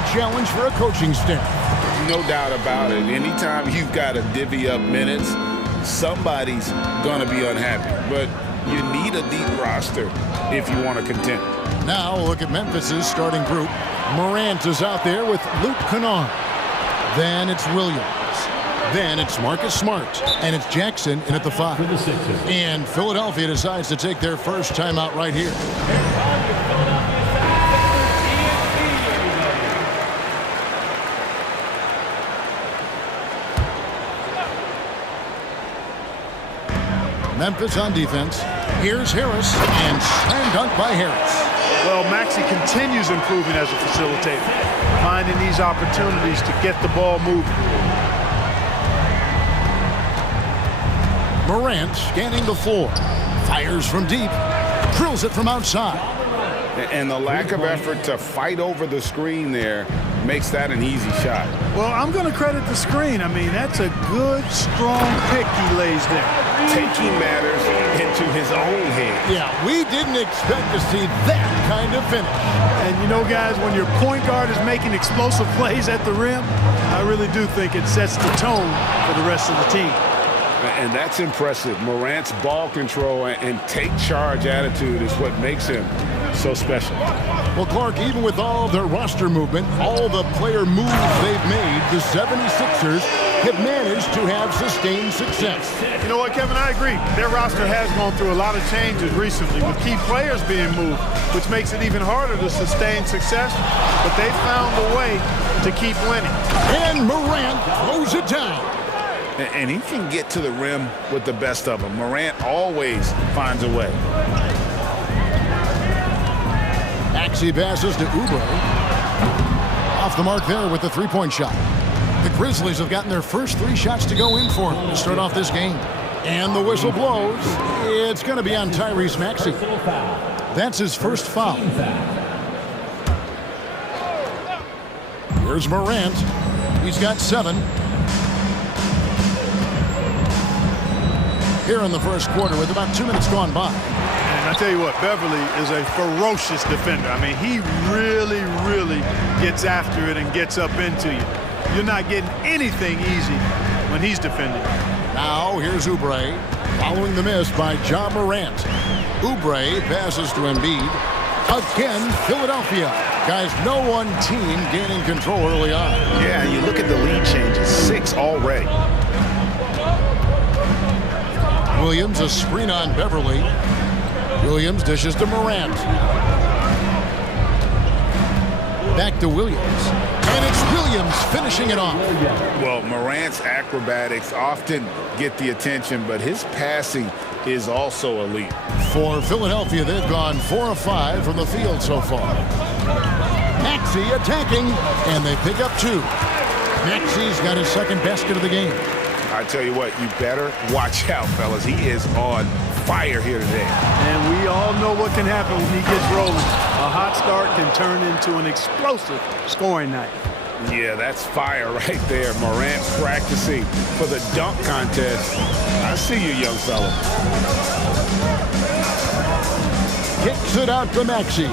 great challenge for a coaching staff. No doubt about it. Anytime you've got to divvy up minutes, somebody's going to be unhappy. But you need a deep roster if you want to contend. Now we'll look at Memphis's starting group. Morant is out there with Luke Kennard. Then it's Williams. Then it's Marcus Smart. And it's Jackson in at the 5. And Philadelphia decides to take their first timeout right here. Memphis on defense. Here's Harris, and slam dunk by Harris. Well, Maxey continues improving as a facilitator, finding these opportunities to get the ball moving. Morant scanning the floor. Fires from deep. Drills it from outside. And the lack of effort to fight over the screen there makes that an easy shot. Well, I'm going to credit the screen. I mean, that's a good, strong pick he lays there. Taking matters into his own hands. Yeah, we didn't expect to see that kind of finish. And you know, guys, when your point guard is making explosive plays at the rim, I really do think it sets the tone for the rest of the team. And that's impressive. Morant's ball control and take charge attitude is what makes him so special. Well, Clark, even with all their roster movement, all the player moves they've made, the 76ers have managed to have sustained success. You know what, Kevin, I agree. Their roster has gone through a lot of changes recently with key players being moved, which makes it even harder to sustain success, but they found a way to keep winning. And Morant throws it down. And he can get to the rim with the best of them. Morant always finds a way. Maxey passes to Oubre. Off the mark there with the three-point shot. The Grizzlies have gotten their first 3 shots to go in for them to start off this game. And the whistle blows. It's going to be on Tyrese Maxey. That's his first foul. Here's Morant. He's got 7. Here in the first quarter with about 2 minutes gone by. And I tell you what, Beverly is a ferocious defender. I mean, he really, really gets after it and gets up into you. You're not getting anything easy when he's defending. Now here's Oubre following the miss by Ja Morant. Oubre passes to Embiid. Again, Philadelphia. Guys, no one team gaining control early on. Yeah, you look at the lead changes, 6 already. Williams, a screen on Beverly. Williams dishes to Morant. Back to Williams. And it's Williams finishing it off. Well, Morant's acrobatics often get the attention, but his passing is also elite. For Philadelphia, they've gone 4 of 5 from the field so far. Maxey attacking, and they pick up 2. Maxey's got his second basket of the game. I tell you what, you better watch out, fellas. He is on fire here today. And we all know what can happen when he gets rolling. A hot start can turn into an explosive scoring night. Yeah, that's fire right there. Morant practicing for the dunk contest. I see you, young fella. Kicks it out to Maxey.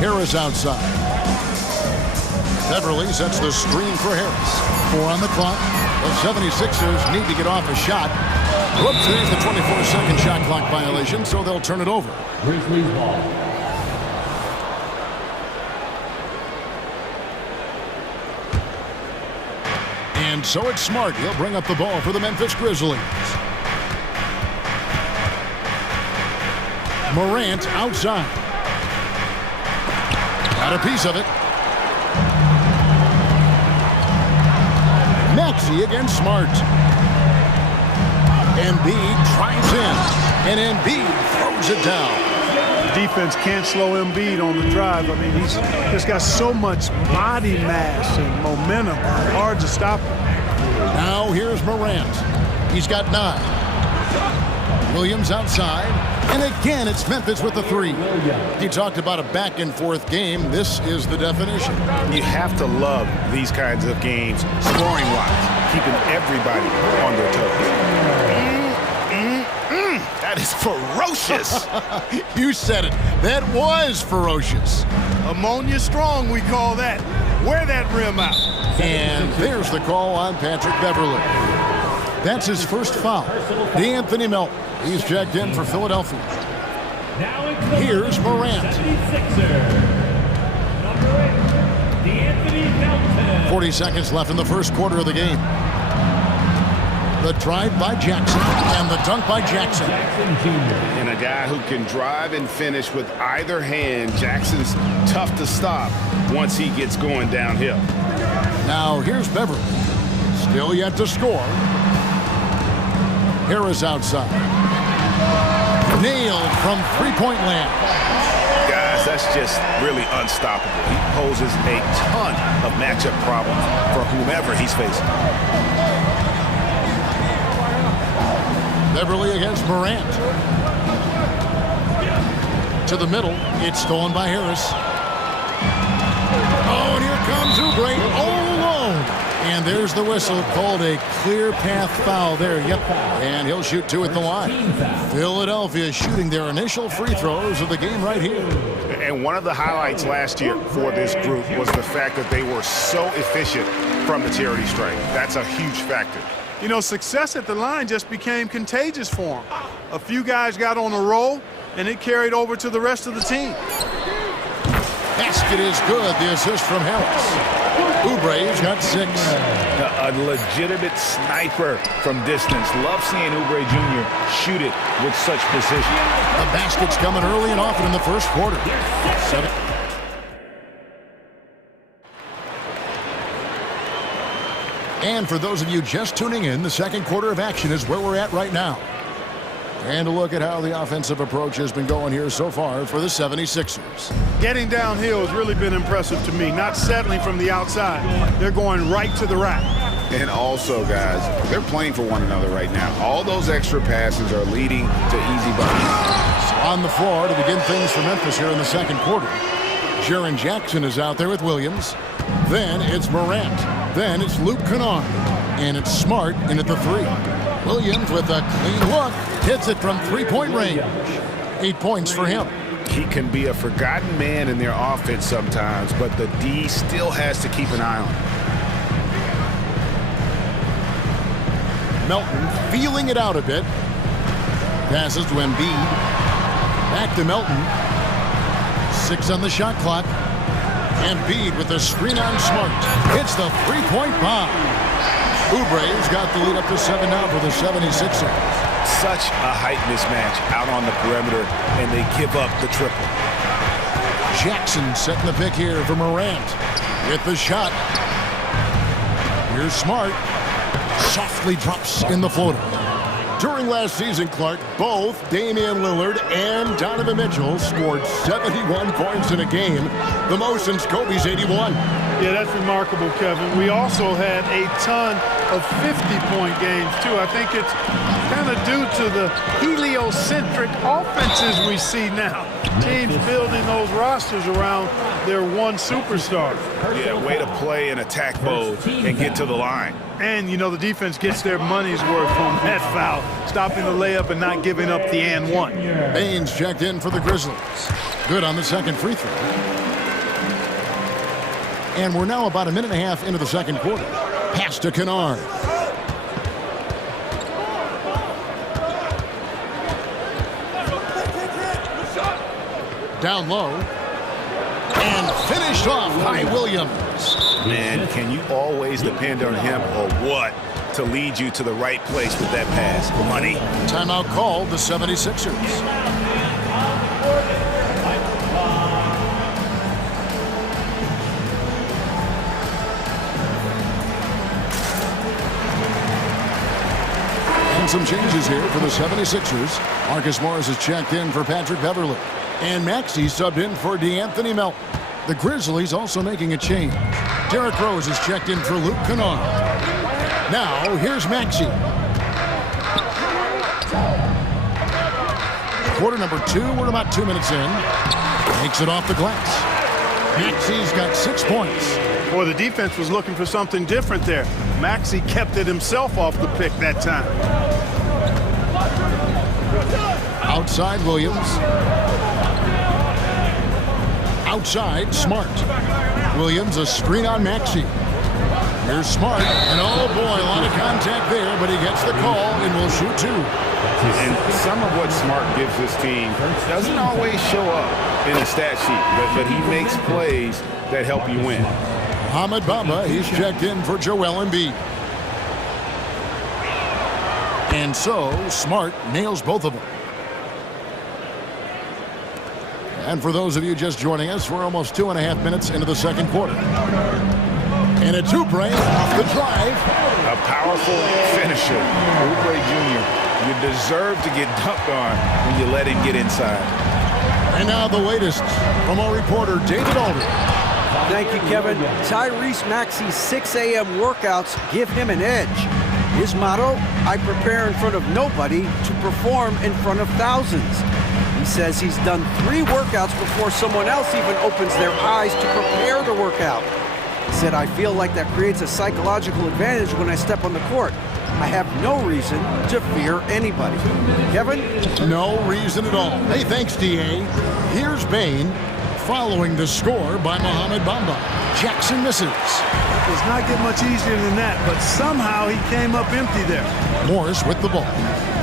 Harris outside. Beverly sets the screen for Harris. 4 on the clock. The 76ers need to get off a shot. Whoops, there's the 24-second shot clock violation, so they'll turn it over. Grizzlies ball. And so it's Smart. He'll bring up the ball for the Memphis Grizzlies. Morant outside. Got a piece of it. Maxey against Smart. Embiid drives in, and Embiid throws it down. The defense can't slow Embiid on the drive. I mean, he's just got so much body mass and momentum. Hard to stop him. Now here's Morant. He's got 9. Williams outside. And again, it's Memphis with the 3. He talked about a back-and-forth game. This is the definition. You have to love these kinds of games, scoring-wise, keeping everybody on their toes. That is ferocious. You said it. That was ferocious. Ammonia strong, we call that. Wear that rim out. And there's the call on Patrick Beverly. That's his first foul. D'Anthony Melton. He's checked in for Philadelphia. Here's Morant. 40 seconds left in the first quarter of the game. The drive by Jackson and the dunk by Jackson. And a guy who can drive and finish with either hand. Jackson's tough to stop once he gets going downhill. Now here's Beverly. Still yet to score. Harris outside. Nailed from three-point land. Guys, that's just really unstoppable. He poses a ton of matchup problems for whomever he's facing. Beverly against Morant. To the middle. It's stolen by Harris. Oh, and here comes Oubre all alone. And there's the whistle. Called a clear path foul there. Yep. And he'll shoot two at the line. Philadelphia shooting their initial free throws of the game right here. And one of the highlights last year for this group was the fact that they were so efficient from the charity stripe. That's a huge factor. You know, success at the line just became contagious for him. A few guys got on a roll, and it carried over to the rest of the team. Basket is good. The assist from Harris. Oubre's got 6. A legitimate sniper from distance. Love seeing Oubre Jr. shoot it with such precision. The basket's coming early and often in the first quarter. 7. And for those of you just tuning in, the second quarter of action is where we're at right now. And a look at how the offensive approach has been going here so far for the 76ers. Getting downhill has really been impressive to me, not settling from the outside. They're going right to the rack. And also, guys, they're playing for one another right now. All those extra passes are leading to easy buckets. On the floor to begin things for Memphis here in the second quarter. Jaren Jackson is out there with Williams. Then it's Morant. Then it's Luke Kennard. And it's Smart in at the 3. Williams with a clean look. Hits it from three-point range. 8 points for him. He can be a forgotten man in their offense sometimes, but the D still has to keep an eye on him. Melton feeling it out a bit. Passes to Embiid. Back to Melton. 6 on the shot clock. Embiid with the screen on Smart. Hits the three-point bomb. Oubre's got the lead up to 7 now for the 76ers. Such a height mismatch out on the perimeter, and they give up the triple. Jackson setting the pick here for Morant. With the shot. Here's Smart. Softly drops in the floater. During last season, Clark, both Damian Lillard and Donovan Mitchell scored 71 points in a game, the most since Kobe's 81. Yeah, that's remarkable, Kevin. We also had a ton of 50-point games, too. I think it's kind of due to the heliocentric offenses we see now. Teams building those rosters around their one superstar. Yeah, way to play in attack mode and get to the line. And, you know, the defense gets their money's worth on that foul, stopping the layup and not giving up the and one. Baines checked in for the Grizzlies. Good on the second free throw. And we're now about a minute and a half into the second quarter. Pass to Kennard. Down low. And finished off by Williams. Man, can you always depend on him or what to lead you to the right place with that pass? Money. Timeout called the 76ers. And some changes here for the 76ers. Marcus Morris is checked in for Patrick Beverly. And Maxey subbed in for D'Anthony Melton. The Grizzlies also making a change. Derrick Rose is checked in for Luke Kennard. Now, here's Maxey. Quarter number 2, we're about 2 minutes in. Takes it off the glass. Maxey's got 6 points. Boy, the defense was looking for something different there. Maxey kept it himself off the pick that time. Outside Williams. Outside Smart. Williams a screen on Maxey. Here's Smart, and oh boy, a lot of contact there, but he gets the call and will shoot two. And some of what Smart gives this team doesn't always show up in the stat sheet, but he makes plays that help you win. Mohamed Bamba, he's checked in for Joel Embiid. And so, Smart nails both of them. And for those of you just joining us, we're almost 2.5 minutes into the second quarter. And a two-break off the drive. A powerful finisher. Oubre Jr., you deserve to get dunked on when you let him get inside. And now the latest from our reporter, David Aldridge. Thank you, Kevin. Tyrese Maxey's 6 a.m. workouts give him an edge. His motto, I prepare in front of nobody to perform in front of thousands. He says he's done 3 workouts before someone else even opens their eyes to prepare the workout. He said, I feel like that creates a psychological advantage when I step on the court. I have no reason to fear anybody. Kevin? No reason at all. Hey, thanks, D.A. Here's Bain following the score by Mohamed Bamba. Jackson misses. Does not get much easier than that, but somehow he came up empty there. Morris with the ball.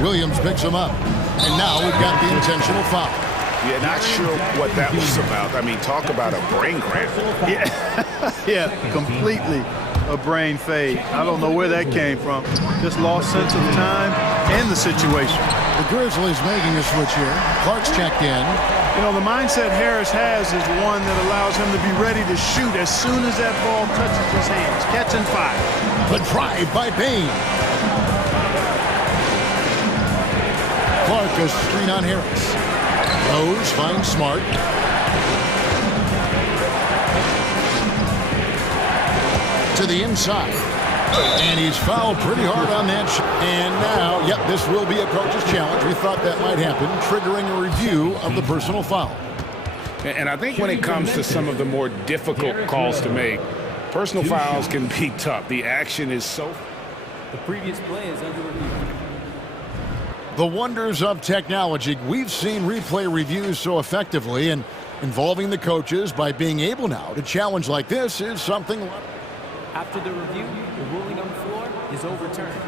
Williams picks him up. And now we've got the intentional foul. Yeah, not sure what that was about. I mean, talk about a brain cramp. Yeah, completely a brain fade. I don't know where that came from. Just lost sense of time and the situation. The Grizzlies making a switch here. Clark's checked in. You know, the mindset Harris has is one that allows him to be ready to shoot as soon as that ball touches his hands. Catch and fire. The drive by Bain. Clark a screen on Harris. Rose finds Smart. To the inside. And he's fouled pretty hard on that. And now, yep, this will be a coach's challenge. We thought that might happen, triggering a review of the personal foul. And I think when it comes to some of the more difficult calls to make, personal fouls can be tough. The action is so... The previous play is under review. The wonders of technology. We've seen replay reviews so effectively, and involving the coaches by being able now to challenge like this is something. After the review, the ruling on the floor is overturned.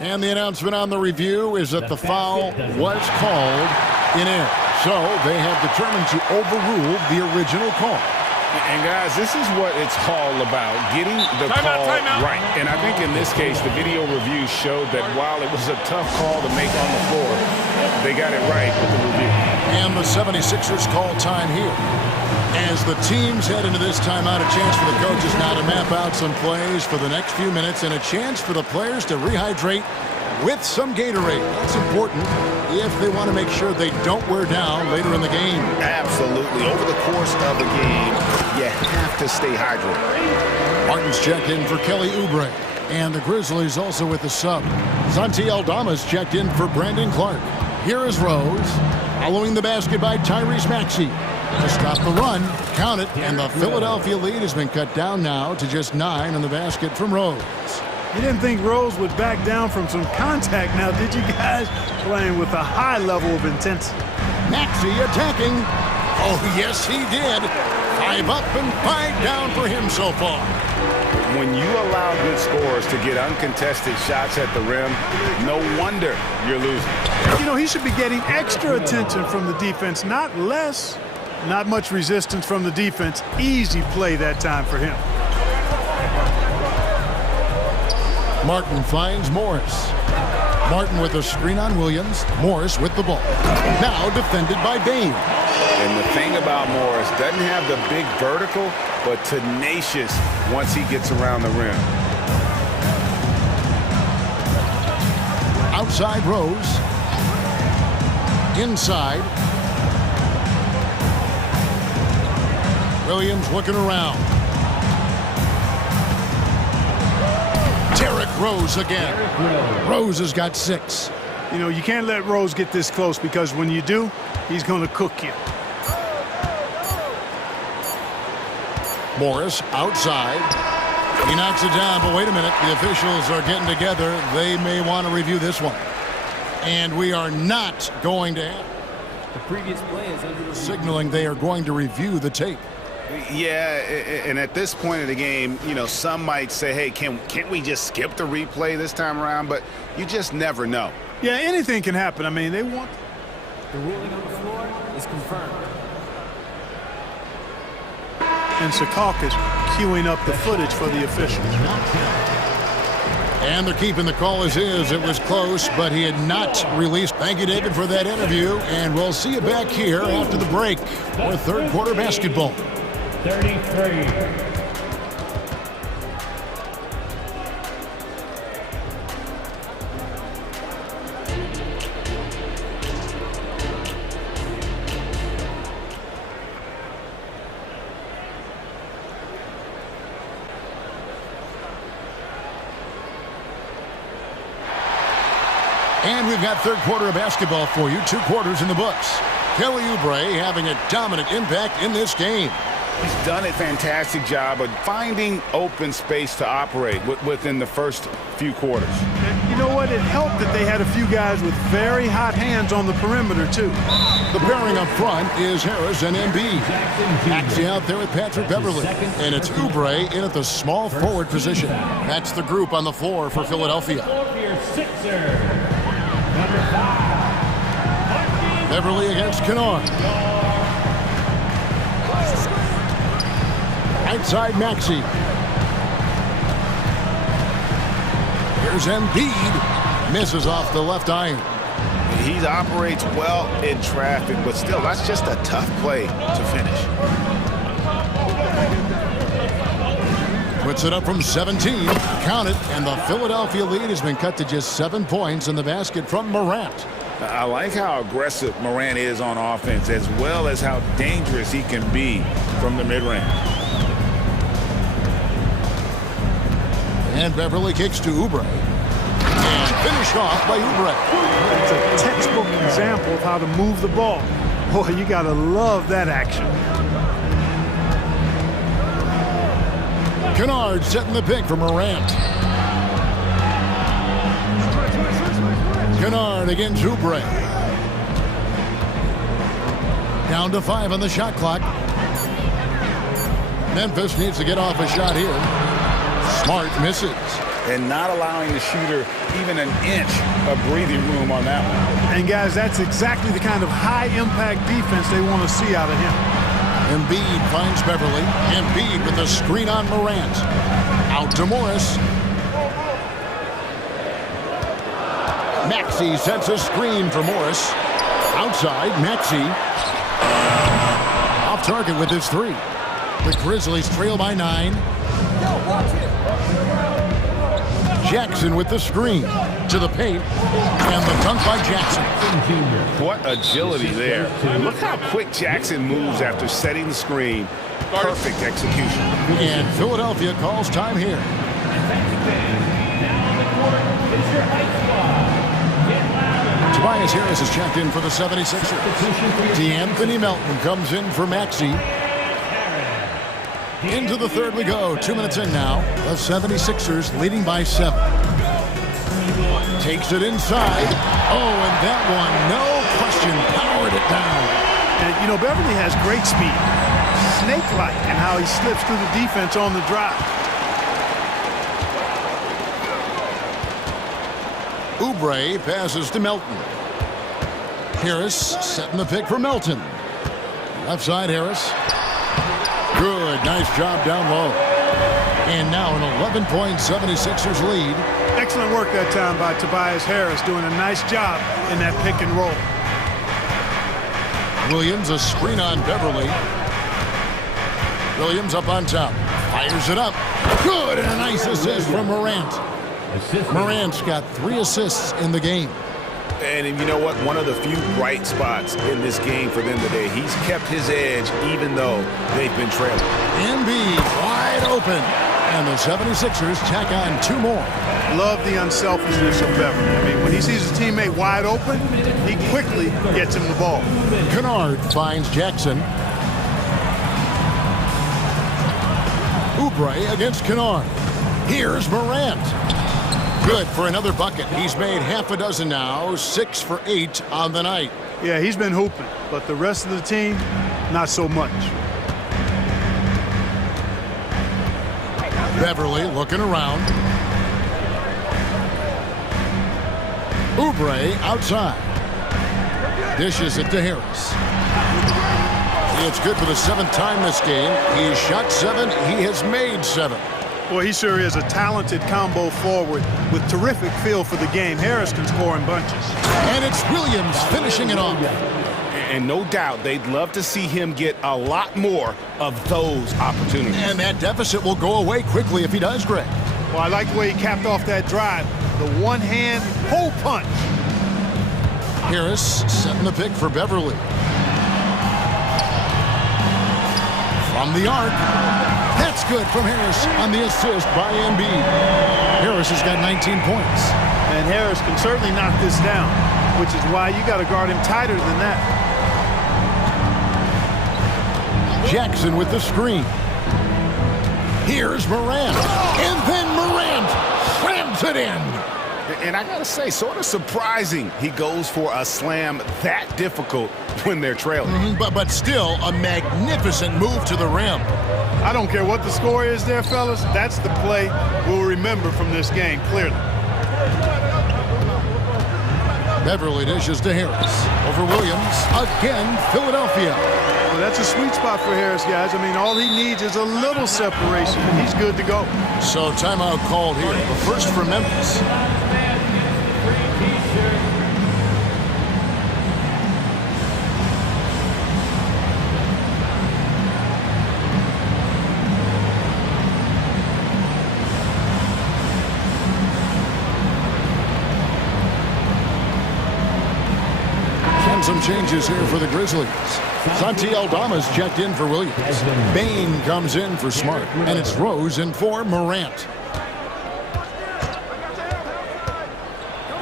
And the announcement on the review is that the foul was called in error. So they have determined to overrule the original call. And guys, this is what it's all about, getting the call right. And I think in this case, the video review showed that while it was a tough call to make on the floor, they got it right with the review. And the 76ers call time here. As the teams head into this timeout, a chance for the coaches now to map out some plays for the next few minutes and a chance for the players to rehydrate with some Gatorade. That's important if they want to make sure they don't wear down later in the game. Absolutely. Over the course of the game, you have to stay hydrated. Martin's checked in for Kelly Oubre. And the Grizzlies also with the sub. Santi Aldama's checked in for Brandon Clark. Here is Rose. Following the basket by Tyrese Maxey. To stop the run, count it, and the Philadelphia lead has been cut down now to just 9 on the basket from Rose. You didn't think Rose would back down from some contact now, did you guys? Playing with a high level of intensity. Maxey attacking. Oh, yes, he did. 5 up and 5 down for him so far. When you allow good scorers to get uncontested shots at the rim, no wonder you're losing. You know, he should be getting extra attention from the defense, not less. Not much resistance from the defense. Easy play that time for him. Martin finds Morris. Martin with a screen on Williams. Morris with the ball. Now defended by Bain. And the thing about Morris, doesn't have the big vertical, but tenacious once he gets around the rim. Outside Rose. Inside. Williams looking around. Derrick Rose again. Rose has got 6. You know, you can't let Rose get this close because when you do, he's going to cook you. Morris outside. He knocks it down, but wait a minute. The officials are getting together. They may want to review this one. And we are not going to have The previous play is under review. signaling they are going to review the tape. Yeah, and at this point of the game, you know, some might say, hey, can't we just skip the replay this time around? But you just never know. Yeah, anything can happen. I mean, they want... The ruling on the floor is confirmed. And Secaucus queuing up the footage for the officials. And they're keeping the call as is. It was close, but he had not released. Thank you, David, for that interview. And we'll see you back here after the break for third quarter basketball. 33. And we've got third quarter of basketball for you. 2 quarters in the books. Kelly Oubre having a dominant impact in this game. He's done a fantastic job of finding open space to operate within the first few quarters. And you know what? It helped that they had a few guys with very hot hands on the perimeter, too. The pairing up front is Harris and Embiid. Maxey out there with Patrick Beverly. And it's Oubre in at the small forward position. That's the group on the floor for Philadelphia. Beverly against Kennard. Outside Maxey. Here's Embiid. Misses off the left iron. He operates well in traffic, but still, that's just a tough play to finish. Puts it up from 17. Count it. And the Philadelphia lead has been cut to just 7 points in the basket from Morant. I like how aggressive Morant is on offense, as well as how dangerous he can be from the mid-range. And Beverly kicks to Oubre. And finished off by Oubre. It's a textbook example of how to move the ball. Boy, you got to love that action. Kennard setting the pick for Morant. Kennard against Oubre. Down to 5 on the shot clock. Memphis needs to get off a shot here. Smart misses. And not allowing the shooter even an inch of breathing room on that one. And, guys, that's exactly the kind of high-impact defense they want to see out of him. Embiid finds Beverly. Embiid with the screen on Morant. Out to Morris. Maxey sets a screen for Morris. Outside, Maxey. Off target with his 3. The Grizzlies trail by 9. Jackson with the screen to the paint, and the dunk by Jackson. What agility there. Look how quick Jackson moves after setting the screen. Perfect execution. And Philadelphia calls time here. Tobias Harris is checked in for the 76ers. DeAnthony Melton comes in for Maxey. Into the third we go. 2 minutes in now. The 76ers leading by 7. Takes it inside. Oh, and that one, no question, powered it down. And, you know, Beverly has great speed. Snake-like in how he slips through the defense on the drive. Oubre passes to Melton. Harris setting the pick for Melton. Left side, Harris. Good, nice job down low. And now an 11-point 76ers lead. Excellent work that time by Tobias Harris, doing a nice job in that pick and roll. Williams, a screen on Beverly. Williams up on top. Fires it up. Good, and a nice assist from Morant. Morant's got 3 assists in the game. And you know what? One of the few bright spots in this game for them today. He's kept his edge even though they've been trailing. Embiid wide open. And the 76ers tack on 2 more. Love the unselfishness of Beverly. I mean, when he sees his teammate wide open, he quickly gets him the ball. Kennard finds Jackson. Oubre against Kennard. Here's Morant. Good for another bucket. He's made half a dozen now, 6 for 8 on the night. Yeah, he's been hooping, but the rest of the team, not so much. Beverly looking around. Oubre outside. Dishes it to Harris. It's good for the 7th time this game. He's shot 7. He has made 7. Well, he sure is a talented combo forward with terrific feel for the game. Harris can score in bunches. And it's Williams finishing it off. And no doubt they'd love to see him get a lot more of those opportunities. And that deficit will go away quickly if he does, Greg. Well, I like the way he capped off that drive. The one-hand hole punch. Harris setting the pick for Beverly. From the arc. That's good from Harris on the assist by Embiid. Harris has got 19 points. And Harris can certainly knock this down, which is why you got to guard him tighter than that. Jackson with the screen. Here's Morant. And then Morant slams it in. And I gotta say, sort of surprising he goes for a slam that difficult when they're trailing. But still a magnificent move to the rim. I don't care what the score is there, fellas. That's the play we'll remember from this game, clearly. Beverly dishes to Harris. Over Williams. Again, Philadelphia. Well, that's a sweet spot for Harris, guys. I mean, all he needs is a little separation, and he's good to go. So timeout called here. The first for Memphis. Some changes here for the Grizzlies. Santi Aldama's checked in for Williams. Bain comes in for Smart. And it's Rose in for Morant.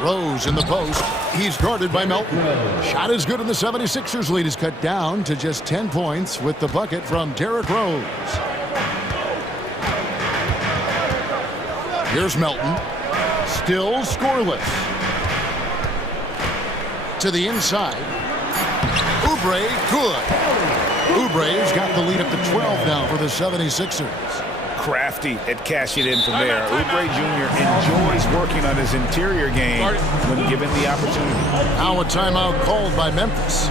Rose in the post. He's guarded by Melton. Shot is good, and the 76ers lead is cut down to just 10 points with the bucket from Derrick Rose. Here's Melton. Still scoreless. To the inside. Oubre, good. Oubre's got the lead up to 12 now for the 76ers. Crafty at cashing it in from there. Oubre Jr. enjoys working on his interior game when given the opportunity. Now a timeout called by Memphis.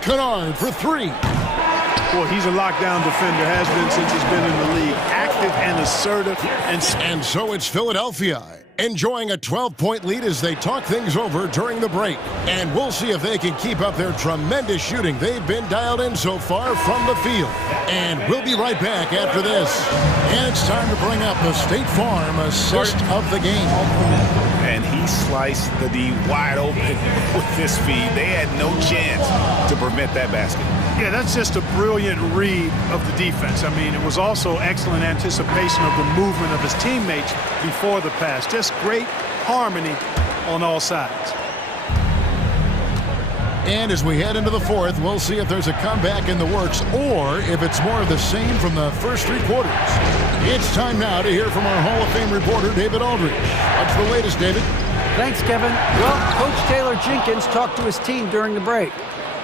Kennard for 3. Boy, he's a lockdown defender, has been since he's been in the league. Active and assertive. And so it's Philadelphia enjoying a 12-point lead as they talk things over during the break. And we'll see if they can keep up their tremendous shooting. They've been dialed in so far from the field. And we'll be right back after this. And it's time to bring up the State Farm assist of the game. And he sliced the D wide open with this feed. They had no chance to prevent that basket. Yeah, that's just a brilliant read of the defense. I mean, it was also excellent anticipation of the movement of his teammates before the pass. Just great harmony on all sides. And as we head into the fourth, we'll see if there's a comeback in the works or if it's more of the same from the first 3 quarters. It's time now to hear from our Hall of Fame reporter, David Aldridge. What's the latest, David? Thanks, Kevin. Well, Coach Taylor Jenkins talked to his team during the break.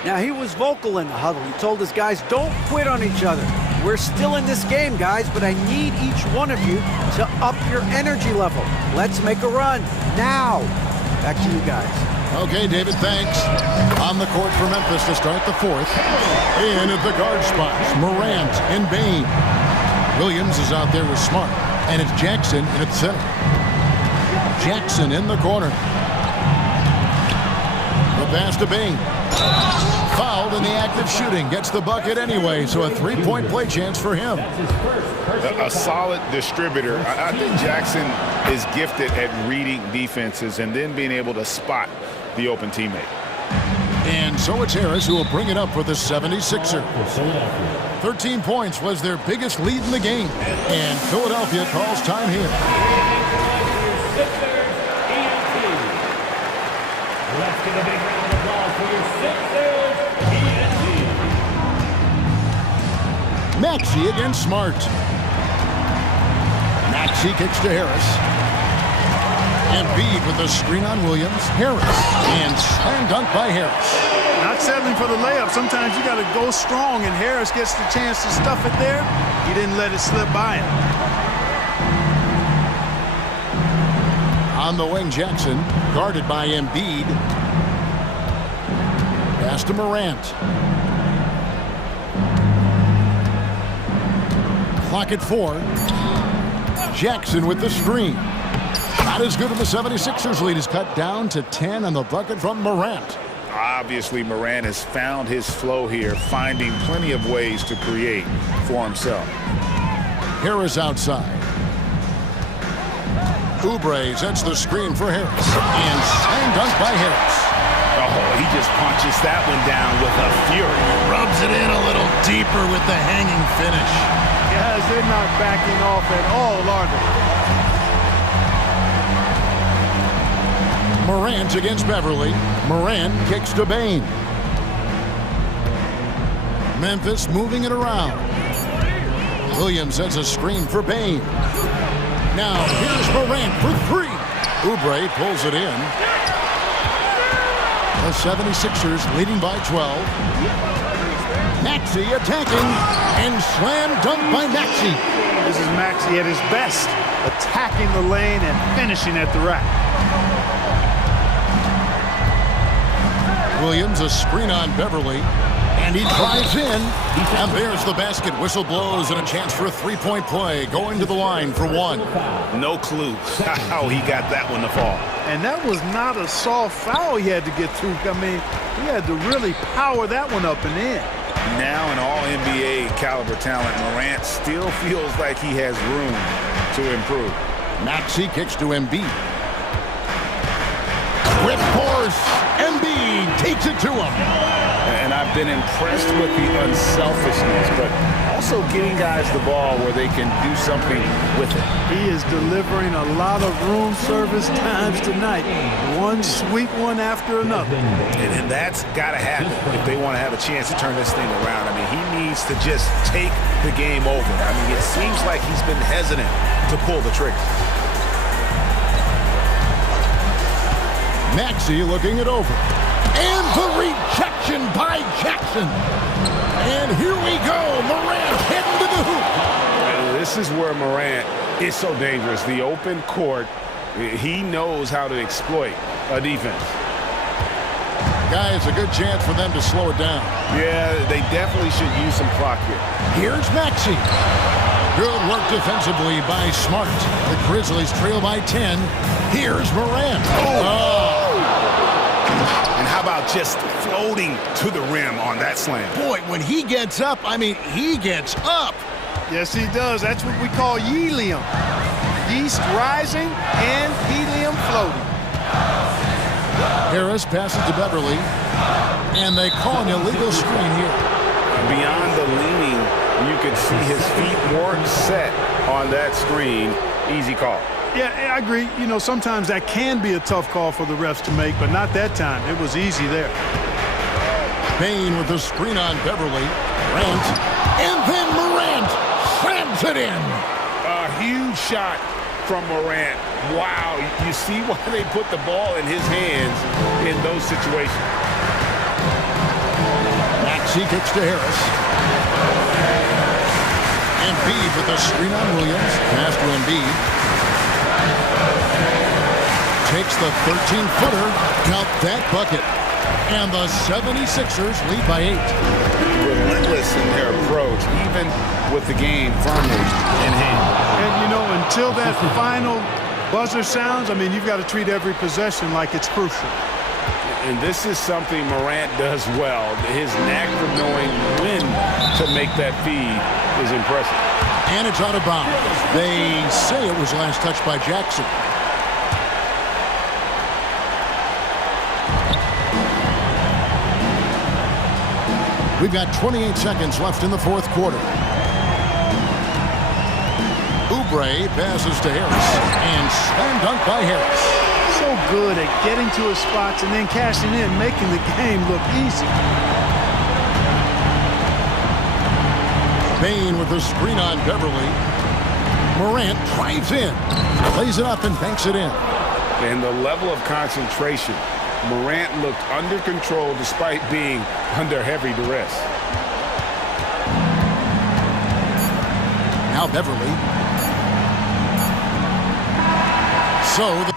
Now, he was vocal in the huddle. He told his guys, don't quit on each other. We're still in this game, guys, but I need each one of you to up your energy level. Let's make a run now. Back to you guys. Okay, David, thanks. On the court for Memphis to start the fourth. In at the guard spots, Morant and Bain. Williams is out there with Smart, and it's Jackson in at center. Jackson in the corner. The pass to Bain. Fouled in the act of shooting. Gets the bucket anyway, so a 3-point play chance for him. A solid distributor. I think Jackson is gifted at reading defenses and then being able to spot the open teammate. And so it's Harris who will bring it up for the 76ers. 13 points was their biggest lead in the game. And Philadelphia calls time here. Let's get a big round of applause for your Sixers, ENT. Maxey against Smart. Maxey kicks to Harris. Embiid with the screen on Williams. Harris. And slam dunk by Harris. Not settling for the layup. Sometimes you got to go strong, and Harris gets the chance to stuff it there. He didn't let it slip by him. On the wing, Jackson, guarded by Embiid. Pass to Morant. Clock at 4. Jackson with the screen. Not as good, and the 76ers lead is cut down to 10 on the bucket from Morant. Obviously, Morant has found his flow here, finding plenty of ways to create for himself. Harris outside. Oubre sets the screen for Harris. And slam dunk by Harris. Oh, he just punches that one down with a fury. Rubs it in a little deeper with the hanging finish. Guys, they're not backing off at all, are they? Morant against Beverly. Morant kicks to Bain. Memphis moving it around. Williams sets a screen for Bain. Now here's Morant for 3. Oubre pulls it in. The 76ers leading by 12. Maxey attacking and slam dunk by Maxey. This is Maxey at his best, attacking the lane and finishing at the rack. Williams, a screen on Beverly, and he drives in, and there's the basket. Whistle blows and a chance for a three-point play. Going to the line for 1. No clue how he got that one to fall. And that was not a soft foul he had to get through. I mean, he had to really power that one up and in. Now an all-NBA caliber talent, Morant still feels like he has room to improve. Maxey kicks to Embiid. With force, Embiid takes it to him. And I've been impressed with the unselfishness, but also getting guys the ball where they can do something with it. He is delivering a lot of room service times tonight. One sweet one after another. And that's got to happen if they want to have a chance to turn this thing around. I mean, he needs to just take the game over. I mean, it seems like he's been hesitant to pull the trigger. Maxey looking it over. And the rejection by Jackson. And here we go. Morant heading to the hoop. And this is where Morant is so dangerous. The open court, he knows how to exploit a defense. Guys, a good chance for them to slow it down. Yeah, they definitely should use some clock here. Here's Maxey. Good work defensively by Smart. The Grizzlies trail by 10. Here's Morant. And how about just floating to the rim on that slam? Boy, when he gets up, I mean, he gets up. Yes, he does. That's what we call helium. Yeast rising and helium floating. Harris passes to Beverly. And they call an illegal screen here. Beyond the leaning, you could see his feet more set on that screen. Easy call. Yeah, I agree. You know, sometimes that can be a tough call for the refs to make, but not that time. It was easy there. Bain with the screen on Beverly. Morant. And then Morant slams it in. A huge shot from Morant. Wow, you see why they put the ball in his hands in those situations. Maxey kicks to Harris. Embiid with the screen on Williams. Pass to Embiid. Takes the 13-footer. Count that bucket. And the 76ers lead by 8. Relentless in their approach, even with the game firmly in hand. And, you know, until that final buzzer sounds, I mean, you've got to treat every possession like it's crucial. And this is something Morant does well. His knack for knowing when to make that feed is impressive. And it's out of bounds. They say it was last touched by Jackson. We've got 28 seconds left in the fourth quarter. Oubre passes to Harris, and slam dunk by Harris. So good at getting to his spots and then cashing in, making the game look easy. Bain with the screen on Beverly. Morant drives in, lays it up and banks it in. And the level of concentration, Morant looked under control despite being under heavy duress. Now Beverly. So the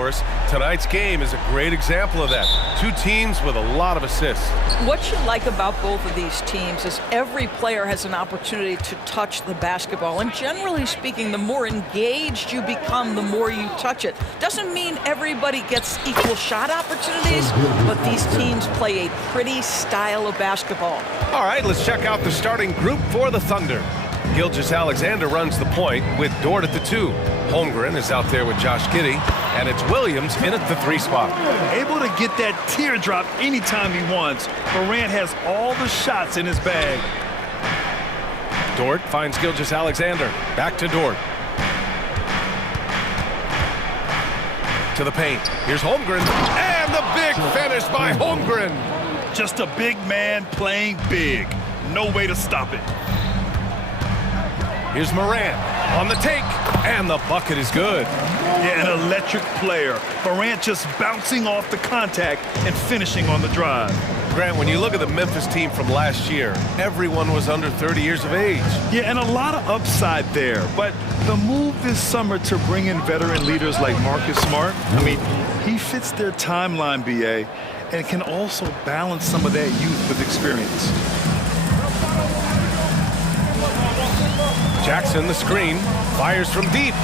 Doris. Tonight's game is a great example of that. Two teams with a lot of assists. What you like about both of these teams is every player has an opportunity to touch the basketball. And generally speaking, the more engaged you become, the more you touch it. Doesn't mean everybody gets equal shot opportunities, but these teams play a pretty style of basketball. All right, let's check out the starting group for the Thunder. Gilgeous-Alexander runs the point with Dort at the 2. Holmgren is out there with Josh Giddey, and it's Williams in at the 3 spot. Able to get that teardrop anytime he wants. Morant has all the shots in his bag. Dort finds Gilgeous-Alexander. Back to Dort. To the paint. Here's Holmgren, and the big finish by Holmgren. Just a big man playing big. No way to stop it. Here's Morant on the take, and the bucket is good. Yeah, an electric player. Morant just bouncing off the contact and finishing on the drive. Grant, when you look at the Memphis team from last year, everyone was under 30 years of age. Yeah, and a lot of upside there. But the move this summer to bring in veteran leaders like Marcus Smart, I mean, he fits their timeline, BA, and can also balance some of that youth with experience. Jackson, the screen, fires from deep.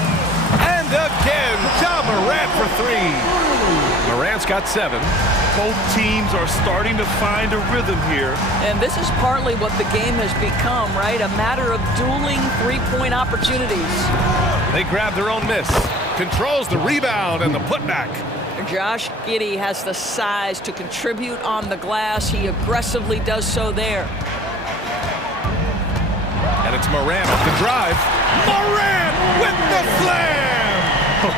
And again, Ja Morant for 3. Morant's got 7. Both teams are starting to find a rhythm here. And this is partly what the game has become, right? A matter of dueling three-point opportunities. They grab their own miss. Controls the rebound and the putback. Josh Giddey has the size to contribute on the glass. He aggressively does so there. And it's Morant off the drive. Morant with the slam!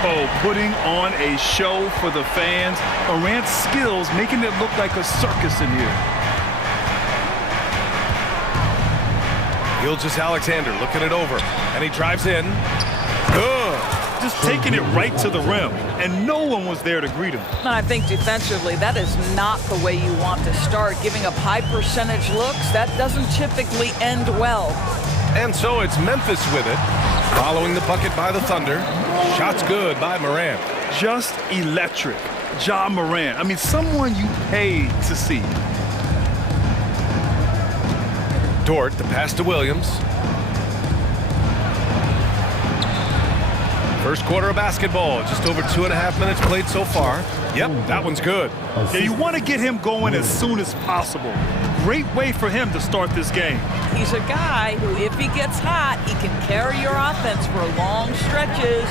Oh, putting on a show for the fans. Morant's skills making it look like a circus in here. Gilgeous-Alexander looking it over, and he drives in. Good. Just taking it right to the rim, and no one was there to greet him. I think defensively, that is not the way you want to start. Giving up high percentage looks, that doesn't typically end well. And so it's Memphis with it, following the bucket by the Thunder. Shots good by Morant. Just electric. Ja Morant. I mean, someone you paid to see. Dort, the pass to Williams. First quarter of basketball, just over 2.5 minutes played so far. Yep, that one's good. Yeah, you want to get him going as soon as possible. Great way for him to start this game. He's a guy who, if he gets hot, he can carry your offense for long stretches.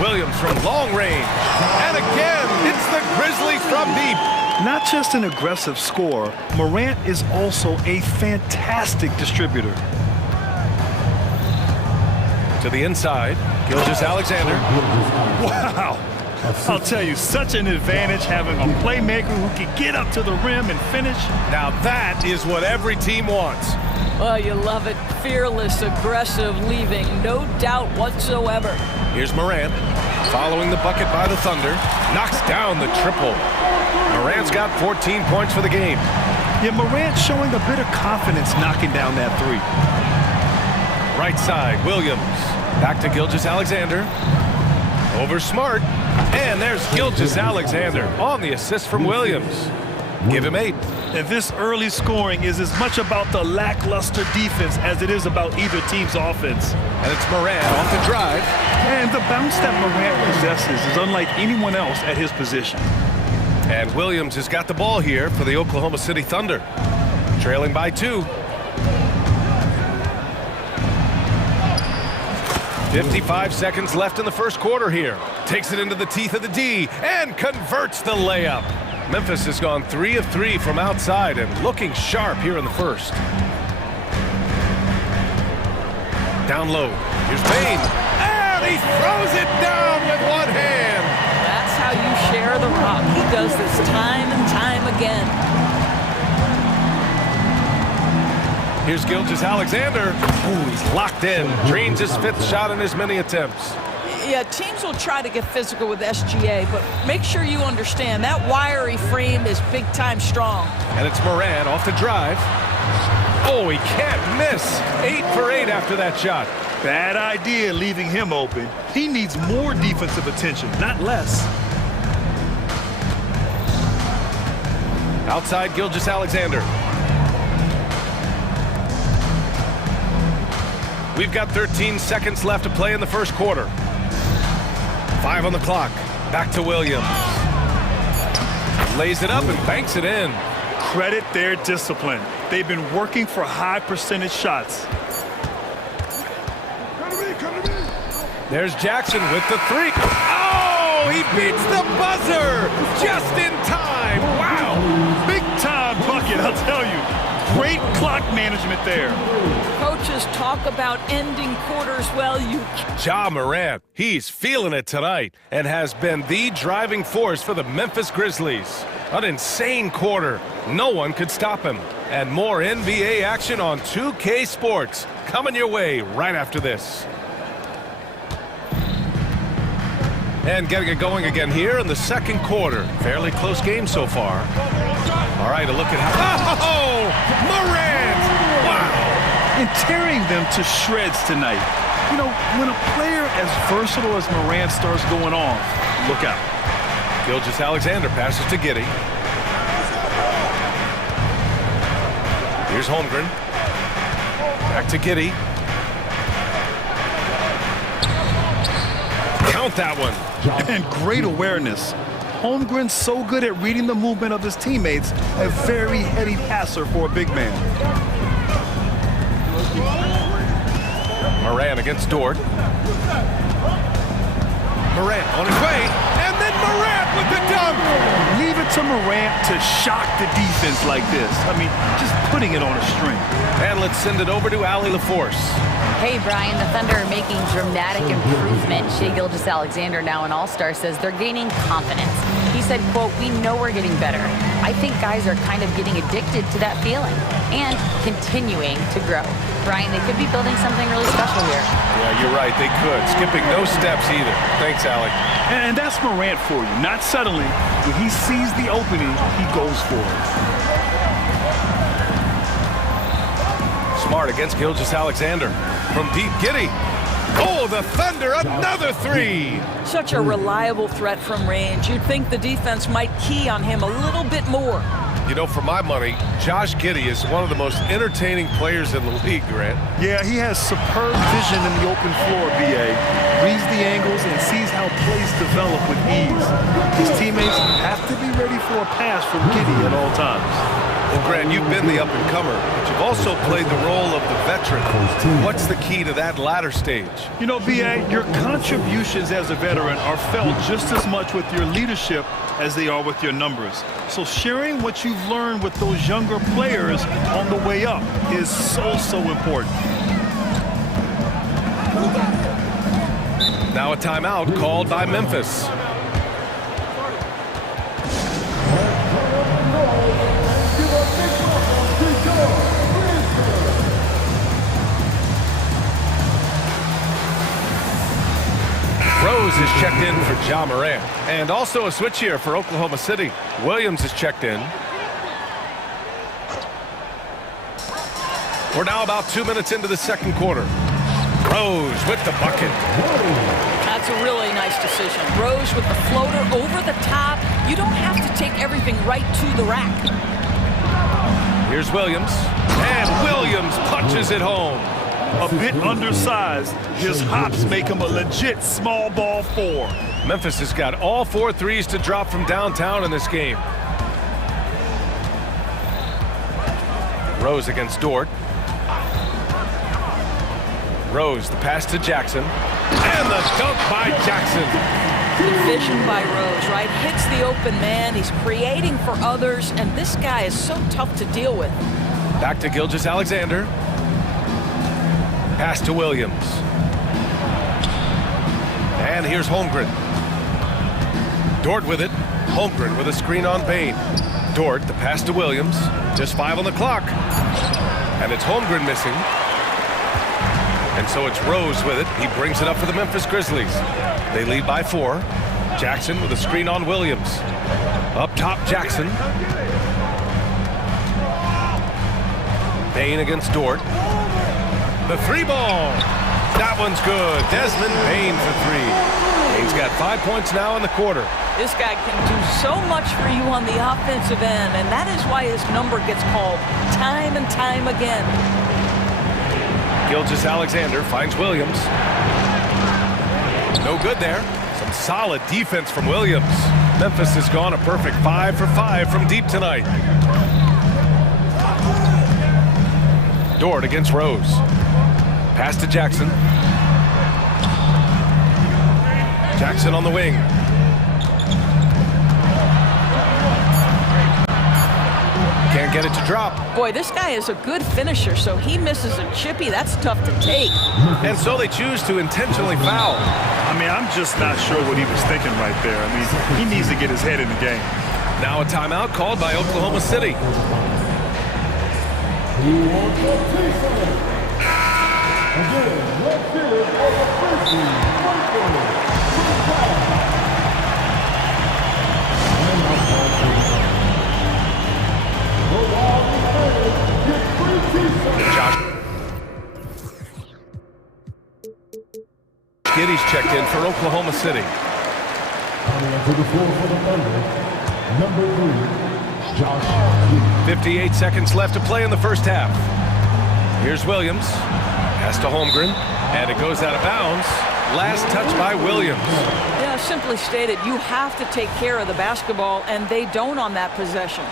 Williams from long range. And again, it's the Grizzlies from deep. Not just an aggressive scorer, Morant is also a fantastic distributor. To the inside, Gilgeous-Alexander. Wow. I'll tell you, such an advantage having a playmaker who can get up to the rim and finish. Now that is what every team wants. Oh, you love it. Fearless, aggressive, leaving no doubt whatsoever. Here's Morant, following the bucket by the Thunder. Knocks down the triple. Morant's got 14 points for the game. Yeah, Morant showing a bit of confidence knocking down that 3. Right side, Williams. Back to Gilgeous-Alexander. Over Smart. And there's Gilgeous-Alexander on the assist from Williams. Give him 8. And this early scoring is as much about the lackluster defense as it is about either team's offense. And it's Morant off the drive. And the bounce that Morant possesses is unlike anyone else at his position. And Williams has got the ball here for the Oklahoma City Thunder. Trailing by 2. 55 seconds left in the first quarter here. Takes it into the teeth of the D and converts the layup. Memphis has gone 3 of 3 from outside and looking sharp here in the first. Down low. Here's Payne. And he throws it down with one hand. That's how you share the rock. He does this time and time again. Here's Gilgeous-Alexander. Ooh, he's locked in. Drains his 5th shot in as many attempts. Yeah, teams will try to get physical with SGA, but make sure you understand that wiry frame is big-time strong. And it's Morant off the drive. Oh, he can't miss. 8 for 8 after that shot. Bad idea leaving him open. He needs more defensive attention, not less. Outside Gilgeous Alexander. We've got 13 seconds left to play in the first quarter. 5 on the clock. Back to Williams. Lays it up and banks it in. Credit their discipline. They've been working for high percentage shots. There's Jackson with the three. Oh, he beats the buzzer just in time. Wow. Big time bucket, I'll tell you. Great clock management there. Coaches talk about ending quarters well. Ja Morant, he's feeling it tonight and has been the driving force for the Memphis Grizzlies. An insane quarter. No one could stop him. And more NBA action on 2K Sports coming your way right after this. And getting it going again here in the second quarter. Fairly close game so far. All right, a look at how... Oh, Morant! Wow! And tearing them to shreds tonight. You know, when a player as versatile as Morant starts going off, look out. Gilgeous Alexander passes to Giddey. Here's Holmgren. Back to Giddey. Count that one. And great awareness. Holmgren's so good at reading the movement of his teammates, a very heady passer for a big man. Morant against Dort. Morant on his way, and then Morant with the dunk! Leave it to Morant to shock the defense like this. I mean, just putting it on a string. And let's send it over to Allie LaForce. Hey, Brian, the Thunder are making dramatic improvement. Shai Gilgeous-Alexander, now an all-star, says they're gaining confidence. He said, quote, "We know we're getting better. I think guys are kind of getting addicted to that feeling and continuing to grow." Brian, they could be building something really special here. Yeah, you're right, they could. Skipping no steps either. Thanks, Allie. And that's Morant for you. Not settling. When he sees the opening, he goes for it. Smart against Gilgeous-Alexander. From deep, Giddey. Oh, the Thunder, another three! Such a reliable threat from range. You'd think the defense might key on him a little bit more. You know, for my money, Josh Giddey is one of the most entertaining players in the league, Grant. Yeah, he has superb vision in the open floor, B.A. Reads the angles and sees how plays develop with ease. His teammates have to be ready for a pass from Giddey at all times. Well, Grant, you've been the up-and-comer, but you've also played the role of the veteran. What's the key to that latter stage? You know, B.A., your contributions as a veteran are felt just as much with your leadership as they are with your numbers. So sharing what you've learned with those younger players on the way up is so important. Now a timeout called by Memphis. Rose is checked in for Ja Morant. And also a switch here for Oklahoma City. Williams is checked in. We're now about 2 minutes into the second quarter. Rose with the bucket. That's a really nice decision. Rose with the floater over the top. You don't have to take everything right to the rack. Here's Williams. And Williams punches it home. A bit undersized, his hops make him a legit small ball four. Memphis has got all 4 threes to drop from downtown in this game. Rose against Dort. Rose, the pass to Jackson. And the dunk by Jackson. The vision by Rose, right? Hits the open man. He's creating for others, and this guy is so tough to deal with. Back to Gilgeous-Alexander. Pass to Williams. And here's Holmgren. Dort with it. Holmgren with a screen on Bain. Dort, the pass to Williams. Just 5 on the clock. And it's Holmgren missing. And so it's Rose with it. He brings it up for the Memphis Grizzlies. They lead by 4. Jackson with a screen on Williams. Up top, Jackson. Bain against Dort. The 3 ball. That one's good. Desmond Bain for 3. He's got 5 points now in the quarter. This guy can do so much for you on the offensive end, and that is why his number gets called time and time again. Gilgeous-Alexander finds Williams. No good there. Some solid defense from Williams. Memphis has gone a perfect 5 for 5 from deep tonight. Dort against Rose. Pass to Jackson. Jackson on the wing. Can't get it to drop. Boy, this guy is a good finisher, so he misses a chippy. That's tough to take. And so they choose to intentionally foul. I mean, I'm just not sure what he was thinking right there. I mean, he needs to get his head in the game. Now a timeout called by Oklahoma City. Josh Giddey's checked in for Oklahoma City. Number 3, Josh Giddey. 58 seconds left to play in the first half. Here's Williams. Pass to Holmgren. And it goes out of bounds. Last touch by Williams. Yeah, simply stated, you have to take care of the basketball, and they don't on that possession.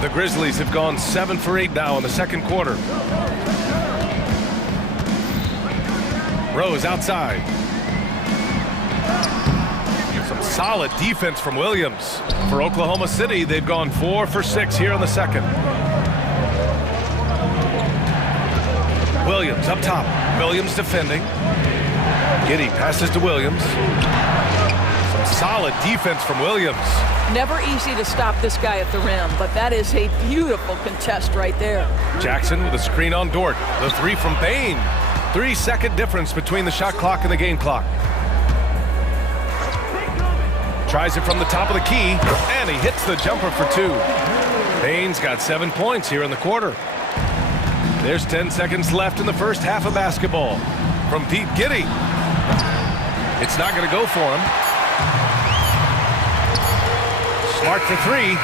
The Grizzlies have gone 7 for 8 now in the second quarter. Rose outside. Some solid defense from Williams. For Oklahoma City, they've gone 4 for 6 here in the second. Williams up top. Williams defending. Giddey passes to Williams. Some solid defense from Williams. Never easy to stop this guy at the rim, but that is a beautiful contest right there. Jackson with a screen on Dort. The three from Bain. 3-second difference between the shot clock and the game clock. Tries it from the top of the key, and he hits the jumper for 2. Bain's got 7 points here in the quarter. There's 10 seconds left in the first half of basketball. From deep, Giddey. It's not going to go for him. Smart for 3.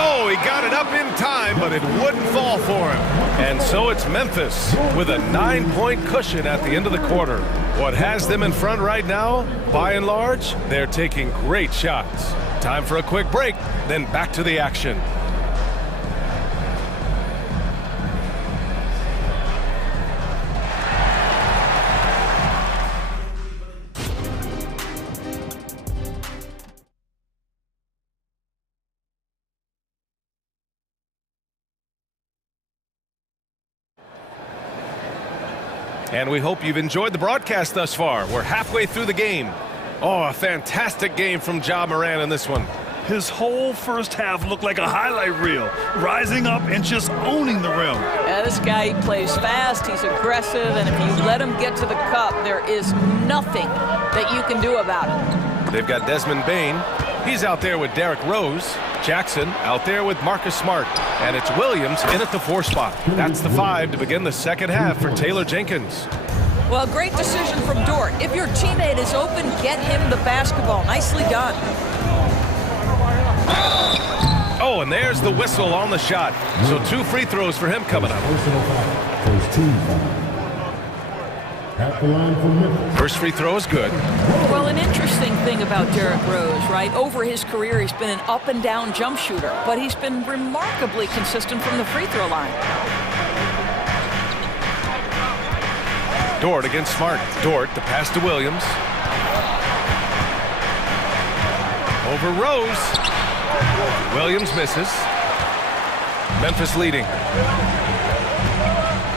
Oh, he got it up in time, but it wouldn't fall for him. And so it's Memphis with a 9-point cushion at the end of the quarter. What has them in front right now, by and large, they're taking great shots. Time for a quick break, then back to the action. And we hope you've enjoyed the broadcast thus far. We're halfway through the game. Oh, a fantastic game from Ja Morant in this one. His whole first half looked like a highlight reel, rising up and just owning the rim. Yeah, this guy, he plays fast, he's aggressive, and if you let him get to the cup, there is nothing that you can do about it. They've got Desmond Bain. He's out there with Derrick Rose. Jackson out there with Marcus Smart. And it's Williams in at the 4 spot. That's the 5 to begin the second half for Taylor Jenkins. Well, great decision from Dort. If your teammate is open, get him the basketball. Nicely done. Oh, and there's the whistle on the shot. So 2 free throws for him coming up. First team foul. At the line for Memphis. First free throw is good. Well, an interesting thing about Derrick Rose, right? Over his career, he's been an up-and-down jump shooter, but he's been remarkably consistent from the free throw line. Dort against Smart. Dort, the pass to Williams. Over Rose. Williams misses. Memphis leading.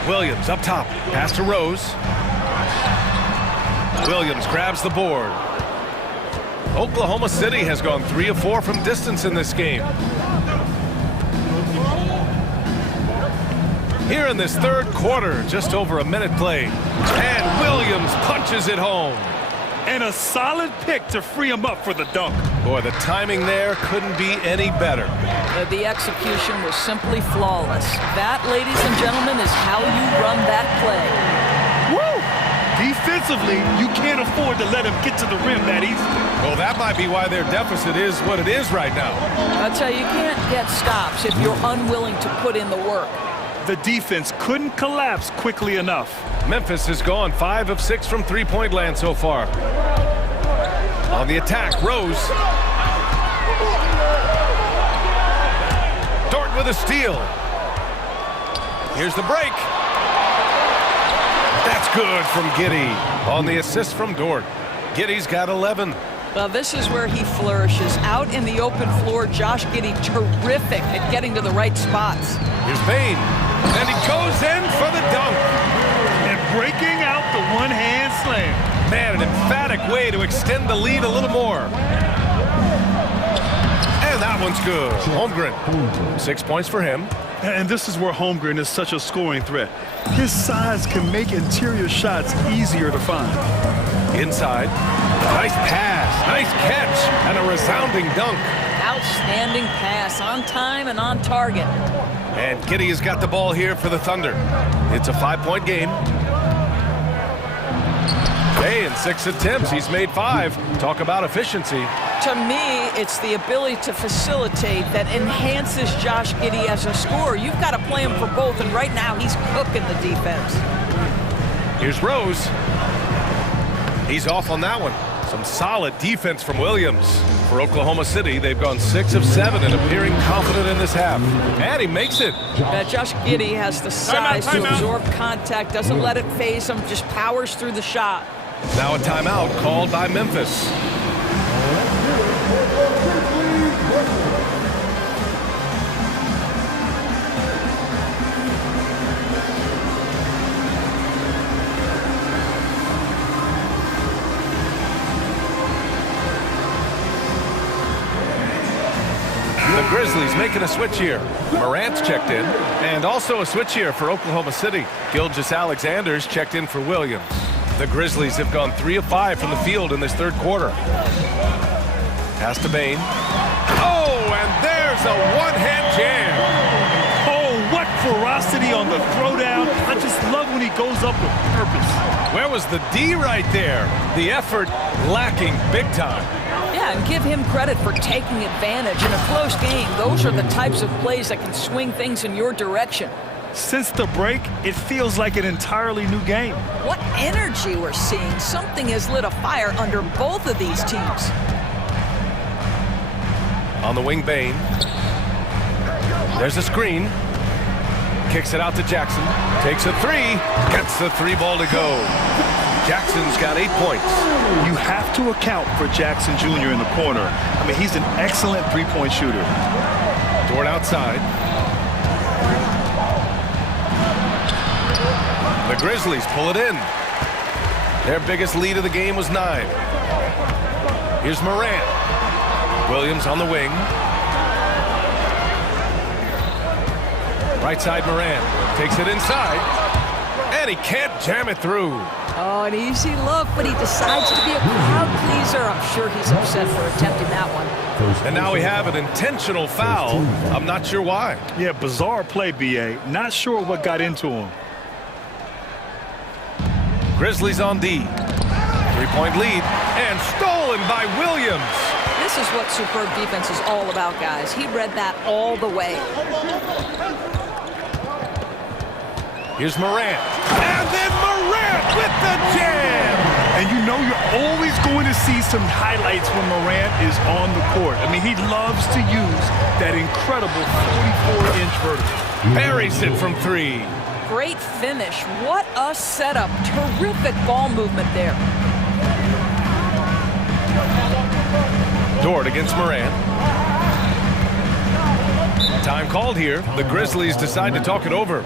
Williams up top. Pass to Rose. Williams grabs the board. Oklahoma City has gone 3 of 4 from distance in this game. Here in this third quarter, just over a minute played. And Williams punches it home. And a solid pick to free him up for the dunk. Boy, the timing there couldn't be any better. The execution was simply flawless. That, ladies and gentlemen, is how you run that play. Woo! Defensive Defensively, you can't afford to let him get to the rim that easy. Well, that might be why their deficit is what it is right now. I'll tell you, you can't get stops if you're unwilling to put in the work. The defense couldn't collapse quickly enough. Memphis has gone 5 of 6 from three-point land so far. On the attack, Rose. Dort with a steal. Here's the break. That's good from Giddey. On the assist from Dort. Giddey's got 11. Well, this is where he flourishes. Out in the open floor, Josh Giddey terrific at getting to the right spots. Here's Bain. And he goes in for the dunk. And breaking out the one-hand slam. Man, an emphatic way to extend the lead a little more. And that one's good. Holmgren, 6 points for him. And this is where Holmgren is such a scoring threat. His size can make interior shots easier to find. Inside. Nice pass, nice catch, and a resounding dunk. Outstanding pass, on time and on target. And Giddey has got the ball here for the Thunder. It's a 5-point game. Hey, in 6 attempts, he's made 5. Talk about efficiency. To me, it's the ability to facilitate that enhances Josh Giddey as a scorer. You've got to play him for both, and right now he's cooking the defense. Here's Rose. He's off on that one. Some solid defense from Williams. For Oklahoma City, they've gone 6 of 7 and appearing confident in this half. And he makes it. Josh Giddey has the size to absorb contact, doesn't let it phase him, just powers through the shot. Now a timeout called by Memphis. The Grizzlies making a switch here. Morant's checked in. And also a switch here for Oklahoma City. Gilgeous-Alexander's checked in for Williams. The Grizzlies have gone 3 of 5 from the field in this third quarter. Pass to Bain. Oh, and there's a one-hand jam. Oh, what ferocity on the throwdown. I just love when he goes up with purpose. Where was the D right there? The effort lacking big time. Yeah, and give him credit for taking advantage. In a close game, those are the types of plays that can swing things in your direction. Since the break, it feels like an entirely new game. What energy we're seeing. Something has lit a fire under both of these teams. On the wing, Bain. There's a screen. Kicks it out to Jackson. Takes a 3. Gets the 3 ball to go. Jackson's got 8 points. You have to account for Jackson Jr. in the corner. I mean, he's an excellent three-point shooter. Dort outside. The Grizzlies pull it in. Their biggest lead of the game was 9. Here's Morant. Williams on the wing. Right side Morant. Takes it inside. And he can't jam it through. Oh, an easy look, but he decides to be a crowd pleaser. I'm sure he's upset for attempting that one. And now we have an intentional foul. I'm not sure why. Yeah, bizarre play, B.A. Not sure what got into him. Grizzlies on D. 3-point lead. And stolen by Williams. This is what superb defense is all about, guys. He read that all the way. Here's Morant. And then Morant with the jam. And you know you're always going to see some highlights when Morant is on the court. I mean, he loves to use that incredible 44-inch vertical. Buries it from 3. Great finish. What a setup. Terrific ball movement there. Dort against Morant. Time called here. The Grizzlies decide to talk it over.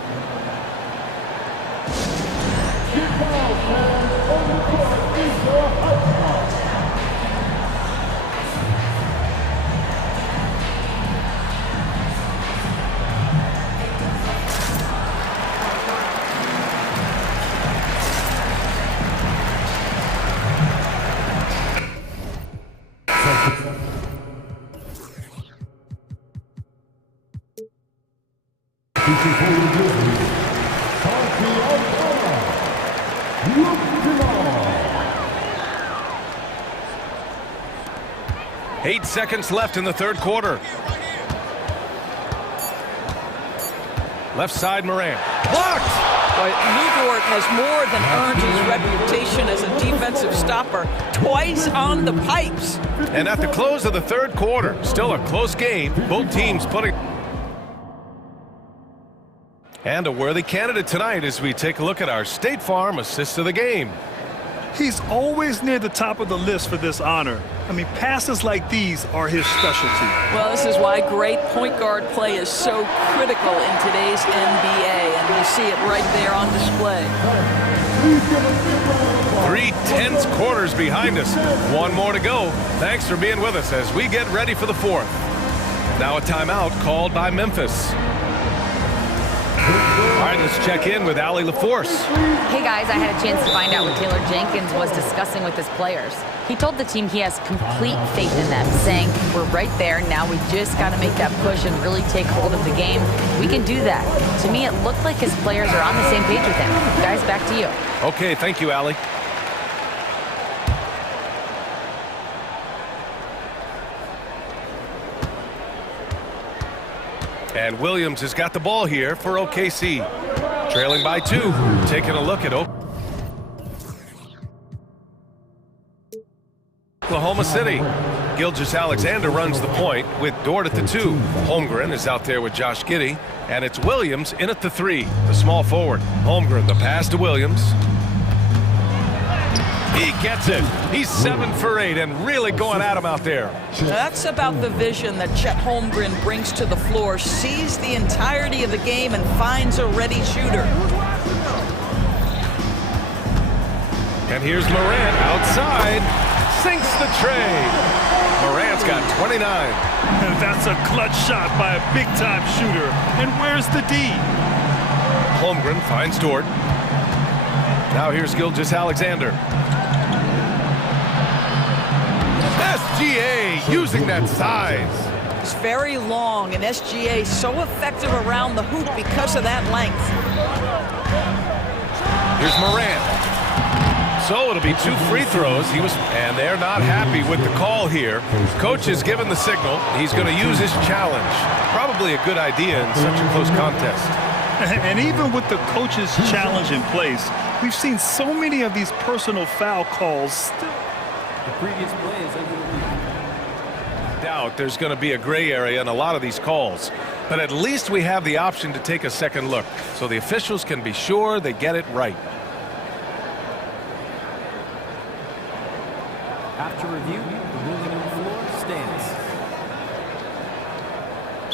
Look 8 seconds left in the third quarter. Left side, Morant. Blocked! Lou Dort has more than earned his reputation as a defensive stopper. Twice on the pipes. And at the close of the third quarter, still a close game. Both teams putting... And a worthy candidate tonight as we take a look at our State Farm assist of the game. He's always near the top of the list for this honor. I mean, passes like these are his specialty. Well, this is why great point guard play is so critical in today's NBA, and you see it right there on display. 3 tense quarters behind us. One more to go. Thanks for being with us as we get ready for the fourth. Now a timeout called by Memphis. All right, let's check in with Allie LaForce. Hey guys, I had a chance to find out what Taylor Jenkins was discussing with his players. He told the team he has complete faith in them, saying, we're right there, now we just got to make that push and really take hold of the game. We can do that. To me, it looked like his players are on the same page with him. Guys, back to you. Okay, thank you, Allie. And Williams has got the ball here for OKC. Trailing by 2. Taking a look at Oklahoma City. Gilgeous-Alexander runs the point with Dort at the 2. Holmgren is out there with Josh Giddey. And it's Williams in at the 3, the small forward. Holmgren, the pass to Williams. He gets it. He's 7 for 8 and really going at him out there. That's about the vision that Chet Holmgren brings to the floor. Sees the entirety of the game and finds a ready shooter. And here's Morant outside. Sinks the tray. Morant's got 29. And that's a clutch shot by a big-time shooter. And where's the D? Holmgren finds Dort. Now here's Gilgeous-Alexander. SGA using that size. It's very long, and SGA so effective around the hoop because of that length. Here's Morant. So it'll be 2 free throws. And they're not happy with the call here. Coach has given the signal. He's going to use his challenge. Probably a good idea in such a close contest. And even with the coach's challenge in place, we've seen so many of these personal foul calls still. The previous play is under review. Doubt there's going to be a gray area in a lot of these calls. But at least we have the option to take a second look, so the officials can be sure they get it right. After review, the ruling on the floor stands.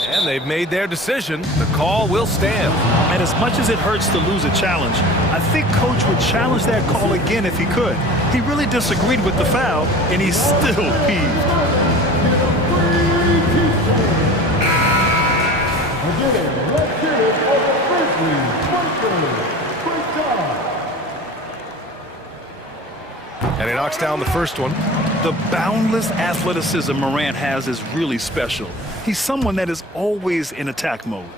And they've made their decision. The call will stand. And as much as it hurts to lose a challenge, I think Coach would challenge that call again if he could. He really disagreed with the foul, and he's still peeved. And he knocks down the first one. The boundless athleticism Morant has is really special. He's someone that is always in attack mode.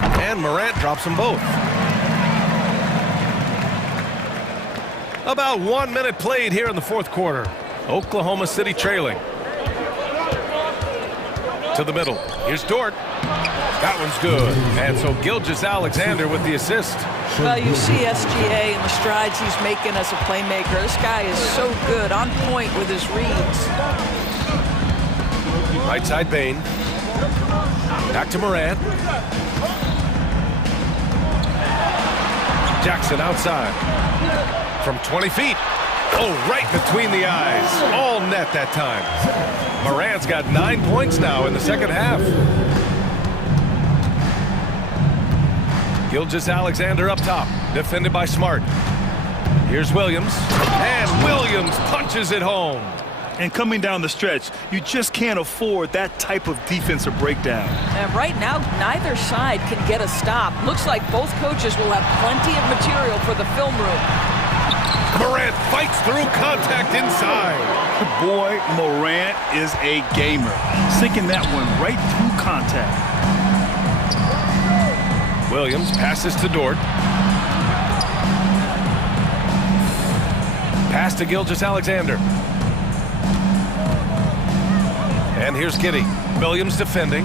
And Morant drops them both. About 1 minute played here in the fourth quarter. Oklahoma City trailing. To the middle. Here's Dort. That one's good. And so Gilgeous-Alexander with the assist. Well, you see SGA and the strides he's making as a playmaker. This guy is so good, on point with his reads. Right side, Bain. Back to Morant. Jackson outside. From 20 feet. Oh, right between the eyes. All net that time. Morant's got 9 points now in the second half. Gilgeous-Alexander up top, defended by Smart. Here's Williams, and Williams punches it home. And coming down the stretch, you just can't afford that type of defensive breakdown. And right now, neither side can get a stop. Looks like both coaches will have plenty of material for the film room. Morant fights through contact inside. Boy, Morant is a gamer, sinking that one right through contact. Williams passes to Dort. Pass to Gilgeous-Alexander. And here's Giddy. Williams defending.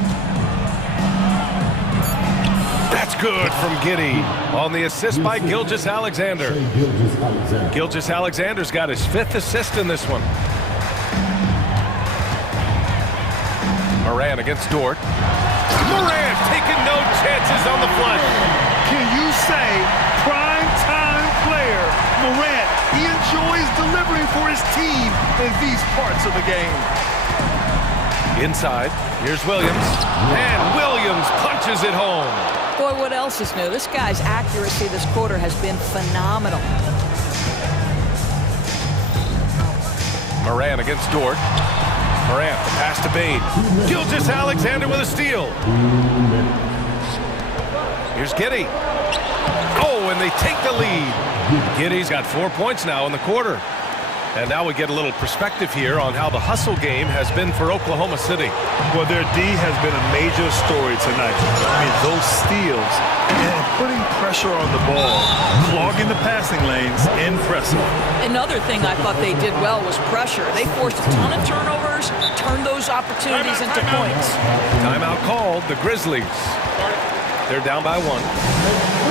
That's good from Giddy on the assist by Gilgeous-Alexander. Gilgeous-Alexander's got his 5th assist in this one. Moran against Dort. Moran taking no chances on the flush. Can you say prime time player? Morant, he enjoys delivering for his team in these parts of the game. Inside, here's Williams. And Williams punches it home. Boy, what else is new? This guy's accuracy this quarter has been phenomenal. Moran against Dort. Morant, the pass to Bade. Gilgeous-Alexander with a steal. Here's Giddy. Oh, and they take the lead. Giddy's got 4 points now in the quarter. And now we get a little perspective here on how the hustle game has been for Oklahoma City. Well, their D has been a major story tonight. I mean, those steals and putting pressure on the ball, clogging the passing lanes, impressive. Another thing I thought they did well was pressure. They forced a ton of turnovers, turned those opportunities into points. Timeout called, the Grizzlies. They're down by 1.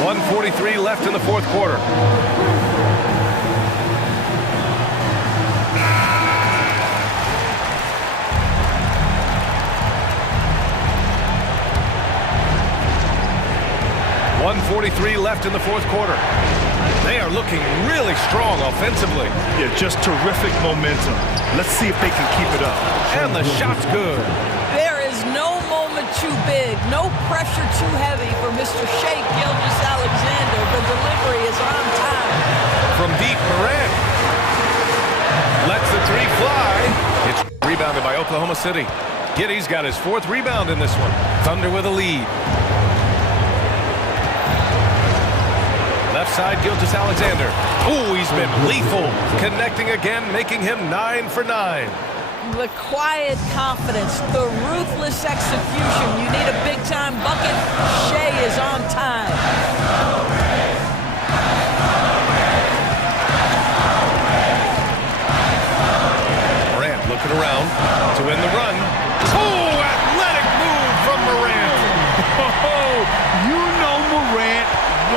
1:43 left in the 4th quarter. .143 left in the 4th quarter. They are looking really strong offensively. Yeah, just terrific momentum. Let's see if they can keep it up. And the shot's good. There is no moment too big, no pressure too heavy for Mr. Shea Gilgeous-Alexander. The delivery is on time. From deep, Moran lets the 3 fly. It's rebounded by Oklahoma City. Giddy's got his 4th rebound in this one. Thunder with a lead. Left side, Gilgeous-Alexander. Oh, he's been lethal. Connecting again, making him 9 for 9. The quiet confidence, the ruthless execution. You need a big-time bucket. Shea is on time. Morant looking around to win the run. Oh, athletic move from Morant. Oh, you know Morant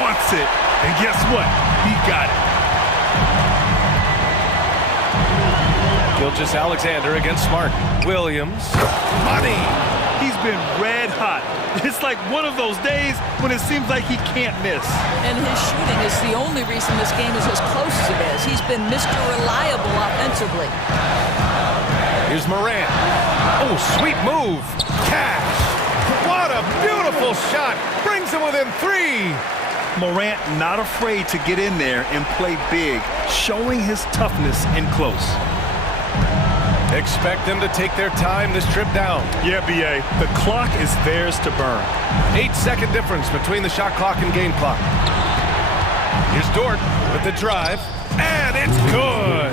wants it. And guess what? He got it. Gilgeous-Alexander against Smart. Williams. Money. He's been red hot. It's like one of those days when it seems like he can't miss. And his shooting is the only reason this game is as close as it is. He's been Mr. Reliable offensively. Here's Morant. Oh, sweet move. Cash. What a beautiful shot. Brings him within 3. Morant not afraid to get in there and play big, showing his toughness in close. Expect them to take their time this trip down. Yeah, B.A., the clock is theirs to burn. 8-second difference between the shot clock and game clock. Here's Dort with the drive, and it's good.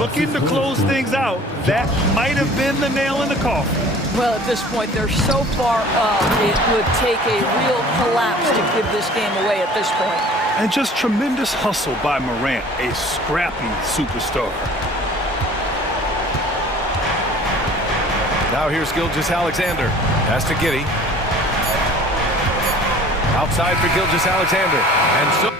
Looking to close things out. That might have been the nail in the coffin. Well, at this point, they're so far up, it would take a real collapse to give this game away at this point. And just tremendous hustle by Morant, a scrappy superstar. Now here's Gilgeous-Alexander. Pass to Giddy. Outside for Gilgeous-Alexander. And so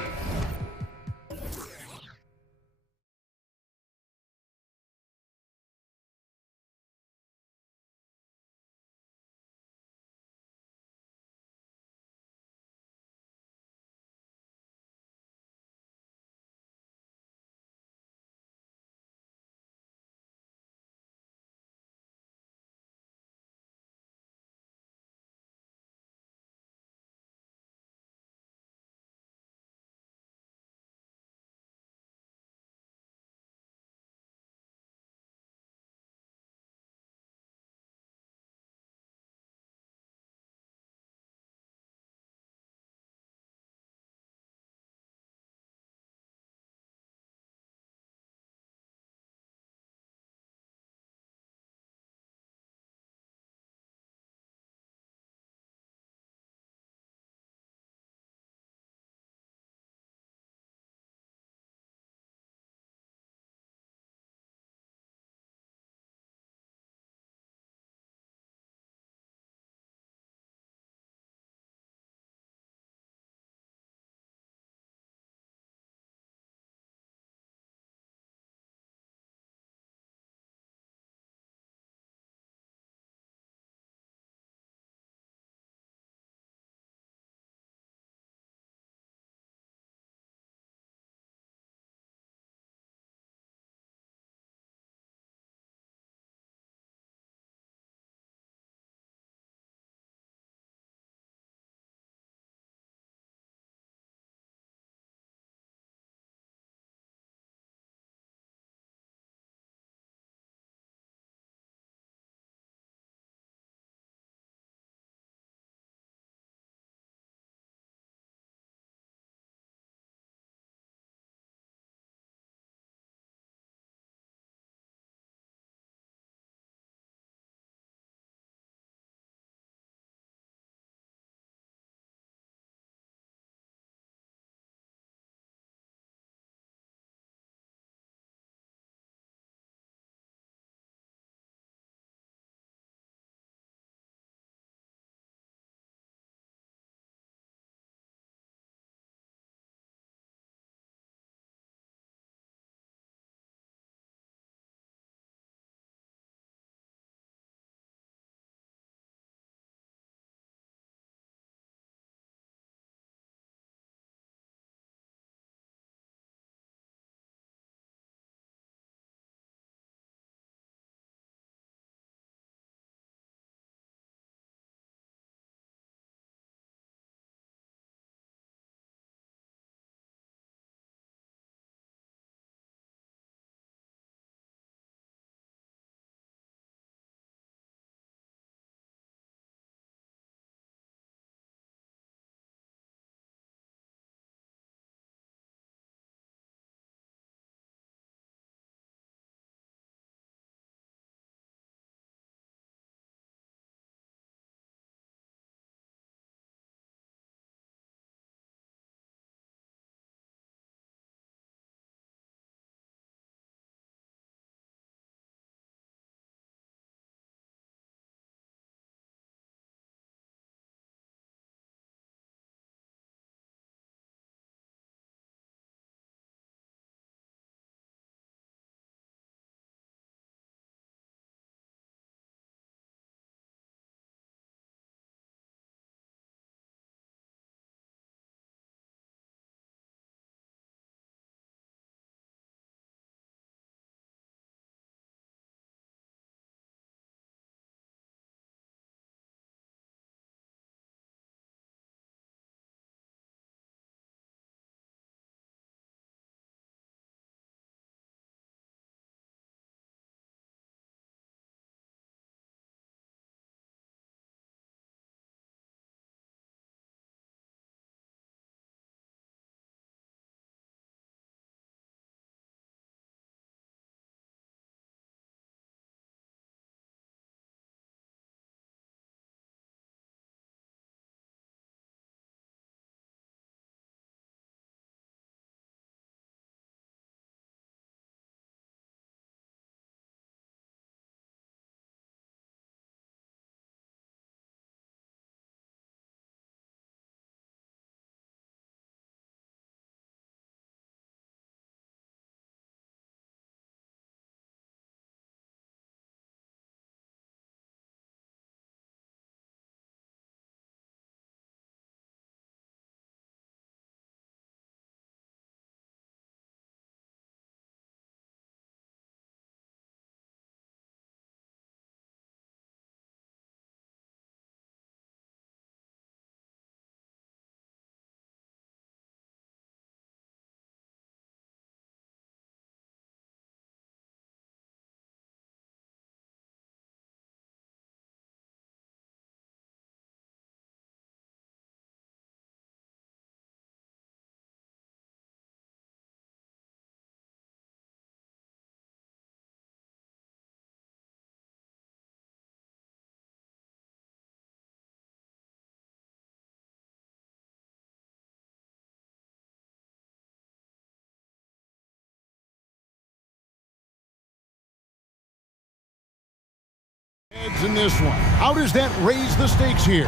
sides in this one. How does that raise the stakes here?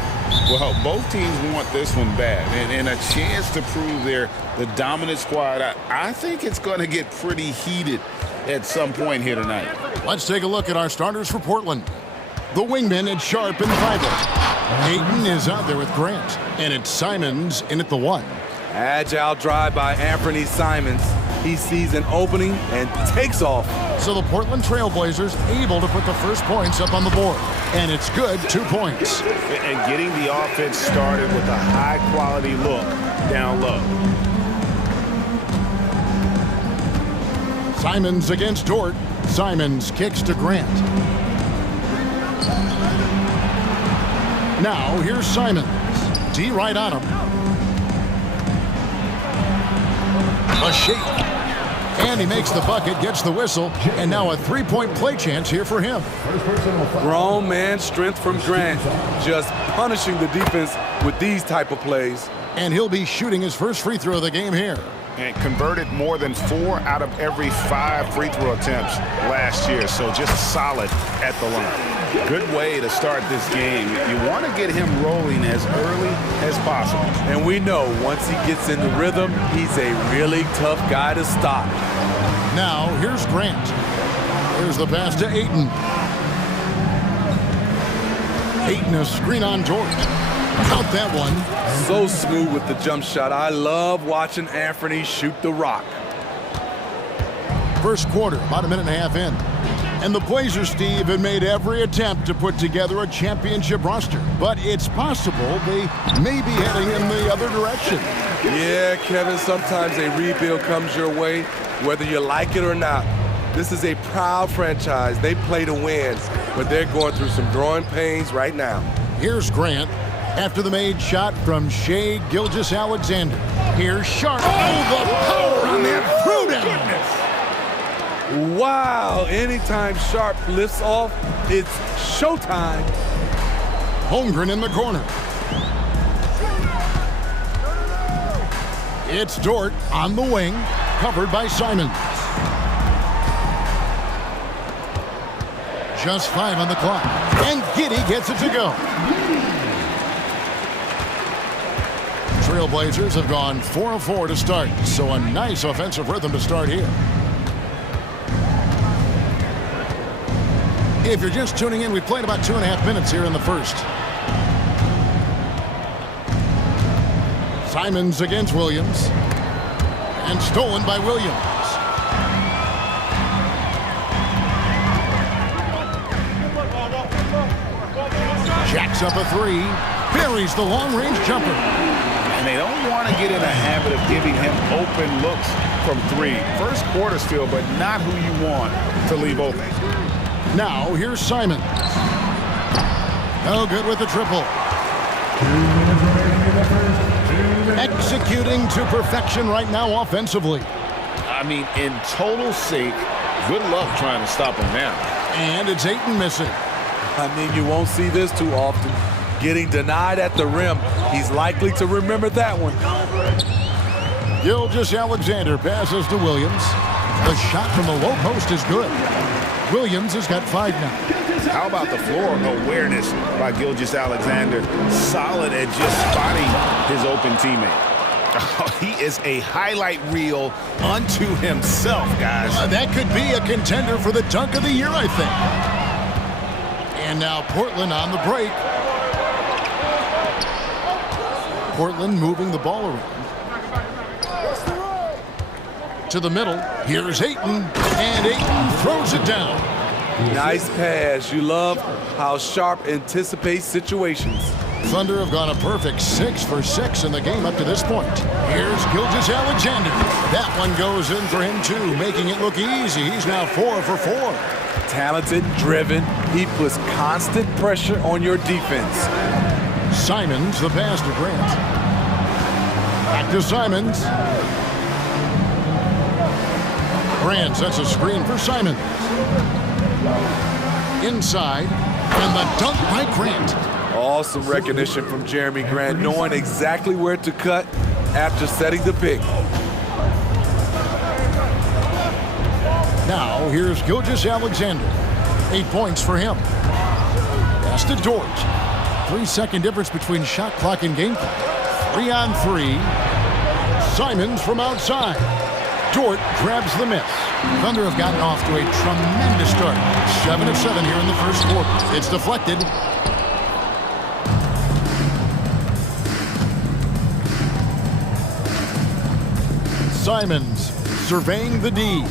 Well, both teams want this one bad, and a chance to prove they're the dominant squad. I think it's going to get pretty heated at some point here tonight. Let's take a look at our starters for Portland. The wingman at Sharp and Fiverr. Hayden is out there with Grant, and it's Simons in at the 1. Agile drive by Anthony Simons. He sees an opening and takes off. So the Portland Trailblazers able to put the first points up on the board. And it's good, 2 points. And getting the offense started with a high-quality look down low. Simons against Dort. Simons kicks to Grant. Now here's Simons. D right on him. A shake. And he makes the bucket, gets the whistle, and now a three-point play chance here for him. Grown man strength from Grant, just punishing the defense with these type of plays. And he'll be shooting his first free throw of the game here. And converted more than 4 out of every 5 free throw attempts last year, so just solid at the line. Good way to start this game. You want to get him rolling as early as possible. And we know once he gets in the rhythm, he's a really tough guy to stop. Now, here's Grant. Here's the pass to Ayton. Ayton, a screen on Dort. Count that one. So smooth with the jump shot. I love watching Anthony shoot the rock. First quarter, about a minute and a half in. And the Blazers, Steve, have made every attempt to put together a championship roster. But it's possible they may be heading in the other direction. Yeah, Kevin, sometimes a rebuild comes your way, whether you like it or not. This is a proud franchise. They play to win, but they're going through some growing pains right now. Here's Grant after the made shot from Shai Gilgeous-Alexander. Here's Sharp. Oh, the power on that throwdown. Wow, anytime Sharp lifts off, it's showtime. Holmgren in the corner. It's Dort on the wing, covered by Simons. Just 5 on the clock. And Giddey gets it to go. Trailblazers have gone 4 of 4 to start, so a nice offensive rhythm to start here. If you're just tuning in, we've played about 2.5 minutes here in the first. Simons against Williams. And stolen by Williams. Jacks up a 3. Buries the long-range jumper. And they don't want to get in a habit of giving him open looks from 3. First quarter still, but not who you want to leave open. Now, here's Simons. No good with the triple. Executing to perfection right now offensively. I mean, in total sync. Good luck trying to stop him now. And it's Ayton missing. I mean, you won't see this too often. Getting denied at the rim. He's likely to remember that one. Gilgeous-Alexander passes to Williams. The shot from the low post is good. Williams has got 5 now. How about the floor awareness by Gilgeous-Alexander? Solid at just spotting his open teammate. Oh, he is a highlight reel unto himself, guys. That could be a contender for the dunk of the year, I think. And now Portland on the break. Portland moving the ball around. To the middle. Here's Ayton. And Ayton throws it down. Nice pass. You love how Sharp anticipates situations. Thunder have gone a perfect 6 for 6 in the game up to this point. Here's Gilgeous-Alexander. That one goes in for him too, making it look easy. He's now 4 for 4. Talented, driven. He puts constant pressure on your defense. Simons, the pass to Grant. Back to Simons. Grant sets a screen for Simons. Inside, and the dunk by Grant. Awesome recognition from Jeremy Grant, knowing exactly where to cut after setting the pick. Now, here's Gilgeous-Alexander. 8 points for him. Pass to Dort. 3-second difference between shot clock and game clock. 3-on-3. Simons from outside. Dort grabs the miss. Thunder have gotten off to a tremendous start. 7 of 7 here in the first quarter. It's deflected. Simons surveying the D.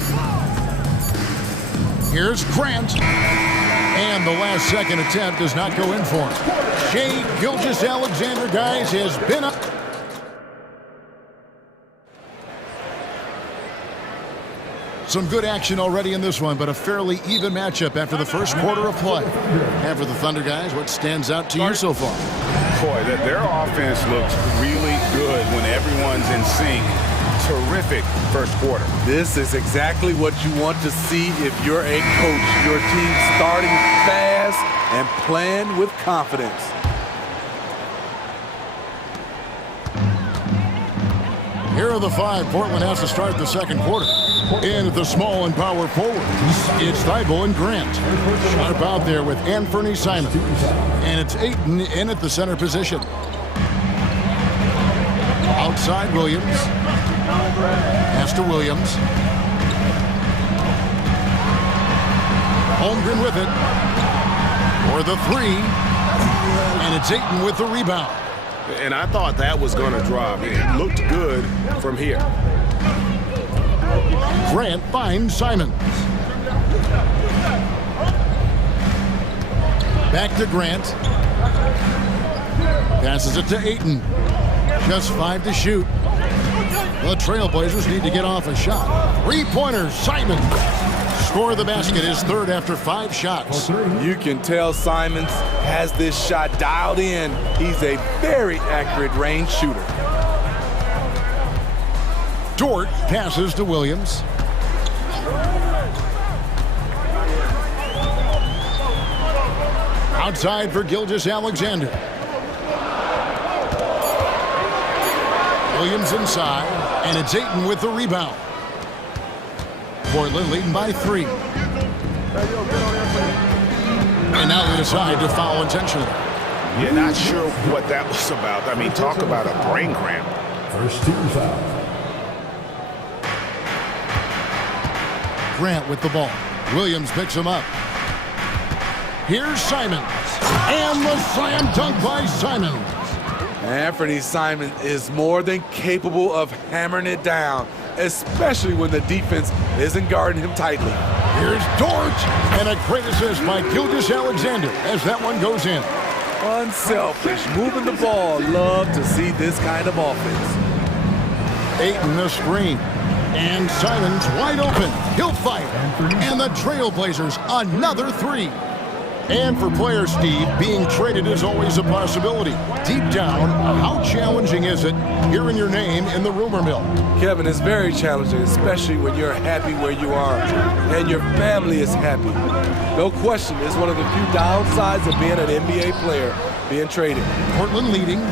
Here's Grant. And the last second attempt does not go in for him. Shai Gilgeous-Alexander, guys, has been up. Some good action already in this one, but a fairly even matchup after the first quarter of play. And for the Thunder guys, what stands out to you so far? Boy, their offense looks really good when everyone's in sync. Terrific first quarter. This is exactly what you want to see if you're a coach. Your team starting fast and playing with confidence. Here are the 5 Portland has to start the second quarter. In at the small and power forward, it's Thibault and Grant. Sharp out there with Anthony Simons. And it's Ayton in at the center position. Outside Williams. Pass to Williams. Holmgren with it. For the 3. And it's Ayton with the rebound. And I thought that was going to drop. It looked good from here. Grant finds Simons. Back to Grant. Passes it to Ayton. Just 5 to shoot. The Trailblazers need to get off a shot. 3-pointer, Simons. Score the basket, his third after 5 shots. You can tell Simons has this shot dialed in. He's a very accurate range shooter. Dort passes to Williams. Outside for Gilgeous-Alexander. Williams inside, and it's Ayton with the rebound. Portland leading by 3. And now they decide to foul intentionally. Yeah, not sure what that was about. I mean, talk about a brain cramp. First team foul. Grant with the ball. Williams picks him up. Here's Simons. And the slam dunk by Simons. Anthony Simons is more than capable of hammering it down, especially when the defense isn't guarding him tightly. Here's Dort. And a great assist by Gilgeous-Alexander as that one goes in. Unselfish, moving the ball. Love to see this kind of offense. Ayton the screen. And Simons wide open. He'll fire. And the Trailblazers another 3. And for players, Steve, being traded is always a possibility. Deep down, how challenging is it hearing your name in the rumor mill? Kevin, it's very challenging, especially when you're happy where you are and your family is happy. No question, it's one of the few downsides of being an NBA player, being traded. Portland leading.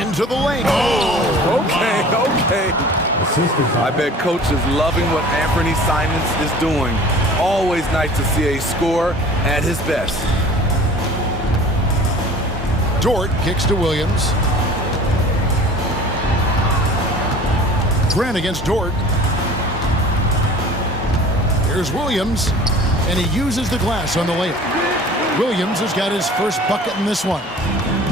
Into the lane. Oh, okay. I bet Coach is loving what Anthony Simons is doing. Always nice to see a scorer at his best. Dort kicks to Williams. Grant against Dort. Here's Williams, and he uses the glass on the layup. Williams has got his first bucket in this one.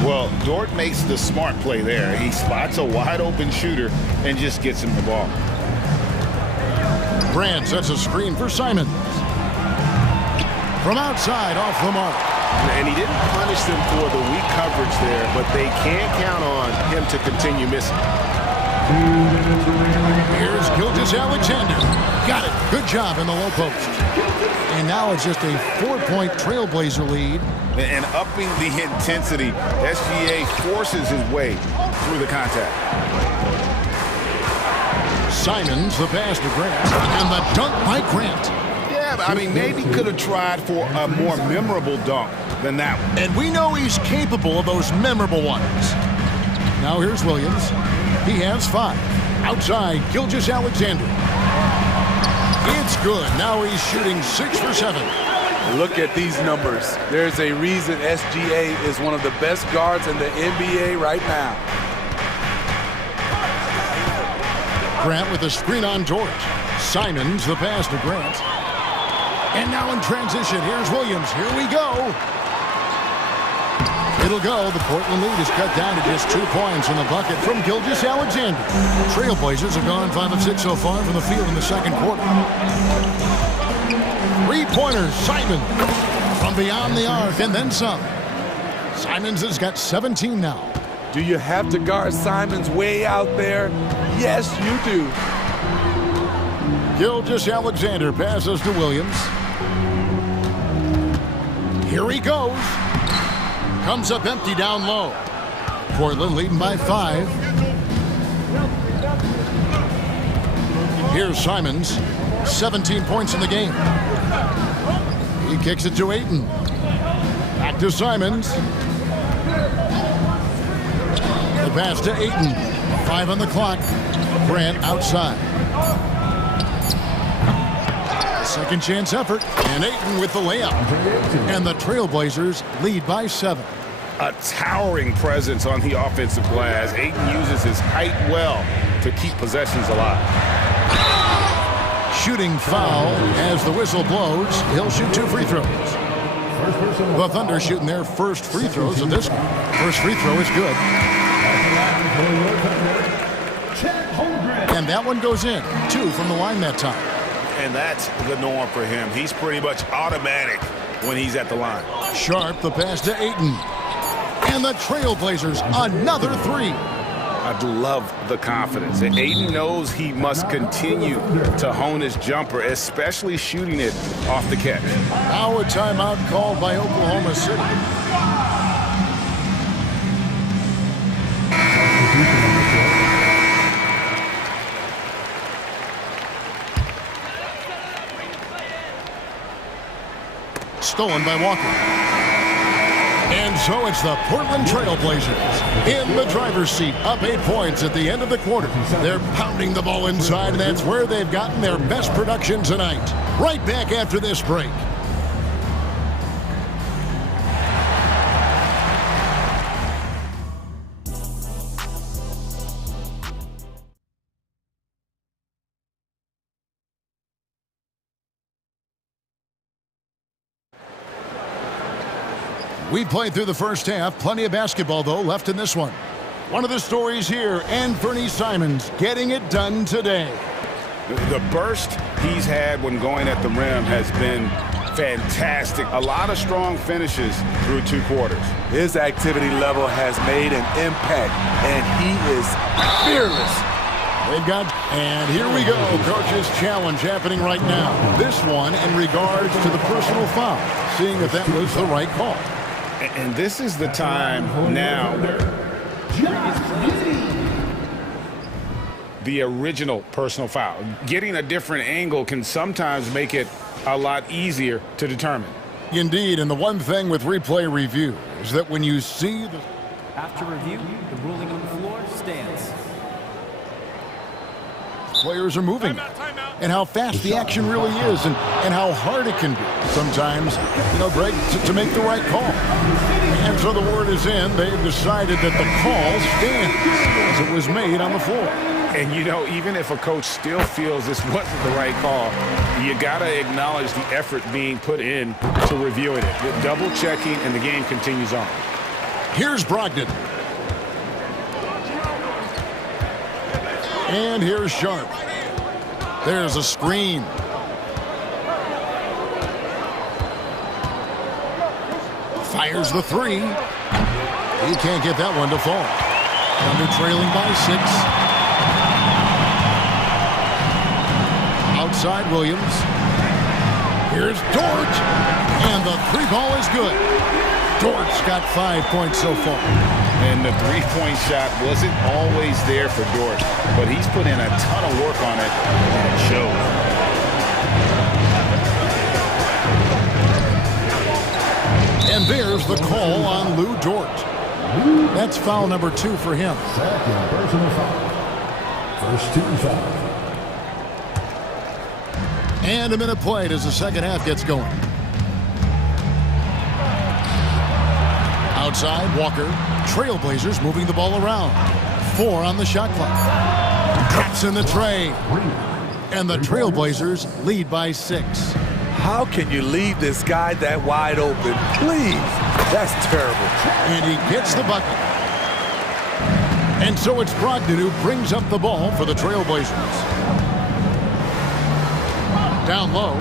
Well, Dort makes the smart play there. He spots a wide-open shooter and just gets him the ball. Grant sets a screen for Simons. From outside, off the mark. And he didn't punish them for the weak coverage there, but they can't count on him to continue missing. Here's Gilgeous-Alexander. Got it. Good job in the low post. And now it's just a 4-point Trailblazer lead. And upping the intensity, SGA forces his way through the contact. Simons, the pass to Grant, and the dunk by Grant. Yeah, I mean, maybe could have tried for a more memorable dunk than that one. And we know he's capable of those memorable ones. Now here's Williams. He has 5. Outside, Gilgeous-Alexander. It's good. Now he's shooting 6 for 7. Look at these numbers. There's a reason SGA is one of the best guards in the NBA right now. Grant with a screen on George. Simons the pass to Grant. And now in transition, here's Williams. Here we go. It'll go. The Portland lead is cut down to just 2 points in the bucket from Gilgeous-Alexander. Trailblazers have gone 5 of 6 so far from the field in the second quarter. Three-pointers, Simon from beyond the arc and then some. Simons has got 17 now. Do you have to guard Simons way out there? Yes, you do. Gilgeous-Alexander passes to Williams. Here he goes. Comes up empty down low. Portland leading by 5. Here's Simons. 17 points in the game. He kicks it to Ayton. Back to Simons. The pass to Ayton. 5 on the clock. Grant outside. Second chance effort, and Ayton with the layup. And the Trailblazers lead by 7. A towering presence on the offensive glass. Ayton uses his height well to keep possessions alive. Shooting foul as the whistle blows. He'll shoot 2 free throws. The Thunder shooting their first free throws of this one. First free throw is good. And that one goes in. 2 from the line that time. And that's the norm for him. He's pretty much automatic when he's at the line. Sharp, the pass to Ayton. And the Trailblazers, another 3. I love the confidence. And Ayton knows he must continue to hone his jumper, especially shooting it off the catch. Now a timeout called by Oklahoma City. Stolen by Walker. And so it's the Portland Trailblazers in the driver's seat, up 8 points at the end of the quarter. They're pounding the ball inside, and that's where they've gotten their best production tonight. Right back after this break. We played through the first half. Plenty of basketball, though, left in this one. One of the stories here, Anthony Simons getting it done today. The burst he's had when going at the rim has been fantastic. A lot of strong finishes through 2 quarters. His activity level has made an impact, and he is fearless. They've got, and here we go, coach's challenge happening right now. This one in regards to the personal foul, seeing if that was the right call. And this is the time now. The original personal foul. Getting a different angle can sometimes make it a lot easier to determine. Indeed, and the one thing with replay review is that when you see the... After review, the ruling on the floor stands. Players are moving, and how fast the action really is, and how hard it can be sometimes, Greg, to make the right call. And so the word is in. They've decided that the call stands as it was made on the floor. And, even if a coach still feels this wasn't the right call, you got to acknowledge the effort being put in to reviewing it. With double-checking, and the game continues on. Here's Brogdon. And here's Sharp. There's a screen. Fires the 3. He can't get that one to fall. Under trailing by 6. Outside Williams. Here's Dort. And the 3 ball is good. Dort's got 5 points so far. And the 3-point shot wasn't always there for Dort, but he's put in a ton of work on it, and it shows. And there's the call on Lou Dort. That's foul number 2 for him. Second personal foul. First team foul. And a minute played as the second half gets going. Outside, Walker. Trailblazers moving the ball around. 4 on the shot clock. Drops in the tray. And the Trailblazers lead by 6. How can you leave this guy that wide open? Please. That's terrible. And he gets the bucket. And so it's Brogdon who brings up the ball for the Trailblazers. Down low.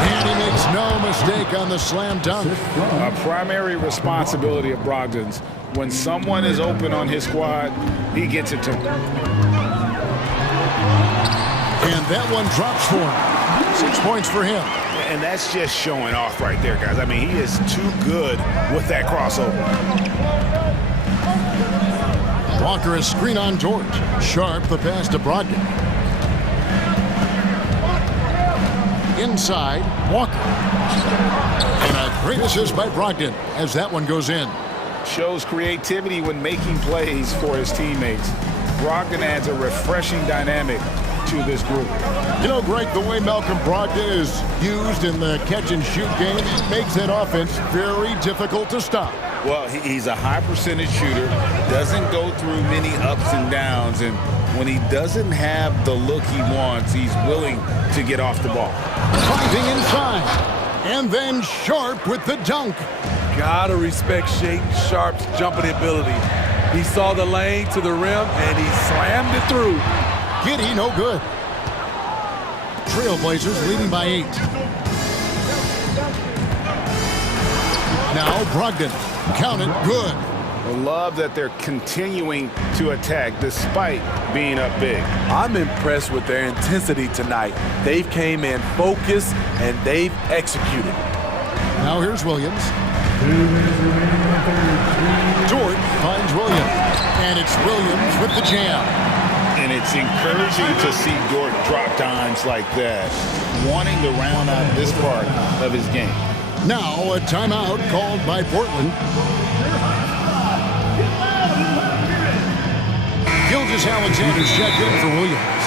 And he makes no mistake on the slam dunk. A primary responsibility of Brogdon's. When someone is open on his squad, he gets it to him. And that one drops for him. 6 points for him. And that's just showing off right there, guys. I mean, he is too good with that crossover. Walker is screen on George. Sharp the pass to Brogdon. Inside, Walker. And a great assist by Brogdon as that one goes in. Shows creativity when making plays for his teammates. Brogdon adds a refreshing dynamic to this group. You know, Greg, the way Malcolm Brogdon is used in the catch-and-shoot game, it makes that offense very difficult to stop. Well, he's a high percentage shooter, doesn't go through many ups and downs, and when he doesn't have the look he wants, he's willing to get off the ball. Finding inside, and then Sharp with the dunk. Gotta respect Shaedon Sharp's jumping ability. He saw the lane to the rim, and he slammed it through. Giddy, no good. Trailblazers leading by 8. Now Brogdon. Count it, good. I love that they're continuing to attack despite being up big. I'm impressed with their intensity tonight. They've came in focused, and they've executed. Now here's Williams. Dort finds Williams. And it's Williams with the jam. And it's encouraging to see Dort drop dimes like that, wanting to round out this part of his game. Now a timeout called by Portland. Gilgeous-Alexander's checked in for Williams.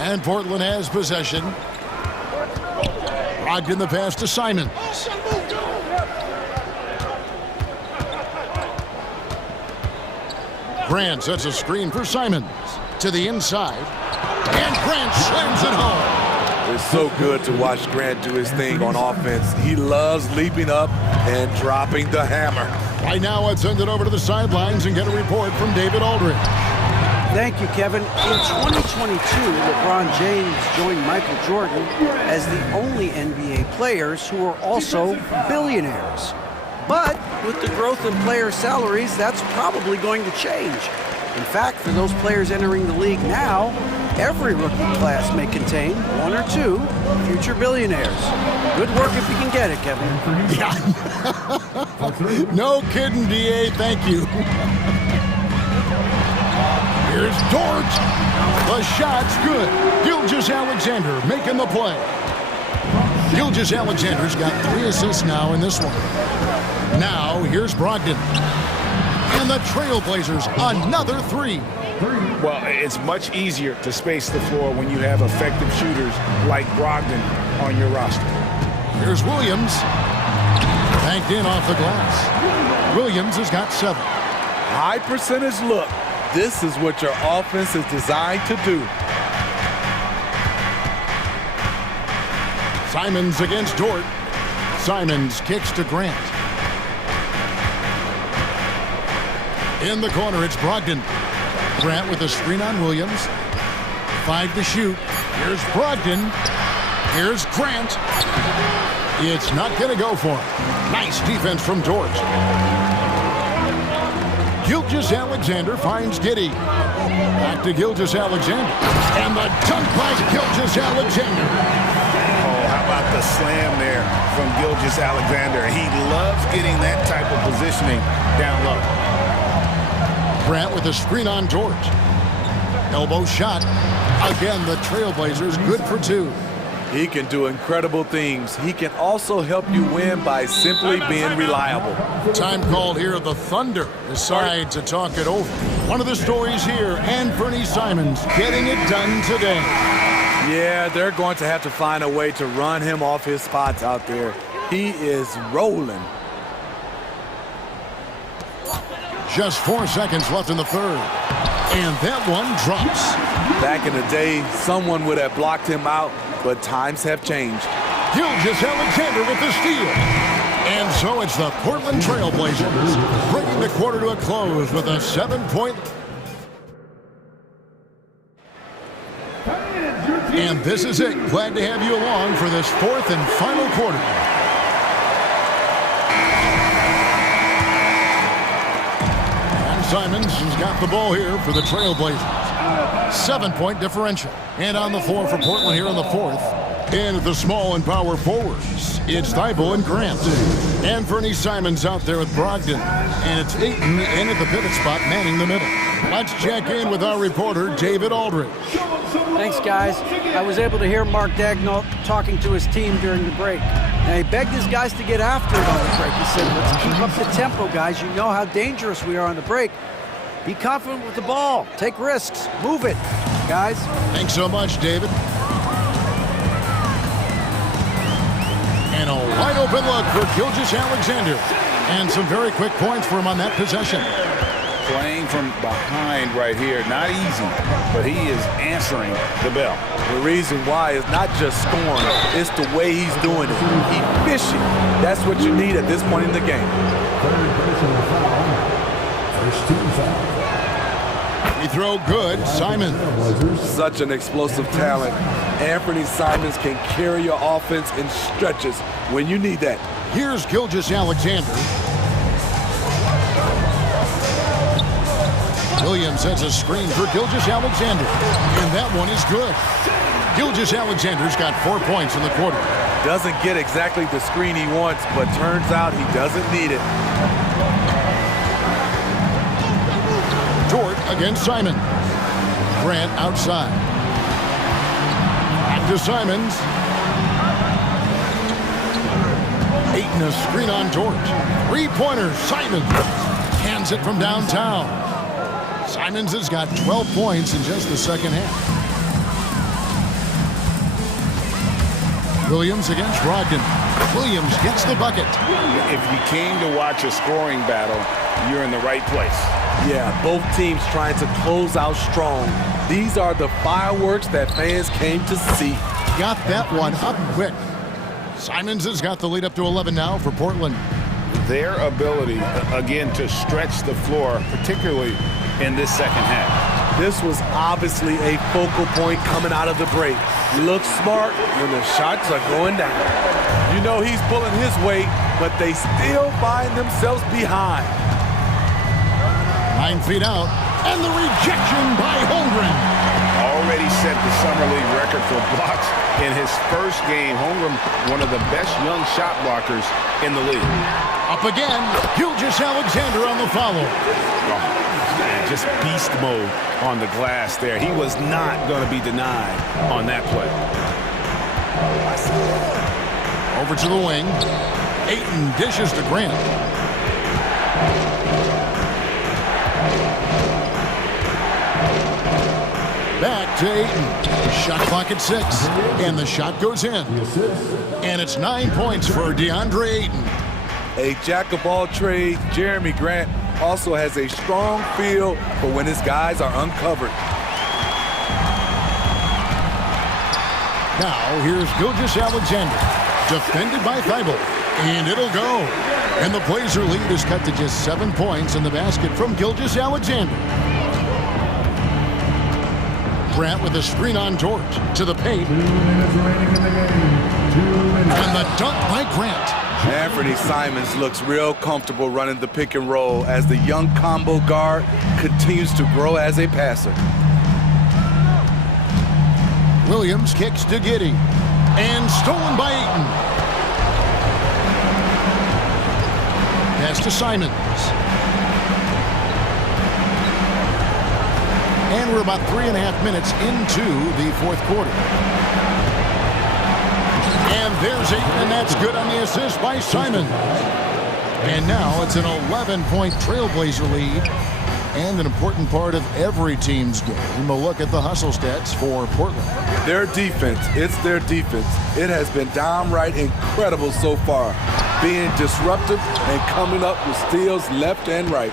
And Portland has possession. Brogdon the pass to Simons. Grant sets a screen for Simons. To the inside. And Grant slams it home. It's so good to watch Grant do his thing on offense. He loves leaping up and dropping the hammer. Right now, let's send it over to the sidelines and get a report from David Aldridge. Thank you, Kevin. In 2022, LeBron James joined Michael Jordan as the only NBA players who are also billionaires. But with the growth in player salaries, that's probably going to change. In fact, for those players entering the league now, every rookie class may contain 1 or 2 future billionaires. Good work if you can get it, Kevin. Yeah. No kidding, D.A. Thank you. Here's Dort. The shot's good. Gilgeous-Alexander making the play. Gilgeous-Alexander's got 3 assists now in this one. Now, here's Brogdon. And the Trailblazers, another 3. Well, it's much easier to space the floor when you have effective shooters like Brogdon on your roster. Here's Williams. Banked in off the glass. Williams has got 7. High percentage look. This is what your offense is designed to do. Simons against Dort. Simons kicks to Grant. In the corner, it's Brogdon. Grant with a screen on Williams. 5 to shoot. Here's Brogdon. Here's Grant. It's not going to go for him. Nice defense from Dort. Gilgeous-Alexander finds Giddy. Back to Gilgeous-Alexander. And the dunk by Gilgeous-Alexander. Oh, how about the slam there from Gilgeous-Alexander? He loves getting that type of positioning down low. Grant with a screen on George. Elbow shot. Again, the Trailblazers good for 2. He can do incredible things. He can also help you win by simply being reliable. Time called here. The Thunder decide to talk it over. One of the stories here, Anthony Simons getting it done today. Yeah, they're going to have to find a way to run him off his spots out there. He is rolling. Just 4 seconds left in the third. And that one drops. Back in the day, someone would have blocked him out, but times have changed. Gilgeous-Alexander with the steal. And so it's the Portland Trail Blazers bringing the quarter to a close with a 7-point. And this is it. Glad to have you along for this fourth and final quarter. And Simons has got the ball here for the Trail Blazers. 7-point differential. And on the floor for Portland here in the fourth. And at the small and power forwards, it's Thibault and Grant. Anthony Simons out there with Brogdon. And it's Ayton in at the pivot spot, manning the middle. Let's check in with our reporter, David Aldridge. Thanks, guys. I was able to hear Mark Daigneault talking to his team during the break. And he begged his guys to get after it on the break. He said, let's keep up the tempo, guys. You know how dangerous we are on the break. Be confident with the ball. Take risks. Move it, guys. Thanks so much, David. And a wide open look for Gilgeous-Alexander. And some very quick points for him on that possession. Playing from behind right here, not easy, but he is answering the bell. The reason why is not just scoring, it's the way he's doing it. Efficient. That's what you need at this point in the game. First team foul. He throw good, Simon. Such an explosive talent. Anthony Simons can carry your offense in stretches when you need that. Here's Gilgeous-Alexander. Williams sets a screen for Gilgeous-Alexander. And that one is good. Gilgeous-Alexander's got 4 points in the quarter. Doesn't get exactly the screen he wants, but turns out he doesn't need it. Dort against Simon. Grant outside. Back to Simons. Ayton a screen on Dort. 3-pointer, Simons. Hands it from downtown. Simons has got 12 points in just the second half. Williams against Brogdon. Williams gets the bucket. If you came to watch a scoring battle, you're in the right place. Yeah, both teams trying to close out strong. These are the fireworks that fans came to see. Got that one up quick. Simons has got the lead up to 11 now for Portland. Their ability, again, to stretch the floor, particularly in this second half. This was obviously a focal point coming out of the break. Looks smart when the shots are going down. You know he's pulling his weight, but they still find themselves behind. 9 feet out, and the rejection by Holmgren. Already set the Summer League record for blocks in his first game. Holmgren, one of the best young shot blockers in the league. Up again, Gilgeous-Alexander on the follow. Just beast mode on the glass there. He was not going to be denied on that play. Over to the wing. Ayton dishes to Grant. Back to Ayton. Shot clock at 6. And the shot goes in. And it's 9 points for DeAndre Ayton. A jack of all trades, Jeremy Grant also has a strong feel for when his guys are uncovered. Now here's Gilgeous-Alexander. Defended by Thibault. And it'll go. And the Blazer lead is cut to just 7 points in the basket from Gilgeous-Alexander. Grant with a screen on Dort to the paint. 2 minutes remaining in the game. 2 minutes. And the dunk by Grant. Anthony Simons looks real comfortable running the pick and roll as the young combo guard continues to grow as a passer. Williams kicks to Giddey. And stolen by Ayton. Pass to Simons. And we're about 3.5 minutes into the fourth quarter. There's 8, and that's good on the assist by Simon. And now it's an 11-point Trailblazer lead. And an important part of every team's game. A look at the hustle stats for Portland. Their defense, it's their defense. It has been downright incredible so far, being disruptive and coming up with steals left and right.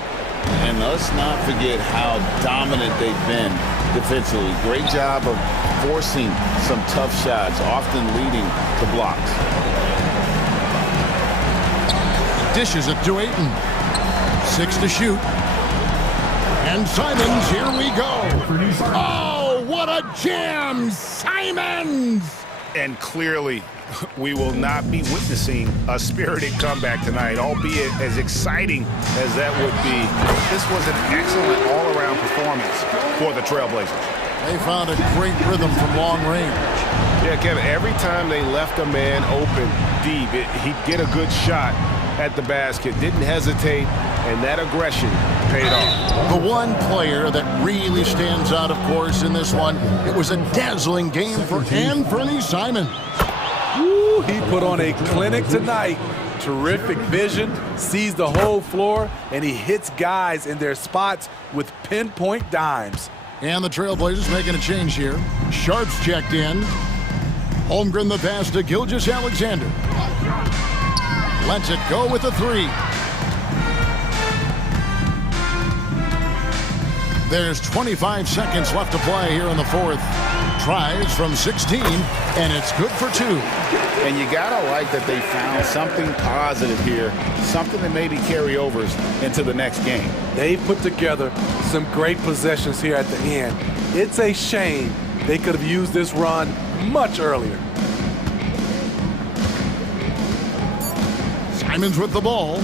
And let's not forget how dominant they've been defensively. Great job of forcing some tough shots, often leading to blocks. Dishes it to Ayton. 6 to shoot. And Simons, here we go. Oh, what a jam, Simons! And clearly, we will not be witnessing a spirited comeback tonight, albeit as exciting as that would be. This was an excellent all-around performance for the Trailblazers. They found a great rhythm from long range. Yeah, Kevin, every time they left a man open deep, he'd get a good shot at the basket, didn't hesitate, and that aggression paid off. The one player that really stands out, of course, in this one, it was a dazzling game for Anthony Simon. Woo, he put on a clinic tonight. Terrific vision, sees the whole floor, and he hits guys in their spots with pinpoint dimes. And the Trailblazers making a change here. Sharps checked in. Holmgren the pass to Gilgeous-Alexander. Lets it go with a 3. There's 25 seconds left to play here in the fourth. Tries from 16, and it's good for 2. And you gotta like that they found something positive here, something that maybe carry overs into the next game. They put together some great possessions here at the end. It's a shame they could have used this run much earlier. Simons with the ball.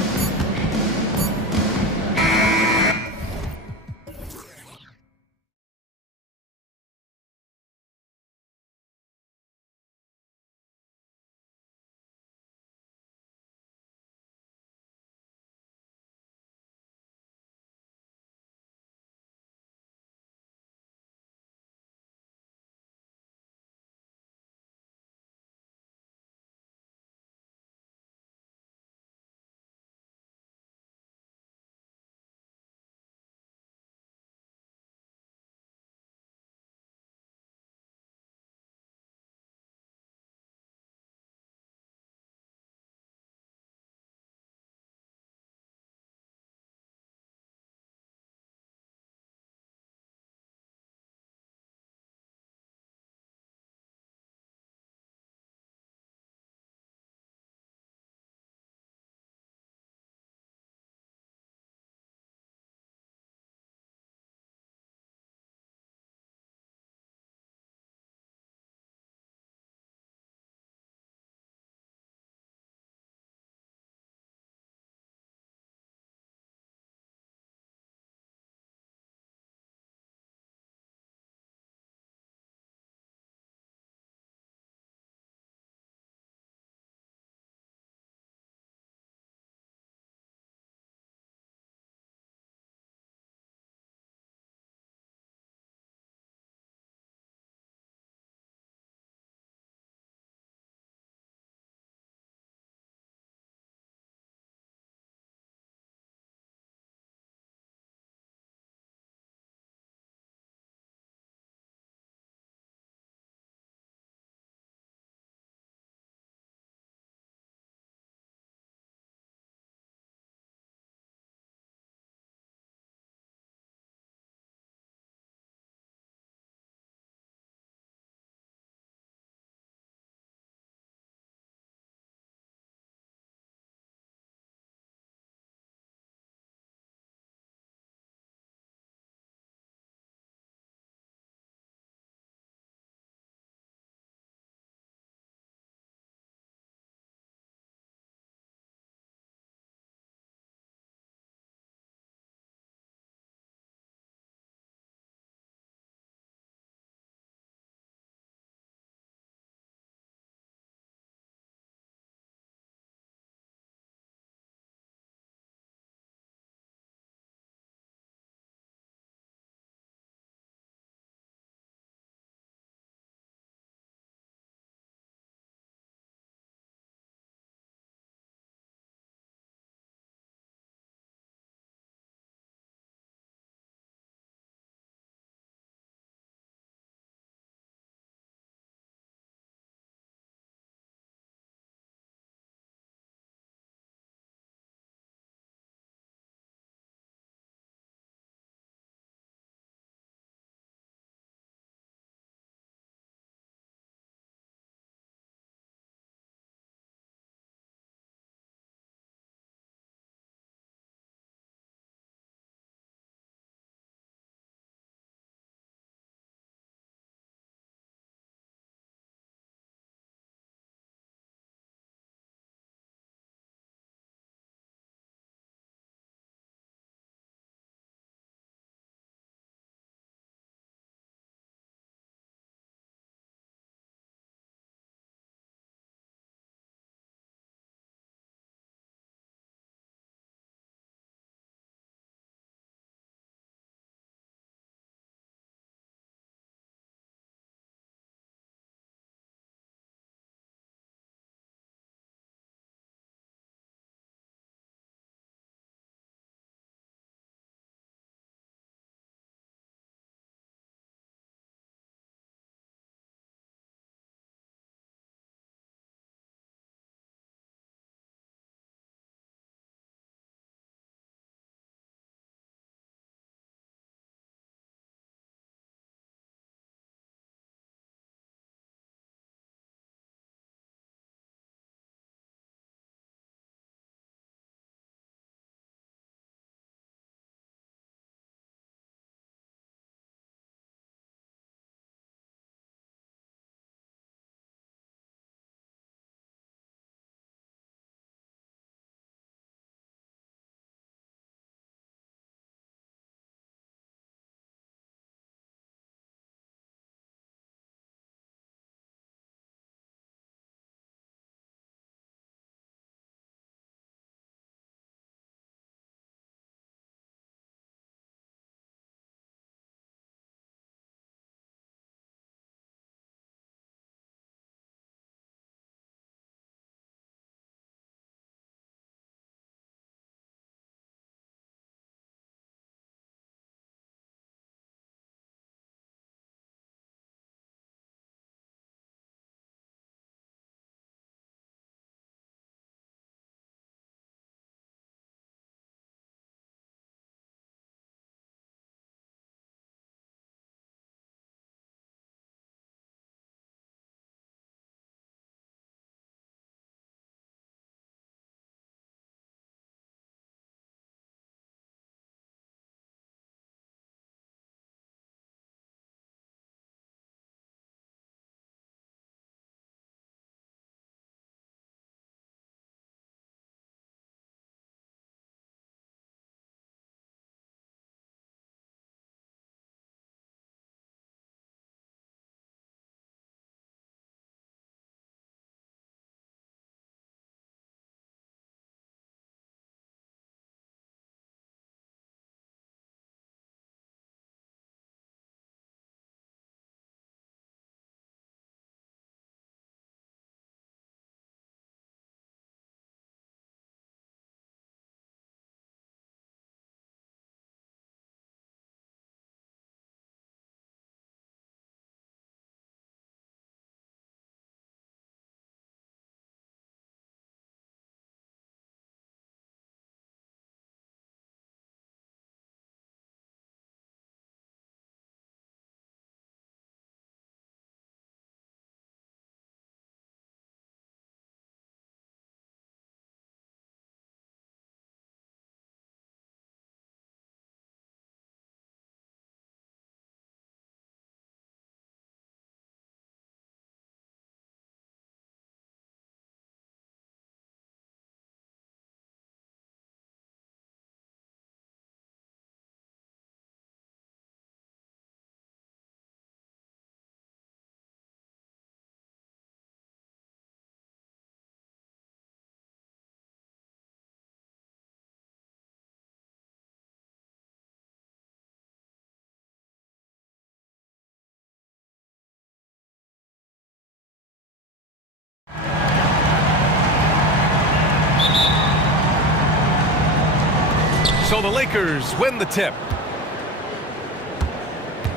So the Lakers win the tip.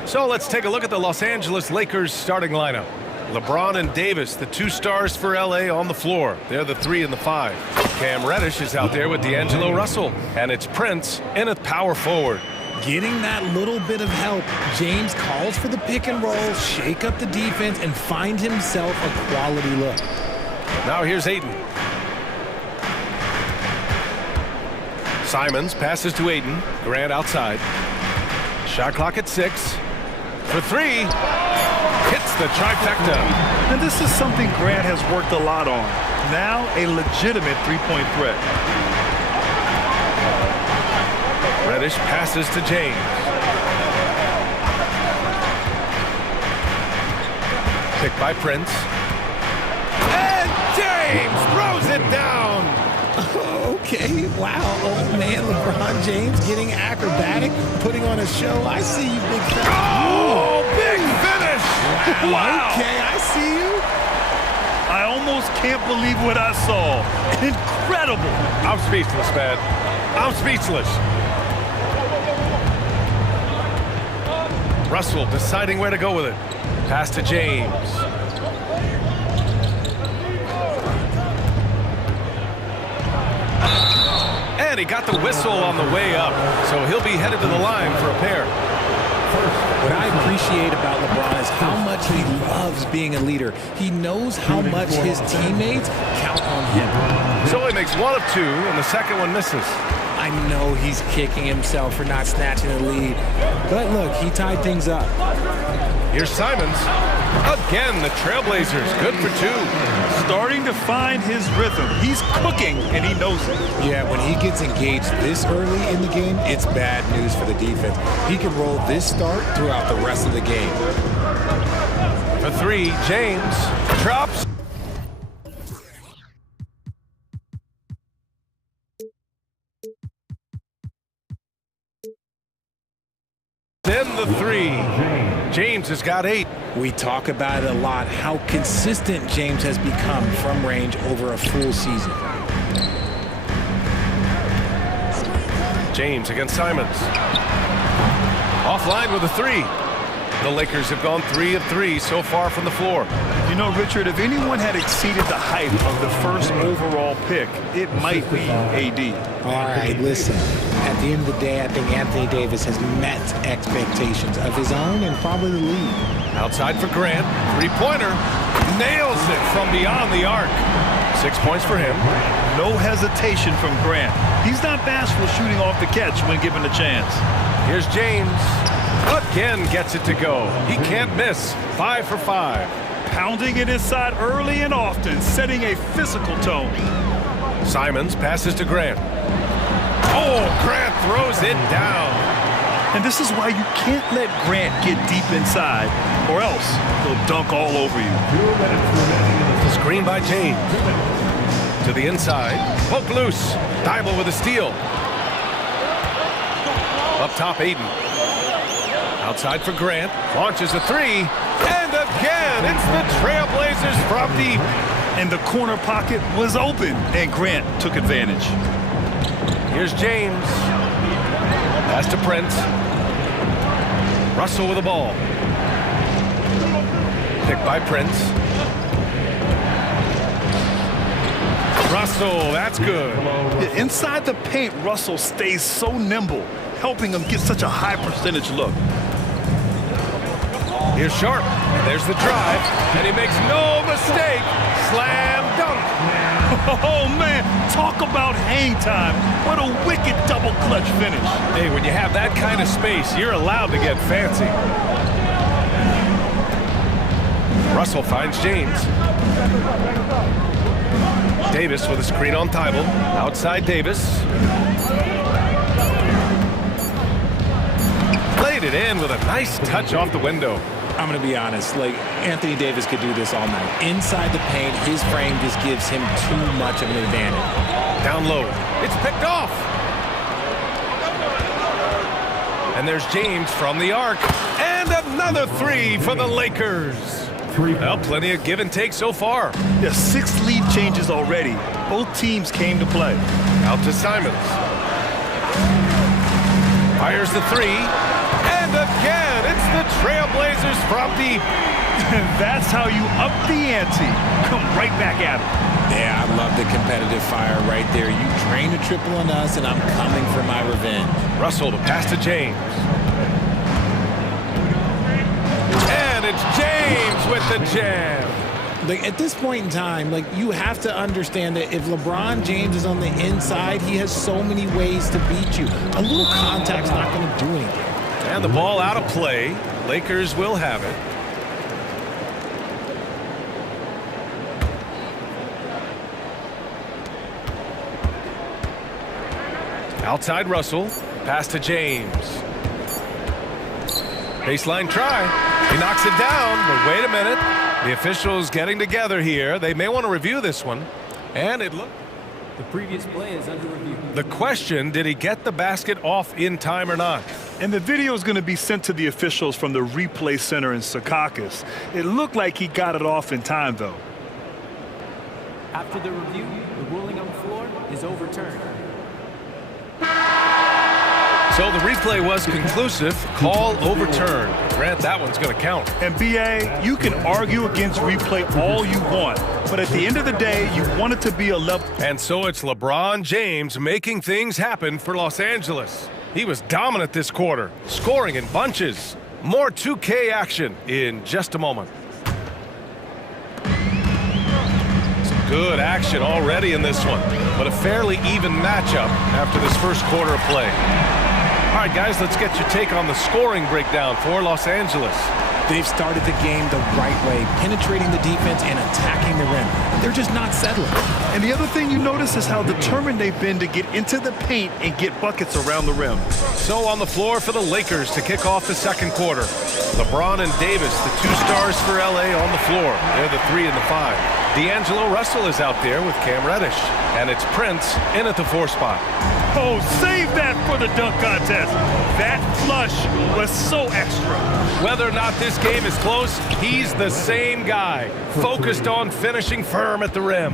So let's take a look at the Los Angeles Lakers starting lineup. LeBron and Davis, the two stars for LA on the floor. They're the 3 and the 5. Cam Reddish is out there with D'Angelo Russell. And it's Prince in at power forward. Getting that little bit of help. James calls for the pick and roll, shake up the defense, and find himself a quality look. Now here's Ayton. Simons passes to Ayton. Grant outside. Shot clock at 6. For 3. Hits the trifecta. And this is something Grant has worked a lot on. Now a legitimate three-point threat. Reddish passes to James. Picked by Prince. And James throws it down. Okay, wow. Oh, man, LeBron James getting acrobatic, putting on a show. I see you, big fella. Oh, big finish. Wow. Okay, I see you. I almost can't believe what I saw. Incredible. I'm speechless, man. I'm speechless. Russell deciding where to go with it. Pass to James. And he got the whistle on the way up, so he'll be headed to the line for a pair. What I appreciate about LeBron is how much he loves being a leader. He knows how much his teammates count on him. So he makes 1 of 2, and the second one misses. I know he's kicking himself for not snatching the lead, but look, he tied things up. Here's Simons. Again, the Trailblazers, good for 2. Starting to find his rhythm. He's cooking, and he knows it. Yeah, when he gets engaged this early in the game, it's bad news for the defense. He can roll this start throughout the rest of the game. For 3, James drops. Then the 3. James has got 8. We talk about it a lot, how consistent James has become from range over a full season. James against Simons. Offline with a 3. The Lakers have gone 3 of 3 so far from the floor. You know, Richard, if anyone had exceeded the hype of the first overall pick, it might be AD. All right, listen. At the end of the day, I think Anthony Davis has met expectations of his own and probably the league. Outside for Grant. 3-pointer. Nails it from beyond the arc. 6 points for him. No hesitation from Grant. He's not bashful shooting off the catch when given a chance. Here's James. Again gets it to go. He can't miss. 5 for 5. Pounding it inside early and often, setting a physical tone. Simons passes to Grant. Oh, Grant throws it down. And this is why you can't let Grant get deep inside, or else he'll dunk all over you. Screen by James. To the inside. Poke loose. Thibault with a steal. Up top, Ayton. Outside for Grant. Launches a 3. And again, it's the Trailblazers from deep. And the corner pocket was open, and Grant took advantage. Here's James. Pass to Prince. Russell with the ball. Picked by Prince. Russell, that's good. Yeah, inside the paint, Russell stays so nimble, helping him get such a high percentage look. Here's Sharp. There's the drive, and he makes no mistake. Slam dunk. Oh, man, talk about hang time. What a wicked double clutch finish. Hey, when you have that kind of space, you're allowed to get fancy. Russell finds James. Davis with a screen on Thibault. Outside Davis. Played it in with a nice touch off the window. I'm going to be honest, like, Anthony Davis could do this all night. Inside the paint, his frame just gives him too much of an advantage. Down low. It's picked off. And there's James from the arc. And another 3 for the Lakers. Well, plenty of give and take so far. Yeah, 6 lead changes already. Both teams came to play. Out to Simons. Fires the three. And again, it's the Trailblazers from deep. That's how you up the ante. Come right back at it. Yeah, I love the competitive fire right there. You drain a triple on us, and I'm coming for my revenge. Russell to pass to James. And it's James with the jam. Like, at this point in time, like, you have to understand that if LeBron James is on the inside, he has so many ways to beat you. A little contact's not going to do anything. And the ball out of play. Lakers will have it. Outside Russell. Pass to James. Baseline try. He knocks it down, but wait a minute. The officials getting together here. They may want to review this one. And it looked... The previous play is under review. The question, did he get the basket off in time or not? And the video is going to be sent to the officials from the replay center in Secaucus. It looked like he got it off in time, though. After the review, the ruling on the floor is overturned. So the replay was conclusive. Call overturned. Grant, that one's going to count. And BA, you can argue against replay all you want, but at the end of the day, you want it to be a level. And so it's LeBron James making things happen for Los Angeles. He was dominant this quarter, scoring in bunches. More 2K action in just a moment. Some good action already in this one, but a fairly even matchup after this first quarter of play. All right, guys, let's get your take on the scoring breakdown for Los Angeles. They've started the game the right way, penetrating the defense and attacking the rim. They're just not settling. And the other thing you notice is how determined they've been to get into the paint and get buckets around the rim. So on the floor for the Lakers to kick off the second quarter. LeBron and Davis, the two stars for LA on the floor. They're the 3 and the 5. D'Angelo Russell is out there with Cam Reddish. And it's Prince in at the 4 spot. Oh, save that for the dunk contest. That flush was so extra. Whether or not this game is close, he's the same guy, focused on finishing firm at the rim.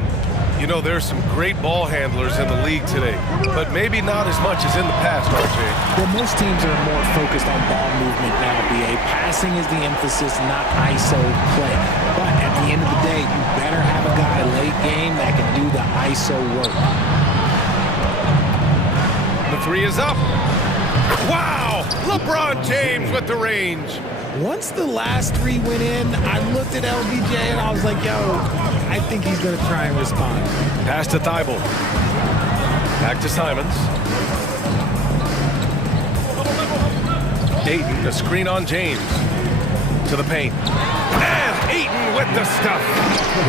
You know, there's some great ball handlers in the league today, but maybe not as much as in the past, RJ. Well, most teams are more focused on ball movement now, BA. Passing is the emphasis, not ISO play. But at the end of the day, you better have a guy late game that can do the ISO work. The 3 is up. Wow! LeBron James with the range. Once the last 3 went in, I looked at LBJ and I was like, yo, I think he's going to try and respond. Pass to Thibault. Back to Simons. Ayton, a screen on James. To the paint. And Ayton with the stuff.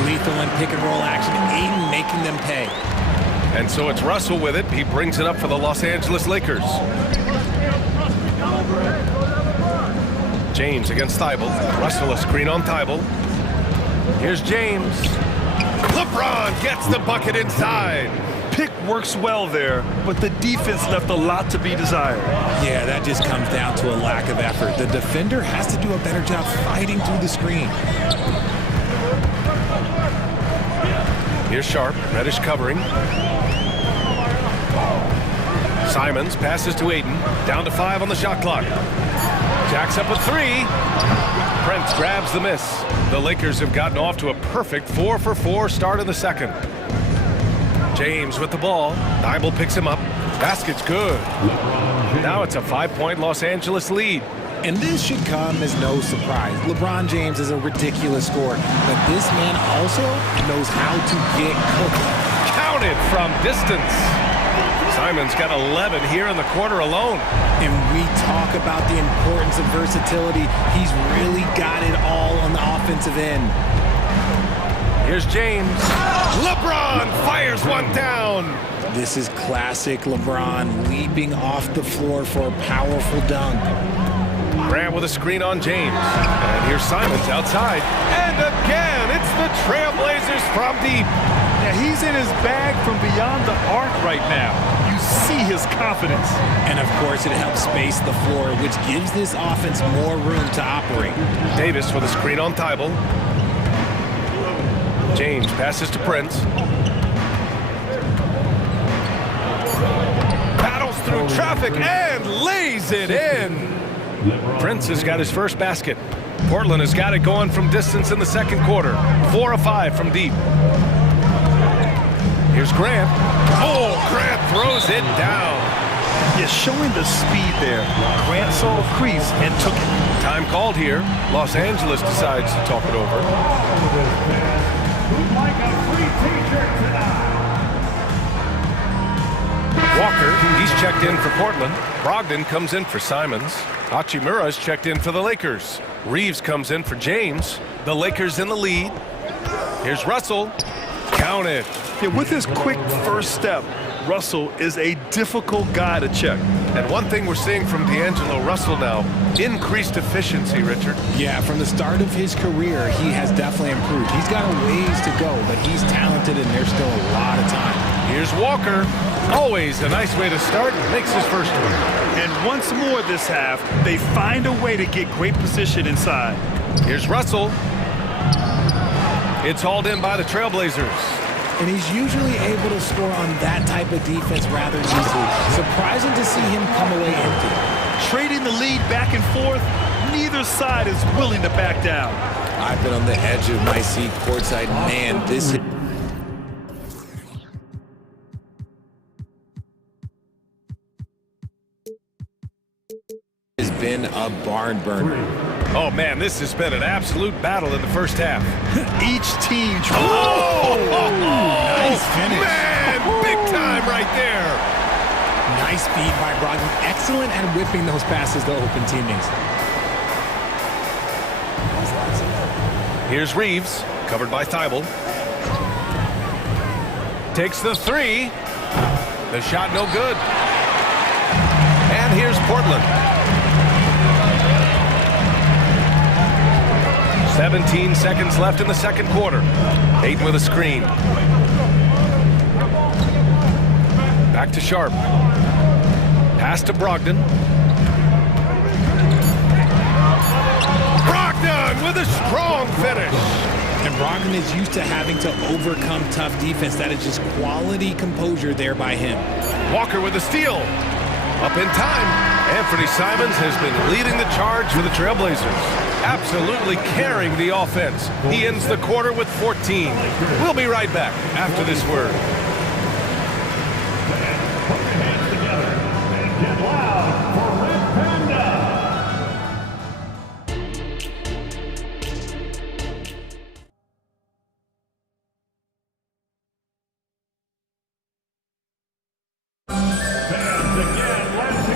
Lethal and pick and roll action. Ayton making them pay. And so it's Russell with it. He brings it up for the Los Angeles Lakers. James against Thibault. Russell a screen on Thibault. Here's James. LeBron gets the bucket inside. Pick works well there, but the defense left a lot to be desired. Yeah, that just comes down to a lack of effort. The defender has to do a better job fighting through the screen. Here's Sharp. Reddish covering. Simons passes to Ayton. Down to 5 on the shot clock. Jacks up a 3. Prince grabs the miss. The Lakers have gotten off to a perfect 4-for-4 start in the second. James with the ball. Thibault picks him up. Basket's good. Now it's a 5-point Los Angeles lead. And this should come as no surprise. LeBron James is a ridiculous scorer, but this man also knows how to get cooked. Counted from distance. Simons got 11 here in the quarter alone. And we talk about the importance of versatility. He's really got it all on the offensive end. Here's James. LeBron fires one down. This is classic LeBron leaping off the floor for a powerful dunk. Grant with a screen on James. And here's Simons outside. And again, it's the Trailblazers from deep. Yeah, he's in his bag from beyond the arc right now. You see his confidence. And of course, it helps space the floor, which gives this offense more room to operate. Davis with a screen on Thibault. James passes to Prince. Battles through through traffic and lays it in. Prince has got his first basket. Portland has got it going from distance in the second quarter. 4 of 5 from deep. Here's Grant. Oh, Grant throws it down. Yeah, showing the speed there. Grant saw a crease and took it. Time called here. Los Angeles decides to talk it over. Walker, he's checked in for Portland. Brogdon comes in for Simons. Hachimura's checked in for the Lakers. Reeves comes in for James. The Lakers in the lead. Here's Russell. Count it. Yeah, with his quick first step, Russell is a difficult guy to check. And one thing we're seeing from D'Angelo Russell now, increased efficiency, Richard. Yeah, from the start of his career, he has definitely improved. He's got a ways to go, but he's talented and there's still a lot of time. Here's Walker. Always a nice way to start. Makes his first one. And once more this half, they find a way to get great position inside. Here's Russell. It's hauled in by the Trailblazers. And he's usually able to score on that type of defense rather easily. Surprising to see him come away empty. Trading the lead back and forth, neither side is willing to back down. I've been on the edge of my seat courtside. Man, this has been a barn burner. Oh, man, this has been an absolute battle in the first half. Each team... Nice finish. Man, big time right there. Nice feed by Brogdon. Excellent at whipping those passes to open teammates. Here's Reeves, covered by Thibault. Takes the three. The shot no good. And here's Portland. 17 seconds left in the second quarter. Ayton with a screen. Back to Sharp. Pass to Brogdon. Brogdon with a strong finish. And Brogdon is used to having to overcome tough defense. That is just quality composure there by him. Walker with a steal. Up in time. Anthony Simons has been leading the charge for the Trailblazers. Absolutely carrying the offense. He ends the quarter with 14. We'll be right back after this word. Get loud for Red Panda.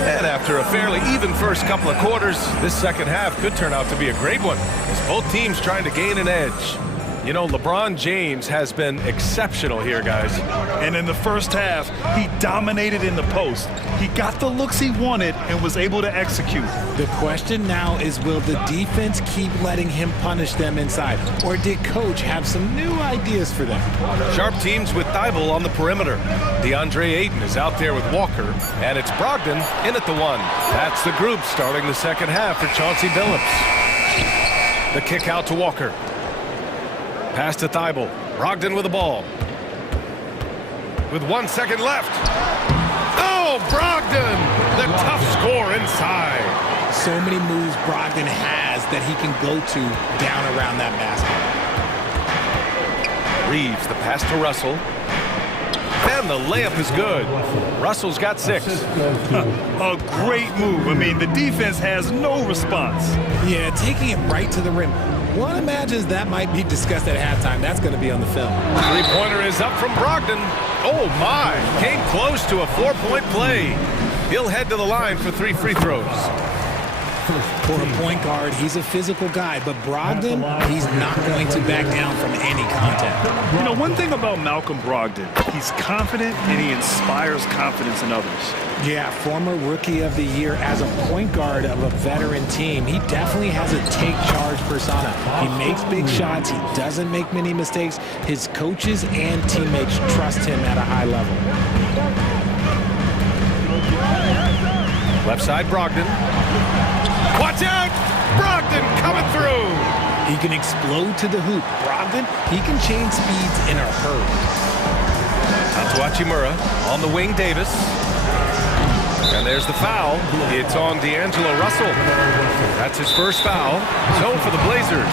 And after a fairly even first couple of quarters, this second half could turn out to be a great one, as both teams trying to gain an edge. You know, LeBron James has been exceptional here, guys. And in the first half, he dominated in the post. He got the looks he wanted and was able to execute. The question now is, will the defense keep letting him punish them inside? Or did Coach have some new ideas for them? Sharp teams with Thibault on the perimeter. DeAndre Ayton is out there with Walker, and it's Brogdon in at the one. That's the group starting the second half for Chauncey Billups. The kick out to Walker. Pass to Thibault. Brogdon with the ball. With 1 second left. Oh, Brogdon! The tough score inside. So many moves Brogdon has that he can go to down around that basket. Reeves, the pass to Russell. And the layup is good. Russell's got 6. A great move. I mean, the defense has no response. Yeah, taking it right to the rim. One imagines that might be discussed at halftime. That's going to be on the film. Three-pointer is up from Brogdon. Oh, my. Came close to a 4-point play. He'll head to the line for 3 free throws. For a point guard, he's a physical guy, but Brogdon, he's not going to back down from any contact. You know, one thing about Malcolm Brogdon, he's confident and he inspires confidence in others. Yeah, former Rookie of the Year as a point guard of a veteran team. He definitely has a take-charge persona. He makes big shots. He doesn't make many mistakes. His coaches and teammates trust him at a high level. Left side, Brogdon. Watch out! Brogdon coming through! He can explode to the hoop. Brogdon, he can change speeds in a hurry. Out to Hachimura. On the wing, Davis. And there's the foul. It's on D'Angelo Russell. That's his first foul. So for the Blazers,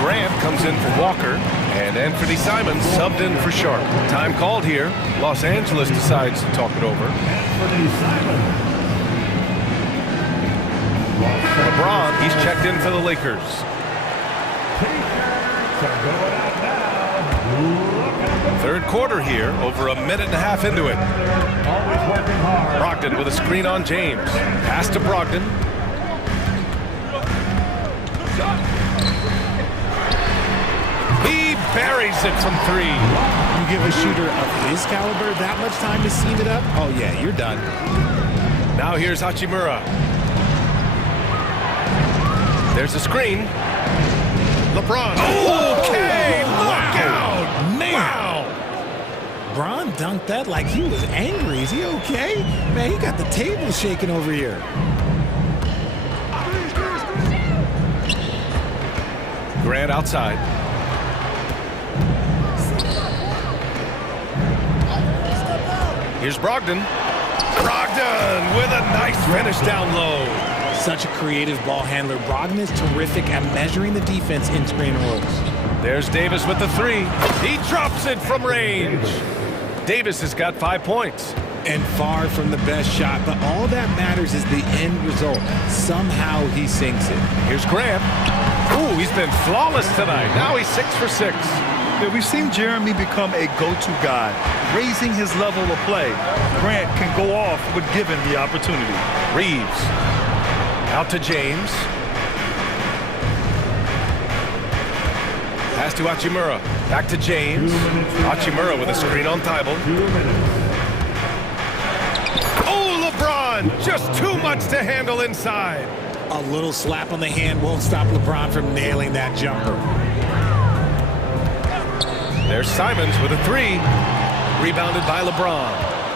Grant comes in for Walker, and Anthony Simons subbed in for Sharp. Time called here. Los Angeles decides to talk it over. LeBron, he's checked in for the Lakers. Third quarter here, over a minute and a half into it. Brogdon with a screen on James. Pass to Brogdon. He buries it from three. You give a shooter of his caliber that much time to seam it up? Oh yeah, you're done. Now here's Hachimura. There's a screen. LeBron. Okay, look out! Man! Wow. Bron dunked that like he was angry. Is he okay? Man, he got the table shaking over here. Grant outside. Here's Brogdon. Brogdon with a nice finish down low. Such a creative ball handler. Brogdon is terrific at measuring the defense in screen rolls. There's Davis with the three. He drops it from range. Davis has got 5 points. And far from the best shot, but all that matters is the end result. Somehow he sinks it. Here's Grant. Ooh, he's been flawless tonight. Now he's 6 for 6. Yeah, we've seen Jeremy become a go-to guy, raising his level of play. Grant can go off when given the opportunity. Reeves. Out to James. Pass to Hachimura. Back to James. Hachimura with a screen on Thibault. Oh, LeBron! Just too much to handle inside. A little slap on the hand won't stop LeBron from nailing that jumper. There's Simons with a three. Rebounded by LeBron.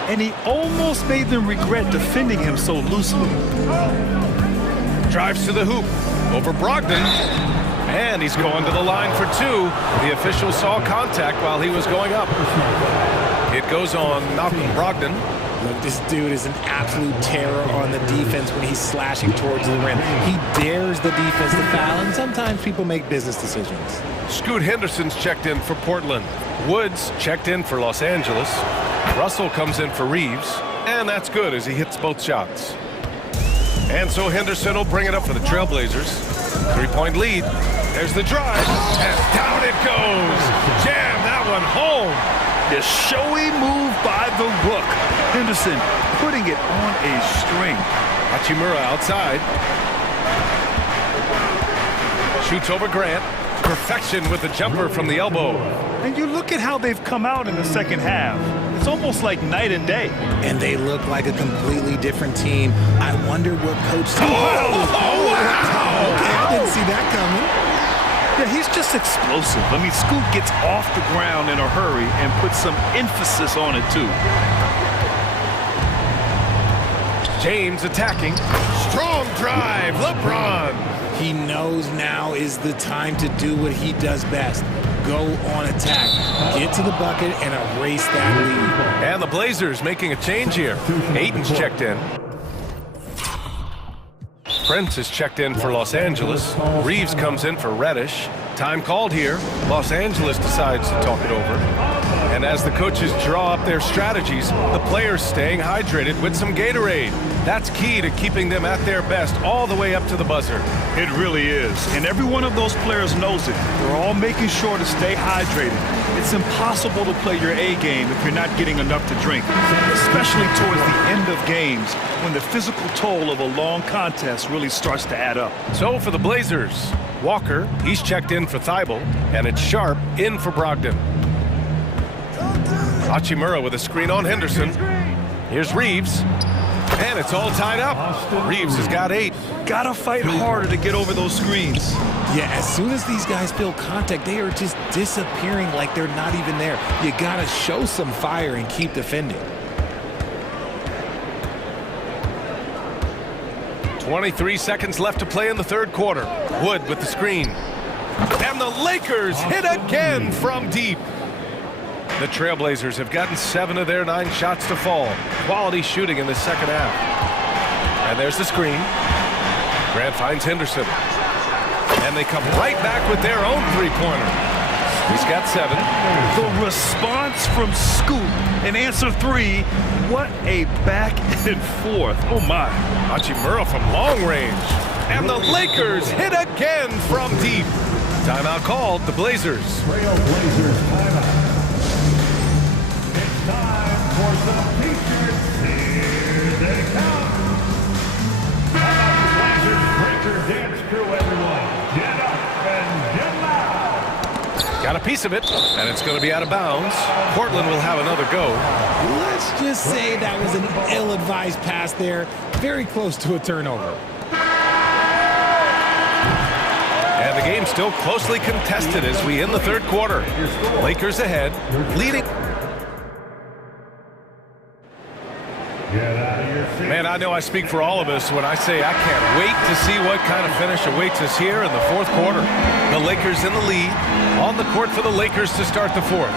And he almost made them regret defending him so loosely. Drives to the hoop. Over Brogdon. And he's going to the line for two. The official saw contact while he was going up. It goes on Malcolm Brogdon. Look, this dude is an absolute terror on the defense when he's slashing towards the rim. He dares the defense to foul, and sometimes people make business decisions. Scoot Henderson's checked in for Portland. Woods checked in for Los Angeles. Russell comes in for Reeves. And that's good as he hits both shots. And so Henderson will bring it up for the Trailblazers. 3-point lead. There's the drive. And down it goes. Jam that one home. The showy move by the Rook. Henderson putting it on a string. Hachimura outside. Shoots over Grant. Perfection with the jumper from the elbow. And you look at how they've come out in the second half. It's almost like night and day. And they look like a completely different team. I wonder what coach... Oh, wow! Okay, I didn't see that coming. Yeah, he's just explosive. I mean, Scoot gets off the ground in a hurry and puts some emphasis on it, too. James attacking. Strong drive, LeBron. He knows now is the time to do what he does best. Go on attack. Get to the bucket and erase that lead. And the Blazers making a change here. Ayton's checked in. Prince is checked in for Los Angeles. Reeves comes in for Reddish. Time called here. Los Angeles decides to talk it over. And as the coaches draw up their strategies, the players staying hydrated with some Gatorade. That's key to keeping them at their best all the way up to the buzzer. It really is. And every one of those players knows it. They're all making sure to stay hydrated. It's impossible to play your A game if you're not getting enough to drink, especially towards the end of games when the physical toll of a long contest really starts to add up. So for the Blazers, Walker, he's checked in for Thibault, and it's Sharp in for Brogdon. Hachimura with a screen on Henderson. Here's Reeves. And it's all tied up. Reeves has got 8. Gotta fight harder to get over those screens. Yeah, as soon as these guys feel contact, they are just disappearing like they're not even there. You gotta show some fire and keep defending. 23 seconds left to play in the third quarter. Wood with the screen. And the Lakers hit again from deep. The Trailblazers have gotten 7 of their 9 shots to fall. Quality shooting in the second half. And there's the screen. Grant finds Henderson. And they come right back with their own three-pointer. He's got 7. The response from Scoot in answer 3. What a back and forth. Oh, my. Hachimura from long range. And the Lakers hit again from deep. Timeout called, the Blazers. Trailblazers timeout. It's time for some t-shirts. Here they come. How about the Blazers breaker dance crew, everyone? Get up and get loud. Got a piece of it, and it's going to be out of bounds. Portland will have another go. Let's just say that was an ill-advised pass there. Very close to a turnover. And the game's still closely contested as we end the third quarter. Lakers ahead, leading. Man, I know I speak for all of us when I say I can't wait to see what kind of finish awaits us here in the fourth quarter. The Lakers in the lead. On the court for the Lakers to start the fourth.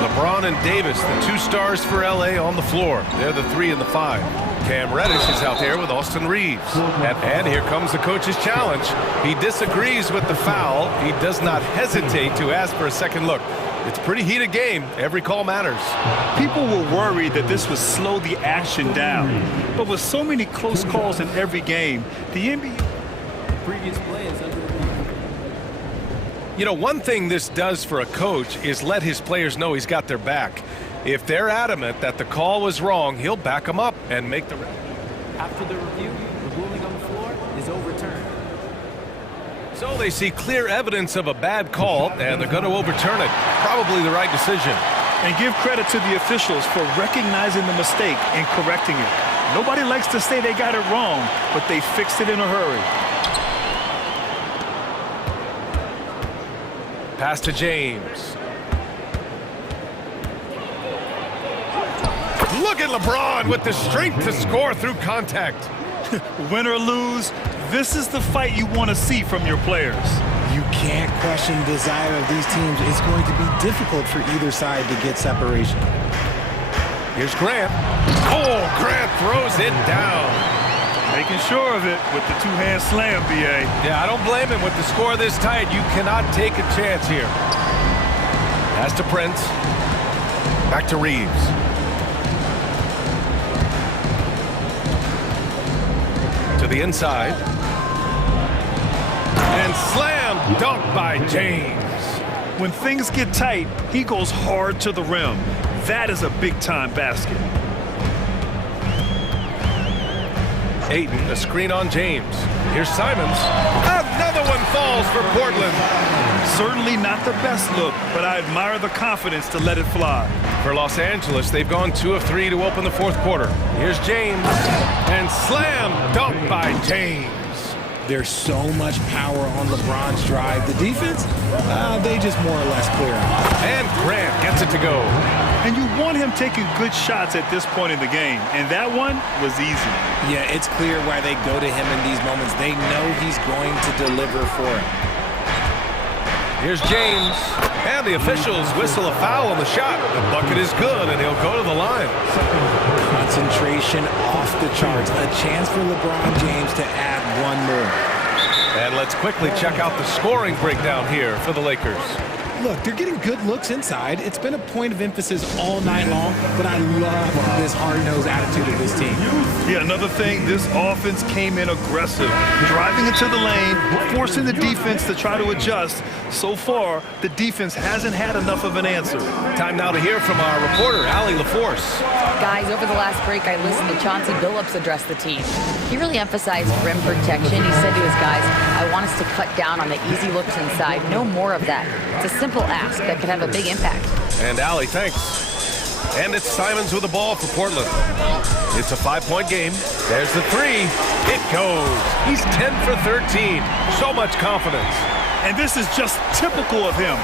LeBron and Davis, the 2 stars for LA, on the floor. They're the 3 and the 5. Cam Reddish is out there with Austin Reeves. And here comes the coach's challenge. He disagrees with the foul. He does not hesitate to ask for a second look. It's a pretty heated game. Every call matters. People were worried that this would slow the action down. But with so many close calls in every game, the NBA... Previous play is under review. You know, one thing this does for a coach is let his players know he's got their back. If they're adamant that the call was wrong, he'll back them up and make the... After the review, the ruling on the floor is overturned. So they see clear evidence of a bad call, and they're going to overturn it. Probably the right decision. And give credit to the officials for recognizing the mistake and correcting it. Nobody likes to say they got it wrong, but they fixed it in a hurry. Pass to James. Look at LeBron with the strength to score through contact. Win or lose, this is the fight you want to see from your players. You can't question the desire of these teams. It's going to be difficult for either side to get separation. Here's Grant. Oh, Grant throws it down. Making sure of it with the 2-hand slam, B.A. Yeah, I don't blame him. With the score this tight, you cannot take a chance here. Pass to Prince. Back to Reeves. To the inside. And slam dunk by James. When things get tight, he goes hard to the rim. That is a big-time basket. Ayton, a screen on James. Here's Simons. Another one falls for Portland. Certainly not the best look, but I admire the confidence to let it fly. For Los Angeles, they've gone 2 of 3 to open the fourth quarter. Here's James. And slam dunk by James. There's so much power on LeBron's drive. The defense, they just more or less clear out. And Grant gets it to go. And you want him taking good shots at this point in the game. And that one was easy. Yeah, it's clear why they go to him in these moments. They know he's going to deliver for it. Here's James. And the officials whistle a foul on the shot. The bucket is good, and he'll go to the line. Concentration off the charts. A chance for LeBron James to add one more. And let's quickly check out the scoring breakdown here for the Lakers. Look, they're getting good looks inside. It's been a point of emphasis all night long, but I love this hard-nosed attitude of this team. Yeah, another thing, this offense came in aggressive, driving into the lane, forcing the defense to try to adjust. So far, the defense hasn't had enough of an answer. Time now to hear from our reporter, Allie LaForce. Guys, over the last break, I listened to Chauncey Billups address the team. He really emphasized rim protection. He said to his guys, I want us to cut down on the easy looks inside. No more of that. It's a simple ask that could have a big impact. And Allie, thanks. And it's Simons with the ball for Portland. It's a 5-point game. There's the 3. It goes. He's 10 for 13. So much confidence. And this is just typical of him.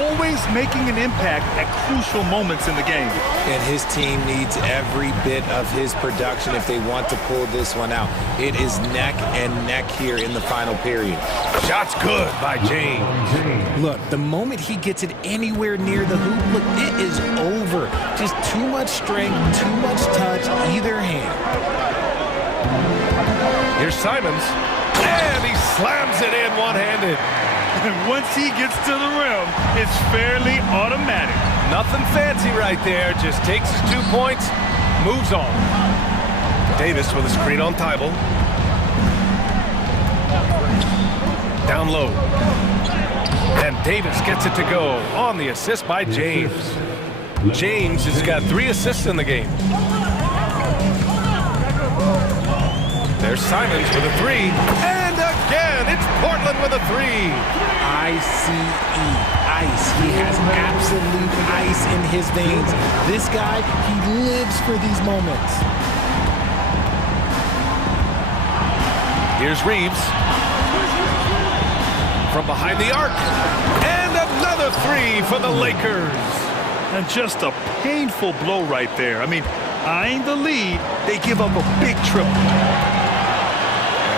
Always making an impact at crucial moments in the game. And his team needs every bit of his production if they want to pull this one out. It is neck and neck here in the final period. Shot's good by James. Look, the moment he gets it anywhere near the hoop, look, it is much strength, too much touch, either hand. Here's Simons, and he slams it in one-handed. Once he gets to the rim, it's fairly automatic. Nothing fancy right there, just takes his 2 points, moves on. Davis with a screen on Thibault. Down low. And Davis gets it to go on the assist by James. James has got 3 assists in the game. There's Simons with a 3. And again, it's Portland with a 3. I-C-E, ice. He has absolute ice in his veins. This guy, he lives for these moments. Here's Reeves. From behind the arc. And another 3 for the Lakers. And just a painful blow right there. I mean, eyeing the lead, they give up a big triple.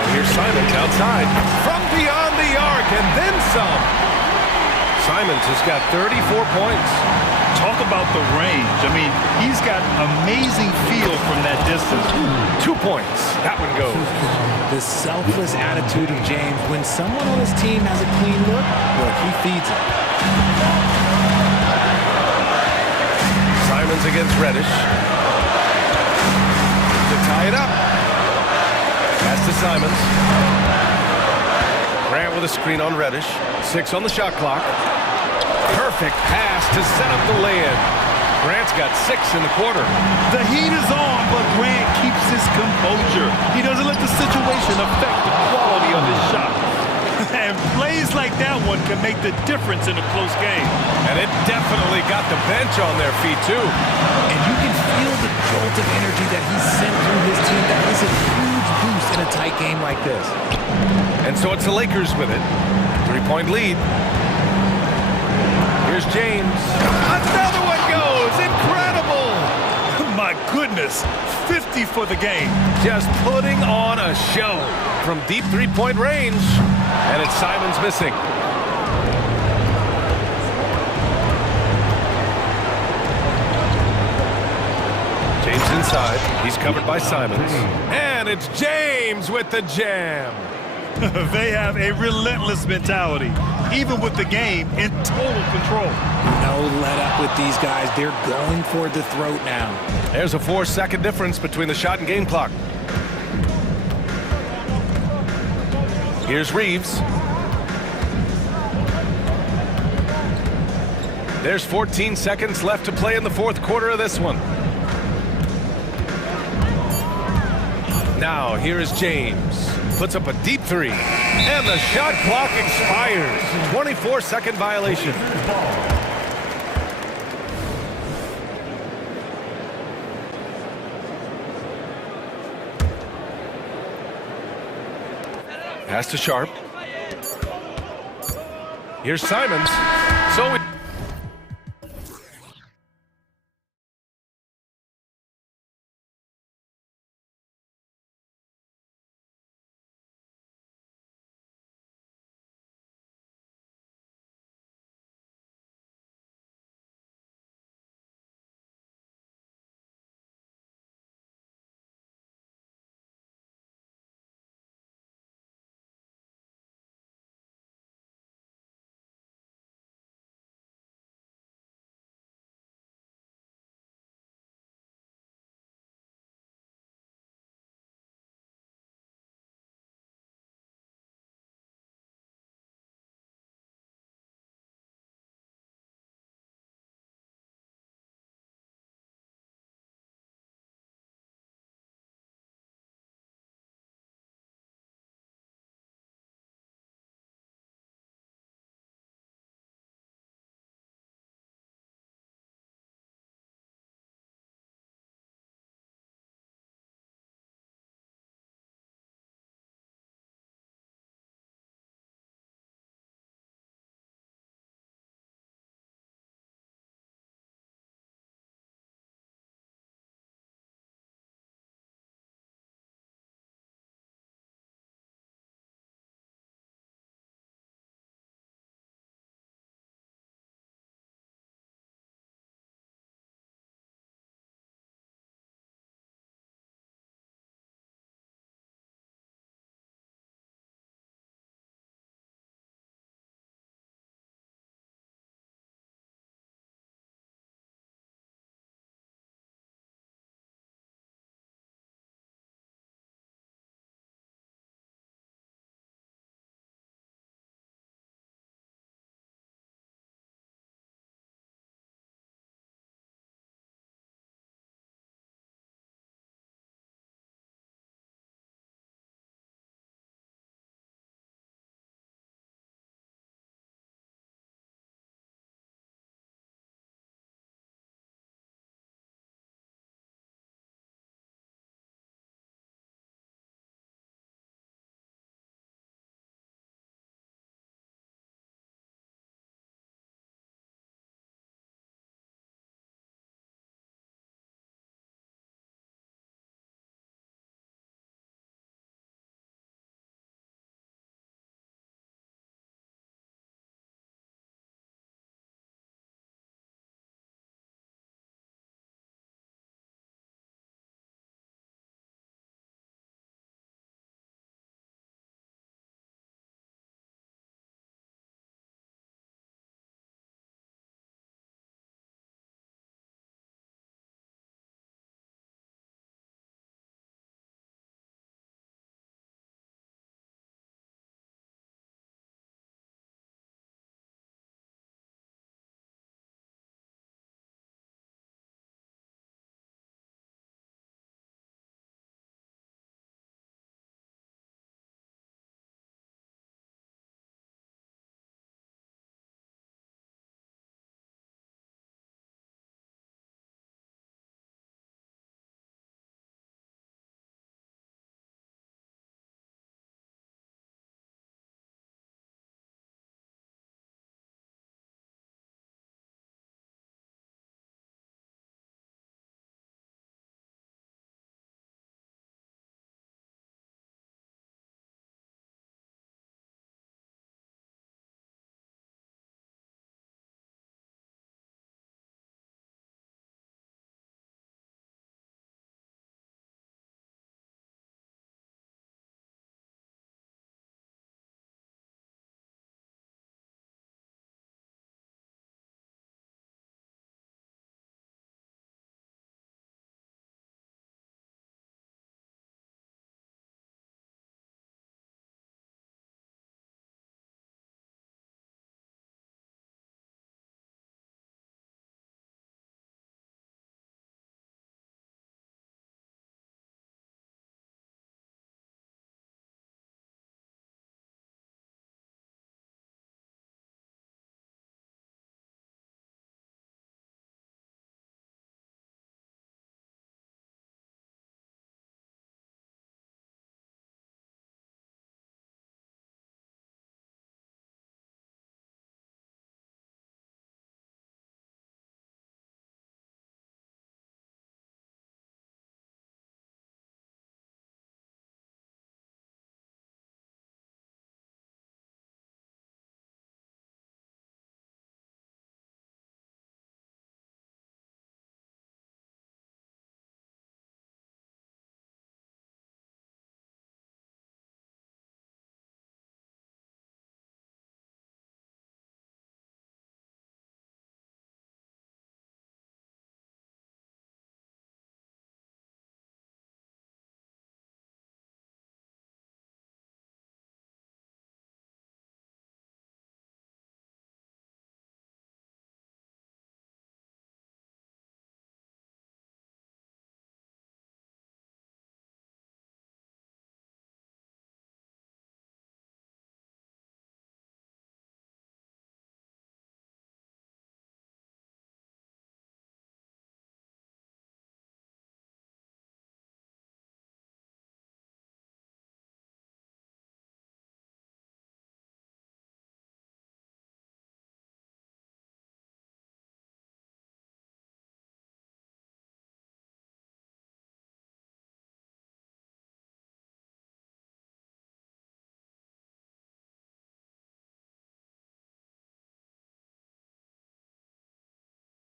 And here's Simons outside. From beyond the arc, and then some. Simons has got 34 points. Talk about the range. I mean, he's got amazing feel from that distance. 2 points. That one goes. The selfless attitude of James. When someone on his team has a clean look, well, he feeds it. Simons against Reddish. To tie it up. Pass to Simons. Grant with a screen on Reddish. 6 on the shot clock. Perfect pass to set up the lay-in. Grant's got 6 in the quarter. The heat is on, but Grant keeps his composure. He doesn't let the situation affect the quality of his shot. And plays like that one can make the difference in a close game. And it definitely got the bench on their feet, too. And you can feel the jolt of energy that he sent through his team. That is a huge boost in a tight game like this. And so it's the Lakers with it. 3-point lead. Here's James. Another one goes. Incredible. My goodness. 50 for the game. Just putting on a show from deep 3-point range. And it's Simons missing. James inside. He's covered by Simons. And it's James with the jam. They have a relentless mentality, even with the game in total control. No let up with these guys. They're going for the throat now. There's a 4-second difference between the shot and game clock. Here's Reeves. There's 14 seconds left to play in the 4th quarter of this one. Now, here is James. Puts up a deep 3. And the shot clock expires. 24-second violation. Pass to Sharp. Here's Simons. So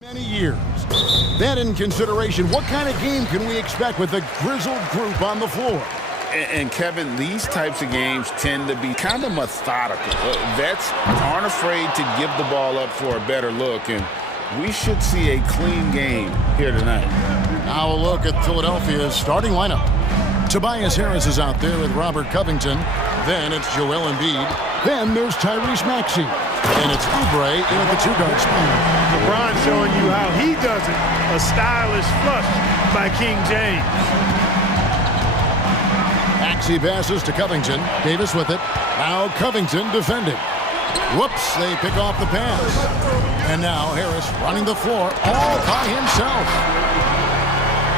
Many years. That in consideration, what kind of game can we expect with the grizzled group on the floor? And Kevin, these types of games tend to be kind of methodical. Vets aren't afraid to give the ball up for a better look, and we should see a clean game here tonight. Now a look at Philadelphia's starting lineup. Tobias Harris is out there with Robert Covington. Then it's Joel Embiid. Then there's Tyrese Maxey. And it's Oubre in at the two-guard spot. LeBron showing you how he does it. A stylish flush by King James. Maxey passes to Covington. Davis with it. Now Covington defending. Whoops, they pick off the pass. And now Harris running the floor all by himself.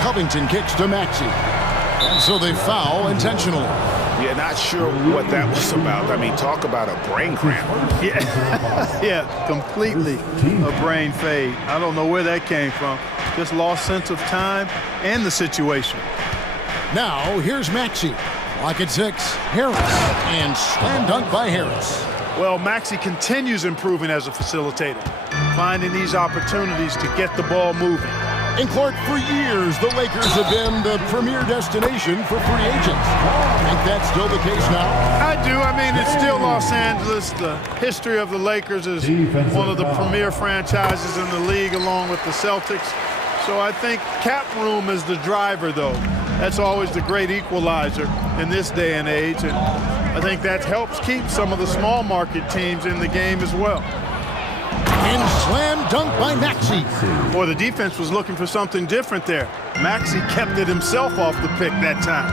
Covington kicks to Maxey. And so they foul intentionally. Yeah, not sure what that was about. I mean, talk about a brain cramp. Yeah, completely a brain fade. I don't know where that came from. Just lost sense of time and the situation. Now, here's Maxey. Lock at 6, Harris. And slam dunk by Harris. Well, Maxey continues improving as a facilitator, finding these opportunities to get the ball moving. And Clark, for years, the Lakers have been the premier destination for free agents. Think that's still the case now? I do. I mean, it's still Los Angeles. The history of the Lakers is one of the premier franchises in the league, along with the Celtics. So I think cap room is the driver, though. That's always the great equalizer in this day and age. And I think that helps keep some of the small market teams in the game as well. And slam dunk by Maxey. Boy, the defense was looking for something different there. Maxey kept it himself off the pick that time.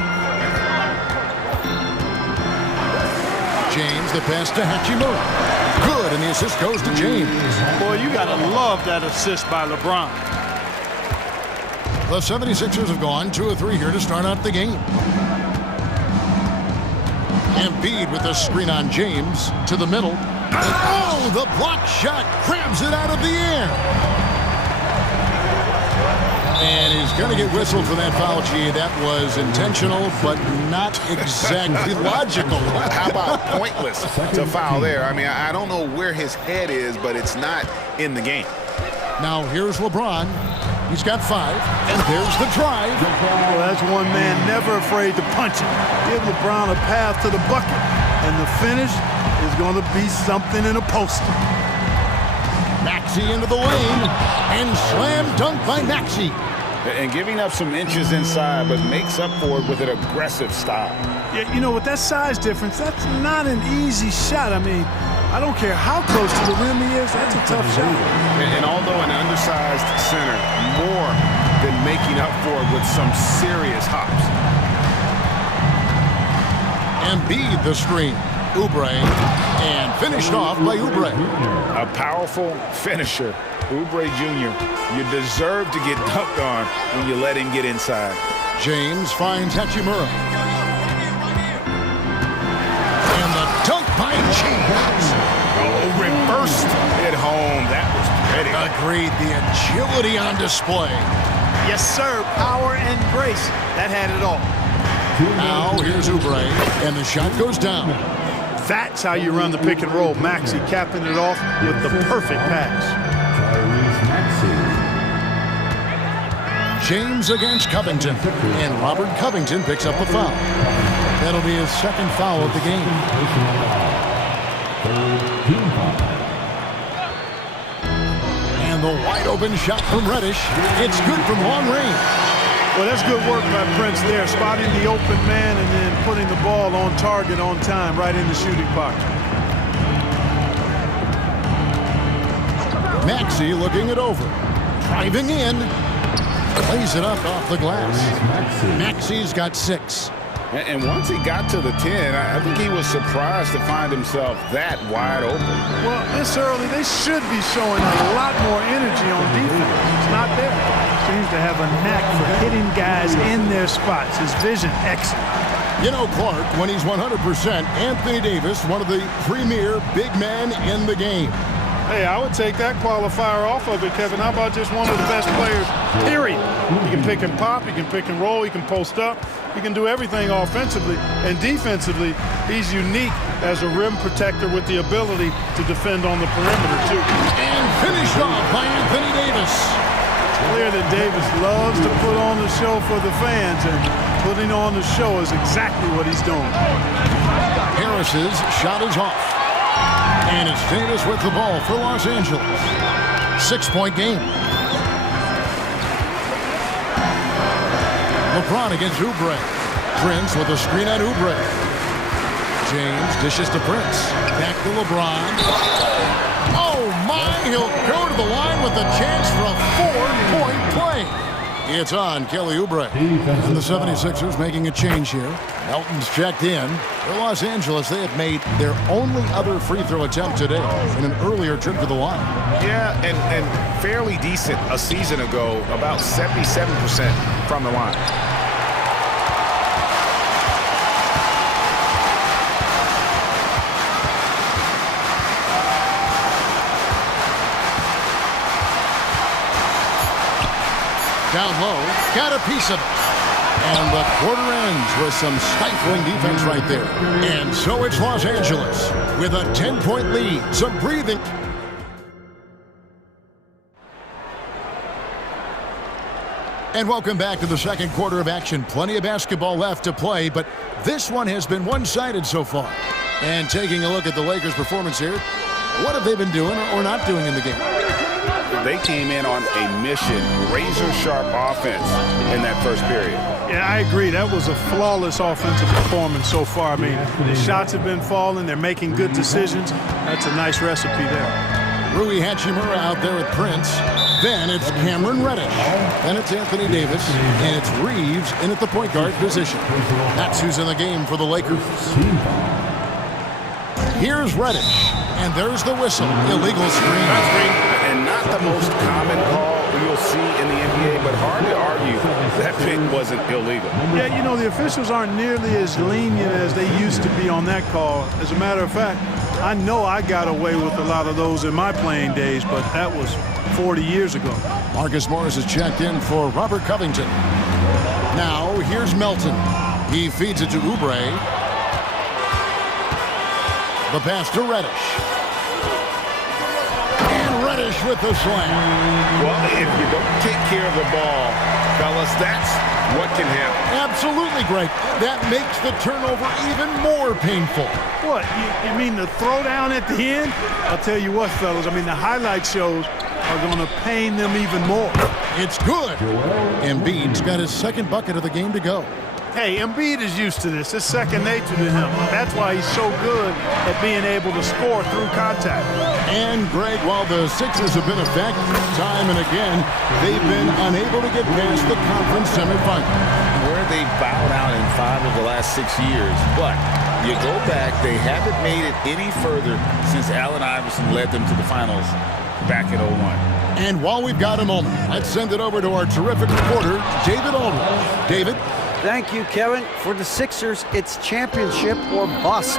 James, the pass to Hachimura. Good, and the assist goes to James. Boy, you gotta love that assist by LeBron. The 76ers have gone 2 of 3 here to start out the game. Embiid with a screen on James to the middle. Oh, the block shot grabs it out of the air. And he's going to get whistled for that foul, G. That was intentional, but not exactly logical. How about pointless to foul there? I mean, I don't know where his head is, but it's not in the game. Now here's LeBron. He's got 5, and there's the drive. Well, that's one man never afraid to punch it. Give LeBron a path to the bucket, and the finish is going to be something in a poster. Maxey into the lane, and slam dunk by Maxey. And giving up some inches inside, but makes up for it with an aggressive style. Yeah, you know, with that size difference, that's not an easy shot. I mean, I don't care how close to the rim he is, that's a tough shot. And although an undersized center, more than making up for it with some serious hops. Embiid the screen. Oubre, and finished off by Oubre. A powerful finisher. Oubre Jr., you deserve to get dunked on when you let him get inside. James finds Hachimura. And the dunk by James. Oh, reversed it home. That was pretty. Agreed. The agility on display. Yes, sir. Power and grace. That had it all. Now here's Oubre, and the shot goes down. That's how you run the pick and roll. Maxey capping it off with the perfect pass. James against Covington, and Robert Covington picks up the foul. That'll be his second foul of the game. And the wide open shot from Reddish. It's good from long range. Well, that's good work by Prince there, spotting the open man and then putting the ball on target on time, right in the shooting pocket. Maxey looking it over. Driving in. Plays it up off the glass. Maxey's got 6. And once he got to the 10, I think he was surprised to find himself that wide open. Well, this early, they should be showing a lot more energy on defense. It's not there. Seems to have a knack for hitting guys in their spots. His vision, excellent. You know, Clark, when he's 100%, Anthony Davis, one of the premier big men in the game. Hey, I would take that qualifier off of it, Kevin. How about just one of the best players, period? He can pick and pop, he can pick and roll, he can post up, he can do everything offensively. And defensively, he's unique as a rim protector with the ability to defend on the perimeter, too. And finished off by Anthony Anthony Davis. It's clear that Davis loves to put on the show for the fans, and putting on the show is exactly what he's doing. Harris's shot is off. And it's Davis with the ball for Los Angeles. 6-point game. LeBron against Oubre. Prince with a screen on Oubre. James dishes to Prince. Back to LeBron. Oh my, he'll go to the line with a chance for a 4-point play. It's on Kelly Oubre. And the 76ers making a change here. Melton's checked in. For Los Angeles, they have made their only other free throw attempt today in an earlier trip to the line. Yeah, and fairly decent a season ago, about 77% from the line. Down low, got a piece of it. And the quarter ends with some stifling defense right there. And so it's Los Angeles with a 10-point lead. Some breathing. And welcome back to the second quarter of action. Plenty of basketball left to play, but this one has been one-sided so far. And taking a look at the Lakers' performance here, what have they been doing or not doing in the game? They came in on a mission, razor-sharp offense in that first period. Yeah, I agree. That was a flawless offensive performance so far. I mean, the shots have been falling. They're making good decisions. That's a nice recipe there. Rui Hachimura out there with Prince. Then it's Cameron Reddish. Then it's Anthony Davis. And it's Reeves in at the point guard position. That's who's in the game for the Lakers. Here's Reddish. And there's the whistle. Illegal screen. That's great. And not the most common call you'll see in the NBA, but hard to argue that pick wasn't illegal. Yeah, you know, the officials aren't nearly as lenient as they used to be on that call. As a matter of fact, I know I got away with a lot of those in my playing days, but that was 40 years ago. Marcus Morris is checked in for Robert Covington. Now, here's Melton. He feeds it to Oubre. The pass to Reddish. And Reddish with the slam. Well, if you don't take care of the ball, fellas, that's what can happen. Absolutely, Greg. That makes the turnover even more painful. What, you mean the throwdown at the end? I'll tell you what, fellas, I mean, the highlight shows are going to pain them even more. It's good. Embiid's got his second bucket of the game to go. Hey, Embiid is used to this. It's second nature to him. That's why he's so good at being able to score through contact. And, Greg, while the Sixers have been effective time and again, they've been unable to get past the conference semifinal. Where they've bowed out in 5 of the last 6 years. But you go back, they haven't made it any further since Allen Iverson led them to the finals back in 01. And while we've got a moment, let's send it over to our terrific reporter, David Aldridge. David? Thank you, Kevin. For the Sixers, it's championship or bust.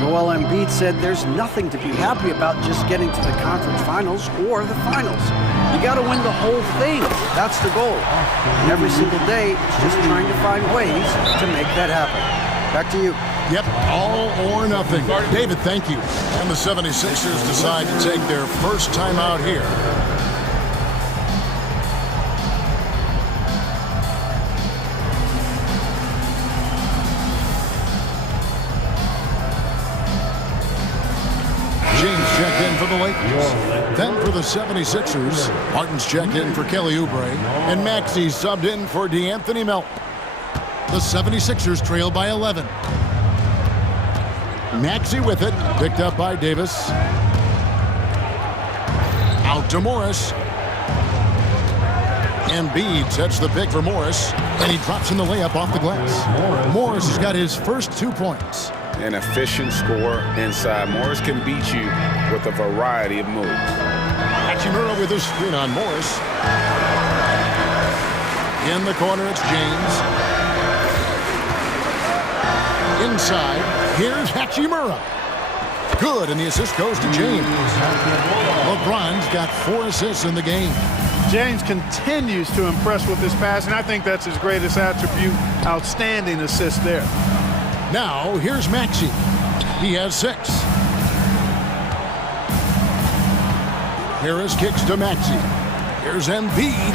Joel Embiid said there's nothing to be happy about just getting to the conference finals or the finals. You got to win the whole thing. That's the goal. And every single day, it's just trying to find ways to make that happen. Back to you. Yep, all or nothing. David, thank you. And the 76ers decide to take their first time out here. James checked in for the Lakers. Then for the 76ers, Martin's checked in for Kelly Oubre. And Maxey subbed in for DeAnthony Melton. The 76ers trail by 11. Maxey with it, picked up by Davis. Out to Morris. Embiid sets the pick for Morris, and he drops in the layup off the glass. Morris has got his first 2 points. An efficient scorer inside. Morris can beat you with a variety of moves. Hachimura with his screen on Morris. In the corner, it's James. Inside, here's Hachimura. Good, and the assist goes to James. LeBron's got 4 assists in the game. James continues to impress with his passing. I think that's his greatest attribute. Outstanding assist there. Now, here's Maxey. He has 6. Harris kicks to Maxey. Here's Embiid.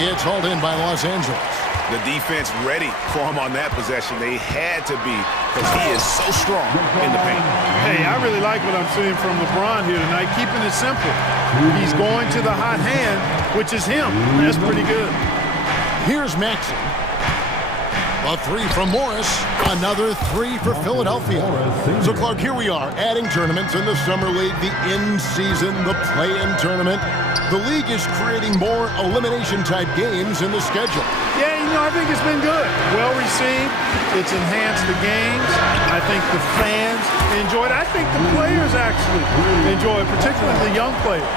It's hauled in by Los Angeles. The defense ready for him on that possession. They had to be, because he is so strong in the paint. Hey, I really like what I'm seeing from LeBron here tonight, keeping it simple. He's going to the hot hand, which is him. That's pretty good. Here's Maxey. A three from Morris. Another three for Philadelphia. So, Clark, here we are, adding tournaments in the Summer League, the in-season, the play-in tournament. The league is creating more elimination-type games in the schedule. Yeah, I think it's been good. Well received. It's enhanced the games. I think the fans enjoy it. I think the players actually enjoy it, particularly the young players,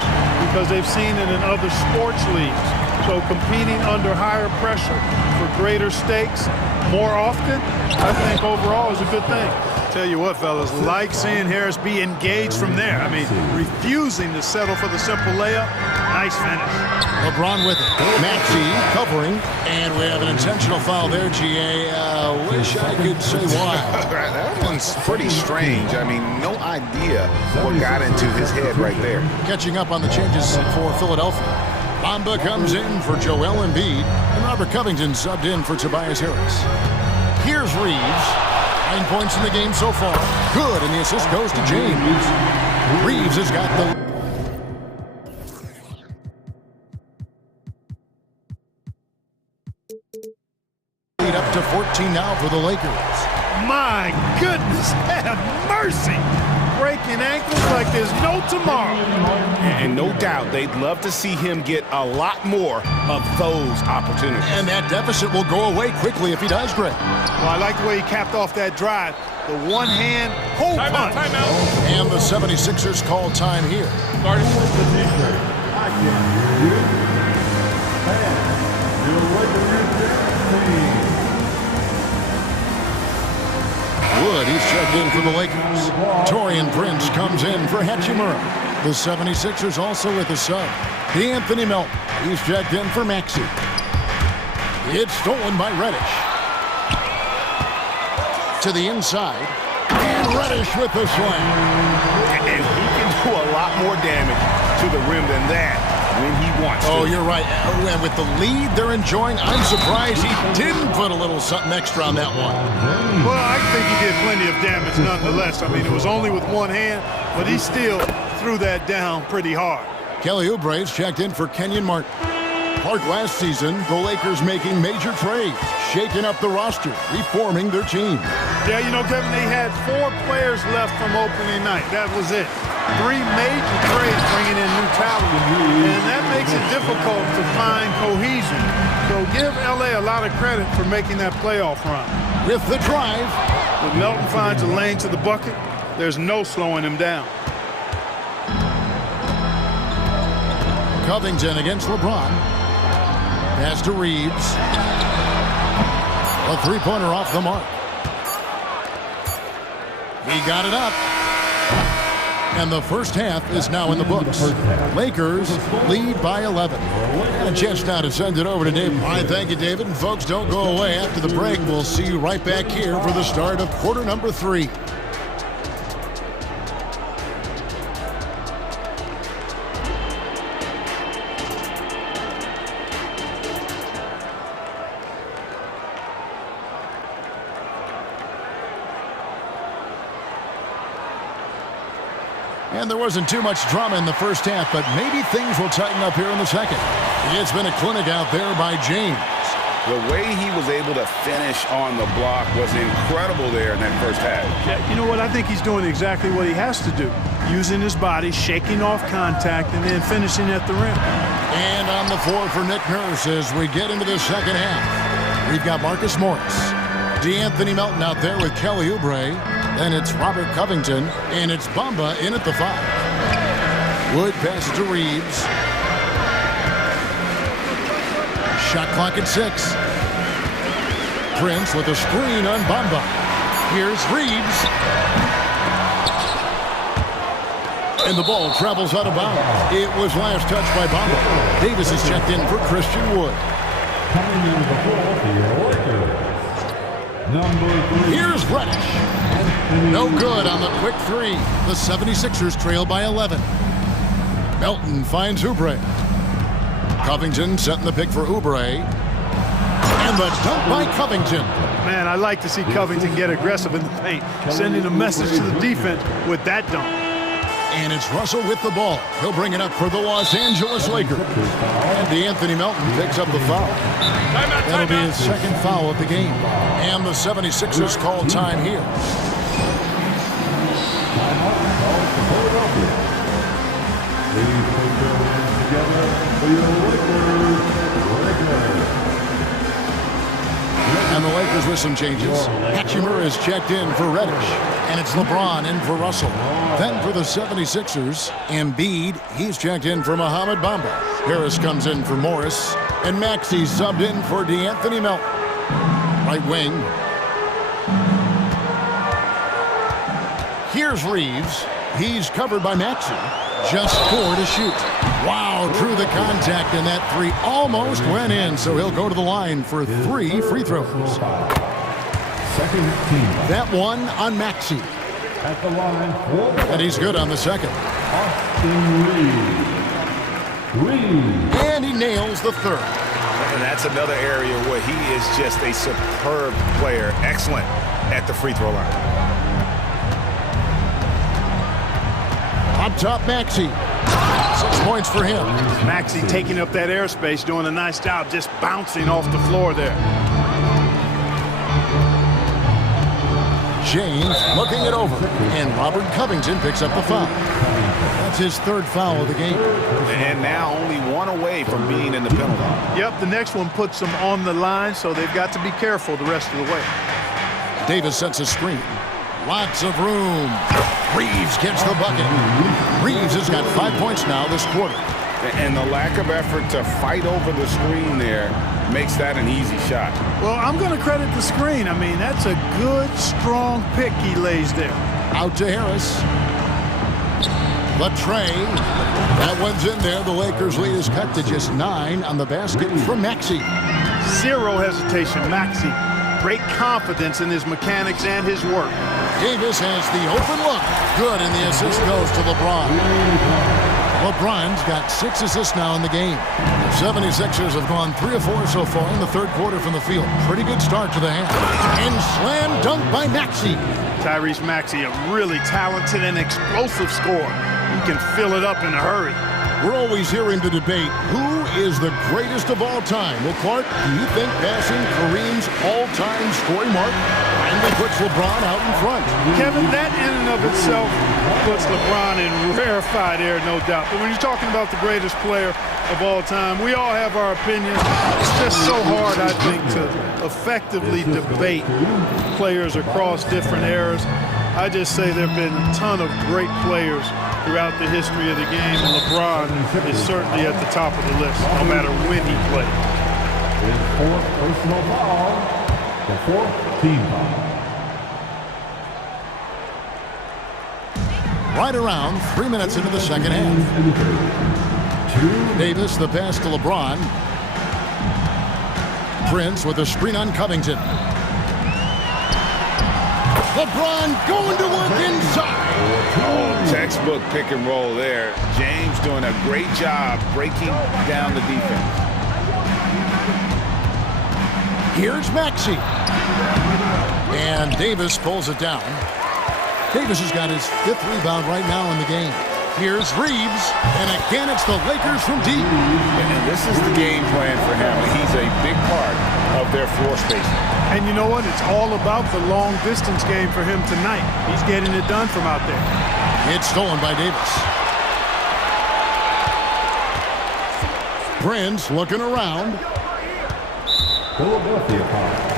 because they've seen it in other sports leagues. So competing under higher pressure for greater stakes more often, I think overall is a good thing. Tell you what, fellas, like seeing Harris be engaged from there. I mean, refusing to settle for the simple layup. Nice finish. LeBron with it. Maxey covering, and we have an intentional foul there, GA. Wish I could say why. That one's pretty strange. I mean, no idea what got into his head right there. Catching up on the changes for Philadelphia. Bamba comes in for Joel Embiid, and Robert Covington subbed in for Tobias Harris. Here's Reeves. 9 points in the game so far. Good, and the assist goes to James. Reeves has got the lead up to 14 now for the Lakers. My goodness, have mercy. Breaking ankles like there's no tomorrow. And no doubt they'd love to see him get a lot more of those opportunities. And that deficit will go away quickly if he does, Greg. Well, I like the way he capped off that drive. The one-hand hole punch. Timeout. And the 76ers call time here. Wood, he's checked in for the Lakers. Taurean Prince comes in for Hachimura. The 76ers also with a sub. D'Anthony Melton, he's checked in for Maxey. It's stolen by Reddish. To the inside. And Reddish with the slam. And he can do a lot more damage to the rim than that when he wants to. Oh, you're right. And with the lead they're enjoying, I'm surprised he didn't put a little something extra on that one. Well, I think he did plenty of damage nonetheless. I mean, it was only with one hand, but he still threw that down pretty hard. Kelly Oubre's checked in for Kenyon Martin. Clark, last season, the Lakers making major trades, shaking up the roster, reforming their team. Yeah, Kevin, they had 4 players left from opening night. That was it. 3 major trades bringing in new talent, and that makes it difficult to find cohesion. So give LA a lot of credit for making that playoff run. With the drive. When Melton finds a lane to the bucket, there's no slowing him down. Covington against LeBron. Pass to Reeves. A three-pointer off the mark. He got it up. And the first half is now in the books. Lakers lead by 11. And a chance now to send it over to David. All right, thank you, David. And folks, don't go away. After the break, we'll see you right back here for the start of quarter number 3. And there wasn't too much drama in the first half, but maybe things will tighten up here in the second. It's been a clinic out there by James. The way he was able to finish on the block was incredible there in that first half. Yeah, you know what? I think he's doing exactly what he has to do. Using his body, shaking off contact, and then finishing at the rim. And on the floor for Nick Nurse as we get into the second half. We've got Marcus Morris. D'Anthony Melton out there with Kelly Oubre. Then it's Robert Covington, and it's Bamba in at the 5. Wood passes to Reeves. Shot clock at 6. Prince with a screen on Bamba. Here's Reeves. And the ball travels out of bounds. It was last touched by Bamba. Davis is checked in for Christian Wood. Coming in the ball for your Lakers, number 3. Here's Reddish. No good on the quick 3. The 76ers trail by 11. Melton finds Oubre. Covington setting the pick for Oubre. And the dunk by Covington. Man, I like to see Covington get aggressive in the paint, sending a message to the defense with that dunk. And it's Russell with the ball. He'll bring it up for the Los Angeles Lakers. And DeAnthony Melton picks up the foul. That'll be his second foul of the game. And the 76ers call time here. And the Lakers with some changes. Hachimura is checked in for Reddish. And it's LeBron in for Russell. Then for the 76ers, Embiid, he's checked in for Mohamed Bamba. Harris comes in for Morris. And Maxey subbed in for DeAnthony Melton. Right wing. Here's Reeves. He's covered by Maxey. Just 4 to shoot. Wow, drew the contact, and that 3 almost went in, so he'll go to the line for 3 free throws. That one on Maxey. At the line, and he's good on the second. And he nails the third. And that's another area where he is just a superb player. Excellent at the free throw line. Up top, Maxey. 6 points for him. Maxey taking up that airspace, doing a nice job just bouncing off the floor there. James looking it over. And Robert Covington picks up the foul. That's his third foul of the game. And now only 1 away from being in the penalty. Yep, the next one puts them on the line, so they've got to be careful the rest of the way. Davis sets a screen. Lots of room. Reeves gets the bucket. Reeves has got 5 points now this quarter. And the lack of effort to fight over the screen there makes that an easy shot. Well, I'm going to credit the screen. I mean, that's a good, strong pick he lays there. Out to Harris. Latrey. That one's in there. The Lakers lead is cut to just 9 on the basket from Maxey. Zero hesitation, Maxey. Great confidence in his mechanics and his work. Davis has the open look. Good, and the assist goes to LeBron. LeBron's got 6 assists now in the game. The 76ers have gone 3 of 4 so far in the third quarter from the field. Pretty good start to the half. And slam dunk by Maxey. Tyrese Maxey, a really talented and explosive scorer. He can fill it up in a hurry. We're always hearing the debate, who is the greatest of all time? Well, Clark, do you think passing Kareem's all-time scoring mark finally puts LeBron out in front? Kevin, that in and of itself puts LeBron in rarefied air, no doubt. But when you're talking about the greatest player of all time, we all have our opinions. It's just so hard, I think, to effectively debate players across different eras. I just say there have been a ton of great players throughout the history of the game, and LeBron is certainly at the top of the list, no matter when he played. His 4th personal foul, the 4th team foul. Right around 3 minutes into the second half. Davis, the pass to LeBron. Prince with a screen on Covington. LeBron going to work inside. Oh, textbook pick and roll there. James doing a great job breaking down the defense. Here's Maxey. And Davis pulls it down. Davis has got his 5th rebound right now in the game. Here's Reeves, and again it's the Lakers from deep. And this is the game plan for him. He's a big part of their floor spacing. And you know what? It's all about the long-distance game for him tonight. He's getting it done from out there. It's stolen by Davis. Prince looking around. Philadelphia foul.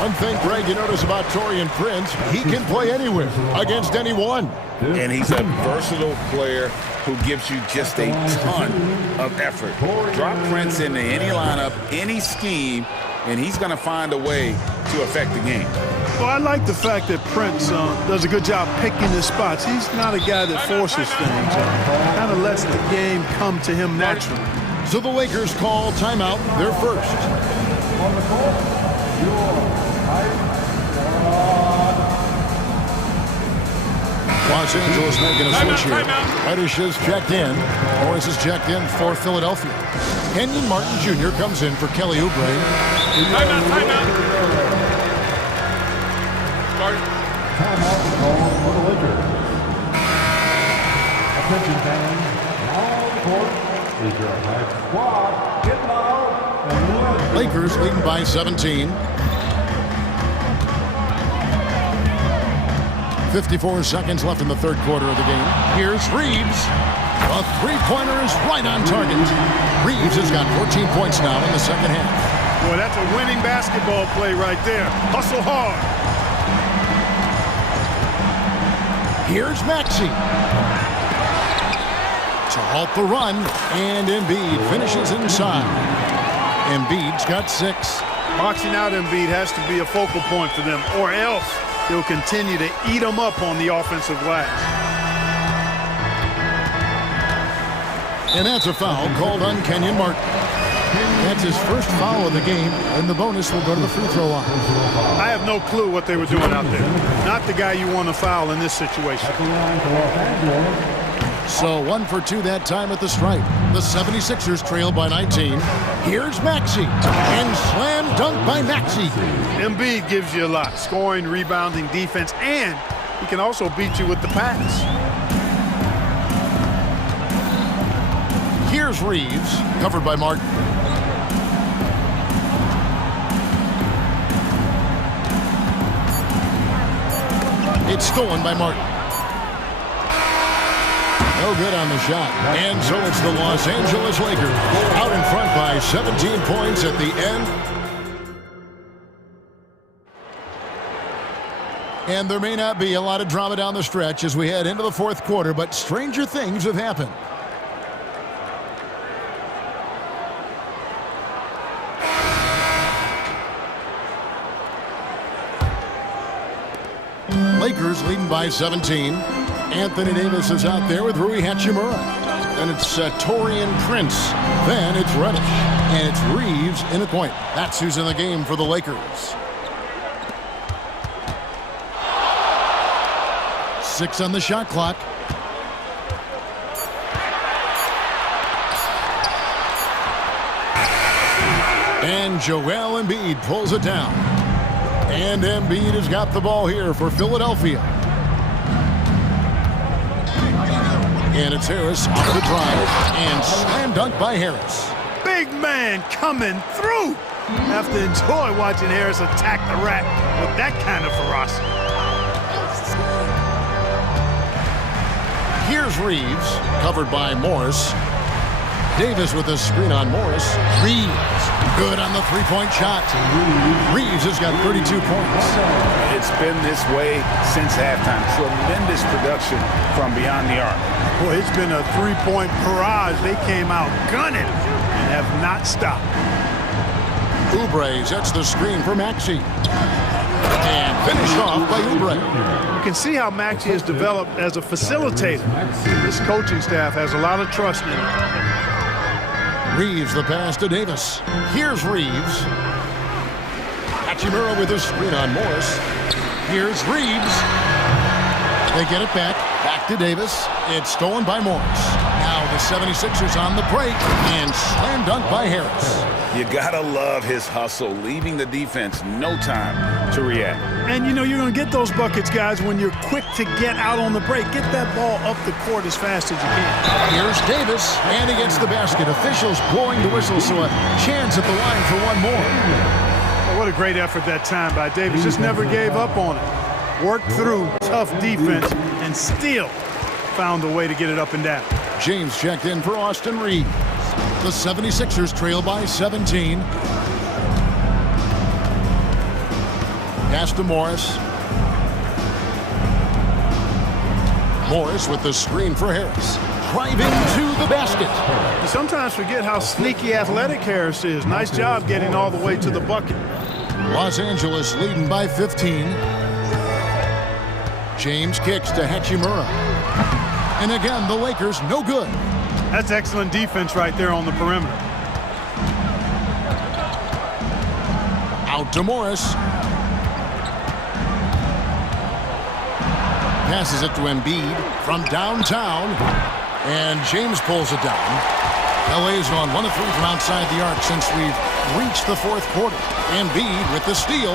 One thing, Greg, you notice about Taurean Prince, he can play anywhere, against anyone. And he's a versatile player who gives you just a ton of effort. Drop Prince into any lineup, any scheme, and he's going to find a way to affect the game. Well, I like the fact that Prince does a good job picking his spots. He's not a guy that forces things. Kind of lets the game come to him naturally. So the Lakers call timeout, their first. On the court, Los Angeles making a switch here. Reddish is checked in. Morris is checked in for Philadelphia. Kenyon Martin Jr. comes in for Kelly Oubre. Timeout. Timeout called for the Lakers. Attention fans, now on the court is your next squad. Get loud and let Lakers leading by 17. 54 seconds left in the third quarter of the game. Here's Reeves. A three-pointer is right on target. Reeves has got 14 points now in the second half. Boy, that's a winning basketball play right there. Hustle hard. Here's Maxey. To halt the run, and Embiid finishes inside. Embiid's got 6. Boxing out Embiid has to be a focal point for them, or else he'll continue to eat them up on the offensive glass. And that's a foul called on Kenyon Martin. That's his first foul of the game, and the bonus will go to the free throw line. I have no clue what they were doing out there. Not the guy you want to foul in this situation. So 1 for 2 that time at the stripe. The 76ers trail by 19. Here's Maxey. And slam dunk by Maxey. Embiid gives you a lot. Scoring, rebounding, defense, and he can also beat you with the pass. Here's Reeves, covered by Martin. It's stolen by Martin. No good on the shot. And so it's the Los Angeles Lakers out in front by 17 points at the end. And there may not be a lot of drama down the stretch as we head into the fourth quarter, but stranger things have happened. Lakers leading by 17. Anthony Davis is out there with Rui Hachimura. Then it's Torian Prince. Then it's Reddish. And it's Reeves in the point. That's who's in the game for the Lakers. 6 on the shot clock. And Joel Embiid pulls it down. And Embiid has got the ball here for Philadelphia. And it's Harris off the drive. And slam dunk by Harris. Big man coming through. Have to enjoy watching Harris attack the rack with that kind of ferocity. Here's Reeves, covered by Morris. Davis with a screen on Morris. Reeves, good on the three-point shot. Reeves has got 32 points. It's been this way since halftime. Tremendous production from beyond the arc. Boy, it's been a three-point barrage. They came out gunning and have not stopped. Oubre sets the screen for Maxey. And finished off by Oubre. You can see how Maxey has developed as a facilitator. This coaching staff has a lot of trust in him. Reeves the pass to Davis. Here's Reeves. Hachimura with a screen on Morris. Here's Reeves. They get it back. Back to Davis. It's stolen by Morris. Now the 76ers on the break. And slam dunk by Harris. You gotta love his hustle, leaving the defense no time to react. And you know you're going to get those buckets, guys, when you're quick to get out on the break. Get that ball up the court as fast as you can. Here's Davis, and he gets the basket. Officials blowing the whistle, so a chance at the line for one more. Oh, what a great effort that time by Davis. Just never gave up on it. Worked through tough defense and still found a way to get it up and down. James checked in for Austin Reeves. The 76ers trail by 17. Pass to Morris. Morris with the screen for Harris. Driving to the basket. You sometimes forget how sneaky athletic Harris is. Nice job getting all the way to the bucket. Los Angeles leading by 15. James kicks to Hachimura. And again, the Lakers no good. That's excellent defense right there on the perimeter. Out to Morris. Passes it to Embiid from downtown. And James pulls it down. LA's gone 1 of 3 from outside the arc since we've reached the fourth quarter. Embiid with the steal.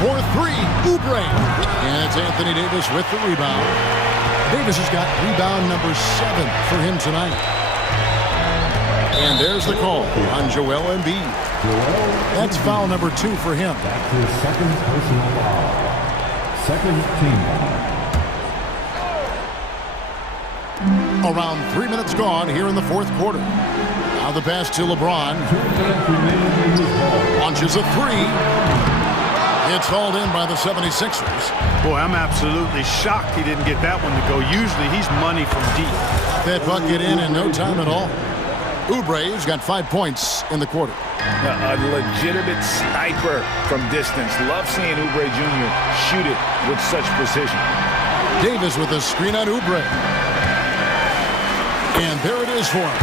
For 3, Oubre. And it's Anthony Davis with the rebound. Davis has got rebound number 7 for him tonight. And there's the call on Joel Embiid. That's foul number 2 for him. That's his second personal foul. Second team foul. Around 3 minutes gone here in the fourth quarter. Now the pass to LeBron. Launches a 3. It's hauled in by the 76ers. Boy, I'm absolutely shocked he didn't get that one to go. Usually he's money from deep. That bucket in no time at all. Oubre's got 5 points in the quarter. A legitimate sniper from distance. Love seeing Oubre Jr. shoot it with such precision. Davis with a screen on Oubre. And there it is for him.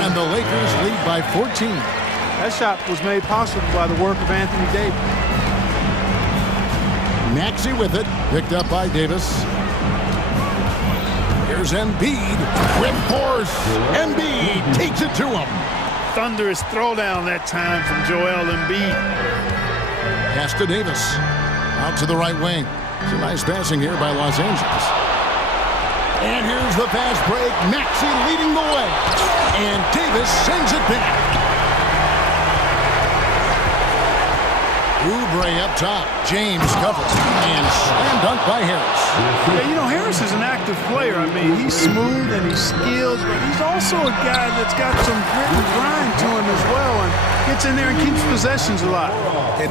And the Lakers lead by 14. That shot was made possible by the work of Anthony Davis. Maxey with it, picked up by Davis. Here's Embiid with force. Embiid takes it to him. Thunderous throwdown that time from Joel Embiid. Pass to Davis. Out to the right wing. It's a nice passing here by Los Angeles. And here's the fast break. Maxey leading the way. And Davis sends it back. Oubre up top. James covers. And slam dunk by Harris. Yeah, you know, Harris is an active player. I mean, he's smooth and he's skilled, but he's also a guy that's got some grit and grind to him as well and gets in there and keeps possessions alive.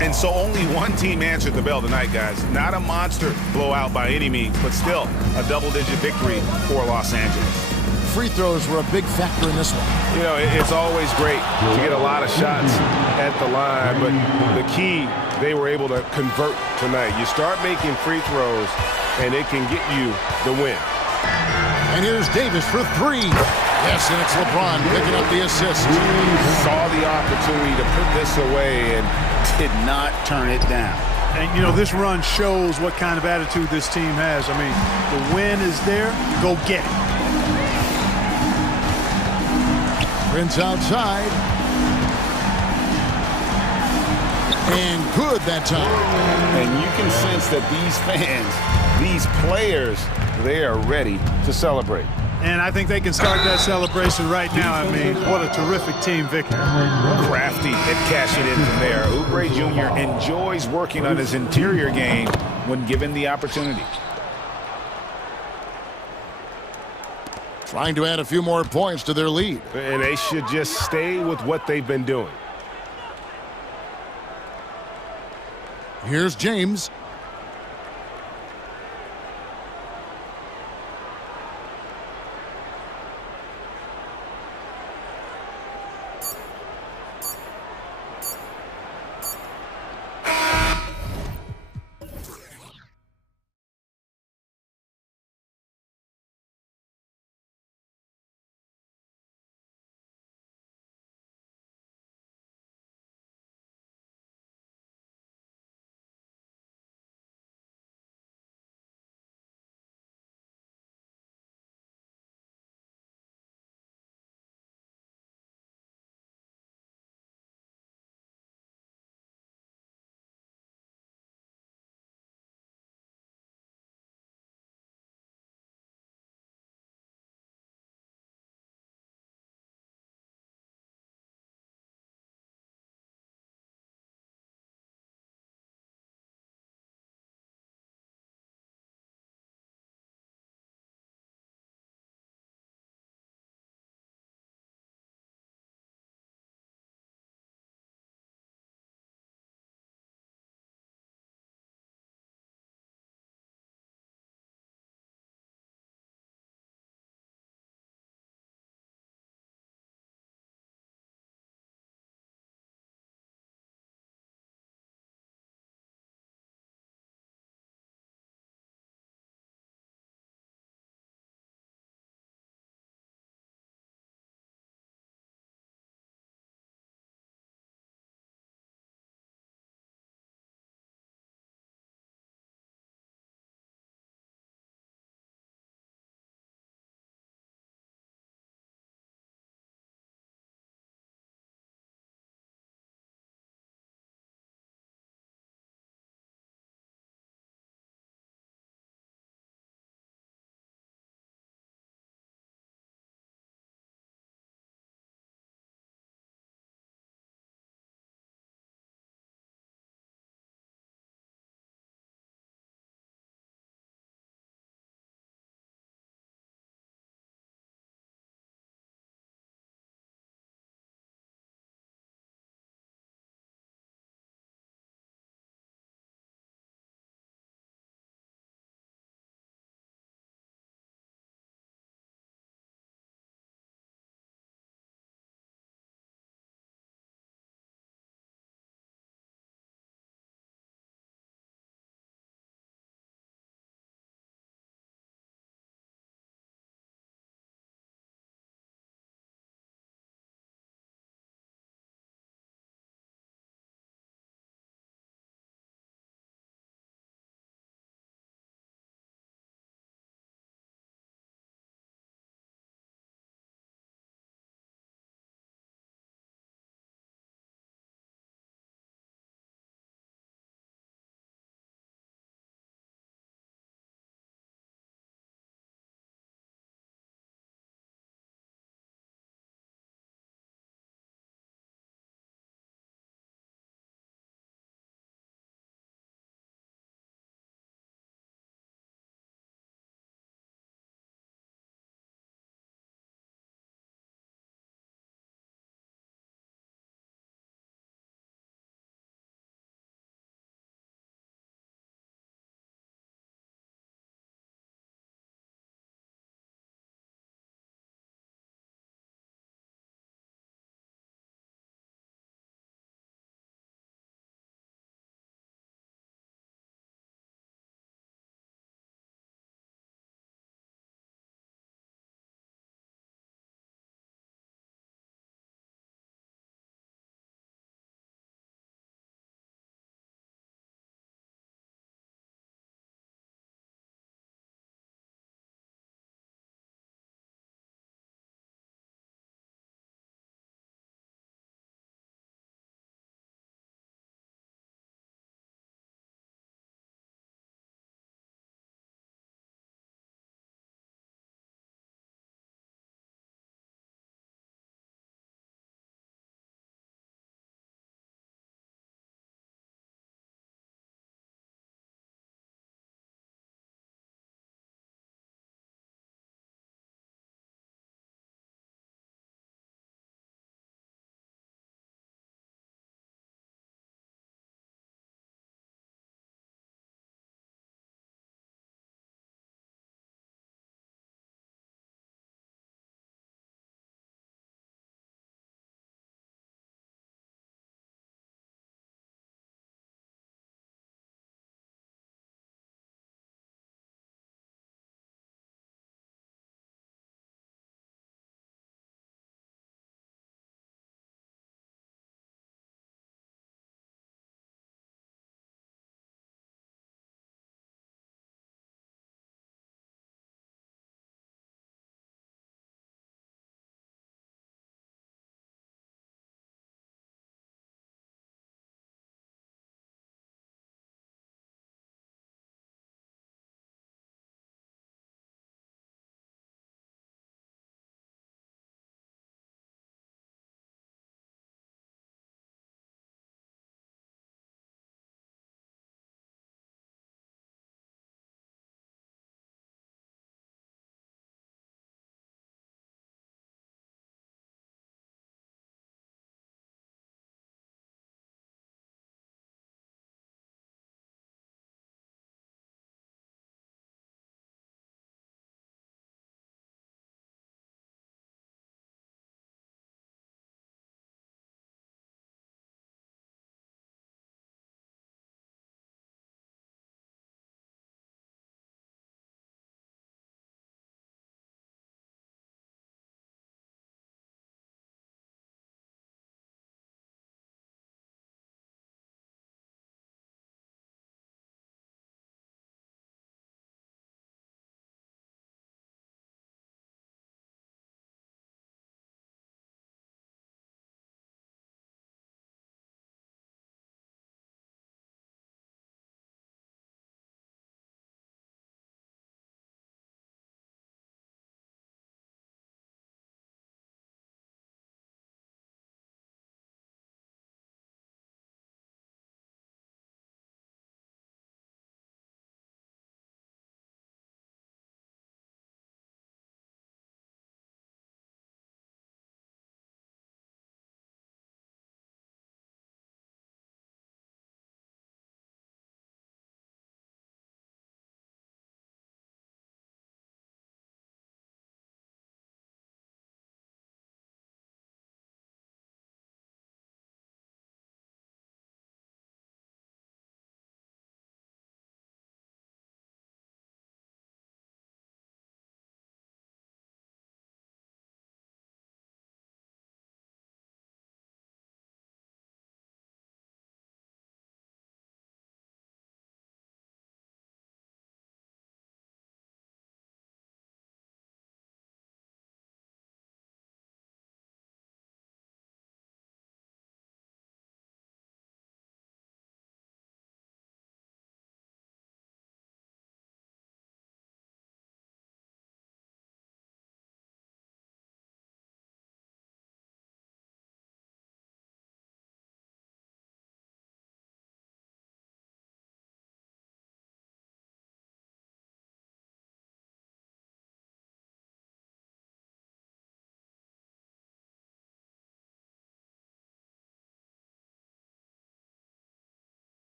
And so only one team answered the bell tonight, guys. Not a monster blowout by any means, but still a double-digit victory for Los Angeles. Free throws were a big factor in this one. You know, it's always great to get a lot of shots at the line, but the key, they were able to convert tonight. You start making free throws, and it can get you the win. And here's Davis for 3. Yes, and it's LeBron picking up the assist. Saw the opportunity to put this away and did not turn it down. And, you know, this run shows what kind of attitude this team has. I mean, the win is there. Go get it. Prince outside. And good that time. And you can sense that these fans, these players, they are ready to celebrate. And I think they can start that celebration right now. I mean, what a terrific team victory. Crafty and cash it in from there. Oubre Jr. enjoys working on his interior game when given the opportunity. Trying to add a few more points to their lead. And they should just stay with what they've been doing. Here's James.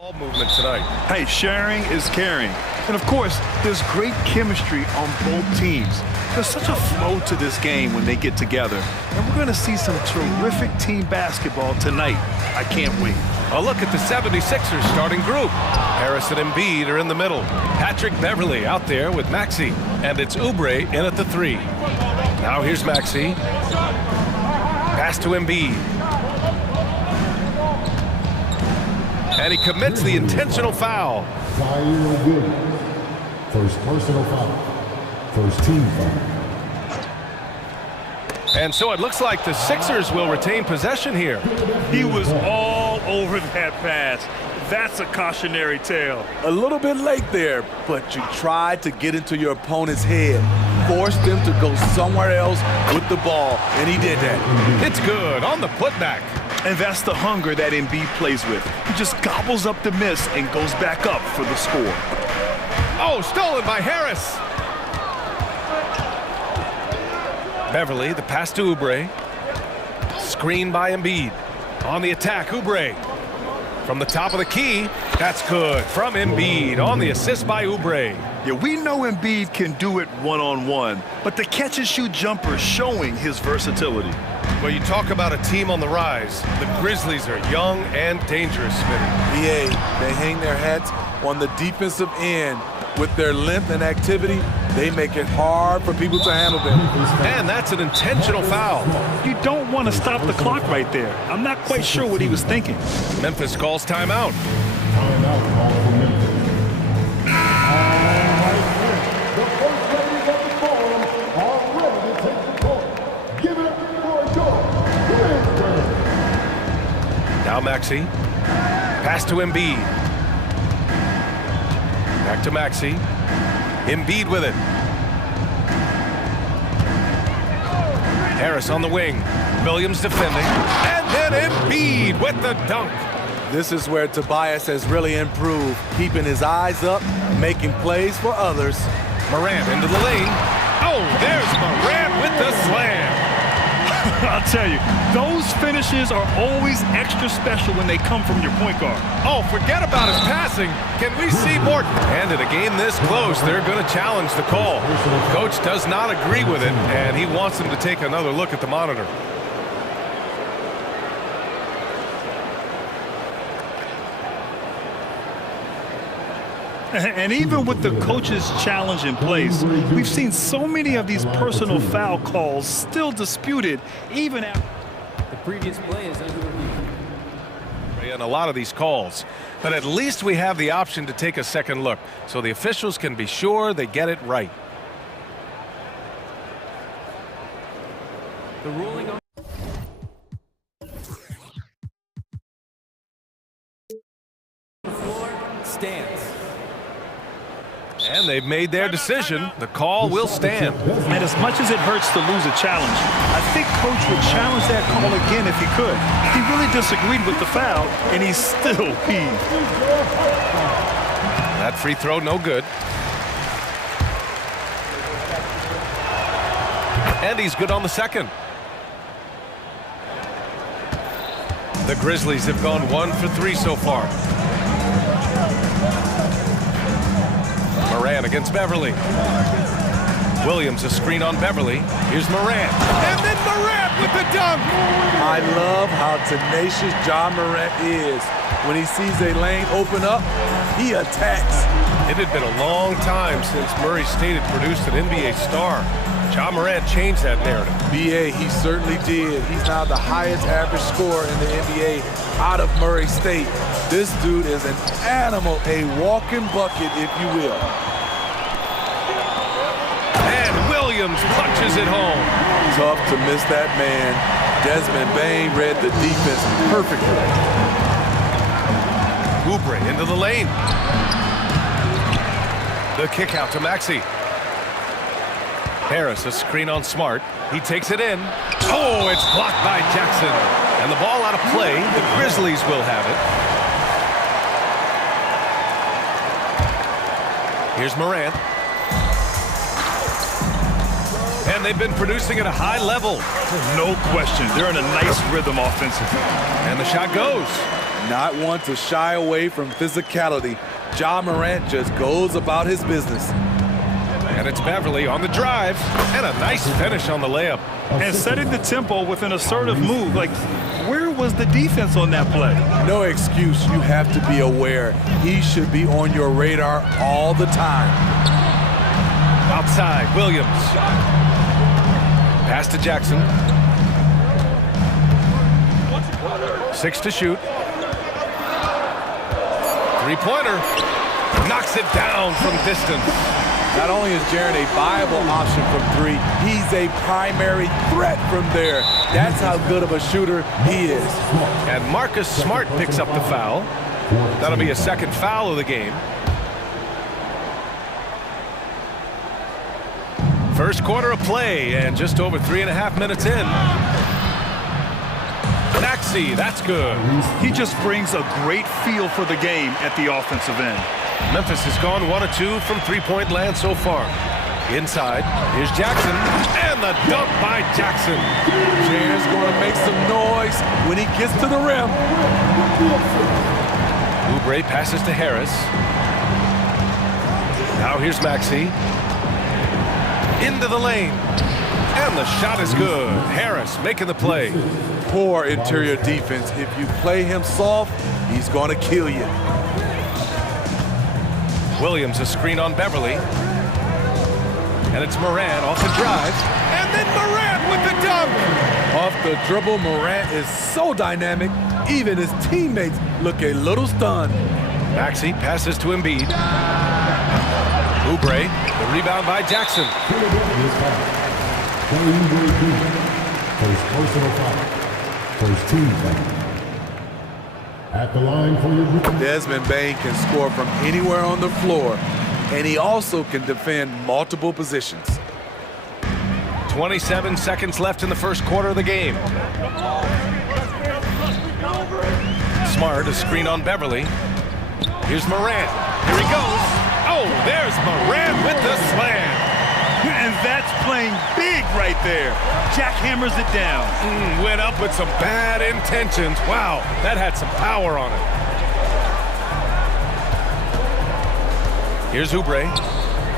Ball movement tonight. Hey, sharing is caring. And of course, there's great chemistry on both teams. There's such a flow to this game when they get together. And we're going to see some terrific team basketball tonight. I can't wait. A look at the 76ers starting group. Harris and Embiid are in the middle. Patrick Beverley out there with Maxey. And it's Oubre in at the 3. Now here's Maxey. Pass to Embiid. And he commits the intentional foul. First personal foul. First team foul. And so it looks like the Sixers will retain possession here. He was all over that pass. That's a cautionary tale. A little bit late there, but you tried to get into your opponent's head. Forced them to go somewhere else with the ball, and he did that. It's good on the putback. And that's the hunger that Embiid plays with. He just gobbles up the miss and goes back up for the score. Oh, stolen by Harris. Beverley, the pass to Oubre. Screen by Embiid. On the attack, Oubre. From the top of the key, that's good. From Embiid on the assist by Oubre. Yeah, we know Embiid can do it one-on-one, but the catch-and-shoot jumper is showing his versatility. Well, you talk about a team on the rise. The Grizzlies are young and dangerous, Smitty. BA, they hang their hats on the defensive end. With their length and activity, they make it hard for people to handle them. And that's an intentional foul. You don't want to stop the clock right there. I'm not quite sure what he was thinking. Memphis calls timeout. Timeout call for Memphis. The first ladies of the forum are ready to take the court. Give it up for your Grizzlies. Now Maxey. Pass to Embiid. Back to Maxey. Embiid with it. Harris on the wing. Williams defending. And then Embiid with the dunk. This is where Tobias has really improved, keeping his eyes up, making plays for others. Morant into the lane. Oh, there's Morant with the slam. I'll tell you, those finishes are always extra special when they come from your point guard. Oh, forget about his passing. Can we see more? And in a game this close, they're going to challenge the call. Coach does not agree with it, and he wants them to take another look at the monitor. And even with the coach's challenge in place, we've seen so many of these personal foul calls still disputed even after the previous play is under review. And a lot of these calls, but at least we have the option to take a second look so the officials can be sure they get it right. The ruling on the floor stands. And they've made their decision. The call will stand. And as much as it hurts to lose a challenge, I think Coach would challenge that call again if he could. He really disagreed with the foul, and he's still peeved. That free throw, no good. And he's good on the second. The Grizzlies have gone 1 for 3 so far. Morant against Beverley. Williams, a screen on Beverley. Here's Morant. And then Morant with the dunk. I love how tenacious John Morant is. When he sees a lane open up, he attacks. It had been a long time since Murray State had produced an NBA star. John Morant changed that narrative. BA, he certainly did. He's now the highest average scorer in the NBA out of Murray State. This dude is an animal, a walking bucket, if you will. And Williams punches it home. Tough to miss that man. Desmond Bain read the defense perfectly. Oubre into the lane. The kick out to Maxey. Harris, a screen on Smart. He takes it in. Oh, it's blocked by Jackson. And the ball out of play. The Grizzlies will have it. Here's Morant. And they've been producing at a high level. No question. They're in a nice rhythm offensively. And the shot goes. Not one to shy away from physicality, Ja Morant just goes about his business. And it's Beverly on the drive, and a nice finish on the layup. And setting the tempo with an assertive move. Like, where was the defense on that play? No excuse. You have to be aware. He should be on your radar all the time. Outside, Williams. Pass to Jackson. 6 to shoot. Three-pointer. Knocks it down from distance. Not only is Jaren a viable option from three, he's a primary threat from there. That's how good of a shooter he is. And Marcus Smart picks up the foul. That'll be a second foul of the game. First quarter of play, and just over 3.5 minutes in. Maxey, that's good. He just brings a great feel for the game at the offensive end. Memphis has gone 1 of 2 from three-point land so far. Inside, here's Jackson, and the dunk by Jackson. Jaren's going to make some noise when he gets to the rim. Oubre passes to Harris. Now here's Maxey. Into the lane. And the shot is good. Harris making the play. Poor interior defense. If you play him soft, he's going to kill you. Williams a screen on Beverly. And it's Morant off the drive. And then Morant with the dunk. Off the dribble, Morant is so dynamic. Even his teammates look a little stunned. Maxey passes to Embiid. Oubre, the rebound by Jackson. First personal foul. First team foul. At the line for your... Desmond Bane can score from anywhere on the floor, and he also can defend multiple positions. 27 seconds left in the first quarter of the game. Smart, a screen on Beverly. Here's Morant. Here he goes. Oh, there's Morant with the slam. And that's playing big right there. Jackhammers it down. Went up with some bad intentions. Wow, that had some power on it. Here's Oubre.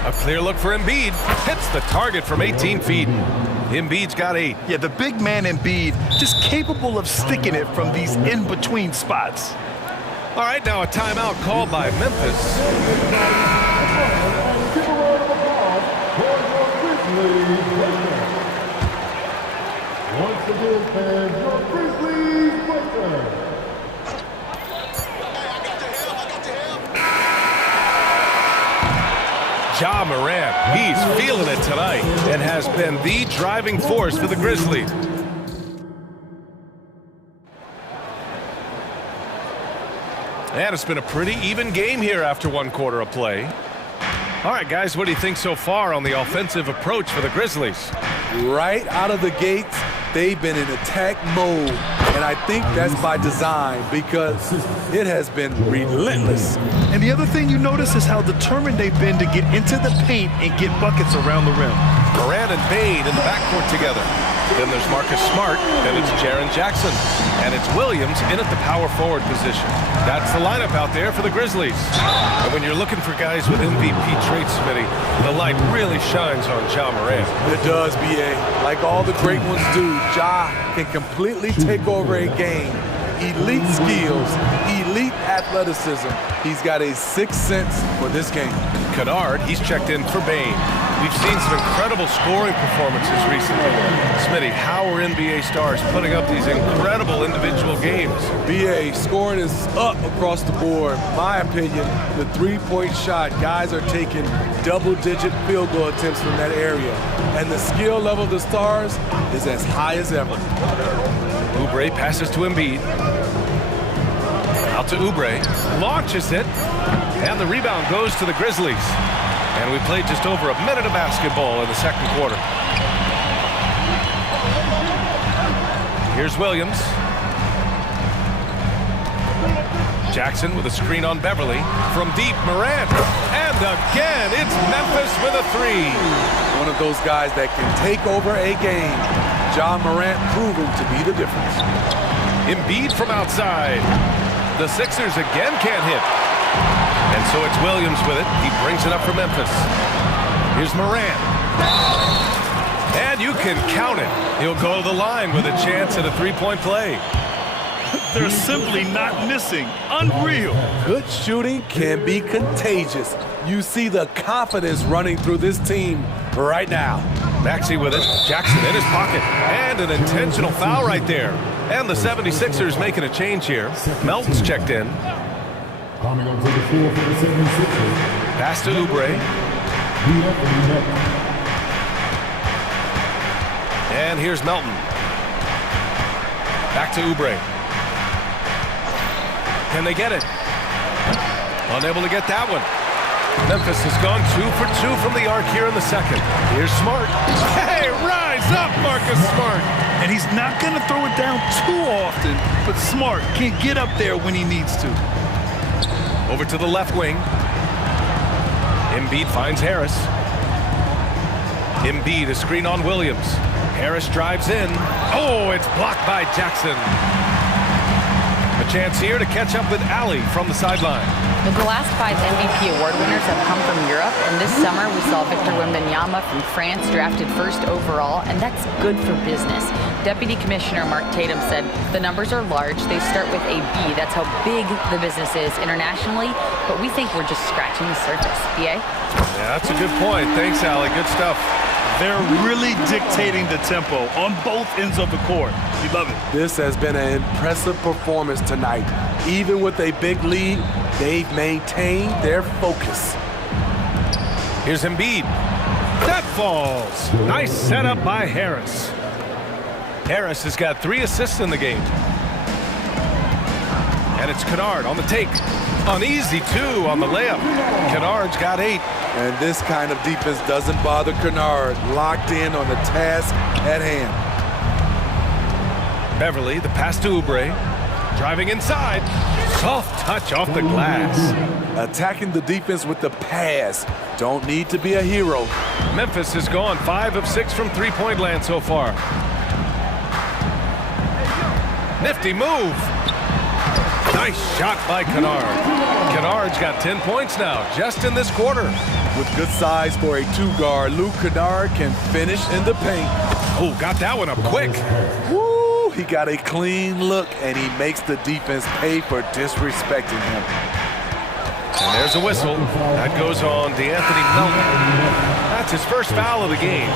A clear look for Embiid. Hits the target from 18 feet. Embiid's got 8. Yeah, the big man Embiid just capable of sticking it from these in-between spots. All right, now a timeout called by Memphis. Once again, fans, your Grizzlies breaker. Ja Morant, he's feeling it tonight and has been the driving force for the Grizzlies. And it's been a pretty even game here after one quarter of play. All right, guys, what do you think so far on the offensive approach for the Grizzlies? Right out of the gates, they've been in attack mode, and I think that's by design because it has been relentless. And the other thing you notice is how determined they've been to get into the paint and get buckets around the rim. Morant and Bane in the backcourt together. Then there's Marcus Smart, then it's Jaren Jackson, and it's Williams in at the power forward position. That's the lineup out there for the Grizzlies. And when you're looking for guys with MVP traits, Smitty, the light really shines on Ja Morant. It does, B.A. Like all the great ones do, Ja can completely take over a game. Elite skills, elite athleticism. He's got a sixth sense for this game. Kennard, he's checked in for Bane. We've seen some incredible scoring performances recently. Smitty, how are NBA stars putting up these incredible individual games? BA, scoring is up across the board. My opinion, the three-point shot, guys are taking double-digit field goal attempts from that area. And the skill level of the stars is as high as ever. Oubre passes to Embiid. Out to Oubre, launches it, and the rebound goes to the Grizzlies. And we played just over a minute of basketball in the second quarter. Here's Williams. Jackson with a screen on Beverly. From deep, Morant. And again, it's Memphis with a three. One of those guys that can take over a game. Ja Morant proven to be the difference. Embiid from outside. The Sixers again can't hit. And so it's Williams with it. He brings it up for Memphis. Here's Moran. And you can count it. He'll go to the line with a chance at a three-point play. They're simply not missing. Unreal. Good shooting can be contagious. You see the confidence running through this team right now. Maxey with it. Jackson in his pocket. And an intentional foul right there. And the 76ers making a change here. Melton's checked in. Coming onto the floor for the 76ers. Pass to Oubre. And here's Melton. Back to Oubre. Can they get it? Unable to get that one. Memphis has gone 2 for 2 from the arc here in the second. Here's Smart. Hey, rise up, Marcus Smart. And he's not going to throw it down too often, but Smart can get up there when he needs to. Over to the left wing. Embiid finds Harris. Embiid, a screen on Williams. Harris drives in. Oh, it's blocked by Jackson. A chance here to catch up with Ali from the sideline. But the last 5 MVP award winners have come from Europe, and this summer we saw Victor Wembanyama from France drafted first overall, and that's good for business. Deputy Commissioner Mark Tatum said the numbers are large. They start with a B. That's how big the business is internationally, but we think we're just scratching the surface. BA? Yeah, that's a good point. Thanks, Ali. Good stuff. They're really dictating the tempo on both ends of the court. You love it. This has been an impressive performance tonight. Even with a big lead, they've maintained their focus. Here's Embiid. That falls. Nice setup by Harris. Harris has got 3 assists in the game. And it's Kennard on the take. Uneasy, too, on the layup. Kennard's got 8. And this kind of defense doesn't bother Kennard. Locked in on the task at hand. Beverly, the pass to Oubre. Driving inside. Soft touch off the glass. Attacking the defense with the pass. Don't need to be a hero. Memphis has gone 5 of 6 from three-point land so far. Nifty move. Nice shot by Kennard. Kennard's got 10 points now, just in this quarter. With good size for a 2-guard, Luke Kennard can finish in the paint. Oh, got that one up quick. Woo! He got a clean look, and he makes the defense pay for disrespecting him. And there's a whistle. That goes on DeAnthony Melton. That's his first foul of the game.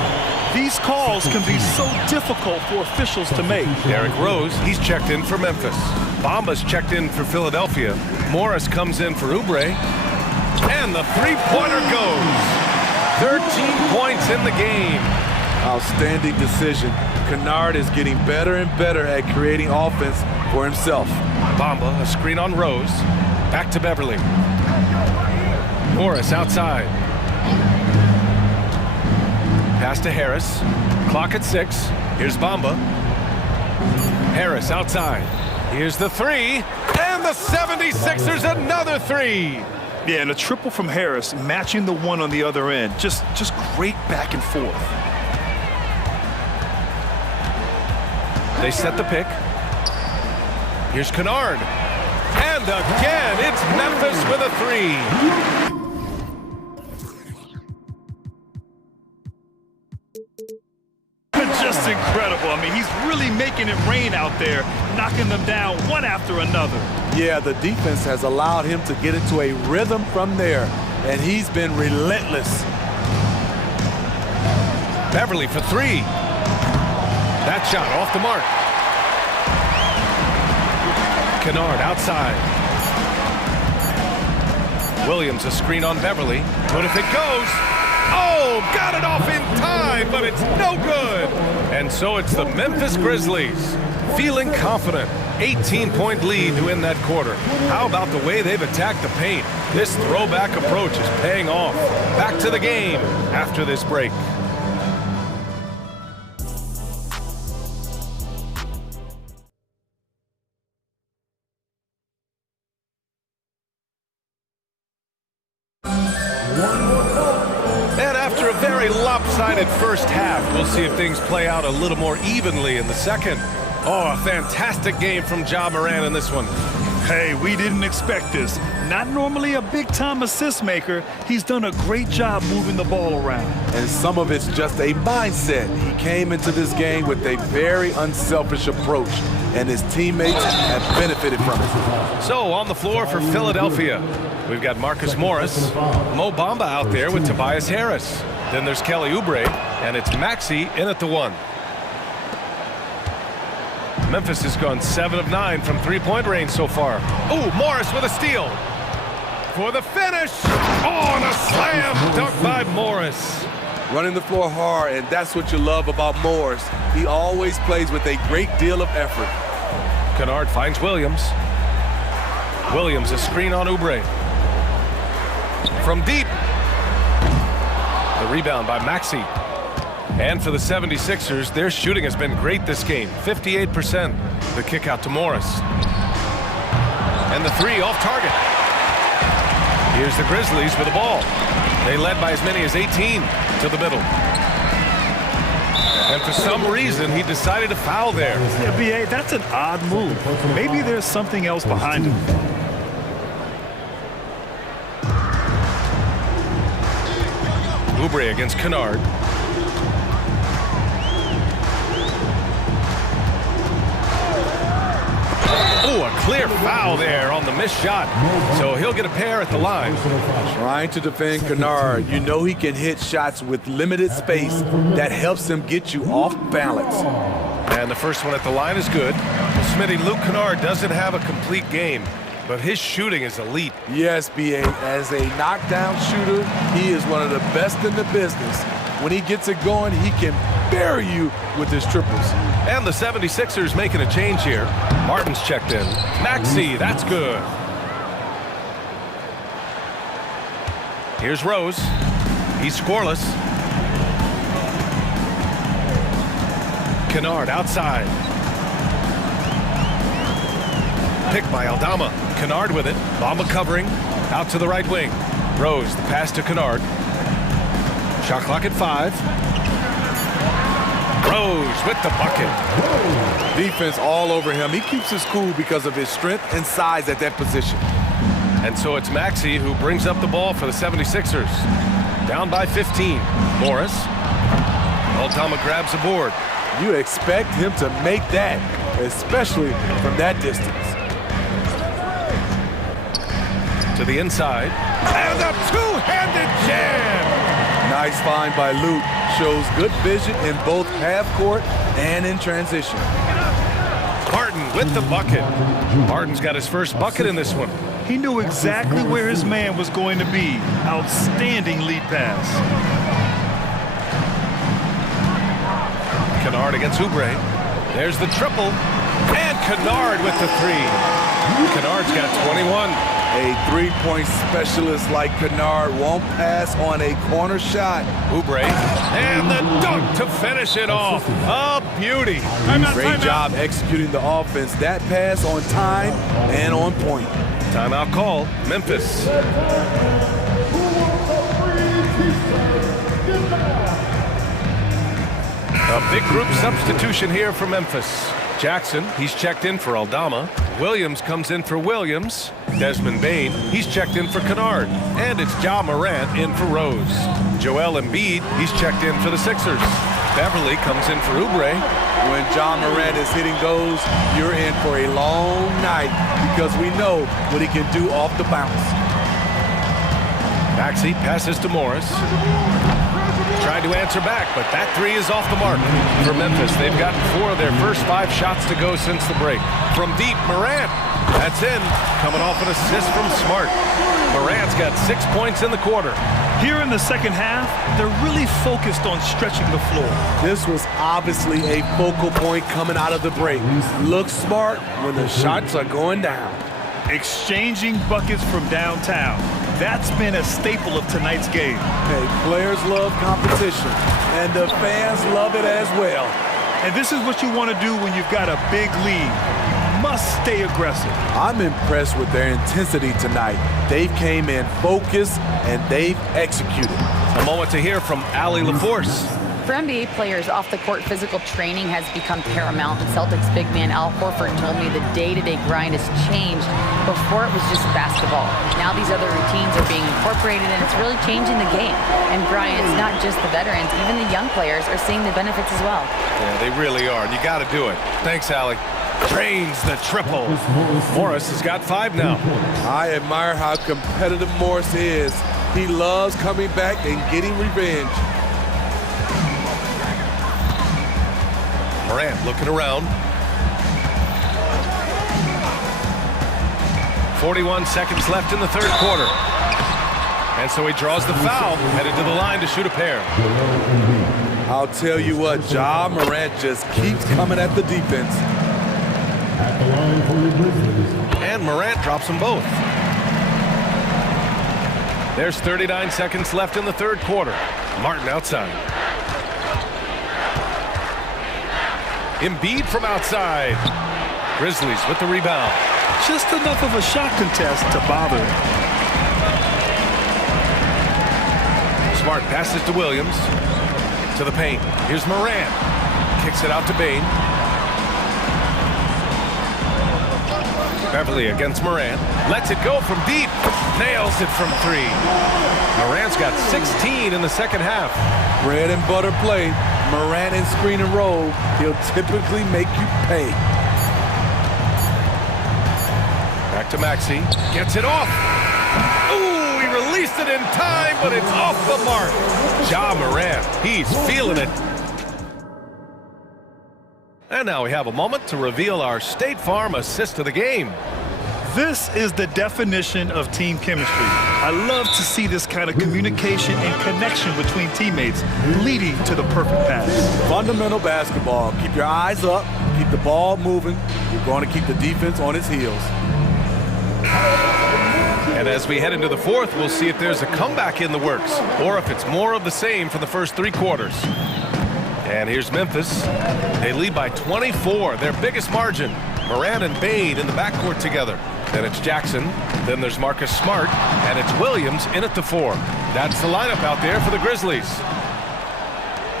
These calls can be so difficult for officials to make. Derrick Rose, he's checked in for Memphis. Bamba's checked in for Philadelphia. Morris comes in for Oubre. And the three-pointer goes. 13 points in the game. Outstanding decision. Kennard is getting better and better at creating offense for himself. Bamba, a screen on Rose. Back to Beverly. Morris outside. Pass to Harris. Clock at 6. Here's Bamba. Harris outside. Here's the 3. And the 76ers another 3. Yeah, and a triple from Harris, matching the one on the other end. Just great back and forth. They set the pick. Here's Kennard. And again, it's Memphis with a 3. Just incredible. I mean, he's really making it rain out there, knocking them down one after another. Yeah, the defense has allowed him to get into a rhythm from there, and he's been relentless. Beverly for 3. That shot off the mark. Kennard outside. Williams a screen on Beverly. But if it goes, oh, got it off in time, but it's no good. And so it's the Memphis Grizzlies feeling confident. 18-point lead to win that quarter. How about the way they've attacked the paint? This throwback approach is paying off. Back to the game after this break. Lopsided first half. We'll see if things play out a little more evenly in the second. Oh, a fantastic game from Ja Morant in this one. Hey, we didn't expect this. Not normally a big-time assist maker, he's done a great job moving the ball around. And some of it's just a mindset. He came into this game with a very unselfish approach, and his teammates have benefited from it. So on the floor for Philadelphia, we've got Marcus Morris, Mo Bamba out there with Tobias Harris. Then there's Kelly Oubre, and it's Maxey in at the 1. Memphis has gone 7 of 9 from three-point range so far. Ooh, Morris with a steal. For the finish. Oh, and a slam dunk by Morris. Running the floor hard, and that's what you love about Morris. He always plays with a great deal of effort. Kennard finds Williams. Williams, a screen on Oubre. From deep. The rebound by Maxey. And for the 76ers, their shooting has been great this game, 58%. The kick out to Morris. And the 3 off target. Here's the Grizzlies with the ball. They led by as many as 18 to the middle. And for some reason, he decided to foul there. Yeah, B.A., that's an odd move. Maybe there's something else behind him. Oubre against Kennard. Oh, a clear foul there on the missed shot. So he'll get a pair at the line. Trying to defend Kennard, you know he can hit shots with limited space. That helps him get you off balance. And the first one at the line is good. Smitty, Luke Kennard doesn't have a complete game, but his shooting is elite. Yes, B.A., as a knockdown shooter, he is one of the best in the business. When he gets it going, he can bury you with his triples. And the 76ers making a change here. Martin's checked in. Maxey, that's good. Here's Rose. He's scoreless. Kennard outside. Picked by Aldama. Kennard with it. Bamba covering. Out to the right wing. Rose, the pass to Kennard. Shot clock at 5. Rose with the bucket. Defense all over him. He keeps his cool because of his strength and size at that position. And so it's Maxey who brings up the ball for the 76ers. Down by 15. Morris. Aldama grabs the board. You expect him to make that, especially from that distance. To the inside. And a two-handed jam! Nice find by Luke. Shows good vision in both half court and in transition. Martin with the bucket. Martin's got his first bucket in this one. He knew exactly where his man was going to be. Outstanding lead pass. Kennard against Oubre. There's the triple. And Kennard with the 3. Kennard's got 21. A three-point specialist like Kennard won't pass on a corner shot. Oubre. And the dunk to finish it off. A beauty. Great job executing the offense. That pass on time and on point. Timeout call. Memphis. A big group substitution here for Memphis. Jackson, he's checked in for Aldama. Williams comes in for Williams. Desmond Bane, he's checked in for Kennard. And it's Ja Morant in for Rose. Joel Embiid, he's checked in for the Sixers. Beverly comes in for Oubre. When Ja Morant is hitting those, you're in for a long night because we know what he can do off the bounce. Maxey passes to Morris. Tried to answer back, but that 3 is off the mark. For Memphis, they've gotten 4 of their first 5 shots to go since the break. From deep, Morant. That's in. Coming off an assist from Smart. Morant's got 6 points in the quarter. Here in the second half, they're really focused on stretching the floor. This was obviously a focal point coming out of the break. Look smart when the shots are going down. Exchanging buckets from downtown. That's been a staple of tonight's game. Hey, players love competition, and the fans love it as well. And this is what you want to do when you've got a big lead. Must stay aggressive. I'm impressed with their intensity tonight. They came in focused, and they've executed. A moment to hear from Allie LaForce. For NBA players, off-the-court physical training has become paramount. And Celtics big man Al Horford told me the day-to-day grind has changed Before it was just basketball. Now these other routines are being incorporated, and it's really changing the game. And Brian, it's not just the veterans, even the young players are seeing the benefits as well. Yeah, they really are, and you got to do it. Thanks, Allie. Drains the triple. Morris has got 5 now. I admire how competitive Morris is. He loves coming back and getting revenge. Morant looking around. 41 seconds left in the third quarter. And so he draws the foul, headed to the line to shoot a pair. I'll tell you what, Ja Morant just keeps coming at the defense. At the line for the Grizzlies. And Morant drops them both. There's 39 seconds left in the third quarter. Martin outside. Embiid from outside. Grizzlies with the rebound. Just enough of a shot contest to bother him. Smart passes to Williams. To the paint. Here's Morant. Kicks it out to Bane. Beverly against Morant. Lets it go from deep. Nails it from 3. Morant's got 16 in the second half. Bread and butter play. Morant in screen and roll. He'll typically make you pay. Back to Maxey. Gets it off. Ooh, he released it in time, but it's off the mark. Ja Morant, he's feeling it. And now we have a moment to reveal our State Farm assist of the game. This is the definition of team chemistry. I love to see this kind of communication and connection between teammates leading to the perfect pass. Fundamental basketball. Keep your eyes up. Keep the ball moving. You're going to keep the defense on its heels. And as we head into the fourth, we'll see if there's a comeback in the works or if it's more of the same for the first 3 quarters. And here's Memphis. They lead by 24, their biggest margin. Morant and Bane in the backcourt together. Then it's Jackson. Then there's Marcus Smart. And it's Williams in at the 4. That's the lineup out there for the Grizzlies.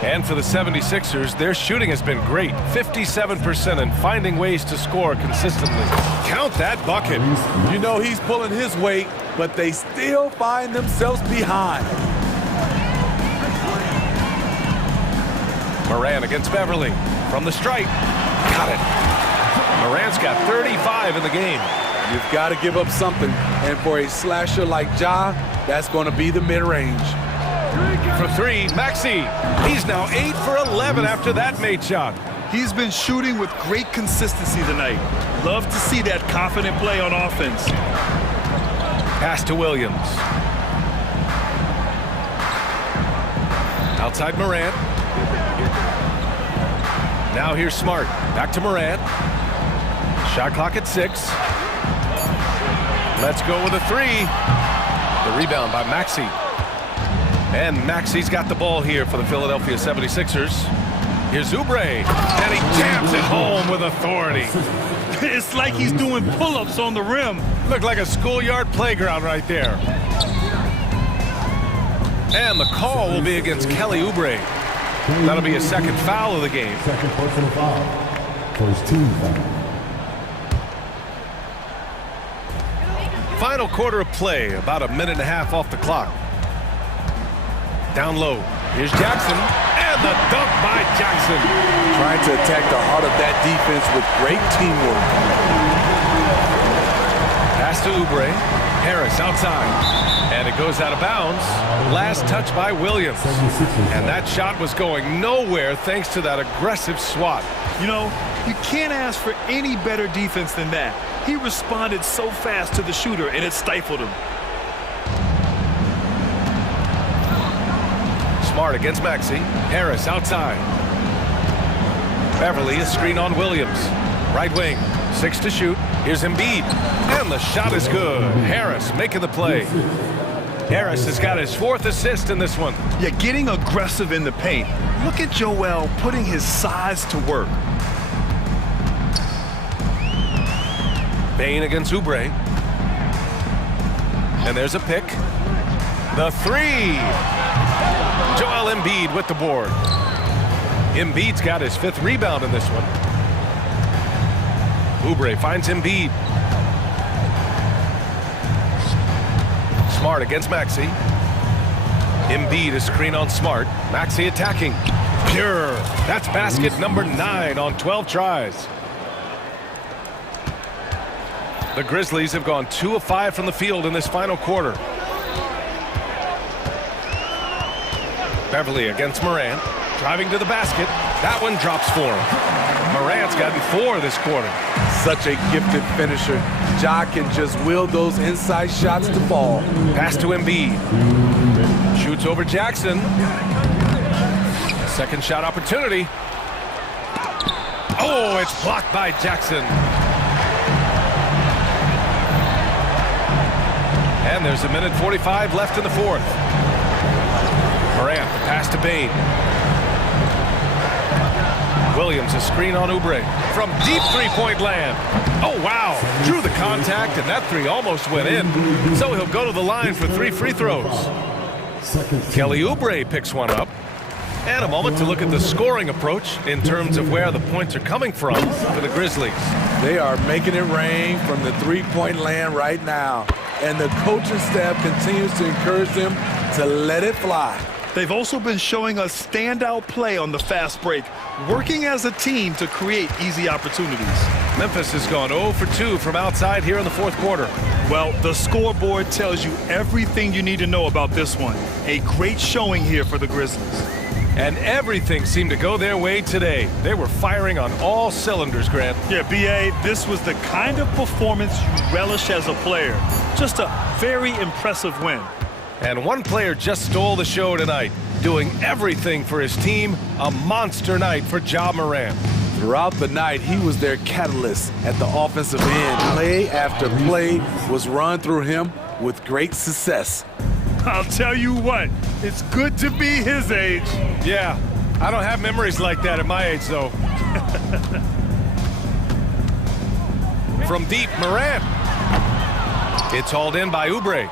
And for the 76ers, their shooting has been great. 57% and finding ways to score consistently. Count that bucket. You know he's pulling his weight, but they still find themselves behind. Morant against Beverly. From the stripe. Got it. Morant's got 35 in the game. You've got to give up something. And for a slasher like Ja, that's going to be the mid-range. For 3, Maxey. He's now 8 for 11 after that made shot. He's been shooting with great consistency tonight. Love to see that confident play on offense. Pass to Williams. Outside Morant. Now here's Smart. Back to Morant. Shot clock at 6. Let's go with a 3. The rebound by Maxey. And Maxey's got the ball here for the Philadelphia 76ers. Here's Oubre, and he jams it home with authority. It's like he's doing pull-ups on the rim. Looked like a schoolyard playground right there. And the call will be against Kelly Oubre. That'll be a second foul of the game. Second personal foul. First team foul. Final quarter of play, about a minute and a half off the clock. Down low. Here's Jackson, and the dunk by Jackson. Trying to attack the heart of that defense with great teamwork. Pass to Oubre. Harris outside. And it goes out of bounds. Last touch by Williams. And that shot was going nowhere thanks to that aggressive swat. You know, you can't ask for any better defense than that. He responded so fast to the shooter, and it stifled him. Smart against Maxey. Harris outside. Beverly is screen on Williams. Right wing. 6 to shoot. Here's Embiid. And the shot is good. Harris making the play. Harris has got his 4th assist in this one. Yeah, getting aggressive in the paint. Look at Joel putting his size to work. Bane against Oubre. And there's a pick. The 3. Joel Embiid with the board. Embiid's got his 5th rebound in this one. Oubre finds Embiid. Smart against Maxey. Embiid is screen on Smart. Maxey attacking. Pure. That's basket number 9 on 12 tries. The Grizzlies have gone 2 of 5 from the field in this final quarter. Beverly against Morant. Driving to the basket. That one drops for him. Morant's gotten 4 this quarter. Such a gifted finisher. Ja can just will those inside shots to fall. Pass to Embiid. Shoots over Jackson. Second shot opportunity. Oh, it's blocked by Jackson. And there's a minute 45 left in the fourth. Morant, the pass to Bane. Williams, a screen on Oubre. From deep three-point land. Oh, wow. Drew the contact, and that three almost went in. So he'll go to the line for 3 free throws. Kelly Oubre picks one up. And a moment to look at the scoring approach in terms of where the points are coming from for the Grizzlies. They are making it rain from the three-point land right now. And the coaching staff continues to encourage them to let it fly. They've also been showing us standout play on the fast break, working as a team to create easy opportunities. Memphis has gone 0 for 2 from outside here in the fourth quarter. Well, the scoreboard tells you everything you need to know about this one. A great showing here for the Grizzlies. And everything seemed to go their way today. They were firing on all cylinders, Grant. Yeah, B.A., this was the kind of performance you relish as a player. Just a very impressive win. And one player just stole the show tonight, doing everything for his team. A monster night for Ja Morant. Throughout the night, he was their catalyst at the offensive end. Play after play was run through him with great success. I'll tell you what, it's good to be his age. Yeah, I don't have memories like that at my age, though. From deep, Morant. It's hauled in by Oubre.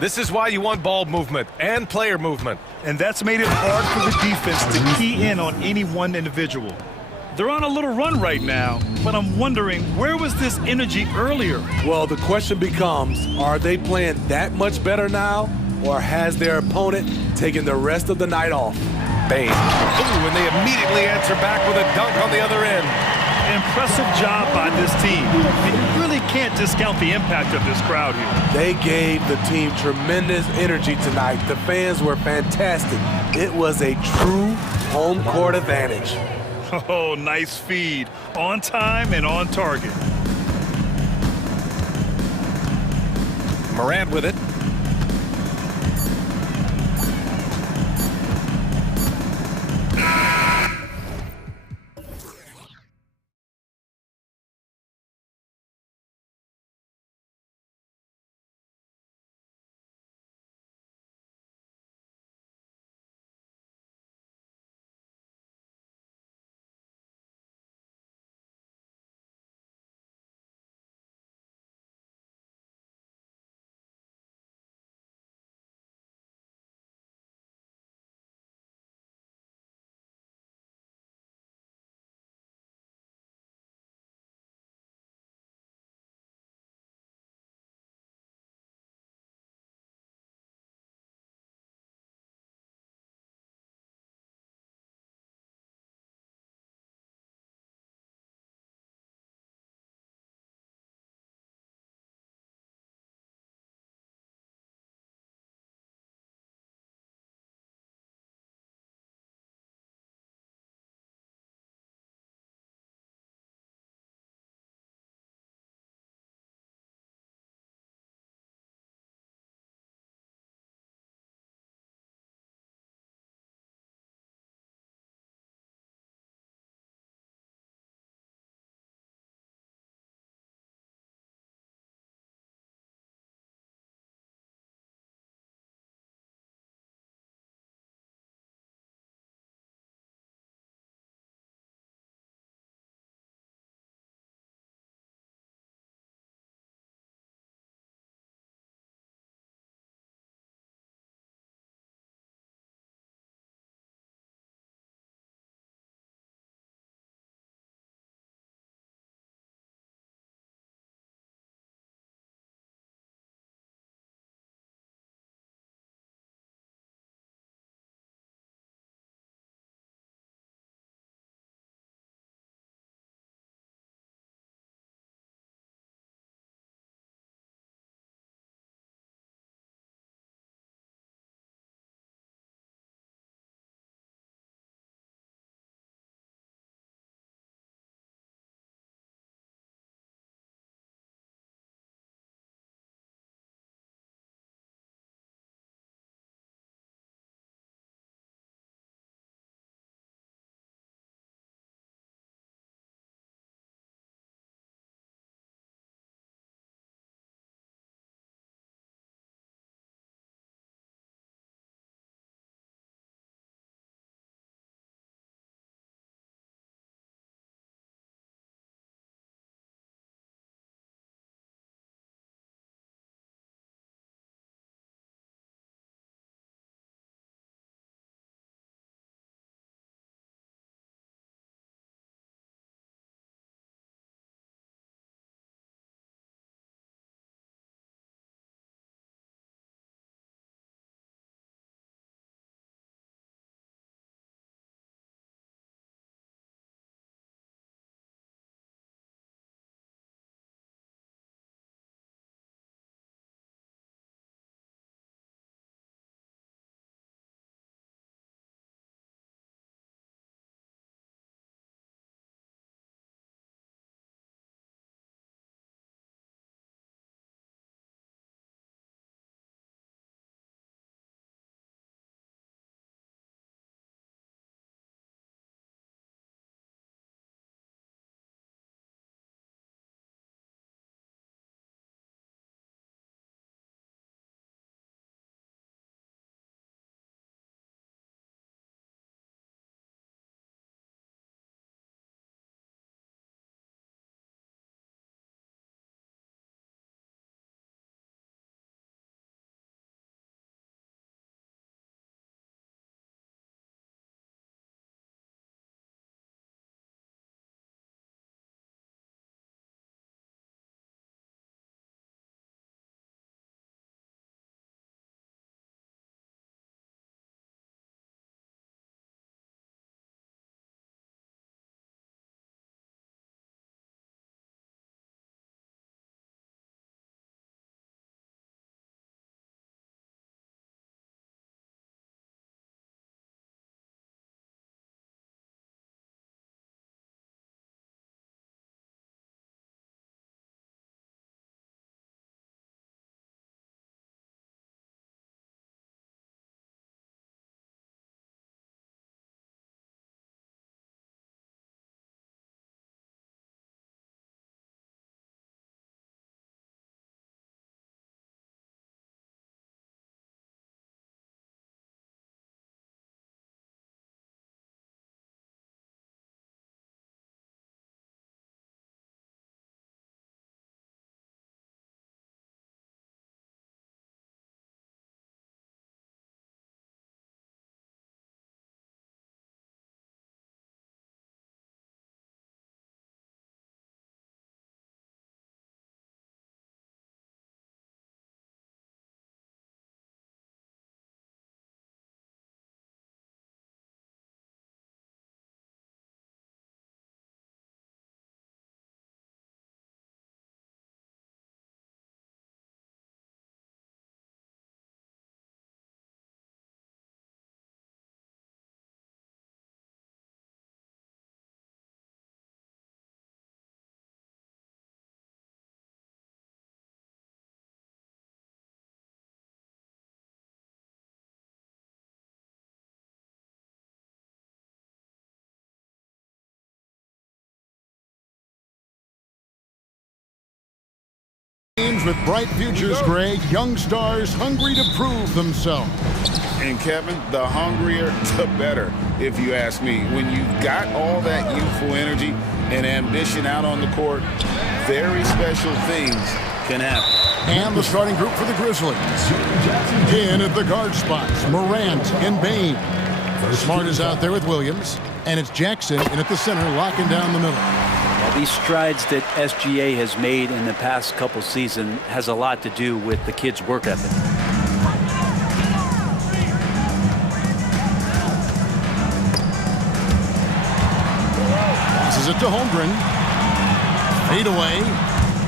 This is why you want ball movement and player movement. And that's made it hard for the defense to key in on any one individual. They're on a little run right now, but I'm wondering, where was this energy earlier? Well, the question becomes, are they playing that much better now, or has their opponent taken the rest of the night off? Bane. Ooh, and they immediately answer back with a dunk on the other end. Impressive job by this team. And you really can't discount the impact of this crowd here. They gave the team tremendous energy tonight. The fans were fantastic. It was a true home court advantage. Oh, nice feed. On time and on target. Morant with it. teams with bright futures, Greg. Young stars hungry to prove themselves. And Kevin, the hungrier, the better, if you ask me. When you've got all that youthful energy and ambition out on the court, very special things can happen. And the starting group for the Grizzlies. In at the guard spots, Morant and Bain. Smart is out there with Williams. And it's Jackson in at the center, locking down the middle. Well, these strides that SGA has made in the past couple seasons has a lot to do with the kids' work ethic. Passes it to Holmgren. Fade away.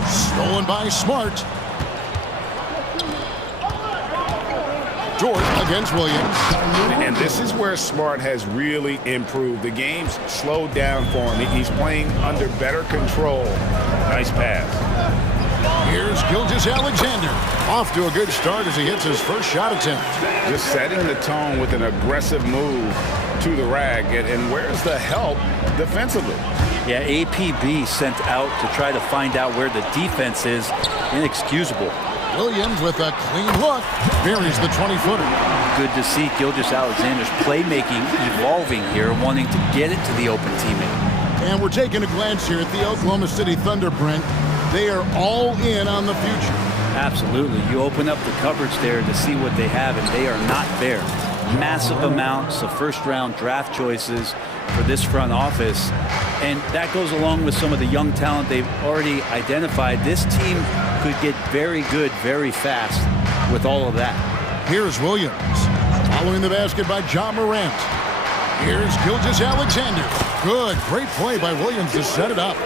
Stolen by Smart. George against Williams. And this is where Smart has really improved. The game's slowed down for him. He's playing under better control. Nice pass. Here's Gilgeous-Alexander. Off to a good start as he hits his first shot attempt. Just setting the tone with an aggressive move to the rag. And where's the help defensively? Yeah, APB sent out to try to find out where the defense is. Inexcusable. Williams with a clean look. Buries the 20-footer. Good to see Gilgeous-Alexander's playmaking evolving here, wanting to get it to the open teammate. And we're taking a glance here at the Oklahoma City Thunder, Brent. They are all in on the future. Absolutely. You open up the coverage there to see what they have, and they are not there. Massive amounts of first-round draft choices for this front office. And that goes along with some of the young talent they've already identified. This team could get very good very fast with all of that. Here's Williams. Following the basket by John Morant. Here's Gilgeous-Alexander. Good. Great play by Williams to set it up.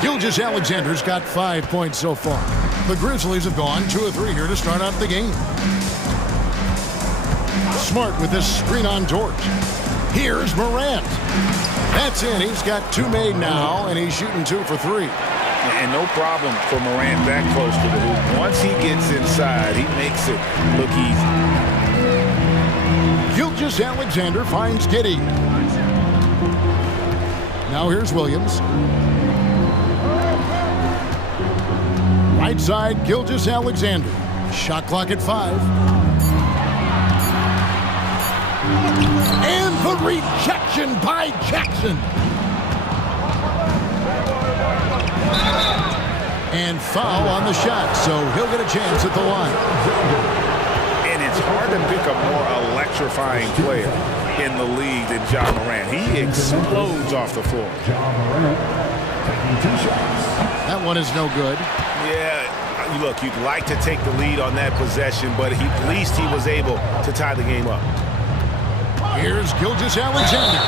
Gilgeous-Alexander's got 5 points so far. The Grizzlies have gone 2 of 3 here to start out the game. Smart with this screen on George. Here's Morant. That's in. He's got 2 made now, and he's shooting 2 for 3. And no problem for Morant that close to the hoop. Once he gets inside, he makes it look easy. Gilgeous-Alexander finds Giddey. Now here's Williams. Right side, Gilgeous-Alexander. Shot clock at 5. And the rejection by Jackson. And foul on the shot, so he'll get a chance at the line. And it's hard to pick a more electrifying player in the league than John Morant. He explodes off the floor. That one is no good. Yeah, look, you'd like to take the lead on that possession, but at least he was able to tie the game up. Here's Gilgeous-Alexander.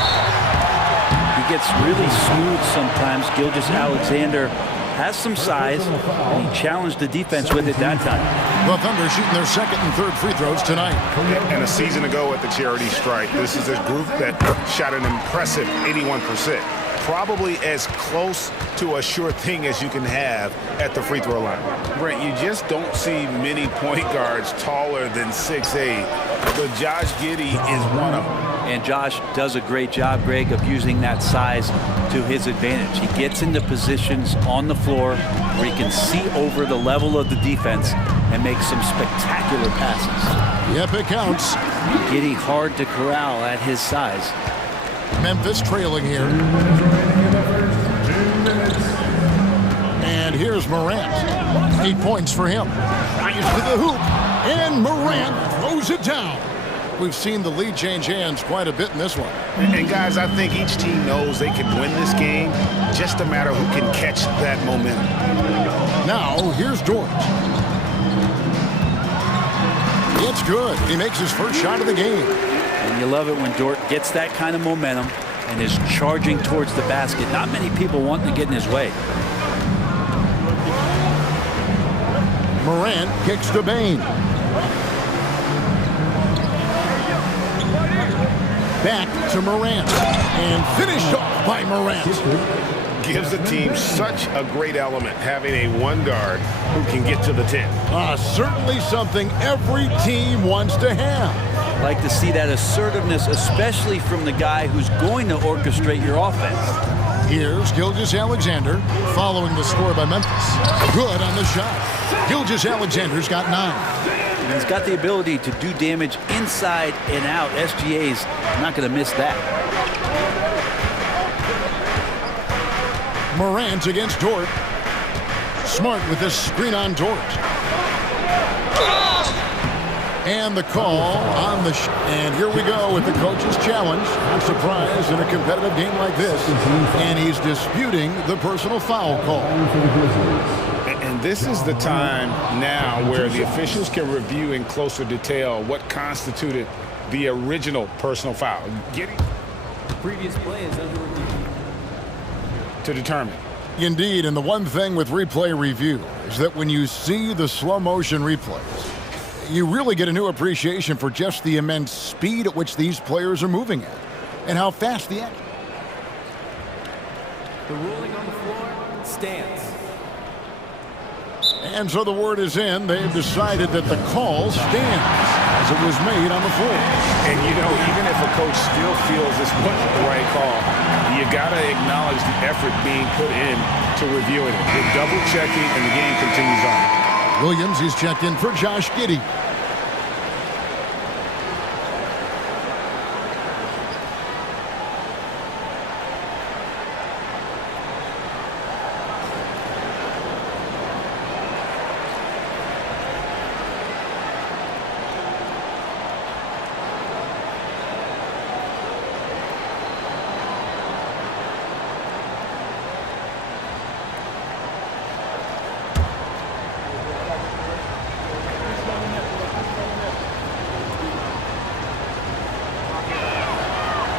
He gets really smooth sometimes. Gilgeous-Alexander has some size, and he challenged the defense with it that time. The Thunder shooting their second and third free throws tonight. And a season ago at the charity strike, this is a group that shot an impressive 81%. Probably as close to a sure thing as you can have at the free throw line. Brent, you just don't see many point guards taller than 6'8", but Josh Giddey is one of them. And Josh does a great job, Greg, of using that size to his advantage. He gets into positions on the floor where he can see over the level of the defense and make some spectacular passes. Yep, it counts. Giddey hard to corral at his size. Memphis trailing here. And here's Morant. 8 points for him. Rise to the hoop. And Morant throws it down. We've seen the lead change hands quite a bit in this one. And guys, I think each team knows they can win this game. Just a matter who can catch that momentum. Now, here's George. It's good. He makes his first shot of the game. And you love it when Dort gets that kind of momentum and is charging towards the basket. Not many people wanting to get in his way. Morant kicks to Bain. Back to Morant. And finished off by Morant. Gives the team such a great element, having a one guard who can get to the 10. Certainly something every team wants to have. Like to see that assertiveness, especially from the guy who's going to orchestrate your offense. Here's Gilgeous-Alexander following the score by Memphis. Good on the shot. Gilgeous-Alexander's got 9. He's got the ability to do damage inside and out. SGA's not going to miss that. Morant against Dort. Smart with this screen on Dort. And the call on the and here we go with the coach's challenge. Not surprised in a competitive game like this. And he's disputing the personal foul call. And this is the time now where the officials can review in closer detail what constituted the original personal foul. Previous play is under review. To determine. Indeed, and the one thing with replay review is that when you see the slow motion replays, you really get a new appreciation for just the immense speed at which these players are moving at and how fast the action. The ruling on the floor stands. And so the word is in. They've decided that the call stands as it was made on the floor. And you know, even if a coach still feels this wasn't the right call, you got to acknowledge the effort being put in to reviewing it. They're double checking and the game continues on. Williams is checked in for Josh Giddey.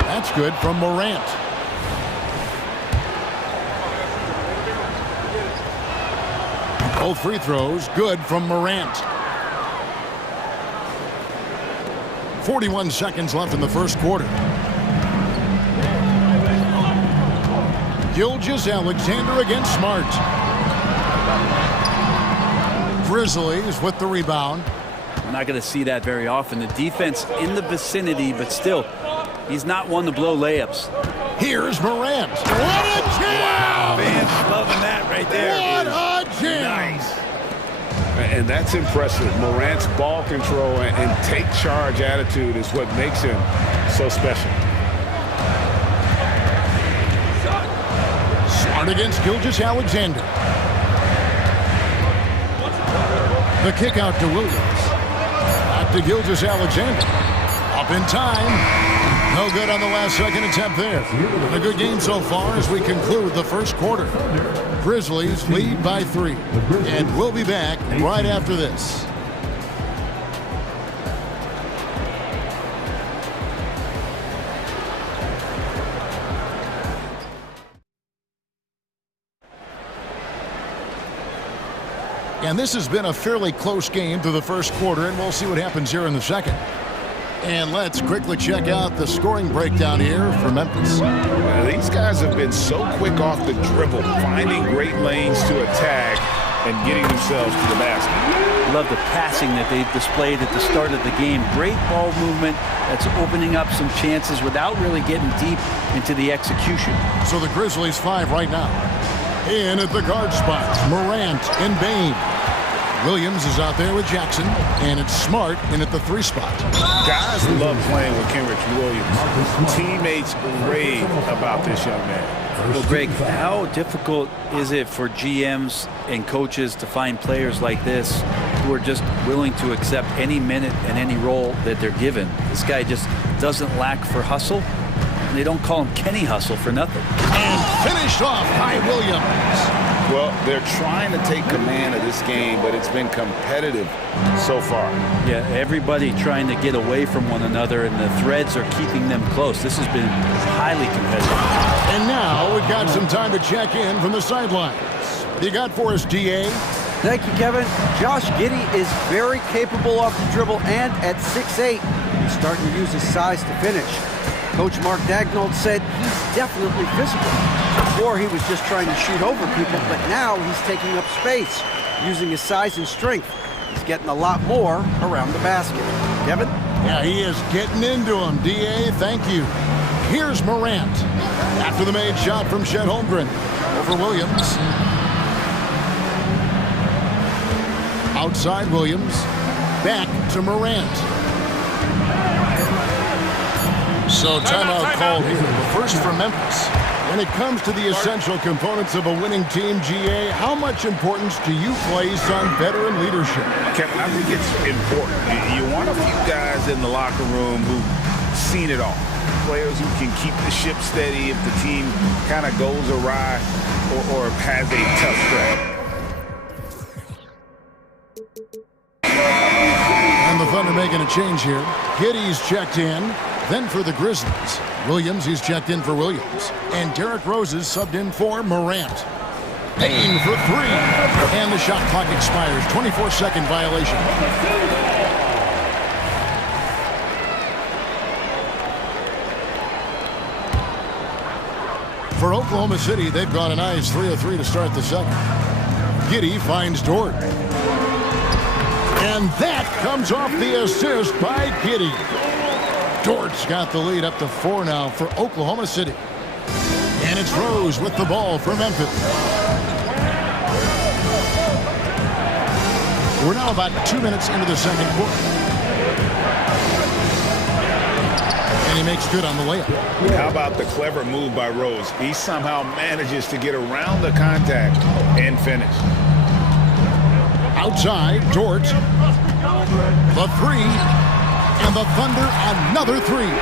That's good from Morant. Both free throws good from Morant. 41 seconds left in the first quarter. Gilgeous-Alexander against Smart. Grizzlies with the rebound. We're not going to see that very often. The defense in the vicinity, but still, he's not one to blow layups. Here's Morant. What a jam! Wow, fans loving that right there. What a jam! Nice. And that's impressive. Morant's ball control and take charge attitude is what makes him so special. Smart against Gilgeous-Alexander. The kick out to Williams. Back to Gilgeous-Alexander. Up in time. No good on the last second attempt there. A good game so far as we conclude the first quarter. Grizzlies lead by 3. And we'll be back right after this. And this has been a fairly close game through the first quarter, and we'll see what happens here in the second. And let's quickly check out the scoring breakdown here for Memphis. These guys have been so quick off the dribble, finding great lanes to attack and getting themselves to the basket. Love the passing that they displayed at the start of the game. Great ball movement that's opening up some chances without really getting deep into the execution. So the Grizzlies 5 right now. In at the guard spots, Morant and Bain. Williams is out there with Jackson, and it's Smart in at the 3 spot. Guys love playing with Kenrich Williams. Teammates rave about this young man. Well, Greg, how difficult is it for GMs and coaches to find players like this who are just willing to accept any minute and any role that they're given? This guy just doesn't lack for hustle. And they don't call him Kenny Hustle for nothing. And finished off by Williams. Well, they're trying to take command of this game, but it's been competitive so far. Yeah, everybody trying to get away from one another, and the threads are keeping them close. This has been highly competitive. And now we've got some time to check in from the sidelines. You got for us, DA? Thank you, Kevin. Josh Giddey is very capable off the dribble, and at 6'8", he's starting to use his size to finish. Coach Mark Daigneault said he's definitely physical. Before he was just trying to shoot over people, but now he's taking up space, using his size and strength. He's getting a lot more around the basket. Kevin? Yeah, he is getting into him. DA, thank you. Here's Morant. After the made shot from Chet Holmgren over Williams. Outside Williams. Back to Morant. So timeout called here. The first for Memphis. When it comes to the essential components of a winning team, GA, how much importance do you place on veteran leadership? Kevin, I think it's important. You want a few guys in the locker room who've seen it all. Players who can keep the ship steady if the team kind of goes awry or has a tough stretch. And the Thunder making a change here. Giddey's checked in. Then for the Grizzlies, Williams, he's checked in for Williams. And Derrick Rose is subbed in for Morant. Payne for three. And the shot clock expires. 24-second violation. For Oklahoma City, they've got a nice 3 of 3 to start the second. Giddey finds Dort. And that comes off the assist by Giddey. Dort's got the lead up to 4 now for Oklahoma City. And it's Rose with the ball for Memphis. We're now about 2 minutes into the second quarter. And he makes good on the layup. How about the clever move by Rose? He somehow manages to get around the contact and finish. Outside, Dort. The three. And the Thunder, another three.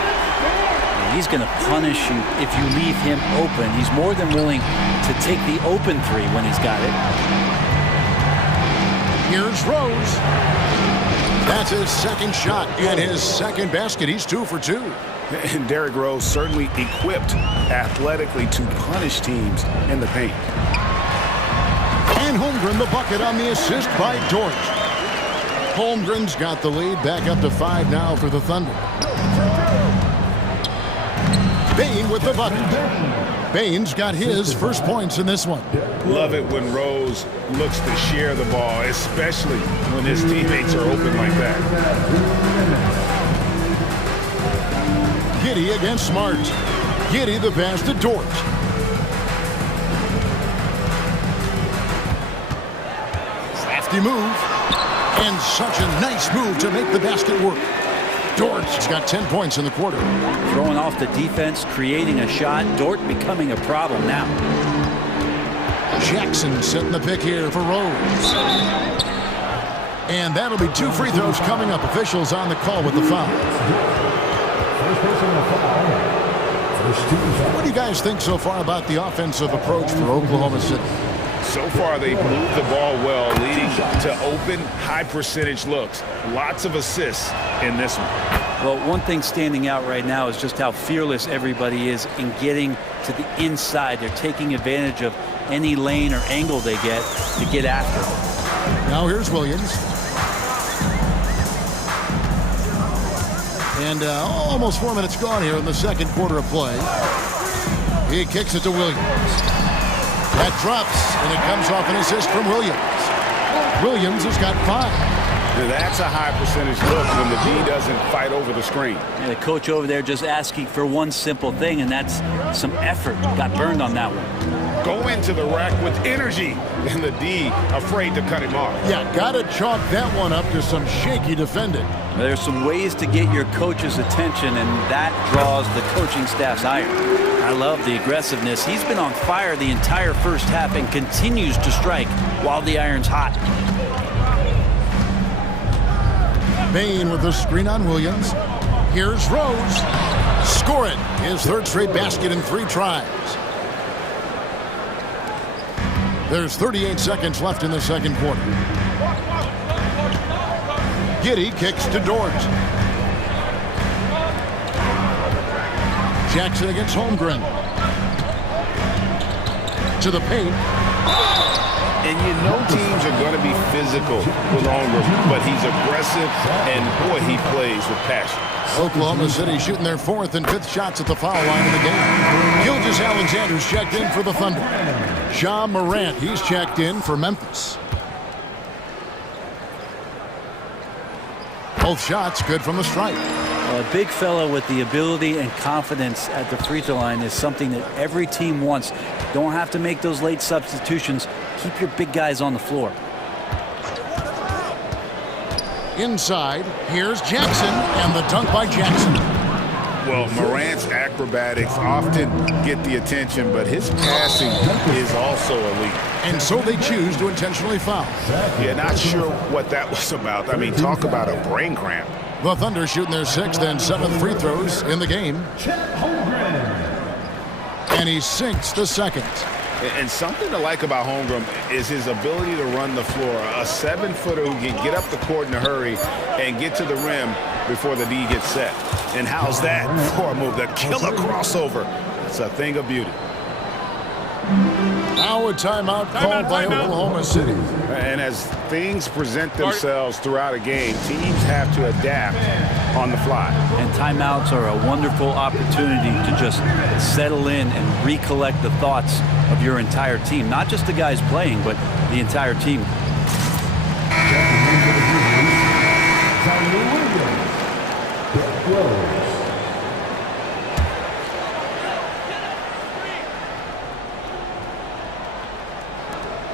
He's going to punish you if you leave him open. He's more than willing to take the open three when he's got it. Here's Rose. That's his second shot and his second basket. He's 2 for 2. And Derrick Rose certainly equipped athletically to punish teams in the paint. And Holmgren the bucket on the assist by Dort. Holmgren's got the lead, back up to 5 now for the Thunder. Bane with the bucket. Bane's got his first points in this one. Love it when Rose looks to share the ball, especially when his teammates are open like that. Giddey against Smart. Giddey the pass to Dort. Crafty move. And such a nice move to make the basket work. Dort's got 10 points in the quarter. Throwing off the defense, creating a shot. Dort becoming a problem now. Jackson setting the pick here for Rose. And that'll be 2 free throws coming up. Officials on the call with the foul. What do you guys think so far about the offensive approach for Oklahoma City? So far, they've moved the ball well, leading to open, high-percentage looks. Lots of assists in this one. Well, one thing standing out right now is just how fearless everybody is in getting to the inside. They're taking advantage of any lane or angle they get to get after it. Now here's Williams. And almost 4 minutes gone here in the second quarter of play. He kicks it to Williams. That drops, and it comes off an assist from Williams. Williams has got 5. That's a high percentage look when the D doesn't fight over the screen. And the coach over there just asking for one simple thing, and that's some effort. Got burned on that one. Go into the rack with energy, and the D afraid to cut him off. Yeah, gotta chalk that one up to some shaky defending. There's some ways to get your coach's attention, and that draws the coaching staff's ire. I love the aggressiveness. He's been on fire the entire first half and continues to strike while the iron's hot. Bane with the screen on Williams. Here's Rose. Score it. His 3rd straight basket in 3 tries. There's 38 seconds left in the second quarter. Giddey kicks to Dort. Jackson against Holmgren. To the paint. And you know teams are going to be physical with Holmgren, but he's aggressive, and boy, he plays with passion. Oklahoma City shooting their 4th and 5th shots at the foul line in the game. Gilgeous-Alexander's checked in for the Thunder. Ja Morant, he's checked in for Memphis. Both shots good from the stripe. A big fella with the ability and confidence at the free throw line is something that every team wants. Don't have to make those late substitutions. Keep your big guys on the floor. Inside, here's Jackson, and the dunk by Jackson. Well, Morant's acrobatics often get the attention, but his passing is also elite. And so they choose to intentionally foul. Yeah, not sure what that was about. I mean, talk about a brain cramp. The Thunder shooting their 6th and 7th free throws in the game. And he sinks the second. And something to like about Holmgren is his ability to run the floor. A 7-footer who can get up the court in a hurry and get to the rim before the D gets set. And how's that for a move? The killer crossover. It's a thing of beauty. Now a timeout called by Oklahoma City. And as things present themselves throughout a game, teams have to adapt on the fly. And timeouts are a wonderful opportunity to just settle in and recollect the thoughts of your entire team. Not just the guys playing, but the entire team.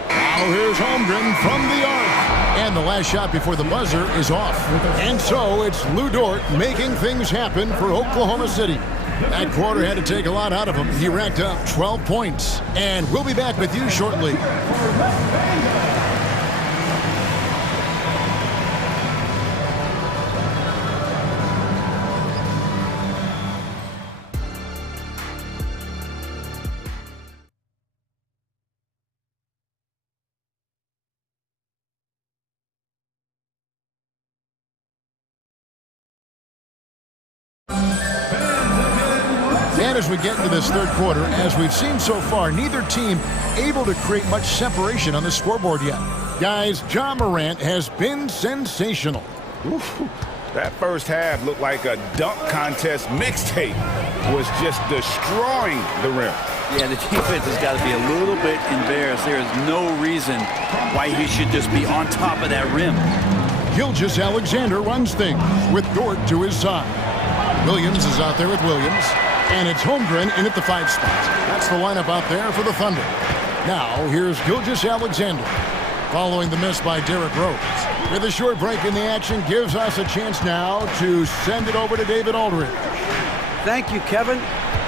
Now here's Holmgren from the arc. And the last shot before the buzzer is off. And so it's Lou Dort making things happen for Oklahoma City. That quarter had to take a lot out of him. He racked up 12 points. And we'll be back with you shortly. And as we get into this third quarter, as we've seen so far, neither team able to create much separation on the scoreboard yet. Guys, Ja Morant has been sensational. Oof, that first half looked like a dunk contest mixtape. Was just destroying the rim. Yeah, the defense has got to be a little bit embarrassed. There is no reason why he should just be on top of that rim. Gilgeous-Alexander runs things with Dort to his side. Williams is out there with Williams. And it's Holmgren in at the 5 spot. That's the lineup out there for the Thunder. Now, here's Gilgeous-Alexander. Following the miss by Derrick Rose. With a short break in the action, gives us a chance now to send it over to David Aldridge. Thank you, Kevin.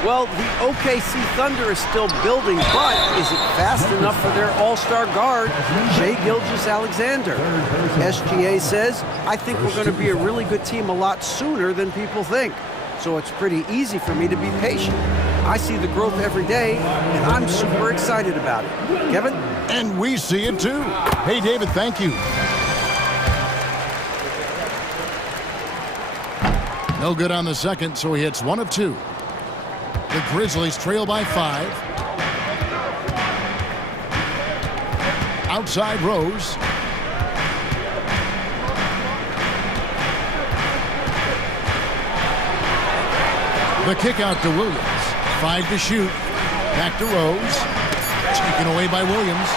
Well, the OKC Thunder is still building, but is it fast enough for their all-star guard, Shai Gilgeous-Alexander? SGA says, I think we're going to be a really good team a lot sooner than people think. So it's pretty easy for me to be patient. I see the growth every day, and I'm super excited about it. Kevin? And we see it too. Hey, David, thank you. No good on the second, so he hits 1 of 2. The Grizzlies trail by 5. Outside Rose. The kick out to Williams. 5 to shoot. Back to Rose. Taken away by Williams.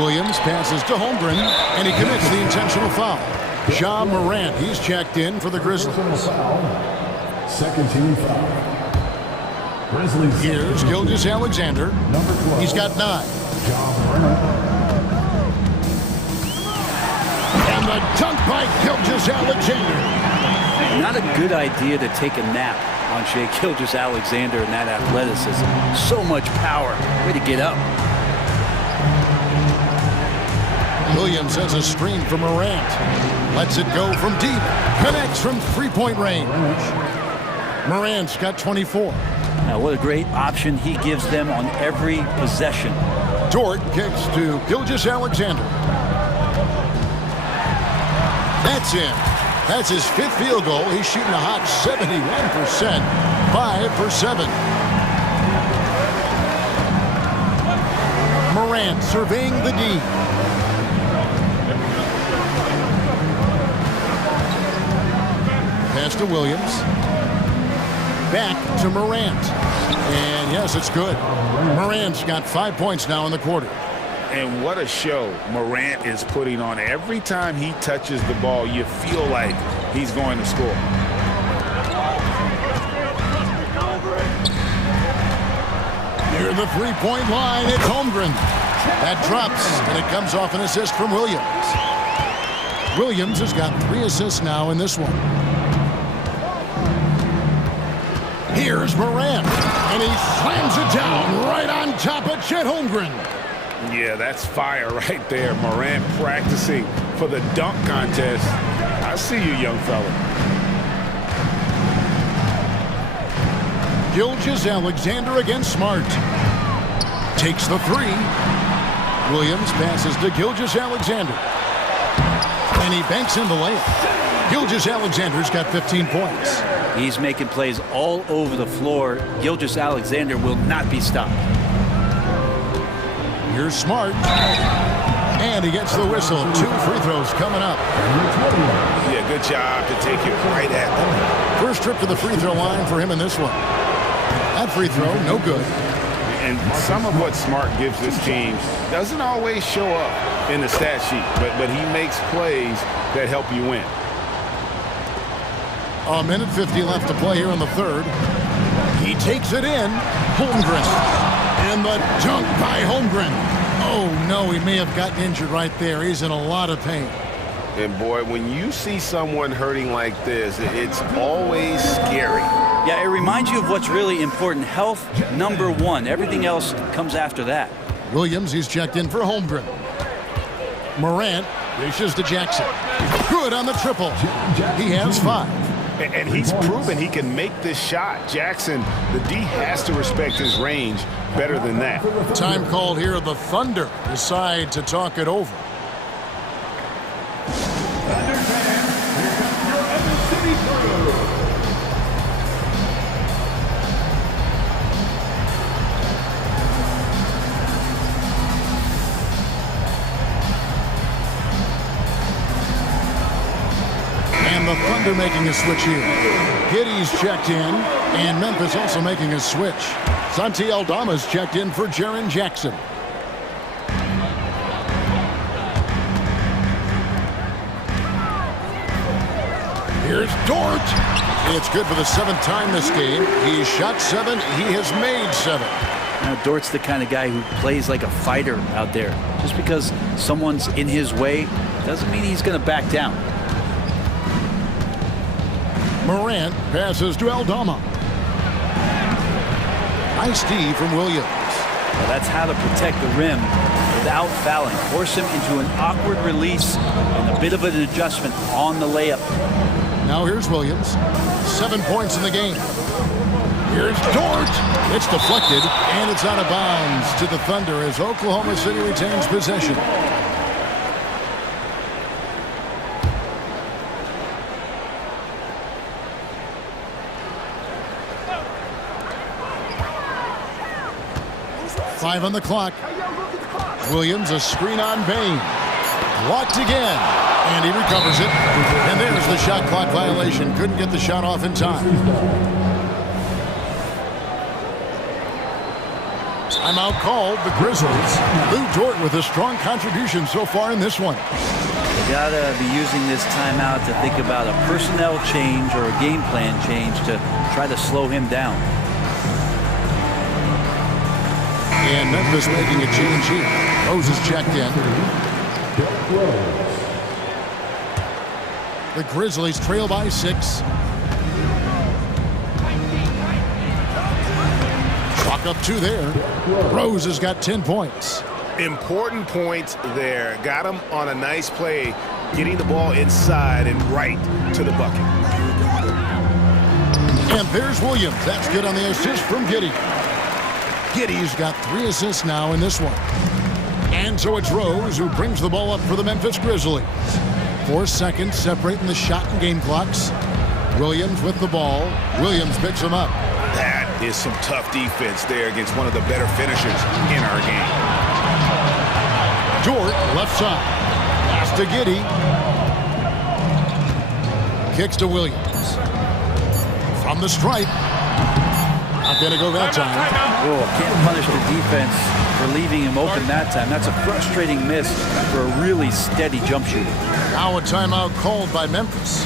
Williams passes to Holmgren, and he commits the intentional foul. Ja Morant, he's checked in for the Grizzlies. Second team foul. Grizzlies. Here's Gilgeous-Alexander. Number 12. He's got 9. And the dunk by Gilgeous-Alexander. Not a good idea to take a nap on Shai Gilgeous-Alexander and that athleticism. So much power. Way to get up. Williams has a screen from Morant. Lets it go from deep. Connects from three-point range. Morant's got 24. Now, what a great option he gives them on every possession. Dort kicks to Gilgeous-Alexander. That's in. That's his 5th field goal. He's shooting a hot 71%. 5 for 7. Morant surveying the D. Pass to Williams. Back to Morant. And yes, it's good. Morant's got 5 points now in the quarter. And what a show Morant is putting on. Every time he touches the ball, you feel like he's going to score. Near the three-point line, it's Holmgren. That drops, and it comes off an assist from Williams. Williams has got 3 assists now in this one. Here's Morant, and he slams it down right on top of Chet Holmgren. Yeah, that's fire right there. Morant practicing for the dunk contest. I see you, young fella. Gilgeous-Alexander against Smart. Takes the 3. Williams passes to Gilgeous-Alexander. And he banks in the layup. Gilgeous-Alexander's got 15 points. He's making plays all over the floor. Gilgeous-Alexander will not be stopped. Here's Smart. And he gets the whistle. 2 free throws coming up. Yeah, good job to take it right at them. First trip to the free throw line for him in this one. That free throw, no good. And some of what Smart gives this team doesn't always show up in the stat sheet, but he makes plays that help you win. A minute 50 left to play here in the third. He takes it in. Holmgren. And the dunk by Holmgren. Oh, no, he may have gotten injured right there. He's in a lot of pain. And, boy, when you see someone hurting like this, it's always scary. Yeah, it reminds you of what's really important. Health, number 1. Everything else comes after that. Williams, he's checked in for Holmgren. Morant dishes to Jackson. Good on the triple. He has 5. And he's proven he can make this shot. Jackson, the D has to respect his range better than that. Time called here. The Thunder decide to talk it over. And the Thunder making a switch here. Giddey's checked in, and Memphis also making a switch. Santi Aldama's checked in for Jaren Jackson. Here's Dort. It's good for the 7th time this game. He's shot 7. He has made 7. Now, Dort's the kind of guy who plays like a fighter out there. Just because someone's in his way doesn't mean he's going to back down. Morant passes to Aldama. Nice D from Williams. Well, that's how to protect the rim without fouling. Force him into an awkward release and a bit of an adjustment on the layup. Now here's Williams. 7 points in the game. Here's Dort. It's deflected, and it's out of bounds to the Thunder as Oklahoma City retains possession. Five on the clock. Williams, a screen on Bain. Blocked again, and he recovers it. And there's the shot clock violation. Couldn't get the shot off in time. Timeout called, the Grizzlies. Lou Dort with a strong contribution so far in this one. You gotta be using this timeout to think about a personnel change or a game plan change to try to slow him down. And Memphis making a change here. Rose is checked in. The Grizzlies trail by 6. Clock up 2 there. Rose has got 10 points. Important points there. Got him on a nice play, getting the ball inside and right to the bucket. And there's Williams. That's good on the assist from Giddey. Giddey's got 3 assists now in this one. And so it's Rose who brings the ball up for the Memphis Grizzlies. 4 seconds separating the shot and game clocks. Williams with the ball. Williams picks him up. That is some tough defense there against one of the better finishers in our game. Dort, left side. Pass to Giddey. Kicks to Williams. From the stripe. Not going to go that time. Oh, can't punish the defense for leaving him open that time. That's a frustrating miss for a really steady jump shooter. Now a timeout called by Memphis.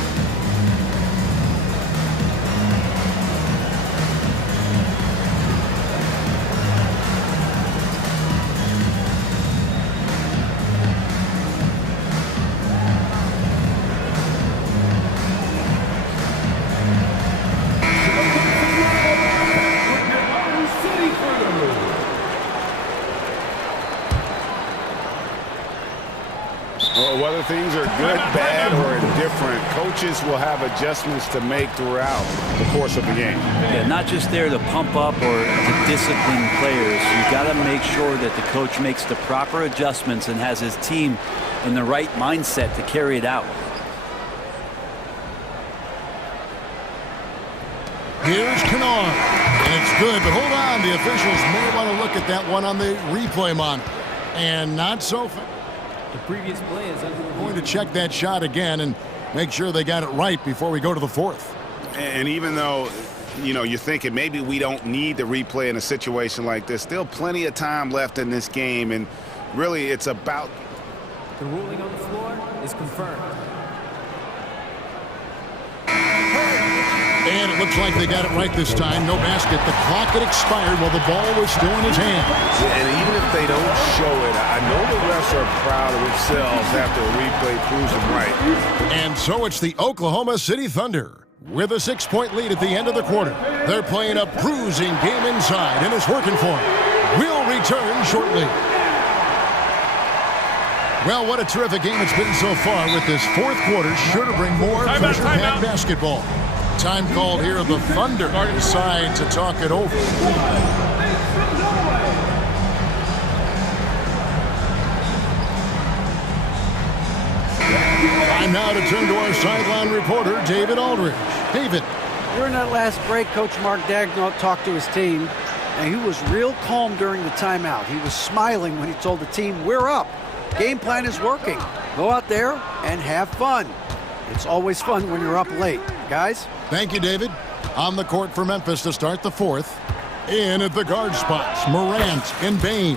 Whether things are good, bad, or indifferent, coaches will have adjustments to make throughout the course of the game. Yeah, not just there to pump up or to discipline players. You got to make sure that the coach makes the proper adjustments and has his team in the right mindset to carry it out. Here's Kennard, and it's good, but hold on. The officials may want to look at that one on the replay monitor, and not so fast. The previous play is under going to check that shot again and make sure they got it right before we go to the fourth. And even though, you know, you're thinking maybe we don't need the replay in a situation like this, still plenty of time left in this game, and really it's about... The ruling on the floor is confirmed. And it looks like they got it right this time. No basket. The clock had expired while the ball was still in his hands. Yeah, and even if they don't show it, I know the refs are proud of themselves after a replay proves them right. And so it's the Oklahoma City Thunder with a 6-point lead at the end of the quarter. They're playing a bruising game inside, and it's working for them. We'll return shortly. Well, what a terrific game it's been so far, with this fourth quarter sure to bring more pressure-packed basketball. Time called here. The Thunder decide to talk it over. Time now to turn to our sideline reporter, David Aldridge. David. During that last break, Coach Mark Daigneault talked to his team, and he was real calm during the timeout. He was smiling when he told the team, "We're up. Game plan is working. Go out there and have fun." It's always fun when you're up late. Guys? Thank you, David. On the court for Memphis to start the fourth. In at the guard spots, Morant and Bain.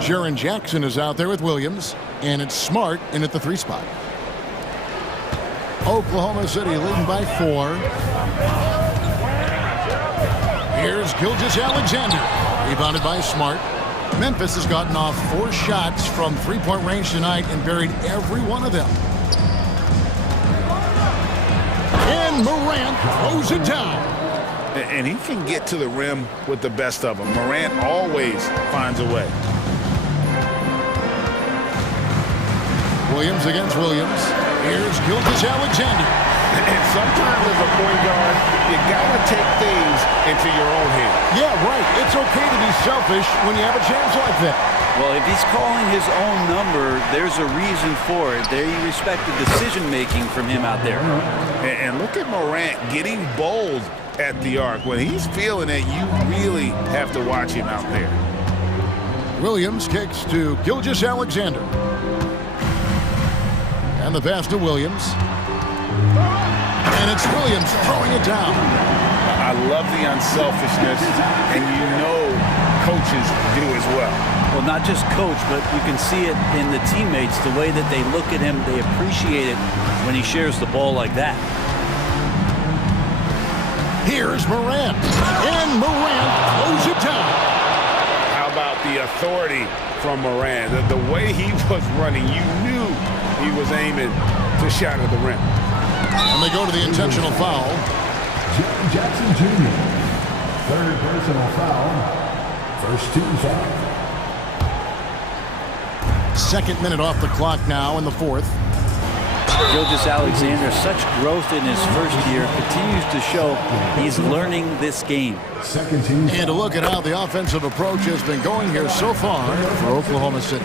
Jaren Jackson is out there with Williams, and it's Smart in at the 3 spot. Oklahoma City leading by 4. Here's Gilgeous-Alexander, rebounded by Smart. Memphis has gotten off 4 shots from 3-point range tonight and buried every one of them. And Morant throws it down. And he can get to the rim with the best of them. Morant always finds a way. Williams against Williams. Here's Gilgeous-Alexander. And sometimes as a point guard, you gotta take things into your own hands. Yeah, right. It's okay to be selfish when you have a chance like that. Well, if he's calling his own number, there's a reason for it. They respect the decision-making from him out there. And look at Morant getting bold at the arc. When he's feeling it, you really have to watch him out there. Williams kicks to Gilgeous-Alexander. And the pass to Williams. And it's Williams throwing it down. I love the unselfishness, and you know coaches do as well. Well, not just coach, but you can see it in the teammates, the way that they look at him, they appreciate it when he shares the ball like that. Here's Morant, and Morant throws it down. How about the authority from Morant? The way he was running, you knew he was aiming to shatter the rim. And they go to the intentional foul. Jackson Jr., 3rd personal foul, first team foul. 2nd minute off the clock now in the 4th. Gilgeous-Alexander, such growth in his first year, continues to show he's learning this game. And to look at how the offensive approach has been going here so far for Oklahoma City.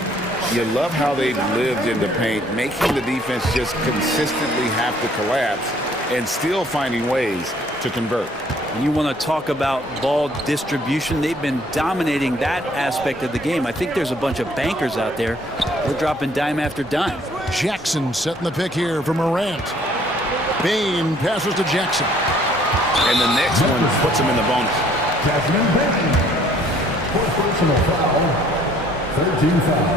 You love how they've lived in the paint, making the defense just consistently have to collapse and still finding ways to convert. And you want to talk about ball distribution. They've been dominating that aspect of the game. I think there's a bunch of bankers out there. They're dropping dime after dime. Jackson setting the pick here for Morant. Bain passes to Jackson. And the next one puts him in the bonus. Desmond Bain. Personal foul. 13 foul.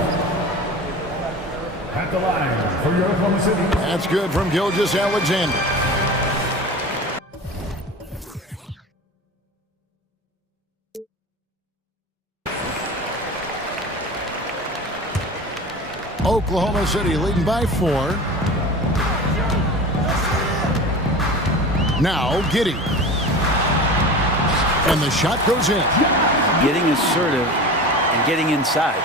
At the line for your Oklahoma City. That's good from Gilgeous Alexander. Oklahoma City leading by 4. Now Giddey. And the shot goes in. Getting assertive and getting inside.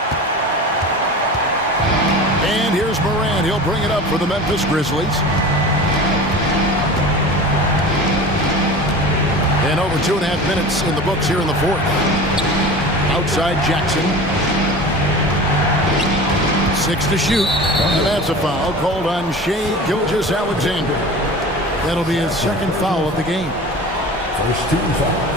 And here's Morant. He'll bring it up for the Memphis Grizzlies. And over 2.5 minutes in the books here in the fourth. Outside Jackson. 6 to shoot. And that's a foul called on Shai Gilgeous-Alexander. That'll be his second foul of the game. First team foul.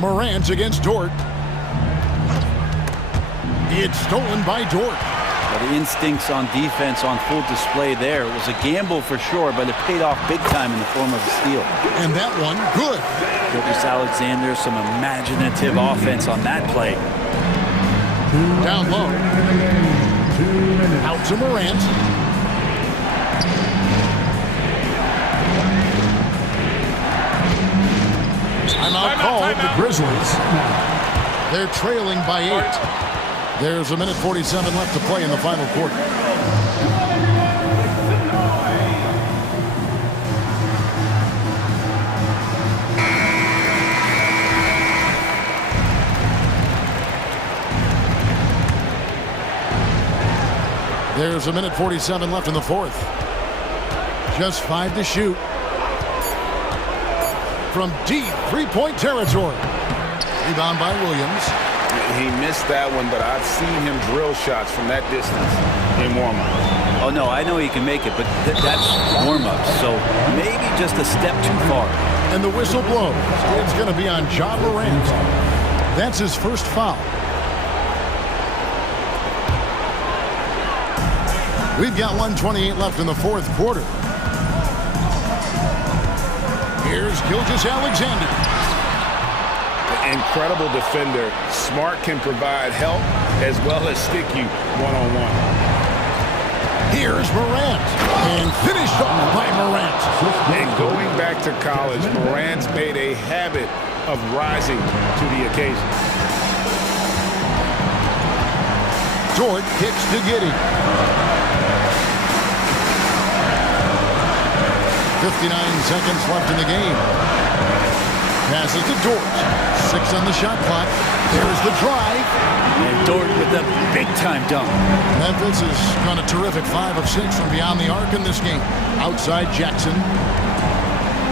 Morant against Dort. It's stolen by Dort. Well, the instincts on defense on full display there. It was a gamble for sure, but it paid off big time in the form of a steal. And that one, good. Gilgeous-Alexander, some imaginative offense on that play. Down low. Out to Morant. Timeout called the Grizzlies. They're trailing by 8. There's 1:47 left to play in the final quarter. There's 1:47 left in the fourth. Just 5 to shoot. From deep three-point territory. Rebound by Williams. He missed that one, but I've seen him drill shots from that distance in warm-up. Oh, no, I know he can make it, but that's warm-up, so maybe just a step too far. And the whistle blows. It's going to be on Ja Morant. That's his first foul. We've got 1:28 left in the fourth quarter. Here's Gilgeous-Alexander. Incredible defender. Smart can provide help as well as stick you one-on-one. Here's Morant. And finished off by Morant. And going back to college, Morant's made a habit of rising to the occasion. Dort kicks to Giddey. 59 seconds left in the game. Passes to Dort. 6 on the shot clock. There's the drive. And Dort with a big-time dunk. Memphis has gone a terrific 5 of 6 from beyond the arc in this game. Outside Jackson.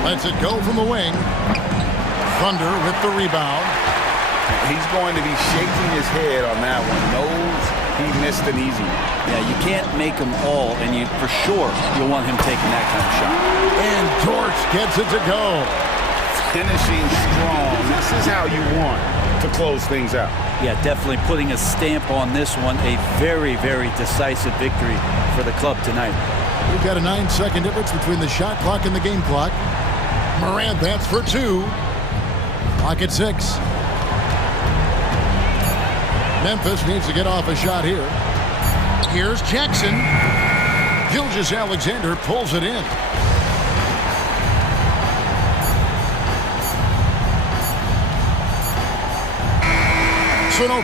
Lets it go from the wing. Thunder with the rebound. He's going to be shaking his head on that one. Knows he missed an easy one. Yeah, you can't make them all, and you for sure you'll want him taking that kind of shot. And Dort gets it to go. Finishing strong. This is how you want to close things out. Yeah, definitely putting a stamp on this one. A very, very decisive victory for the club tonight. We've got a 9-second difference between the shot clock and the game clock. Morant bats for 2. Clock at 6. Memphis needs to get off a shot here. Here's Jackson. Gilgeous-Alexander pulls it in. So no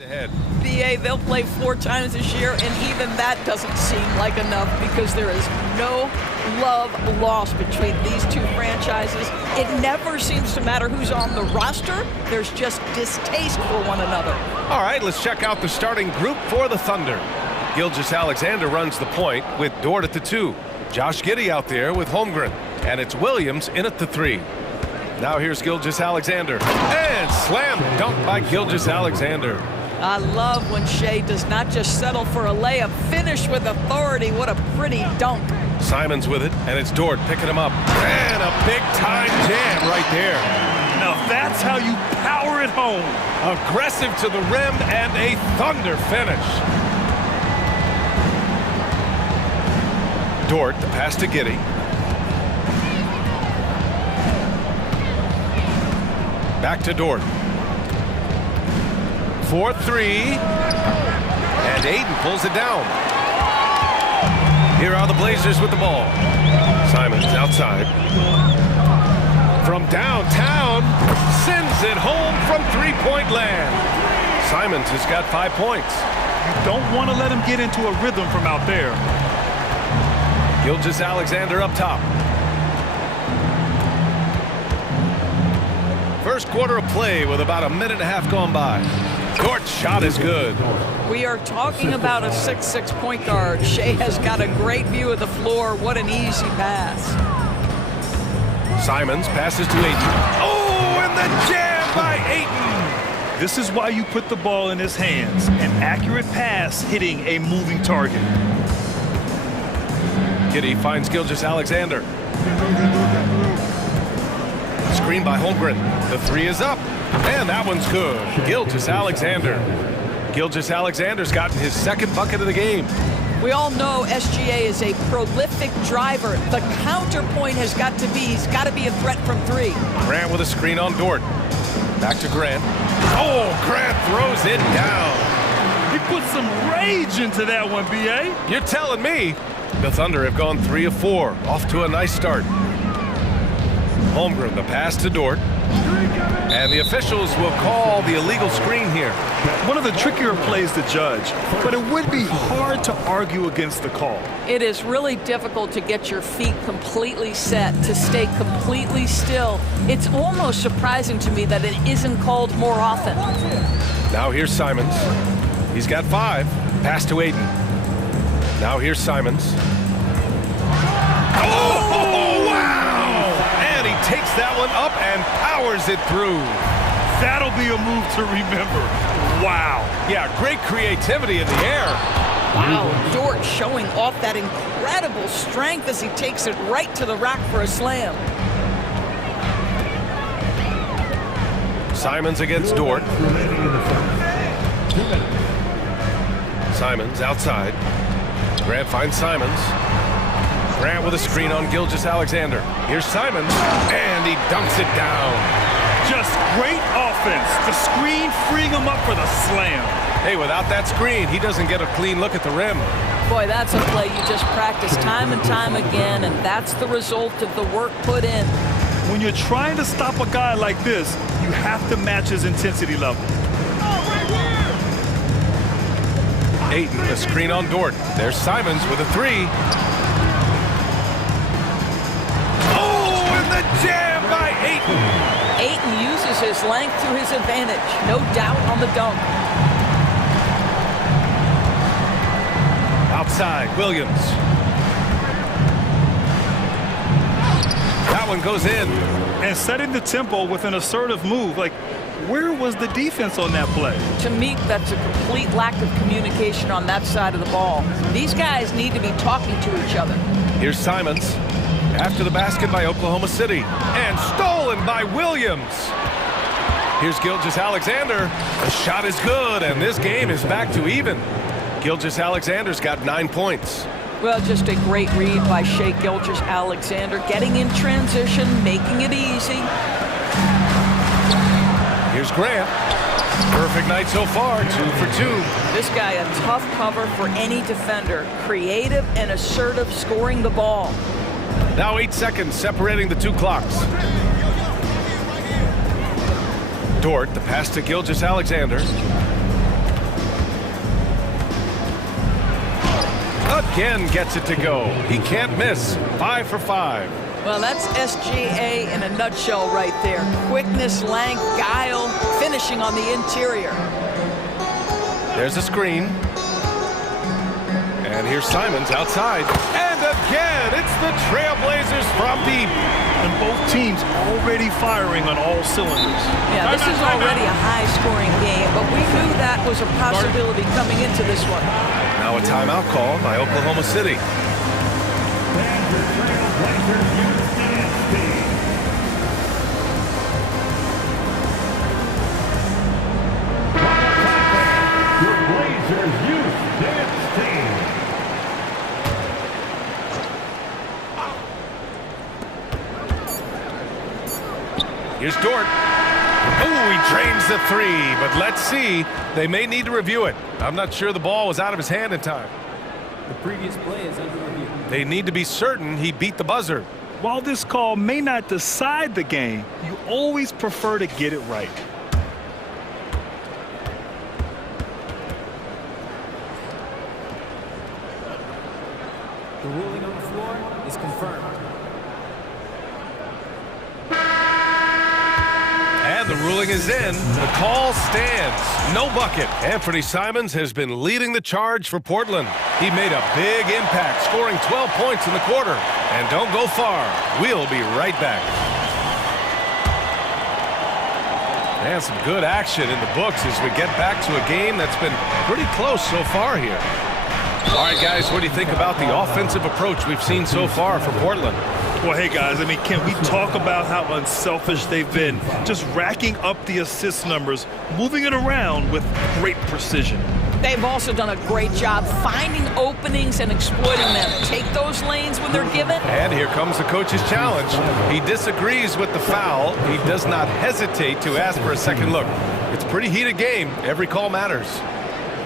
Ahead. BA, they'll play 4 times this year, and even that doesn't seem like enough because there is no love lost between these two franchises. It never seems to matter who's on the roster. There's just distaste for one another. All right, let's check out the starting group for the Thunder. Gilgeous Alexander runs the point with Dort at the 2. Josh Giddey out there with Holmgren. And it's Williams in at the 3. Now here's Gilgeous Alexander. And slam dunk by Gilgeous Alexander. I love when Shea does not just settle for a layup, finish with authority. What a pretty dunk. Simons with it, and it's Dort picking him up. And a big-time jam right there. Now that's how you power it home. Aggressive to the rim and a Thunder finish. Dort, the pass to Giddey. Back to Dort. 4-3. And Aiden pulls it down. Here are the Blazers with the ball. Simons outside. From downtown, sends it home from three-point land. Simons has got 5 points. You don't want to let him get into a rhythm from out there. Gilgeous Alexander up top. First quarter of play with about a minute and a half gone by. Dort's shot is good. We are talking about a 6'6" point guard. Shea has got a great view of the floor. What an easy pass. Simons passes to Ayton. Oh, and the jam by Ayton. This is why you put the ball in his hands. An accurate pass hitting a moving target. Giddey finds Gilgeous Alexander. Screen by Holmgren. The 3 is up. And that one's good. Gilgeous Alexander. Gilgeous Alexander's gotten his 2nd bucket of the game. We all know SGA is a prolific driver. The counterpoint has got to be, he's got to be a threat from 3. Grant with a screen on Dort. Back to Grant. Oh, Grant throws it down. He put some rage into that one, B.A. You're telling me. The Thunder have gone 3 of 4. Off to a nice start. Holmgren, the pass to Dort. And the officials will call the illegal screen here. One of the trickier plays to judge, but it would be hard to argue against the call. It is really difficult to get your feet completely set, to stay completely still. It's almost surprising to me that it isn't called more often. Now here's Simons. He's got 5. Pass to Ayton. Now here's Simons. Oh, wow! And he takes that one up and powers it through. That'll be a move to remember. Wow. Yeah, great creativity in the air. Wow, Dort showing off that incredible strength as he takes it right to the rack for a slam. Simons against Dort. Simons outside. Grant finds Simons. Grant with a screen on Gilgeous Alexander. Here's Simons, and he dunks it down. Just great offense. The screen freeing him up for the slam. Hey, without that screen, he doesn't get a clean look at the rim. Boy, that's a play you just practice time and time again, and that's the result of the work put in. When you're trying to stop a guy like this, you have to match his intensity level. Ayton, a screen on Dort. There's Simons with a 3. Oh, and the jam by Ayton. Ayton uses his length to his advantage. No doubt on the dunk. Outside, Williams. That one goes in. And setting the tempo with an assertive move. Like, where was the defense on that play? To me, that's a complete lack of communication on that side of the ball. These guys need to be talking to each other. Here's Simons. After the basket by Oklahoma City. And stolen by Williams. Here's Gilgeous Alexander. The shot is good, and this game is back to even. Gilgeous Alexander's got 9 points. Well, just a great read by Shea Gilgeous Alexander, getting in transition, making it easy. Here's Grant. Perfect night so far, 2 for 2. This guy a tough cover for any defender. Creative and assertive scoring the ball. Now 8 seconds separating the 2 clocks. Dort, the pass to Gilgeous Alexander. again gets it to go. He can't miss. 5 for 5. Well, that's SGA in a nutshell right there. Quickness, length, guile, finishing on the interior. There's a screen. And here's Simons outside. And again, it's the Trailblazers from deep. And both teams already firing on all cylinders. Yeah, this is already a high-scoring game, but we knew that was a possibility coming into this one. Now a timeout call by Oklahoma City. Here's Dort. Oh, he drains the three, but let's see. They may need to review it. I'm not sure the ball was out of his hand in time. The previous play is under review. They need to be certain he beat the buzzer. While this call may not decide the game, you always prefer to get it right. The ruling on the floor is confirmed. And the ruling is in. The call stands. No bucket. Anthony Simons has been leading the charge for Portland. He made a big impact, scoring 12 points in the quarter. And don't go far. We'll be right back. And some good action in the books as we get back to a game that's been pretty close so far here. All right, guys, what do you think about the offensive approach we've seen so far for Portland? Well, hey, guys, I mean, can we talk about how unselfish they've been? Just racking up the assist numbers, moving it around with great precision. They've also done a great job finding openings and exploiting them. Take those lanes when they're given. And here comes the coach's challenge. He disagrees with the foul. He does not hesitate to ask for a second look. It's a pretty heated game. Every call matters.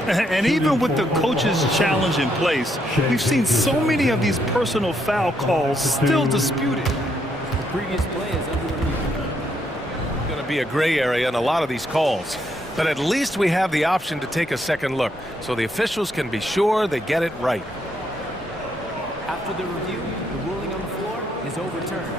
And even with the coach's challenge in place, we've seen so many of these personal foul calls still disputed. The previous play is under review. Going to be a gray area in a lot of these calls. But at least we have the option to take a second look, so the officials can be sure they get it right. After the review, the ruling on the floor is overturned.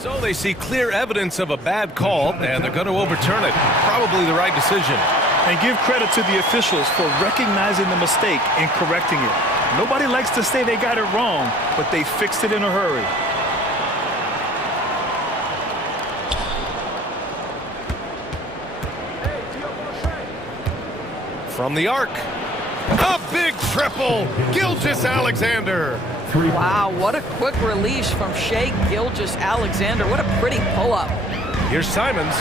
So they see clear evidence of a bad call, and they're going to overturn it. Probably the right decision. And give credit to the officials for recognizing the mistake and correcting it. Nobody likes to say they got it wrong, but they fixed it in a hurry. From the arc, a big triple, Gilgeous-Alexander. Wow, what a quick release from Shai Gilgeous-Alexander. What a pretty pull-up. Here's Simons.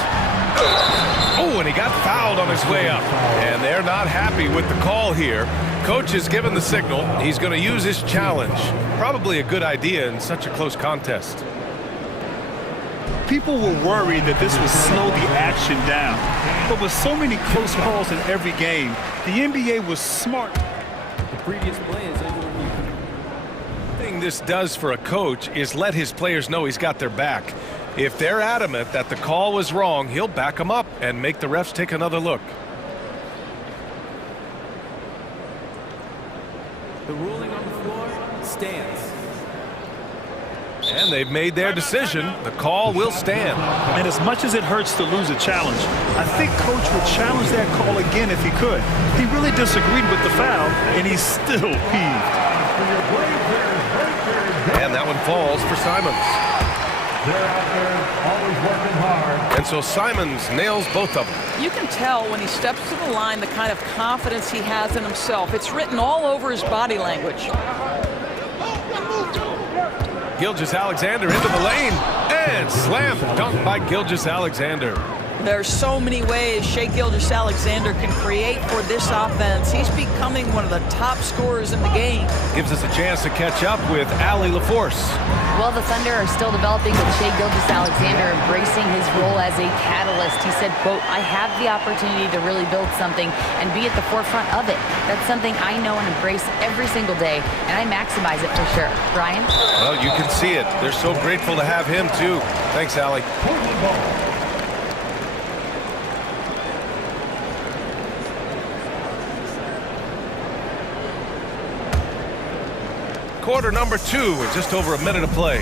Oh, and he got fouled on his way up. And they're not happy with the call here. Coach has given the signal. He's going to use his challenge. Probably a good idea in such a close contest. People were worried that this would slow the action down. But with so many close calls in every game, the NBA was smart. The previous play is under review. The thing this does for a coach is let his players know he's got their back. If they're adamant that the call was wrong, he'll back them up and make the refs take another look. The ruling on the floor stands. And they've made their decision. The call will stand. And as much as it hurts to lose a challenge, I think Coach would challenge that call again if he could. He really disagreed with the foul, and he's still peeved. And that one falls for Simons. They're out there always working hard. And so Simons nails both of them. You can tell when he steps to the line the kind of confidence he has in himself. It's written all over his body language. Gilgeous-Alexander into the lane. And slam dunk by Gilgeous-Alexander. There's so many ways Shai Gilgeous-Alexander can create for this offense. He's becoming one of the top scorers in the game. Gives us a chance to catch up with Allie LaForce. Well, the Thunder are still developing with Shai Gilgeous-Alexander embracing his role as a catalyst. He said, quote, I have the opportunity to really build something and be at the forefront of it. That's something I know and embrace every single day, and I maximize it for sure. Brian? Well, you can see it. They're so grateful to have him, too. Thanks, Allie. quarter number 2 with just over a minute of play.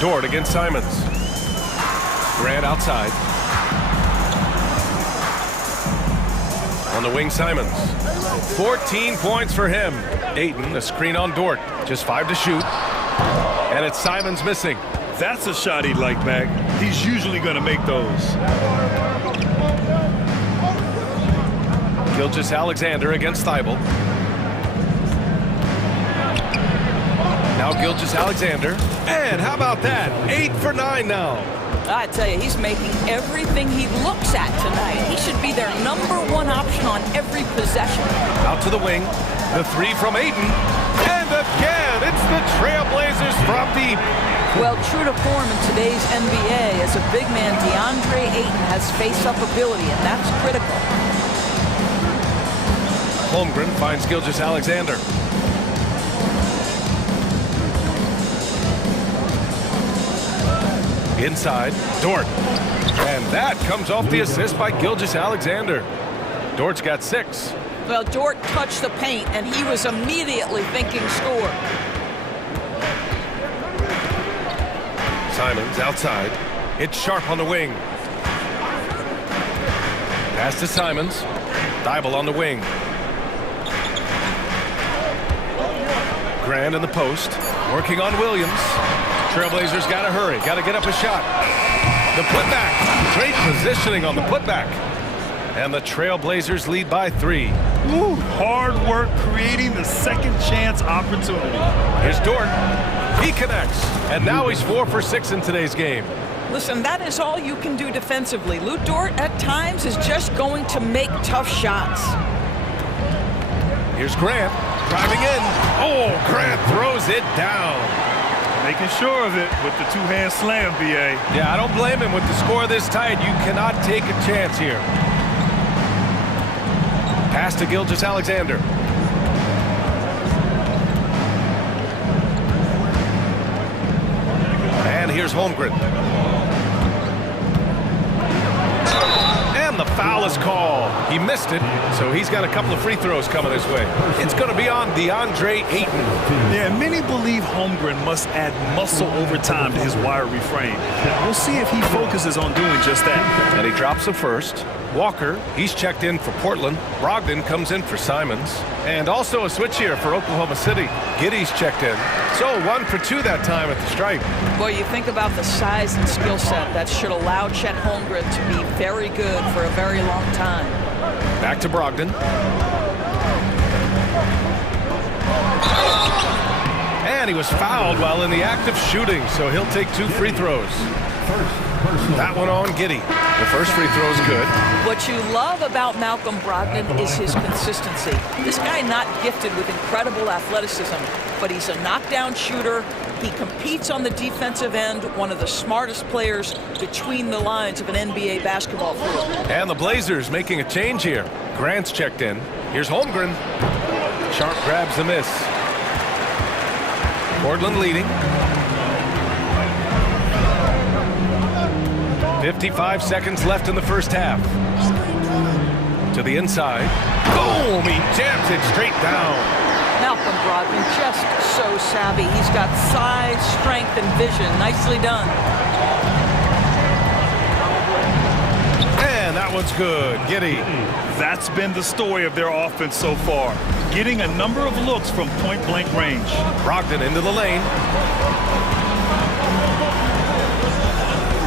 Dort against Simons. Grant outside. On the wing, Simons. 14 points for him. Ayton, a screen on Dort. Just 5 to shoot. And it's Simons missing. That's a shot he'd like back. He's usually going to make those. Gilgeous-Alexander against Thibault. Now Gilgeous-Alexander. And how about that? 8 for 9 now. I tell you, he's making everything he looks at tonight. He should be their #1 option on every possession. Out to the wing. The 3 from Ayton. And again, it's the Trailblazers from deep. Well, true to form in today's NBA, as a big man, DeAndre Ayton has face-up ability, and that's critical. Holmgren finds Gilgeous-Alexander. Inside, Dort. And that comes off the assist by Gilgeous-Alexander. Dort's got 6. Well, Dort touched the paint, and he was immediately thinking score. Simons outside. It's Sharp on the wing. Pass to Simons. Thibault on the wing. Grant in the post. Working on Williams. Trailblazers got to hurry. Got to get up a shot. The putback. Great positioning on the putback. And the Trailblazers lead by 3. Ooh, hard work creating the second chance opportunity. Here's Dort. He connects. And now he's 4 for 6 in today's game. Listen, that is all you can do defensively. Lou Dort, at times, is just going to make tough shots. Here's Grant. Driving in. Oh, Grant throws it down. Making sure of it with the two-hand slam, B.A. Yeah, I don't blame him with the score this tight. You cannot take a chance here. Pass to Gilgeous-Alexander. And here's Holmgren. And the foul is called. He missed it, so he's got a couple of free throws coming his way. It's going to be on DeAndre Ayton. Yeah, many believe Holmgren must add muscle over time to his wiry frame. We'll see if he focuses on doing just that. And he drops the first. Walker, he's checked in for Portland. Brogdon comes in for Simons. And also a switch here for Oklahoma City. Giddey's checked in. So 1 for 2 that time at the stripe. Boy, you think about the size and skill set that should allow Chet Holmgren to be very good for a very long time. Back to Brogdon. And he was fouled while in the act of shooting, so he'll take 2 free throws. That one on Giddey. The first free throw is good. What you love about Malcolm Brogdon is his consistency. This guy not gifted with incredible athleticism, but he's a knockdown shooter. He competes on the defensive end, one of the smartest players between the lines of an NBA basketball field. And the Blazers making a change here. Grant's checked in. Here's Holmgren. Sharp grabs the miss. Portland leading. 55 seconds left in the first half. To the inside. Boom! He jams it straight down. Malcolm Brogdon just so savvy. He's got size, strength, and vision. Nicely done. And that one's good. Giddey. That's been the story of their offense so far. Getting a number of looks from point-blank range. Brogdon into the lane.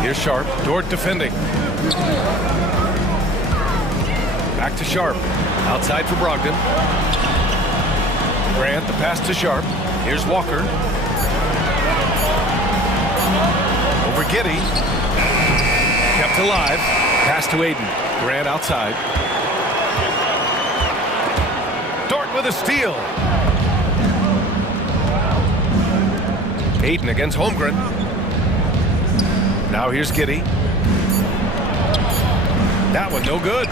Here's Sharp. Dort defending. Back to Sharp. Outside for Brogdon. Grant, the pass to Sharp. Here's Walker. Over Giddey. Kept alive. Pass to Ayton. Grant outside. Dort with a steal. Ayton against Holmgren. Now here's Giddey. That one no good.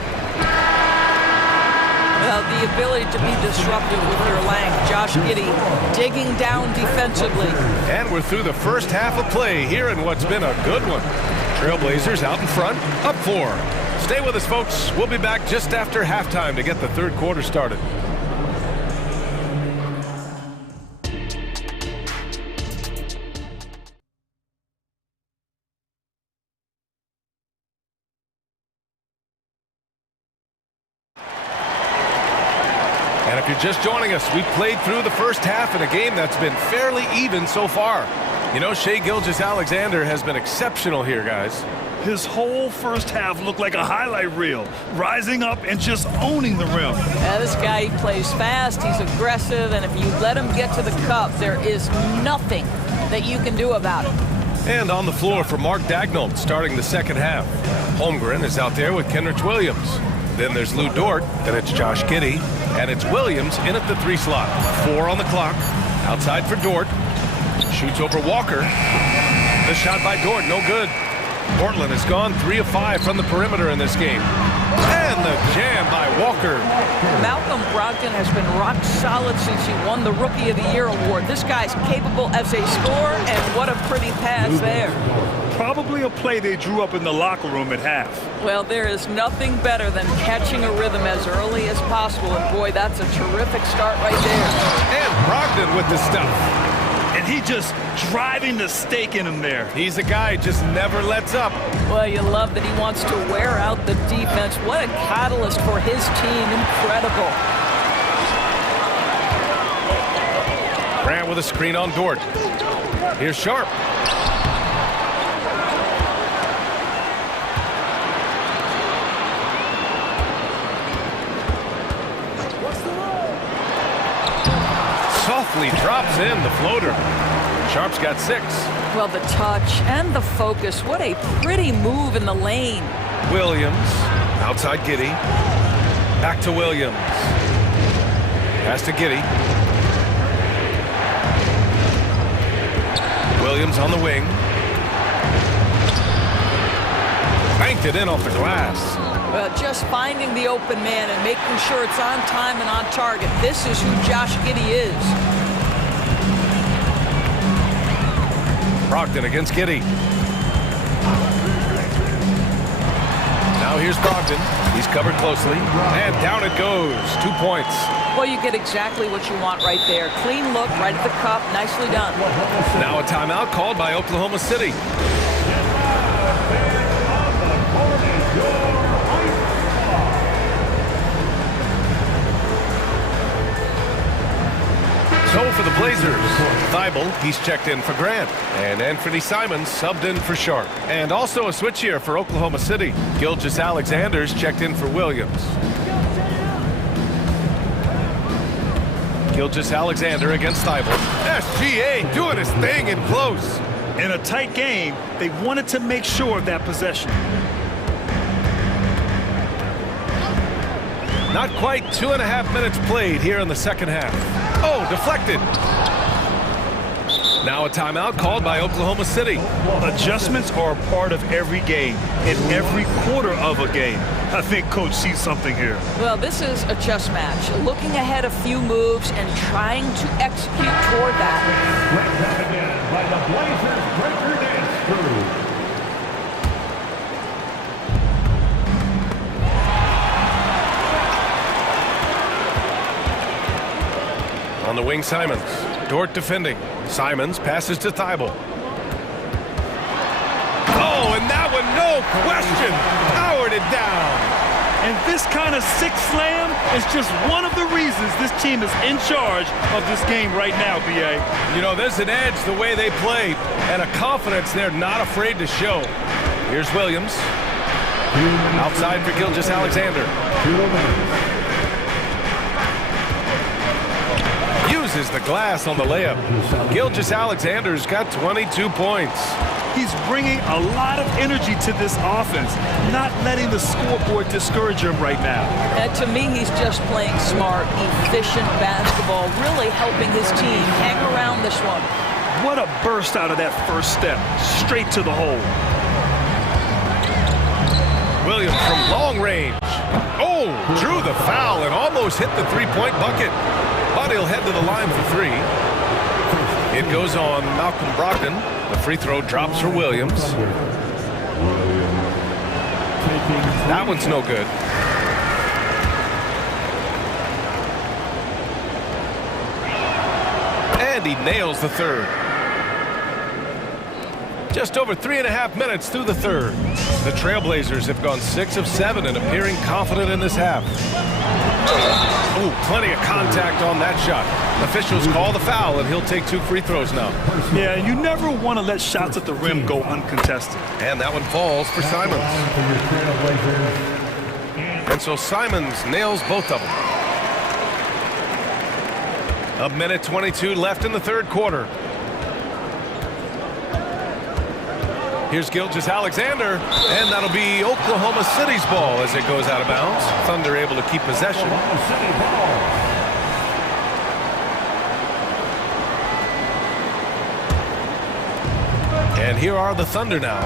Well, the ability to be disruptive with your length. Josh Giddey digging down defensively. And we're through the first half of play here in what's been a good one. Trailblazers out in front, up 4. Stay with us, folks. We'll be back just after halftime to get the third quarter started. And if you're just joining us, we've played through the first half in a game that's been fairly even so far. You know, Shai Gilgeous-Alexander has been exceptional here, guys. His whole first half looked like a highlight reel, rising up and just owning the rim. Yeah, this guy, he plays fast, he's aggressive, and if you let him get to the cup, there is nothing that you can do about it. And on the floor for Mark Daignault starting the second half. Holmgren is out there with Kenrich Williams. Then there's Lou Dort, then it's Josh Giddey, and it's Williams in at the 3 slot. 4 on the clock, outside for Dort. Shoots over Walker. The shot by Dort, no good. Portland has gone 3 of 5 from the perimeter in this game. And the jam by Walker. Malcolm Brogdon has been rock solid since he won the Rookie of the Year award. This guy's capable as a scorer, and what a pretty pass there. Probably a play they drew up in the locker room at half. Well, there is nothing better than catching a rhythm as early as possible, and boy, that's a terrific start right there. And Brogdon with the stuff. And he just driving the stake in him there. He's a guy who just never lets up. Well, you love that he wants to wear out the defense. What a catalyst for his team. Incredible. Grant with a screen on Dort. Here's Sharp. Softly drops in the floater. Sharp's got 6. Well, the touch and the focus. What a pretty move in the lane. Williams, outside Giddey. Back to Williams. Pass to Giddey. Williams on the wing. Banked it in off the glass. Well, just finding the open man and making sure it's on time and on target. This is who Josh Giddey is. Brogdon against Giddey. Now here's Brogdon. He's covered closely. And down it goes. 2 points. Well, you get exactly what you want right there. Clean look, right at the cup. Nicely done. Now a timeout called by Oklahoma City. So for the Blazers, Thibault, he's checked in for Grant. And Anthony Simons subbed in for Sharp. And also a switch here for Oklahoma City. Gilgeous-Alexander's checked in for Williams. Gilgeous-Alexander against Thibault. SGA doing his thing in close. In a tight game, they wanted to make sure of that possession. Not quite 2.5 minutes played here in the second half. Oh, deflected. Now a timeout called by Oklahoma City. Adjustments are a part of every game, in every quarter of a game. I think Coach sees something here. Well, this is a chess match. Looking ahead a few moves and trying to execute toward that. Right back again by the Blazers Breaker Dance Crew. On the wing, Simons. Dort defending. Simons passes to Thibault. Oh, and that one, no question, powered it down. And this kind of six slam is just one of the reasons this team is in charge of this game right now, B.A. You know, there's an edge the way they play and a confidence they're not afraid to show. Here's Williams. Outside for Gilgeous-Alexander. Uses the glass on the layup. Gilgeous-Alexander's got 22 points. He's bringing a lot of energy to this offense, not letting the scoreboard discourage him right now. And to me, he's just playing smart, efficient basketball, really helping his team hang around this one. What a burst out of that first step, straight to the hole. Williams from long range. Oh, drew the foul and almost hit the three-point bucket. But he'll head to the line for 3. It goes on Malcolm Brogdon. The free throw drops for Williams. That one's no good. And he nails the third. Just over 3.5 minutes through the third. The Trailblazers have gone 6 of 7 and appearing confident in this half. Ooh, plenty of contact on that shot. Officials call the foul, and he'll take 2 free throws now. Yeah, you never want to let shots at the rim go uncontested. And that one falls for Simons. And so Simons nails both of them. A minute 22 left in the third quarter. Here's Gilgeous-Alexander, and that'll be Oklahoma City's ball as it goes out of bounds. Thunder able to keep possession. And here are the Thunder now,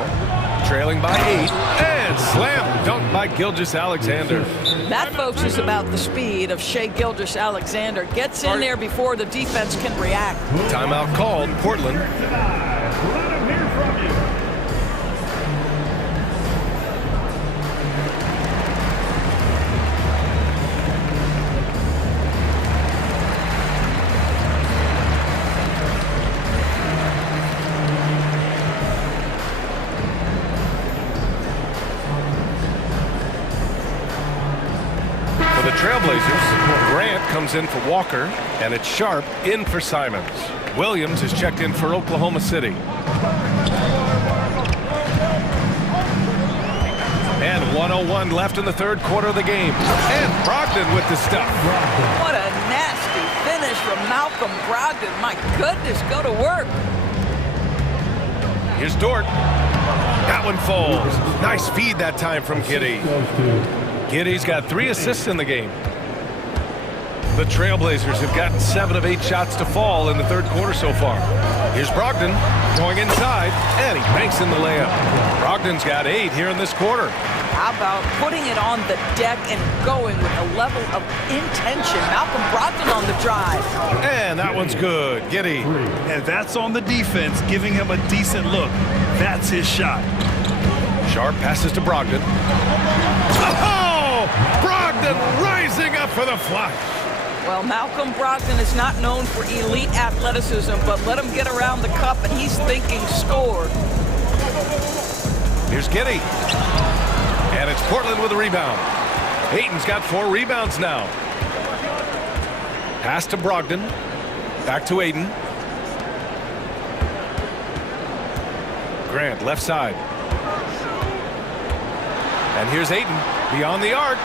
trailing by 8, and slam dunk by Gilgeous-Alexander. That, folks, is about the speed of Shai Gilgeous-Alexander. Gets in there before the defense can react. Timeout called, Portland. Trailblazers, Grant comes in for Walker, and it's Sharp in for Simons. Williams is checked in for Oklahoma City. And 1:01 left in the third quarter of the game. And Brogdon with the stuff. What a nasty finish from Malcolm Brogdon. My goodness, go to work. Here's Dort. That one falls. Nice feed that time from Giddey. Giddey's got 3 assists in the game. The Trailblazers have gotten 7 of 8 shots to fall in the third quarter so far. Here's Brogdon going inside, and he banks in the layup. Brogdon's got 8 here in this quarter. How about putting it on the deck and going with a level of intention? Malcolm Brogdon on the drive. And that one's good. Giddey. And that's on the defense, giving him a decent look. That's his shot. Sharp passes to Brogdon. Oh! Brogdon rising up for the flush. Well, Malcolm Brogdon is not known for elite athleticism, but let him get around the cup and he's thinking score. Here's Giddey. And it's Portland with a rebound. Ayton's got 4 rebounds now. Pass to Brogdon. Back to Ayton. Grant, left side. And here's Ayton, beyond the arc.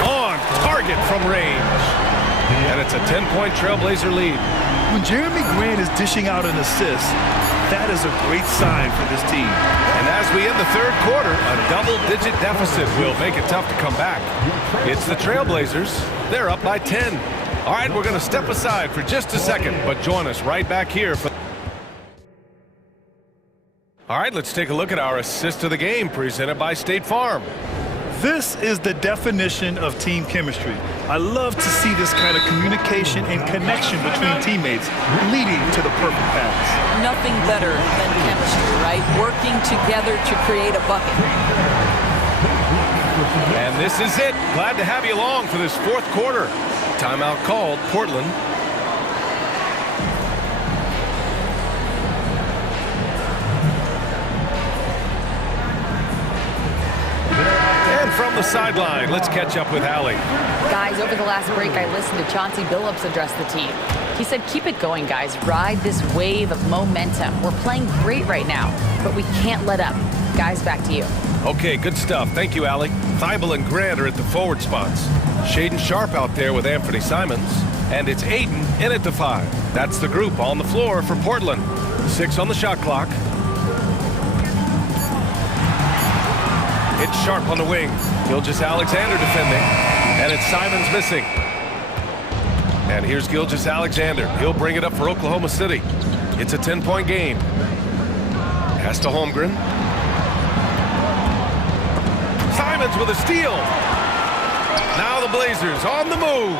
On target from range. And it's a 10-point Trailblazer lead. When Jeremy Grant is dishing out an assist, that is a great sign for this team. And as we end the third quarter, a double-digit deficit will make it tough to come back. It's the Trailblazers. They're up by 10. All right, we're going to step aside for just a second, but join us right back here for... All right, let's take a look at our assist of the game presented by State Farm. This is the definition of team chemistry. I love to see this kind of communication and connection between teammates leading to the perfect pass. Nothing better than chemistry, right? Working together to create a bucket. And this is it. Glad to have you along for this fourth quarter. Timeout called, Portland. From the sideline, let's catch up with Allie. Guys, over the last break, I listened to Chauncey Billups address the team. He said, keep it going, guys. Ride this wave of momentum. We're playing great right now, but we can't let up. Guys, back to you. Okay, good stuff. Thank you, Allie. Thibault and Grant are at the forward spots. Shaedon Sharpe out there with Anthony Simons. And it's Ayton in at the 5. That's the group on the floor for Portland. 6 on the shot clock. It's Sharpe on the wing. Gilgeous-Alexander defending. And it's Simons missing. And here's Gilgeous-Alexander. He'll bring it up for Oklahoma City. It's a 10-point game. Pass to Holmgren. Simons with a steal. Now the Blazers on the move.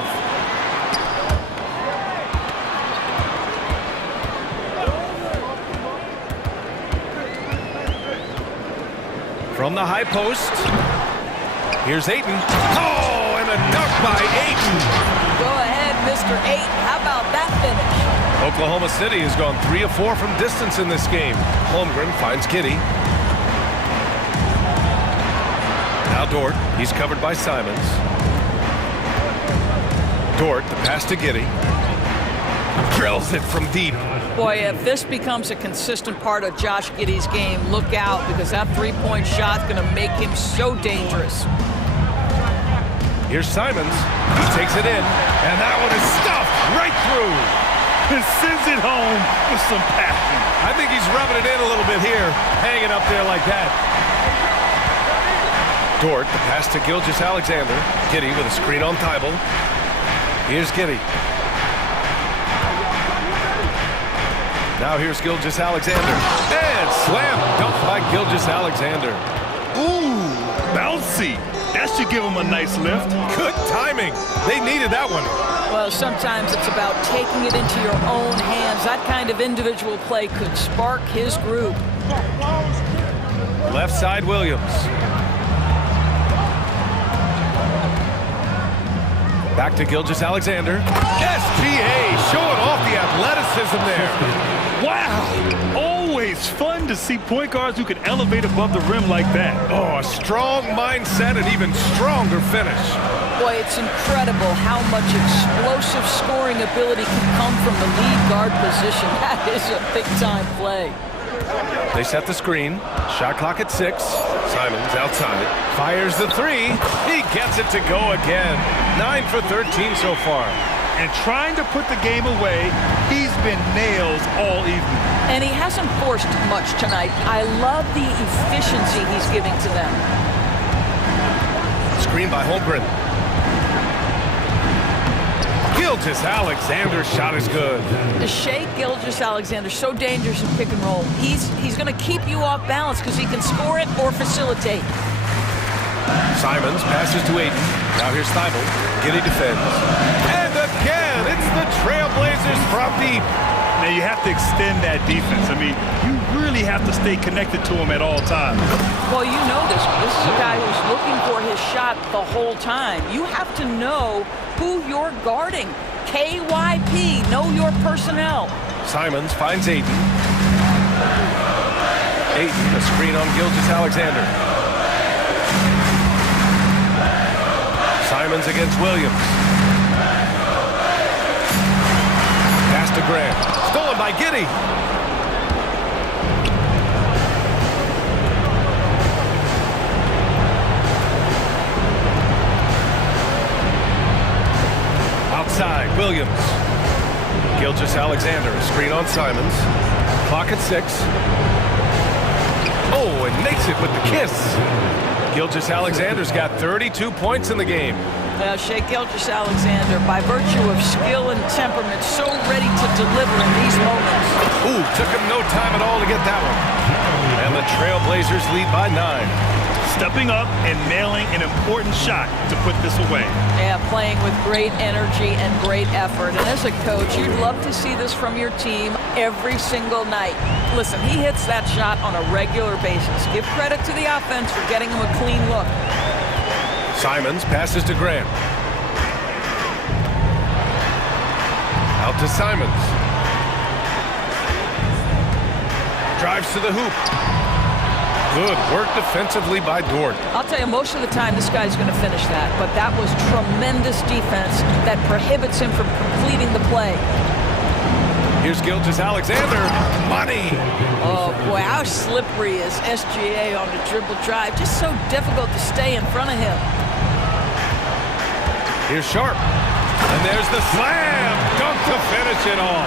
From the high post, here's Ayton. Oh, and a dunk by Ayton. Go ahead, Mr. Ayton. How about that finish? Oklahoma City has gone 3 of 4 from distance in this game. Holmgren finds Giddy. Now Dort. He's covered by Simons. Dort, the pass to Giddy. Drills it from deep. Boy, if this becomes a consistent part of Josh Giddey's game, look out, because that three-point shot's going to make him so dangerous. Here's Simons. He takes it in, and that one is stuffed right through. And sends it home with some passion. I think he's rubbing it in a little bit here, hanging up there like that. Dort, the pass to Gilgeous-Alexander. Giddy with a screen on Thibault. Here's Giddy. Now here's Gilgeous-Alexander. And slam dunk by Gilgeous-Alexander. Ooh, bouncy. That should give him a nice lift. Good timing. They needed that one. Well, sometimes it's about taking it into your own hands. That kind of individual play could spark his group. Left side, Williams. Back to Gilgeous-Alexander. SGA showing off the athleticism there. Wow! Always fun to see point guards who can elevate above the rim like that. Oh, a strong mindset and even stronger finish. Boy, it's incredible how much explosive scoring ability can come from the lead guard position. That is a big-time play. They set the screen. Shot clock at 6. Simons outside. Fires the 3. He gets it to go again. 9 for 13 so far. And trying to put the game away, he's been nails all evening. And he hasn't forced much tonight. I love the efficiency he's giving to them. Screen by Holmgren. Gilgeous-Alexander's shot is good. Shea Gilgeous-Alexander, so dangerous in pick and roll. He's going to keep you off balance because he can score it or facilitate. Simons passes to Aiden. Now here's Thibault. Giddy defends. And again, it's the Trailblazers from deep. Now you have to extend that defense. I mean, you really have to stay connected to him at all times. Well, you know this. This is a guy who's looking for his shot the whole time. You have to know who you're guarding. KYP, know your personnel. Simons finds Aiden. Aiden, a screen on Gilgeous-Alexander. Simons against Williams. Pass to Grant. Stolen by Giddy. Outside, Williams. Gilgeous-Alexander, a screen on Simons. Clock at 6. Oh, and makes it with the kiss. Gilgeous-Alexander's got 32 points in the game. Well, Shea Gilgeous-Alexander, by virtue of skill and temperament, so ready to deliver in these moments. Ooh, took him no time at all to get that one. And the Trailblazers lead by 9. Stepping up and nailing an important shot to put this away. Yeah, playing with great energy and great effort. And as a coach, you'd love to see this from your team every single night. Listen, he hits that shot on a regular basis. Give credit to the offense for getting him a clean look. Simons passes to Grant. Out to Simons. Drives to the hoop. Good work defensively by Dort. I'll tell you, most of the time this guy's going to finish that, but that was tremendous defense that prohibits him from completing the play. Here's Gilgeous-Alexander. Money! Oh, boy, how slippery is SGA on the dribble drive. Just so difficult to stay in front of him. Here's Sharp. And there's the slam dunk to finish it off.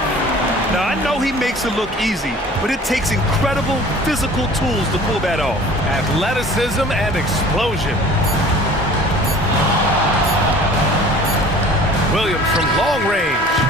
Now, I know he makes it look easy, but it takes incredible physical tools to pull that off. Athleticism and explosion. Williams from long range.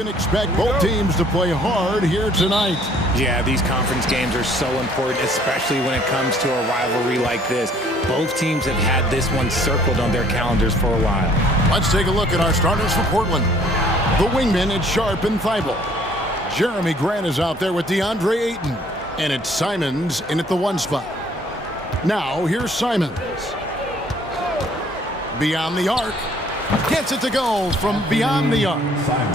can expect both teams to play hard here tonight. Yeah, these conference games are so important, especially when it comes to a rivalry like this. Both teams have had this one circled on their calendars for a while. Let's take a look at our starters for Portland. The wingmen, it's Sharp and Thibault. Jeremy Grant is out there with DeAndre Ayton. And it's Simons in at the 1 spot. Now, here's Simons. Beyond the arc. Gets it to go from beyond the arc.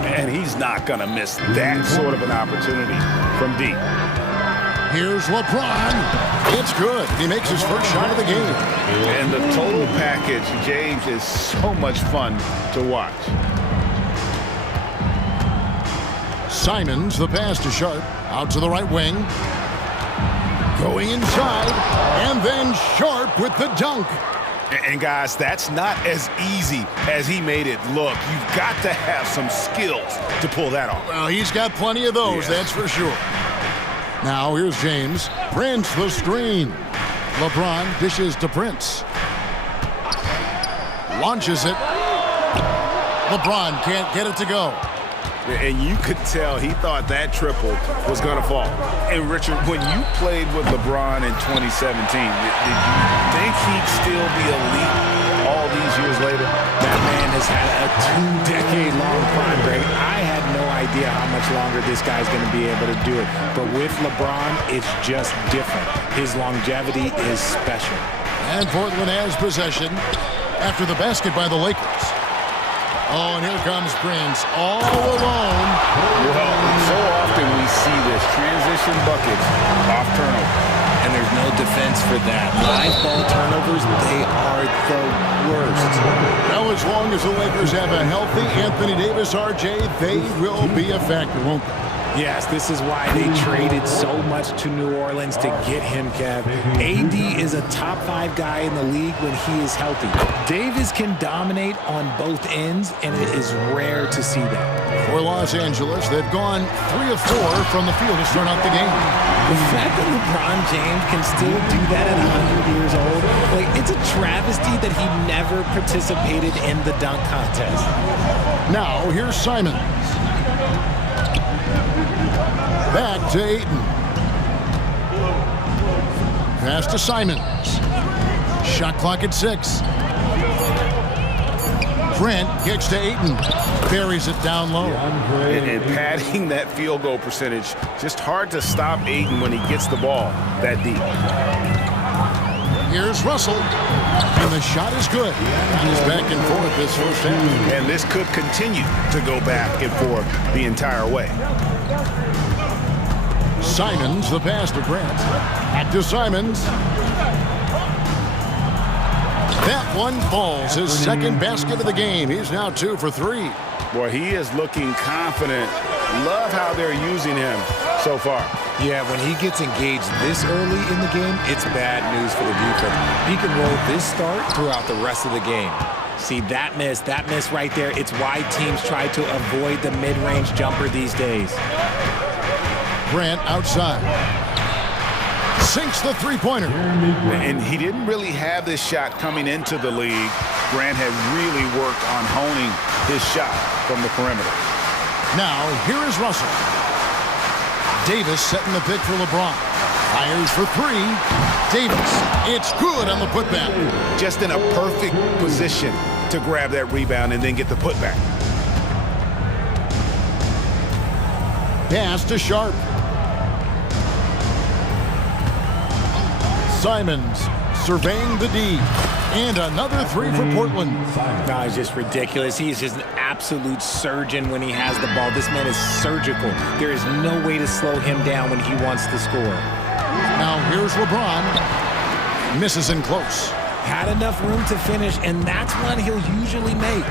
And he's not going to miss that sort of an opportunity from deep. Here's LeBron. It's good. He makes his first shot of the game. And the total package, James, is so much fun to watch. Simons, the pass to Sharp. Out to the right wing. Going inside. And then Sharp with the dunk. And guys, that's not as easy as he made it look. You've got to have some skills to pull that off. Well, he's got plenty of those, that's for sure. Now, here's James. Prince the screen. LeBron dishes to Prince. Launches it. LeBron can't get it to go. And you could tell he thought that triple was going to fall. And Richard, when you played with LeBron in 2017, did you think he'd still be elite all these years later? That man has had a 2-decade-long prime break. I had no idea how much longer this guy's going to be able to do it. But with LeBron, it's just different. His longevity is special. And Portland has possession after the basket by the Lakers. Oh, and here comes Prince all alone. Well, so often we see this transition buckets off turnover. And there's no defense for that. Live ball turnovers, they are the worst. Now, as long as the Lakers have a healthy Anthony Davis, RJ, they will be a factor, won't they? Yes, this is why they traded so much to New Orleans to get him, Kev. AD is a top 5 guy in the league when he is healthy. Davis can dominate on both ends, and it is rare to see that. For Los Angeles, they've gone 3 of 4 from the field to start out the game. The fact that LeBron James can still do that at 100 years old, like, it's a travesty that he never participated in the dunk contest. Now, here's Simons. Back to Ayton. Pass to Simons. Shot clock at 6. Grant kicks to Ayton. Buries it down low. And padding that field goal percentage, just hard to stop Ayton when he gets the ball that deep. Here's Russell. And the shot is good. He's back and forth this first half. And this could continue to go back and forth the entire way. Simons, the pass to Grant. Back to Simons. That one falls. His second basket of the game. He's now 2 for 3. Boy, he is looking confident. Love how they're using him so far. Yeah, when he gets engaged this early in the game, it's bad news for the defense. He can roll this start throughout the rest of the game. See, that miss right there, it's why teams try to avoid the mid-range jumper these days. Grant outside. Sinks the three-pointer. And he didn't really have this shot coming into the league. Grant had really worked on honing his shot from the perimeter. Now, here is Russell. Davis setting the pick for LeBron. Fires for 3. Davis, it's good on the putback. Just in a perfect position to grab that rebound and then get the putback. Pass to Sharp. Simons surveying the D. And another 3 for Portland. No, it's just ridiculous. He's just an absolute surgeon when he has the ball. This man is surgical. There is no way to slow him down when he wants to score. Now here's LeBron. Misses in close. Had enough room to finish, and that's one he'll usually make.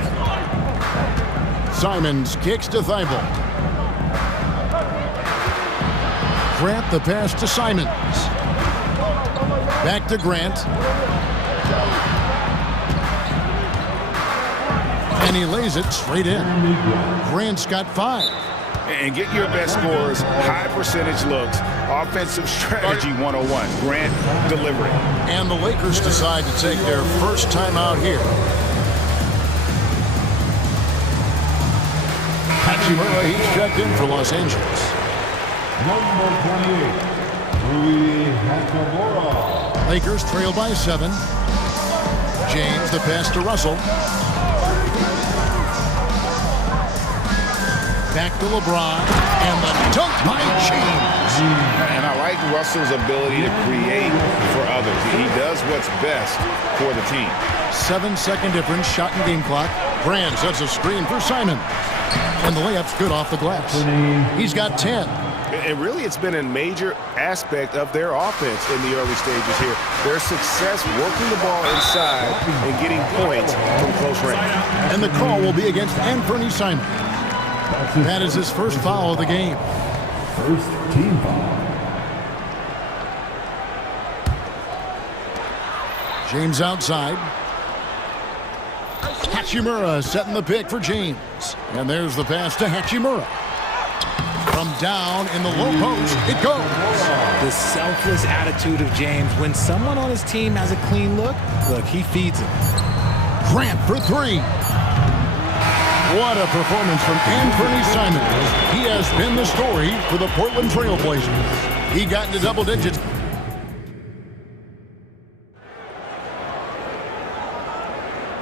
Simons kicks to Thibault. Grant the pass to Simons. Back to Grant. And he lays it straight in. Grant's got 5. And get your best scores, high percentage looks, offensive strategy 101. Grant delivering. And the Lakers decide to take their first timeout here. Hachimura, he's checked in for Los Angeles. Number 28, Rui Hachimura. Lakers trail by 7. James, the pass to Russell. Back to LeBron, and the dunk by James. And I like Russell's ability to create for others. He does what's best for the team. 7-second difference, shot and game clock. Brand sets a screen for Simon. And the layup's good off the glass. He's got 10. And really, it's been a major aspect of their offense in the early stages here. Their success working the ball inside and getting points from close range. And the call will be against Anthony Simon. That is his first foul of the game. First team foul. James outside. Hachimura setting the pick for James. And there's the pass to Hachimura. From down in the low post, it goes. The selfless attitude of James. When someone on his team has a clean look, he feeds him. Grant for 3. What a performance from Anthony Simon. He has been the story for the Portland Trail Blazers. He got into double digits.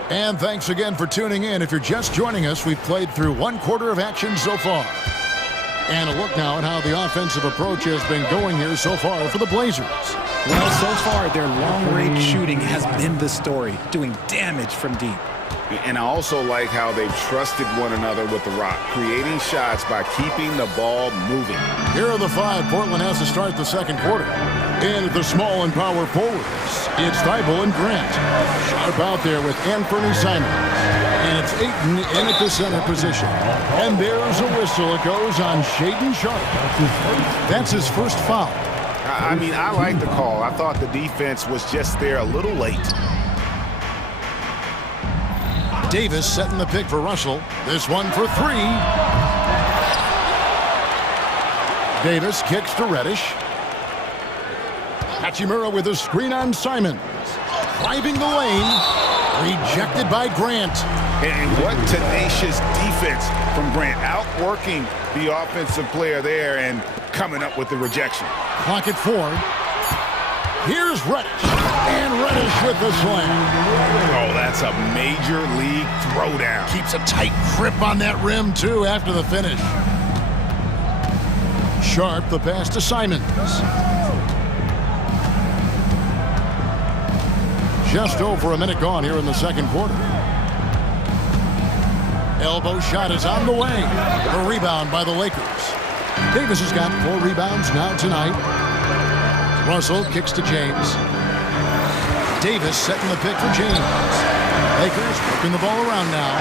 And thanks again for tuning in. If you're just joining us, we've played through 1/4 of action so far. And a look now at how the offensive approach has been going here so far for the Blazers. Well, so far, their long-range shooting has been the story, doing damage from deep. And I also like how they've trusted one another with the rock, creating shots by keeping the ball moving. Here are the 5 Portland has to start the second quarter. In at the small and power forwards, it's Thibault and Grant. Sharp out there with Anthony Simon. And it's Ayton in at the center position. And there's a whistle. It goes on Shaedon Sharpe. That's his first foul. I mean, I like the call. I thought the defense was just there a little late. Davis setting the pick for Russell. This one for 3. Davis kicks to Reddish. Hachimura with a screen on Simons. Driving the lane. Rejected by Grant. And what tenacious defense from Grant. Outworking the offensive player there and coming up with the rejection. Clock at 4. Here's Reddish. And Reddish with the slam. Oh, that's a major league throwdown. Keeps a tight grip on that rim, too, after the finish. Sharpe, the pass to Simons. Just over a minute gone here in the second quarter. Elbow shot is on the way. A rebound by the Lakers. Davis has got 4 rebounds now tonight. Russell kicks to James. Davis setting the pick for James. Lakers working the ball around now.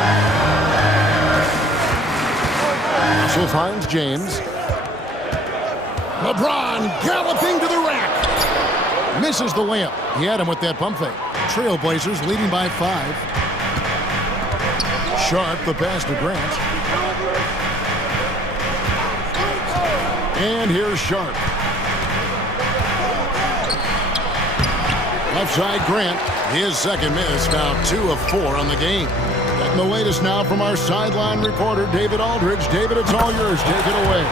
Russell finds James. LeBron galloping to the rack. Misses the layup. He had him with that pump fake. Trailblazers leading by 5. Sharpe, the pass to Grant. And here's Sharpe. Left side Grant. His second miss, now 2 of 4 on the game. And the latest now from our sideline reporter, David Aldridge. David, it's all yours. Take it away.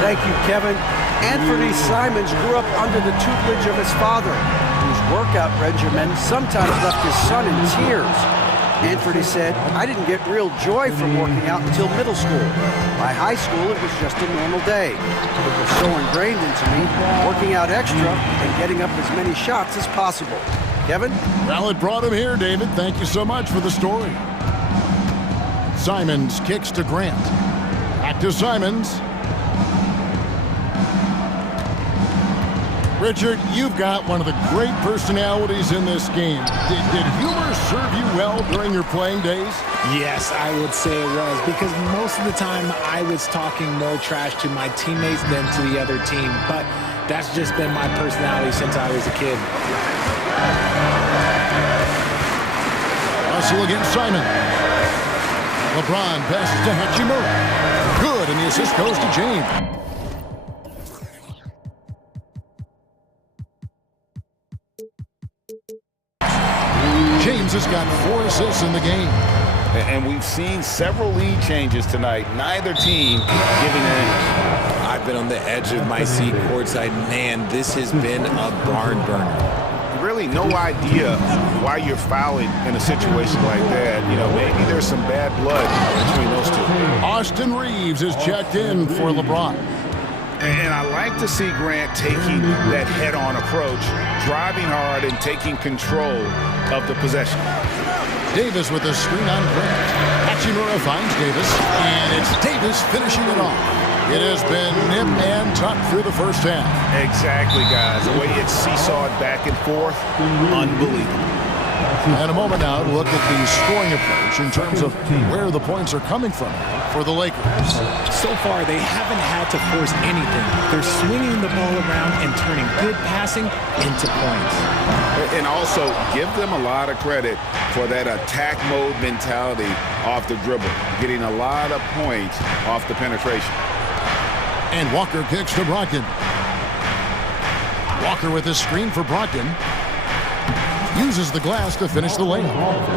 Thank you, Kevin. Anthony Simons grew up under the tutelage of his father, whose workout regimen sometimes left his son in tears. Anthony said, "I didn't get real joy from working out until middle school. By high school, it was just a normal day. It was so ingrained into me, working out extra and getting up as many shots as possible." Kevin? Well, it brought him here, David. Thank you so much for the story. Simons kicks to Grant. Back to Simons. Richard, you've got one of the great personalities in this game. Did humor serve you well during your playing days? Yes, I would say it was, because most of the time I was talking more trash to my teammates than to the other team, but that's just been my personality since I was a kid. Russell against Simon. LeBron passes to Hachimura. Good, and the assist goes to James. James has got 4 assists in the game. And we've seen several lead changes tonight. Neither team giving an inch. I've been on the edge of my seat courtside. Man, this has been a barn burner. Really no idea why you're fouling in a situation like that. You know, maybe there's some bad blood between those two. Austin Reeves is checked in for LeBron. And I like to see Grant taking that head-on approach, driving hard and taking control of the possession. Davis with a screen on Grant. Hachimura finds Davis, and it's Davis finishing it off. It has been nip and tuck through the first half. Exactly, guys. The way it's seesawed back and forth, unbelievable. And a moment now to look at the scoring approach in terms of where the points are coming from for the Lakers. So far, they haven't had to force anything. They're swinging the ball around and turning good passing into points. And also, give them a lot of credit for that attack mode mentality off the dribble, getting a lot of points off the penetration. And Walker kicks to Brogdon. Walker with a screen for Brogdon. Uses the glass to finish the layup.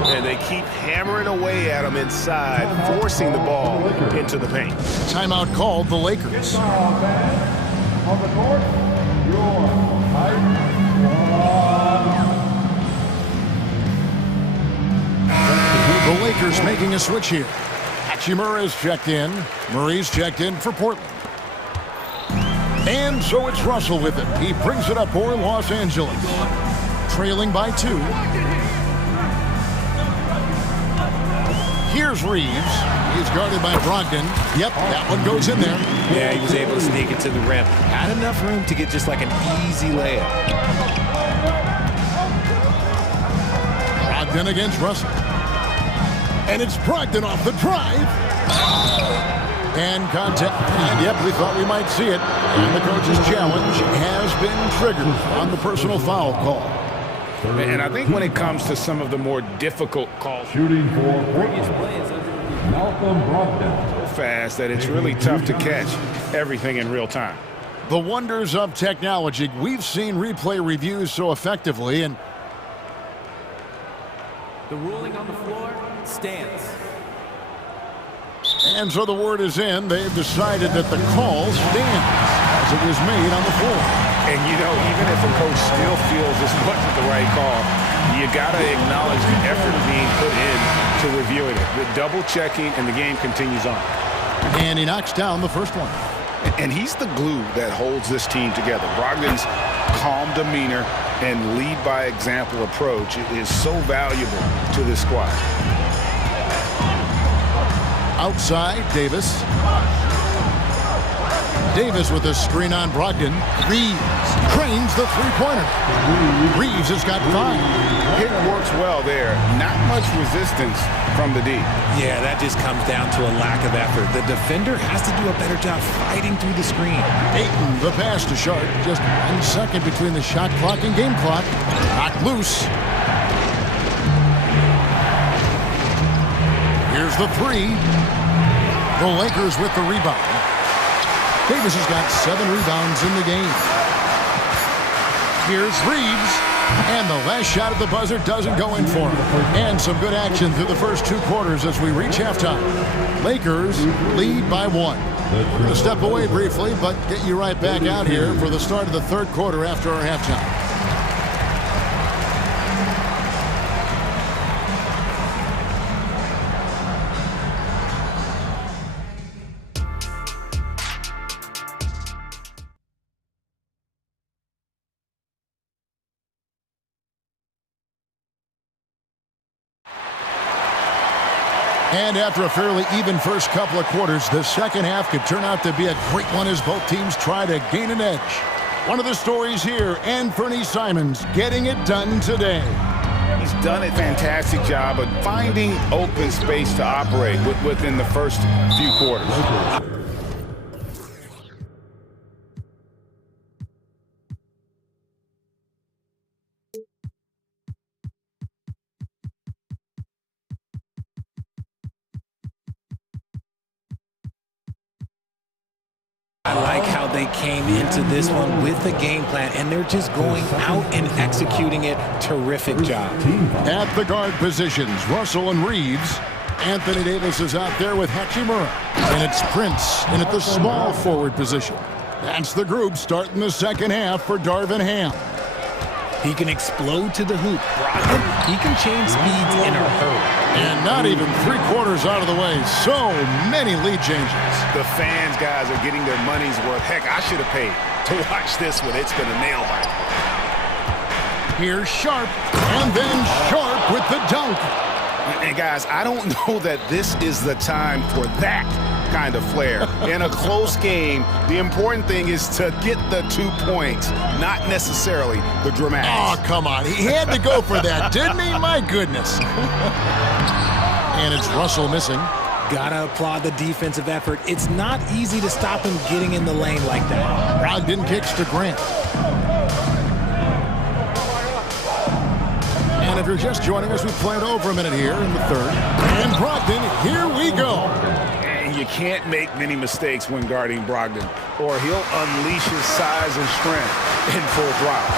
And they keep hammering away at him inside, forcing the ball into the paint. Timeout called the Lakers. On the court, your The Lakers making a switch here. Hachimura is checked in. Murray's checked in for Portland. And so it's Russell with it. He brings it up for Los Angeles. Trailing by 2. Here's Reeves. He's guarded by Brogdon. Yep, that one goes in there. Yeah, he was able to sneak it to the rim. Had enough room to get just like an easy layup. Brogdon against Russell. And it's Brogdon off the drive. And contact. And yep, we thought we might see it. And the coach's challenge has been triggered on the personal foul call. And I think when it comes to some of the more difficult calls, shooting for Malcolm Brogdon. So fast that it's really tough to catch everything in real time. The wonders of technology. We've seen replay reviews so effectively, and the ruling on the floor stands. And so the word is in. They've decided that the call stands as it was made on the floor. And, you know, even if a coach still feels this wasn't the right call, you got to acknowledge the effort being put in to reviewing it. The double-checking, and the game continues on. And he knocks down the first one. And he's the glue that holds this team together. Brogdon's calm demeanor and lead-by-example approach is so valuable to this squad. Outside, Davis. Davis with a screen on Brogdon. Reeves cranes the three-pointer. Reeves has got 5. It works well there. Not much resistance from the D. Yeah, that just comes down to a lack of effort. The defender has to do a better job fighting through the screen. Ayton, the pass to Sharp. Just 1 second between the shot clock and game clock. Knocked loose. Here's the 3. The Lakers with the rebound. Davis has got 7 rebounds in the game. Here's Reeves. And the last shot at the buzzer doesn't go in for him. And some good action through the first 2 quarters as we reach halftime. Lakers lead by 1. We're going to step away briefly, but get you right back out here for the start of the 3rd quarter after our halftime. And after a fairly even first couple of quarters, the second half could turn out to be a great one as both teams try to gain an edge. One of the stories here, Anthony Simons getting it done today. He's done a fantastic job of finding open space to operate within the first few quarters. I like how they came into this one with a game plan, and they're just going out and executing it. Terrific job. At the guard positions, Russell and Reeves. Anthony Davis is out there with Hachimura. And it's Prince in at the small forward position. That's the group starting the second half for Darvin Ham. He can explode to the hoop. Brogdon, he can change speeds in a hurry. And not even 3/4 out of the way. So many lead changes. The fans, guys, are getting their money's worth. Heck, I should have paid to watch this one. It's been a nail biter. Here's Sharp, and then Sharp with the dunk. And guys, I don't know that this is the time for that kind of flair. In a close game, the important thing is to get the 2 points, not necessarily the dramatics. Oh, come on. He had to go for that, didn't he? My goodness. And it's Russell missing. Gotta applaud the defensive effort. It's not easy to stop him getting in the lane like that. Brogdon kicks to Grant. And if you're just joining us, we've played over a minute here in the third. And Brogdon, here we go. And you can't make many mistakes when guarding Brogdon, or he'll unleash his size and strength in full throttle.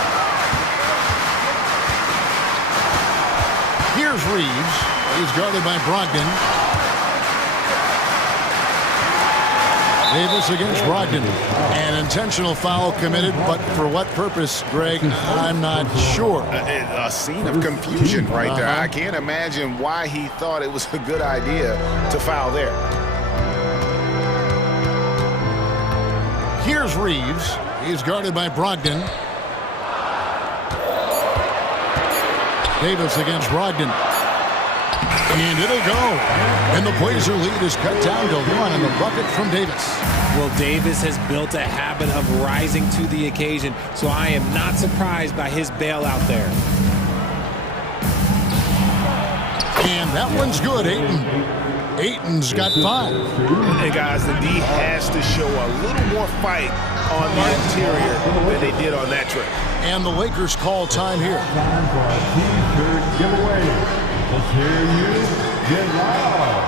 Here's Reeves. He's guarded by Brogdon. Davis against Brogdon. An intentional foul committed, but for what purpose, Greg, I'm not sure. A scene of confusion right there. I can't imagine why he thought it was a good idea to foul there. Here's Reeves. He's guarded by Brogdon. Davis against Brogdon. And it'll go. And the Blazer lead is cut down to 1 in the bucket from Davis. Well, Davis has built a habit of rising to the occasion, so I am not surprised by his bailout there. And that one's good, Ayton. Ayton's got 5. And guys, the D has to show a little more fight on the interior than they did on that trip. And the Lakers call time here. Time for a T-shirt giveaway. Let's hear you get loud.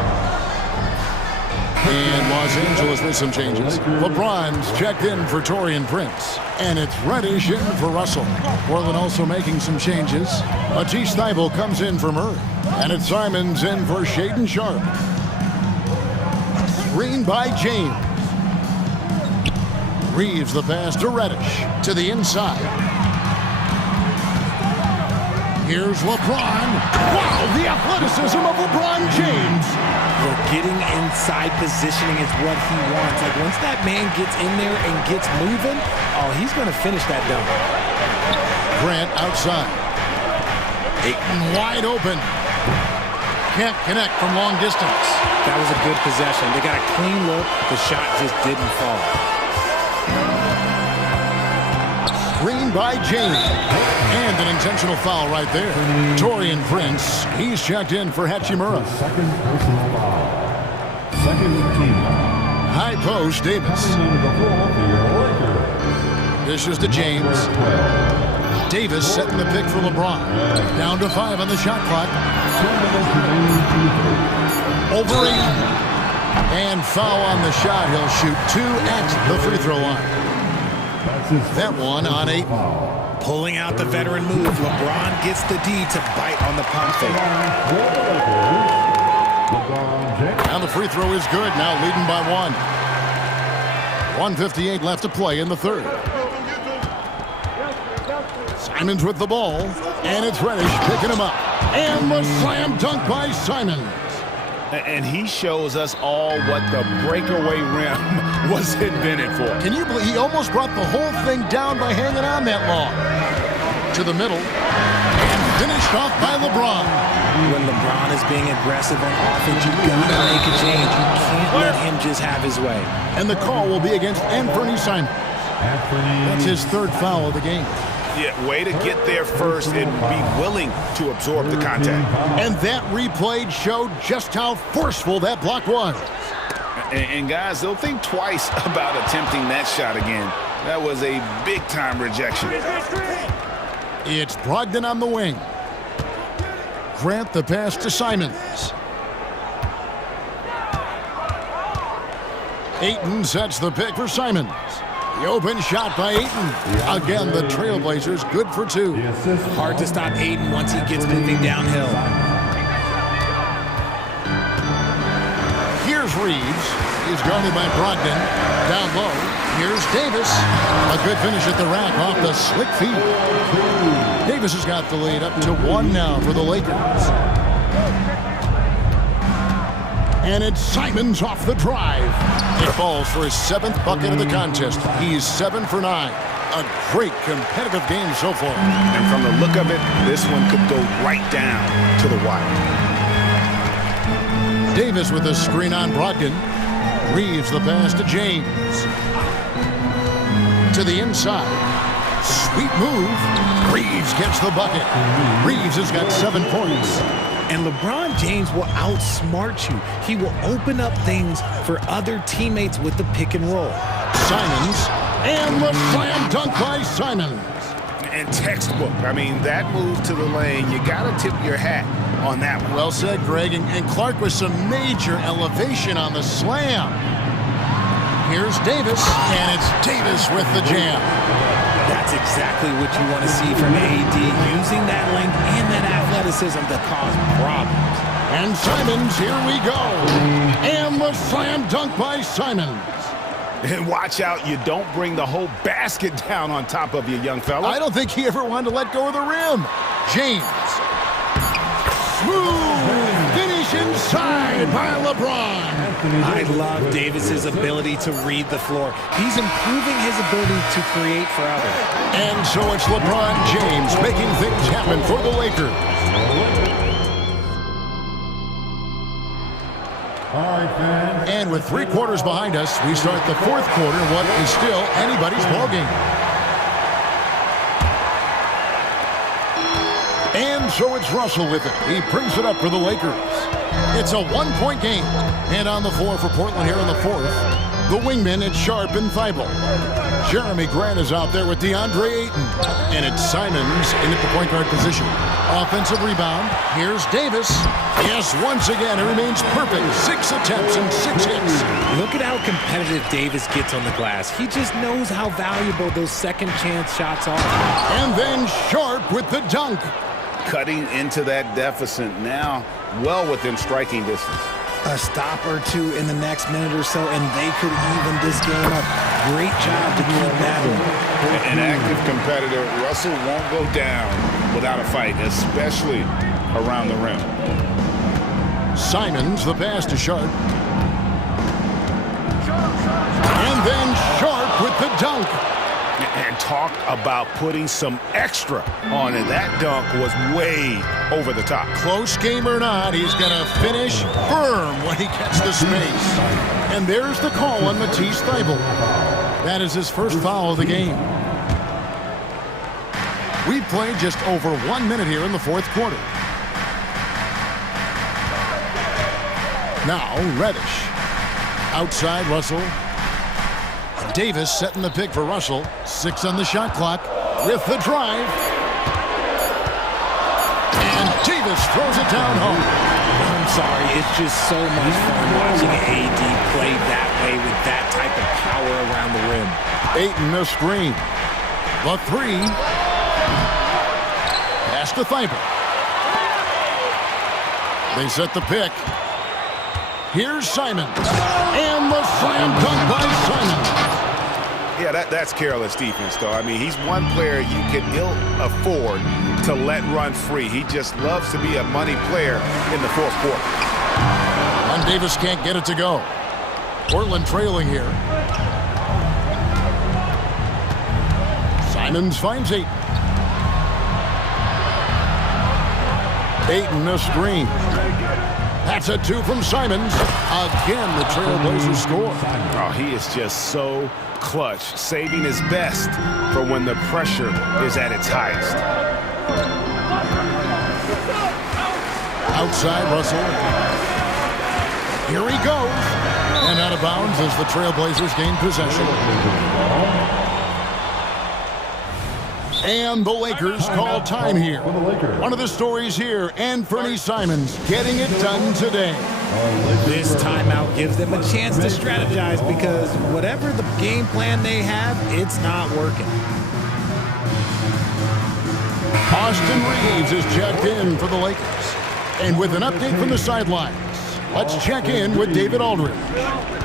And Los Angeles with some changes. LeBron's checked in for Taurean Prince. And it's Reddish in for Russell. Portland also making some changes. Matisse Thybulle comes in for Murray. And it's Simons in for Shaedon Sharp. Screen by James. Reeves the pass to Reddish. To the inside. Here's LeBron. Wow, the athleticism of LeBron James. Well, getting inside positioning is what he wants. Like, once that man gets in there and gets moving, oh, he's going to finish that dunk. Grant outside. Ayton wide open. Can't connect from long distance. That was a good possession. They got a clean look. The shot just didn't fall. Screen by James. And an intentional foul right there. Taurean Prince, he's checked in for Hachimura. Second personal foul. Second team foul. High post, Davis. Dishes to James. Davis setting the pick for LeBron. Down to 5 on the shot clock. Over 8. And foul on the shot. He'll shoot 2 at the free throw line. That one on 8. Pulling out the veteran move. LeBron gets the D to bite on the pump fake. And the free throw is good. Now leading by 1. 1:58 left to play in the third. Simons with the ball. And it's Reddish picking him up. And the slam dunk by Simons. And he shows us all what the breakaway rim was invented for. Can you believe he almost brought the whole thing down by hanging on that long? To the middle. And finished off by LeBron. When LeBron is being aggressive on offense, you've got to make a change. You can't let him just have his way. And the call will be against Anthony Simons. That's his 3rd foul of the game. Yeah, way to get there first and be willing to absorb the contact. And that replay showed just how forceful that block was. And guys, they'll think twice about attempting that shot again. That was a big-time rejection. It's Brogdon on the wing. Grant the pass to Simons. Ayton sets the pick for Simons. The open shot by Ayton. Again, the Trailblazers good for 2. Hard to stop Ayton once he gets moving downhill. Reeves. He's guarded by Brogdon. Down low. Here's Davis. A good finish at the rack off the slick feed. Davis has got the lead up to 1 now for the Lakers. And it's Simons off the drive. It falls for his 7th bucket of the contest. He's 7 for 9. A great competitive game so far. And from the look of it, this one could go right down to the wire. Davis with a screen on Brogdon. Reeves the pass to James. To the inside. Sweet move. Reeves gets the bucket. Reeves has got 7 points. And LeBron James will outsmart you. He will open up things for other teammates with the pick and roll. Simons. And the slam dunk by Simons. And textbook. I mean, that move to the lane, you got to tip your hat on that one. Well said, Greg. And Clark with some major elevation on the slam. Here's Davis, and it's Davis with the jam. That's exactly what you want to see from AD, using that length and that athleticism to cause problems. And Simons, here we go. And the slam dunk by Simons. And watch out, you don't bring the whole basket down on top of you, young fella. I don't think he ever wanted to let go of the rim. James. Smooth finish inside by LeBron. I love Davis's ability to read the floor. He's improving his ability to create for others. And so it's LeBron James making things happen for the Lakers. And with 3 quarters behind us, we start the 4th quarter, what is still anybody's ballgame. And so it's Russell with it. He brings it up for the Lakers. It's a 1-point game. And on the floor for Portland here in the 4th, the wingmen, it's Sharp and Thibault. Jeremy Grant is out there with DeAndre Ayton. And it's Simons in at the point guard position. Offensive rebound. Here's Davis. Yes, once again, it remains perfect. 6 attempts and 6 hits. Look at how competitive Davis gets on the glass. He just knows how valuable those second chance shots are. And then Sharp with the dunk. Cutting into that deficit now, well within striking distance. A stop or two in the next minute or so, and they could even this game up. Great job to keep battling. An active competitor, Russell won't go down without a fight, especially around the rim. Simons, the pass to Sharp. And then Sharp with the dunk. And talk about putting some extra on it. That dunk was way over the top. Close game or not, he's going to finish firm when he gets the space. And there's the call on Matisse Thybulle. That is his first foul of the game. We've played just over 1 minute here in the 4th quarter. Now, Reddish. Outside Russell. Davis setting the pick for Russell. 6 on the shot clock with the drive. And Davis throws it down home. I'm sorry, it's just so much fun watching AD play that way with that type of power around the rim. Ayton the screen. The 3. Pass to Thibault. They set the pick. Here's Simons. And the slam dunk by Simons. Yeah, that's careless defense, though. I mean, he's one player you can ill afford to let run free. He just loves to be a money player in the 4th quarter. And Davis can't get it to go. Portland trailing here. Simons finds Ayton. Ayton, a screen. That's a 2 from Simons. Again, the Trailblazers score. Oh, he is just so clutch, saving his best for when the pressure is at its highest. Outside Russell. Here he goes. And out of bounds as the Trailblazers gain possession. And the Lakers call time here. One of the stories here, Anthony Simons getting it done today. This timeout gives them a chance to strategize because whatever the game plan they have, it's not working. Austin Reeves is checked in for the Lakers. And with an update from the sidelines, Let's check in with David Aldridge.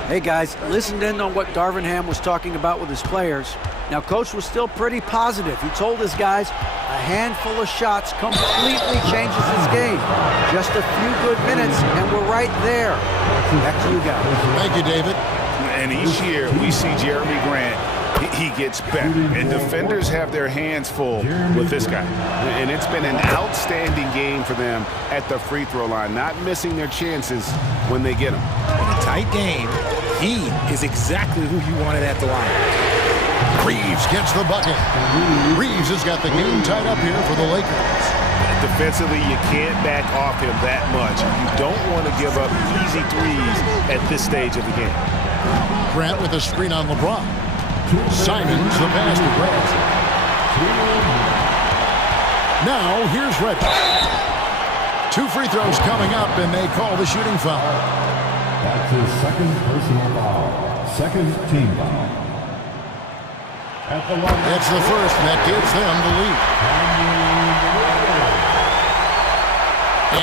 Hey guys, listened in on what Darvingham was talking about with his players. Now, Coach was still pretty positive. He told his guys a handful of shots completely changes his game. Just a few good minutes, and we're right there. Back to you guys. Thank you, David. And each year we see Jeremy Grant, he gets better. And defenders have their hands full with this guy. And it's been an outstanding game for them at the free throw line, not missing their chances when they get them. In a tight game, he is exactly who you wanted at the line. Reeves gets the bucket. Reeves has got the game tied up here for the Lakers. Defensively, you can't back off him that much. You don't want to give up easy threes at this stage of the game. Grant with a screen on LeBron. Simons the pass to Grant. Now here's Reddish. 2 free throws coming up, and they call the shooting foul. That's his second personal foul. Second team foul. It's the first, and that gives them the lead.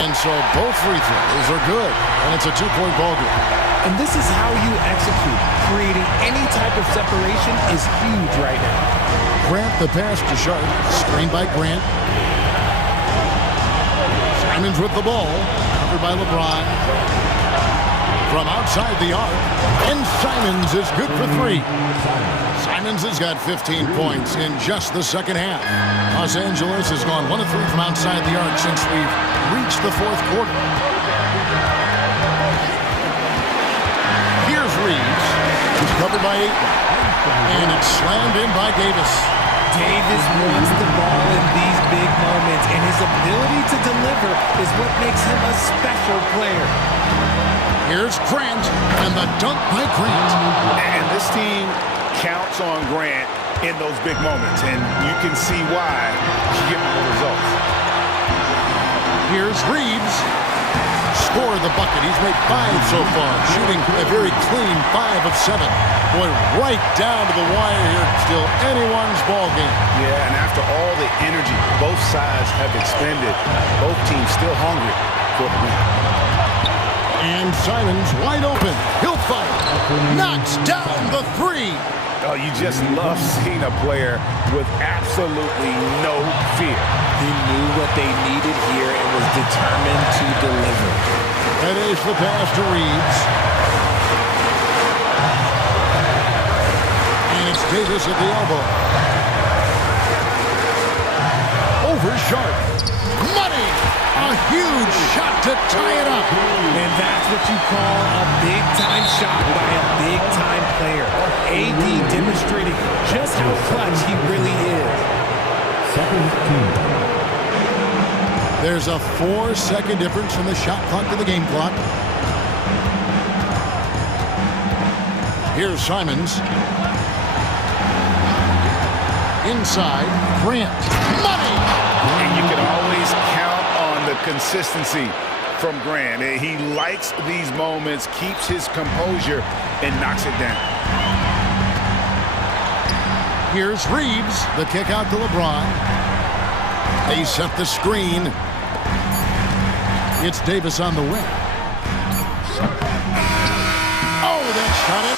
And so both free throws are good, and it's a 2-point ball game. And this is how you execute. Creating any type of separation is huge right now. Grant the pass to Sharp, screened by Grant. Simons with the ball, covered by LeBron. From outside the arc, and Simons is good for 3. Simons has got 15 points in just the second half. Los Angeles has gone 1 of 3 from outside the arc since we've reached the 4th quarter. Here's Reeves, who's covered by 8, and it's slammed in by Davis. Davis wants the ball in these big moments, and his ability to deliver is what makes him a special player. Here's Grant, and the dunk by Grant. And this team counts on Grant in those big moments, and you can see why he's getting the results. Here's Reeves. Score the bucket. He's made 5 so far, shooting a very clean 5 of 7. Boy, right down to the wire here. Still anyone's ball game. Yeah, and after all the energy both sides have expended, both teams still hungry for the win. And Simons wide open. He'll fire. Knocks down the 3. Oh, you just love seeing a player with absolutely no fear. He knew what they needed here and was determined to deliver. That is the pass to Reeves. And it's Davis at the elbow. Over Sharp. Money! A huge shot to tie it up. And that's what you call a big-time shot by a big-time player. AD demonstrating just how clutch he really is. Second team. There's a 4-second difference from the shot clock to the game clock. Here's Simons. Inside, Grant. Money! And you can always count on the consistency from Grant. He likes these moments, keeps his composure, and knocks it down. Here's Reeves. The kick out to LeBron. They set the screen. It's Davis on the wing. Oh, that shot it.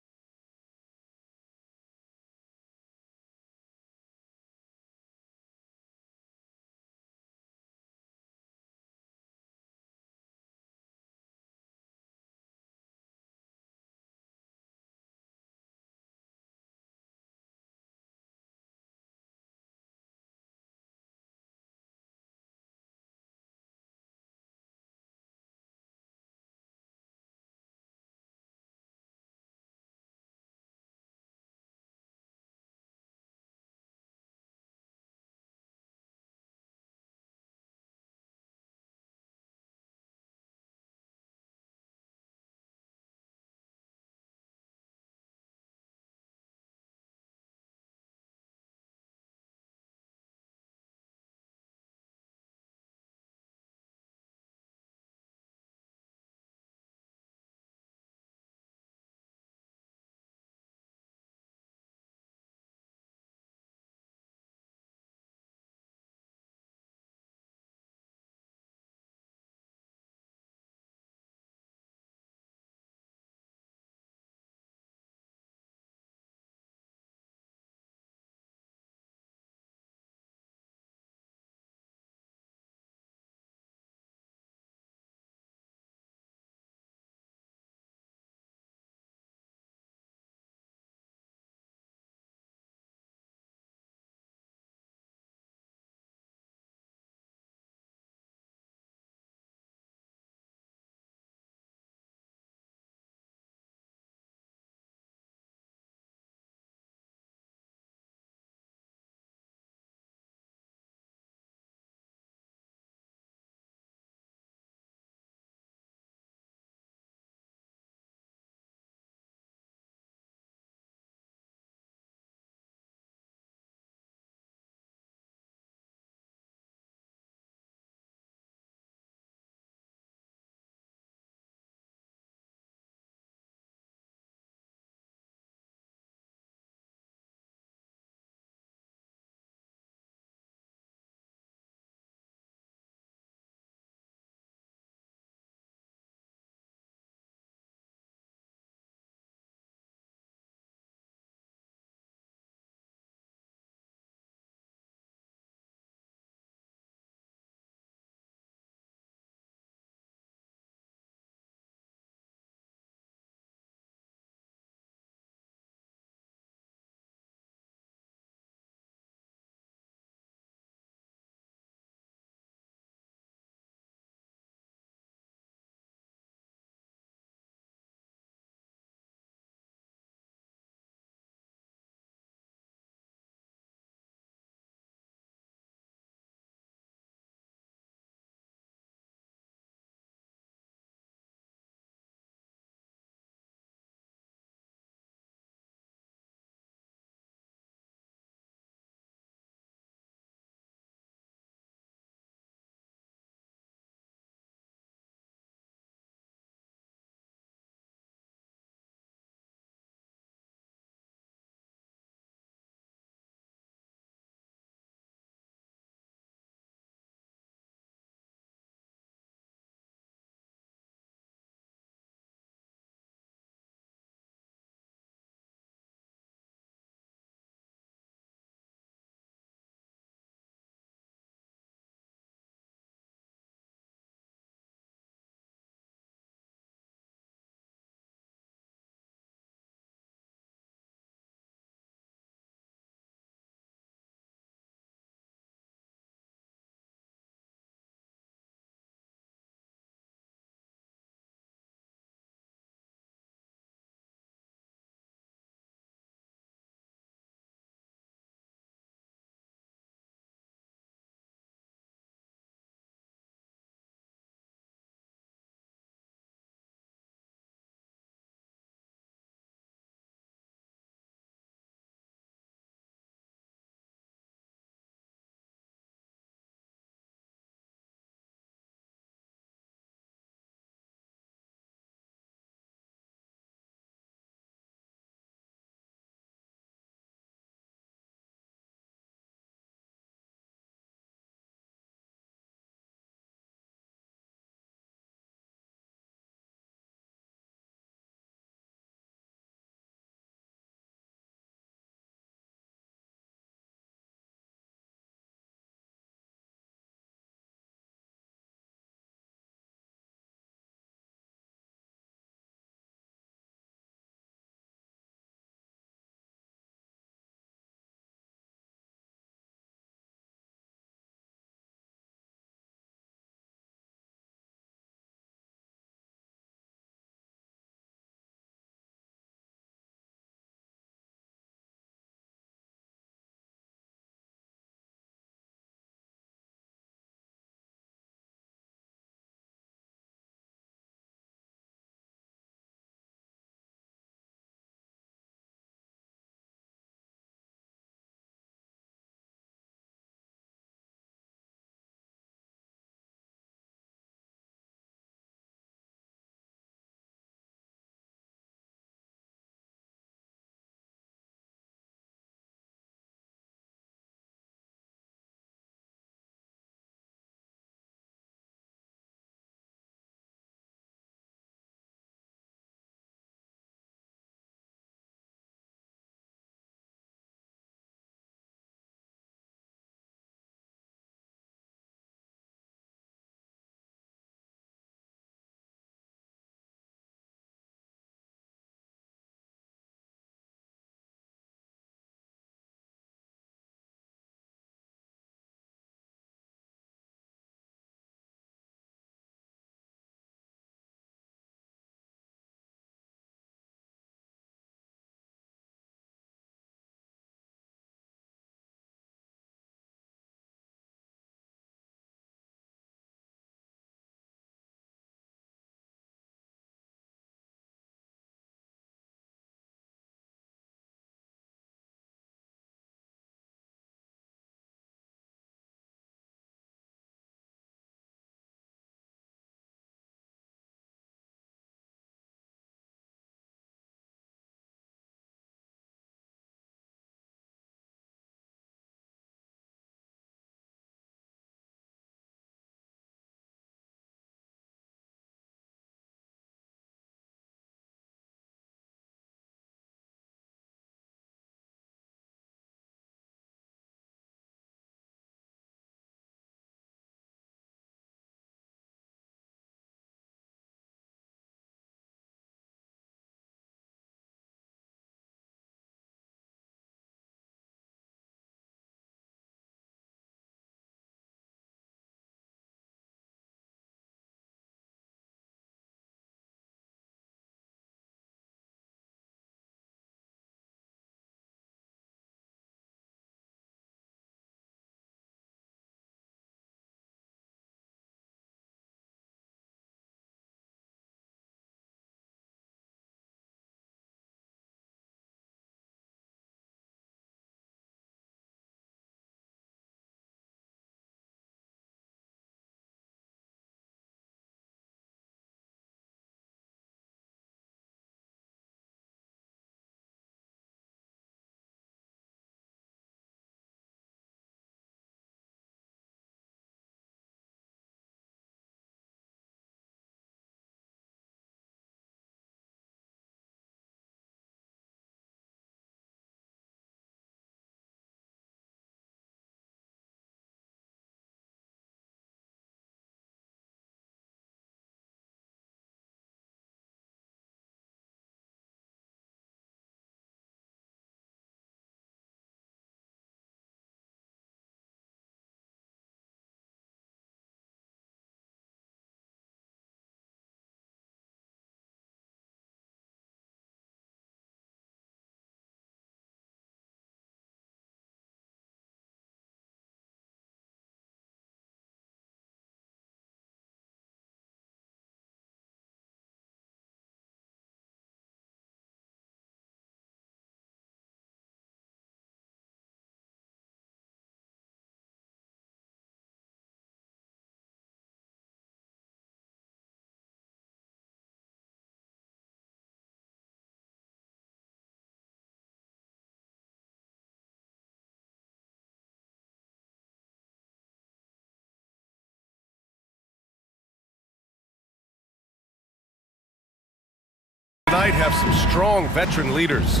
might have some strong veteran leaders.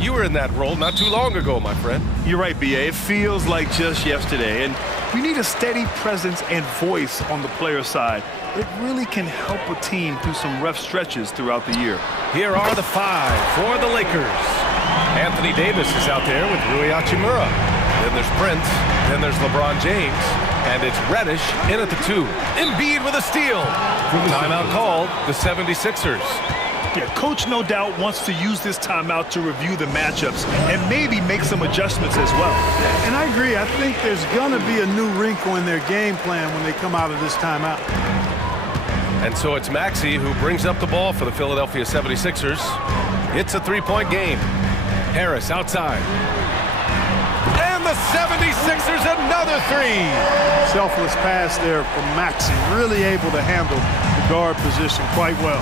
You were in that role not too long ago, my friend. You're right, B.A. It feels like just yesterday. And we need a steady presence and voice on the player side. It really can help a team through some rough stretches throughout the year. Here are the 5 for the Lakers. Anthony Davis is out there with Rui Hachimura. Then there's Prince. Then there's LeBron James. And it's Reddish in at the 2. Embiid with a steal. Timeout called, the 76ers. Yeah, coach no doubt wants to use this timeout to review the matchups and maybe make some adjustments as well. And I agree. I think there's going to be a new wrinkle in their game plan when they come out of this timeout. And so it's Maxey who brings up the ball for the Philadelphia 76ers. It's a 3-point game. Harris outside. And the 76ers another 3. Selfless pass there from Maxey. Really able to handle the guard position quite well.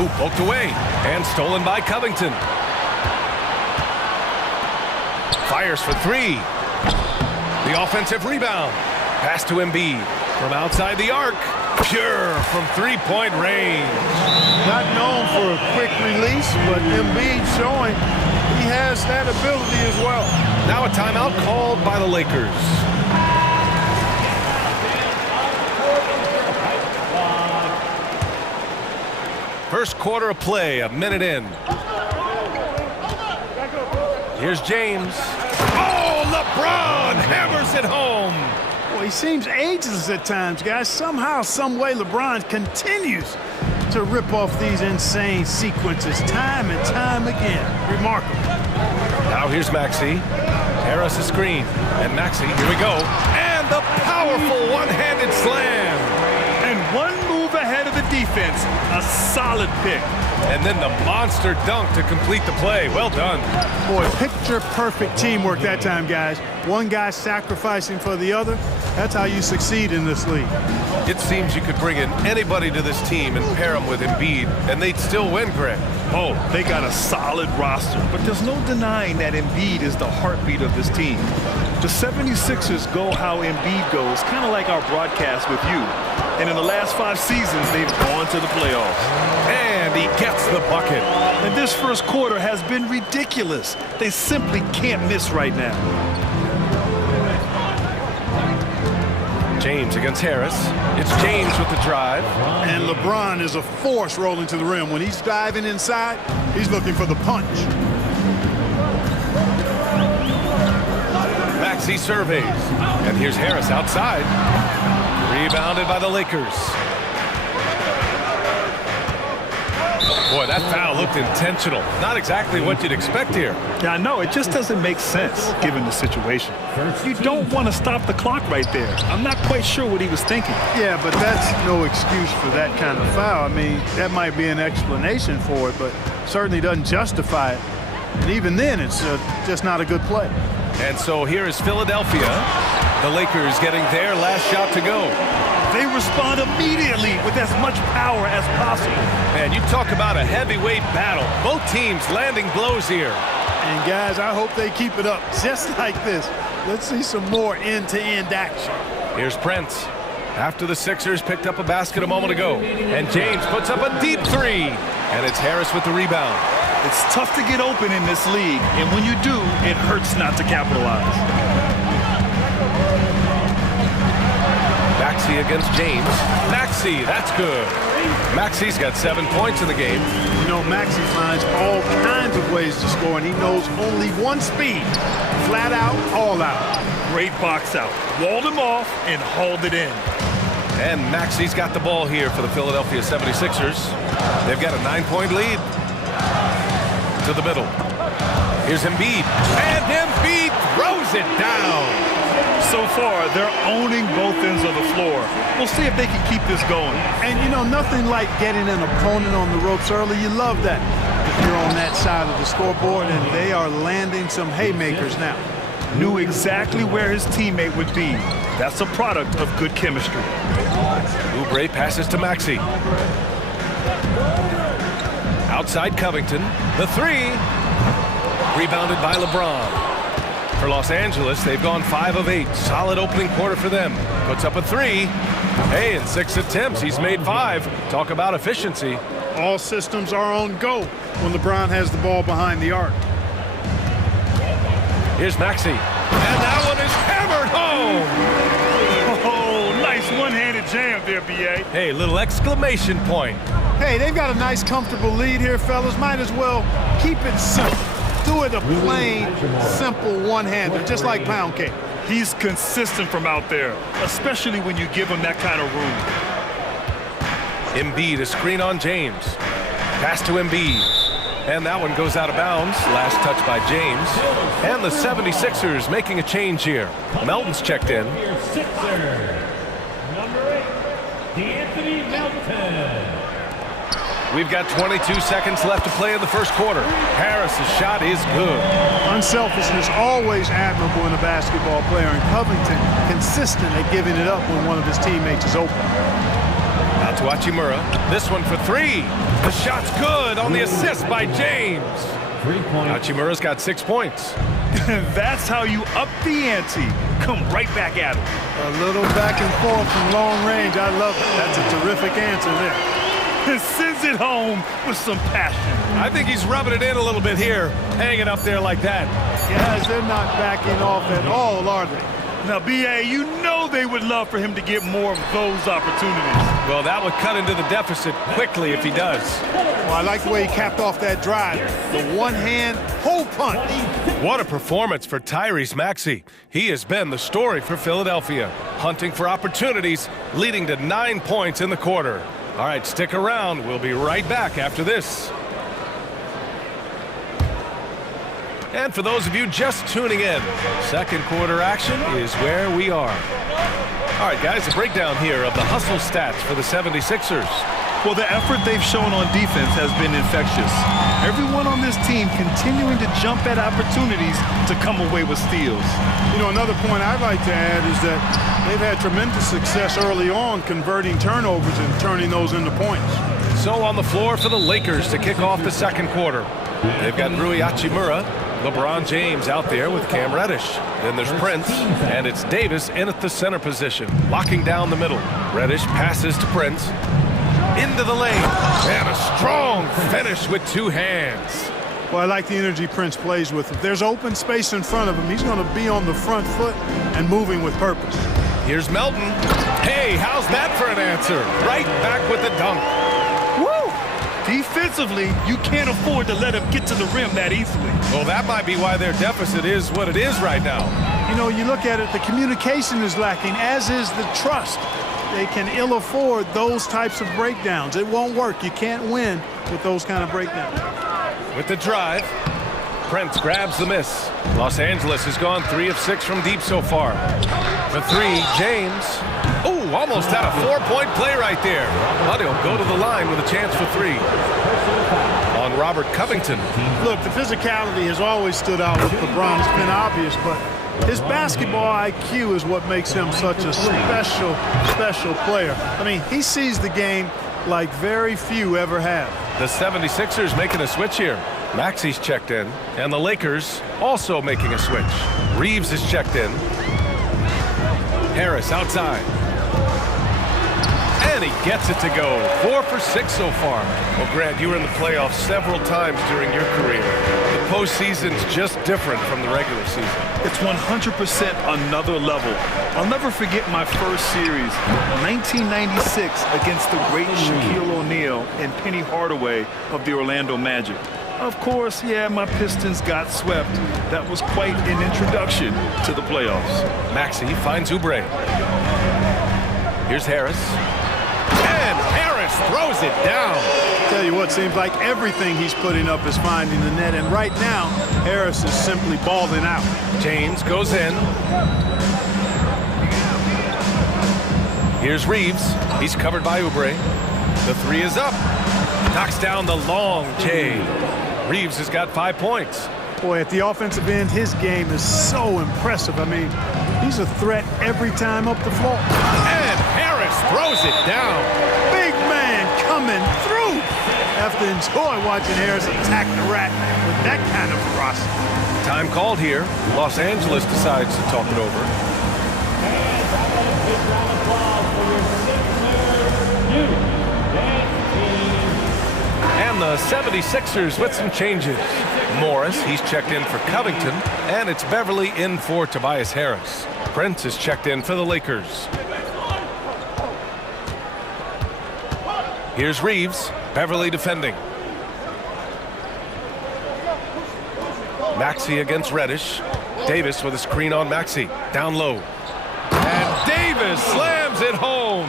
Ooh, poked away and stolen by Covington. Fires for 3. The offensive rebound. Pass to Embiid from outside the arc. Pure from 3-point range. Not known for a quick release, but Embiid showing he has that ability as well. Now a timeout called by the Lakers. First quarter of play, a minute in. Here's James. Oh, LeBron hammers it home. Well, he seems ageless at times, guys. Somehow, some way, LeBron continues to rip off these insane sequences time and time again. Remarkable. Now here's Maxey. Harris a screen. And Maxey, here we go. And the powerful one-handed slam. And one move ahead of the defense. A solid pick. And then the monster dunk to complete the play. Well done. Boy, picture-perfect teamwork that time, guys. One guy sacrificing for the other. That's how you succeed in this league. It seems you could bring in anybody to this team and pair them with Embiid, and they'd still win, Greg. Oh, they got a solid roster, but there's no denying that Embiid is the heartbeat of this team. The 76ers go how Embiid goes, kind of like our broadcast with you. And in the last 5 seasons, they've gone to the playoffs. And he gets the bucket. And this first quarter has been ridiculous. They simply can't miss right now. James against Harris. It's James with the drive. And LeBron is a force rolling to the rim. When he's diving inside, he's looking for the punch. Maxey surveys. And here's Harris outside. Rebounded by the Lakers. Boy, that foul looked intentional. Not exactly what you'd expect here. Yeah, I know. It just doesn't make sense, given the situation. You don't want to stop the clock right there. I'm not quite sure what he was thinking. Yeah, but that's no excuse for that kind of foul. I mean, that might be an explanation for it, but certainly doesn't justify it. And even then, it's just not a good play. And so here is Philadelphia. The Lakers getting their last shot to go. They respond immediately with as much power as possible. Man, you talk about a heavyweight battle. Both teams landing blows here. And guys, I hope they keep it up just like this. Let's see some more end-to-end action. Here's Prince. After the Sixers picked up a basket a moment ago. And James puts up a deep 3. And it's Harris with the rebound. It's tough to get open in this league. And when you do, it hurts not to capitalize. Maxey against James. Maxey, that's good. Maxey's got 7 points in the game. You know, Maxey finds all kinds of ways to score, and he knows only one speed. Flat out, all out. Great box out. Walled him off and hauled it in. And Maxey's got the ball here for the Philadelphia 76ers. They've got a 9-point lead. To the middle. Here's Embiid. And Embiid throws it down. So far, they're owning both ends of the floor. We'll see if they can keep this going. And, you know, nothing like getting an opponent on the ropes early. You love that if you're on that side of the scoreboard, and they are landing some haymakers now. Knew exactly where his teammate would be. That's a product of good chemistry. Oubre passes to Maxey. Outside Covington. The 3. Rebounded by LeBron. For Los Angeles, they've gone 5 of 8. Solid opening quarter for them. Puts up a 3. Hey, in 6 attempts, he's made 5. Talk about efficiency. All systems are on go when LeBron has the ball behind the arc. Here's Maxey. And that one is hammered home. Oh, nice one-handed jam there, B.A. Hey, little exclamation point. Hey, they've got a nice, comfortable lead here, fellas. Might as well keep it simple. Do it a plain, simple one-hander, just like pound cake. He's consistent from out there, especially when you give him that kind of room. Embiid, a screen on James. Pass to Embiid. And that one goes out of bounds. Last touch by James. And the 76ers making a change here. Melton's checked in. Number 8, D'Anthony Melton. We've got 22 seconds left to play in the first quarter. Harris's shot is good. Unselfishness always admirable in a basketball player, and Covington consistent at giving it up when one of his teammates is open. Out to Hachimura. This one for 3. The shot's good on the assist by James. 3 points. Hachimura's got 6 points. That's how you up the ante. Come right back at him. A little back and forth from long range. I love it. That's a terrific answer there. Sends it home with some passion. I think he's rubbing it in a little bit here, hanging up there like that. Guys, they're not backing off at all, are they? Now, B.A., you know they would love for him to get more of those opportunities. Well, that would cut into the deficit quickly if he does. Well, I like the way he capped off that drive. The one-hand hole punch. What a performance for Tyrese Maxey. He has been the story for Philadelphia, hunting for opportunities, leading to 9 points in the quarter. All right, stick around. We'll be right back after this. And for those of you just tuning in, second quarter action is where we are. All right, guys, a breakdown here of the hustle stats for the 76ers. Well, the effort they've shown on defense has been infectious. Everyone on this team continuing to jump at opportunities to come away with steals. You know, another point I'd like to add is that they've had tremendous success early on converting turnovers and turning those into points. So on the floor for the Lakers to kick off the second quarter. They've got Rui Hachimura, LeBron James out there with Cam Reddish. Then there's Prince, and it's Davis in at the center position, locking down the middle. Reddish passes to Prince. Into the lane, and a strong finish with 2 hands. Well, I like the energy Prince plays with. If there's open space in front of him, he's going to be on the front foot and moving with purpose. Here's Melton. Hey, how's that for an answer? Right back with the dunk. Woo! Defensively, you can't afford to let him get to the rim that easily. Well, that might be why their deficit is what it is right now. You know, you look at it, the communication is lacking, as is the trust. They can ill afford those types of breakdowns. It won't work. You can't win with those kind of breakdowns. With the drive, Prince grabs the miss. Los Angeles has gone 3 of 6 from deep so far. For 3, James. Ooh, almost had a 4-point play right there. But he'll go to the line with a chance for 3. On Robert Covington. Look, the physicality has always stood out with LeBron. It's been obvious, but his basketball IQ is what makes him such a special player. I mean, he sees the game like very few ever have. The 76ers making a switch here. Maxey's checked in, and the Lakers also making a switch. Reeves is checked in. Harris outside. And he gets it to go. 4 for 6 so far. Well, Grant, you were in the playoffs several times during your career. The postseason's just different from the regular season. It's 100% another level. I'll never forget my first series, 1996, against the great Shaquille O'Neal and Penny Hardaway of the Orlando Magic. Of course, yeah, my Pistons got swept. That was quite an introduction to the playoffs. Maxey finds Oubre. Here's Harris. And Harris throws it down. Tell you what, seems like everything he's putting up is finding the net, and right now, Harris is simply balling out. James goes in. Here's Reeves. He's covered by Oubre. The 3 is up. Knocks down the long J. Reeves has got 5 points. Boy, at the offensive end, his game is so impressive. I mean, he's a threat every time up the floor. And Harris throws it down. Big man coming through. Have to enjoy watching Harris attack the rack with that kind of ferocity. Time called here. Los Angeles decides to talk it over. And the 76ers with some changes. Morris, he's checked in for Covington, and it's Beverly in for Tobias Harris. Prince is checked in for the Lakers. Here's Reeves, Beverly defending. Maxey against Reddish. Davis with a screen on Maxey. Down low. And Davis slams it home.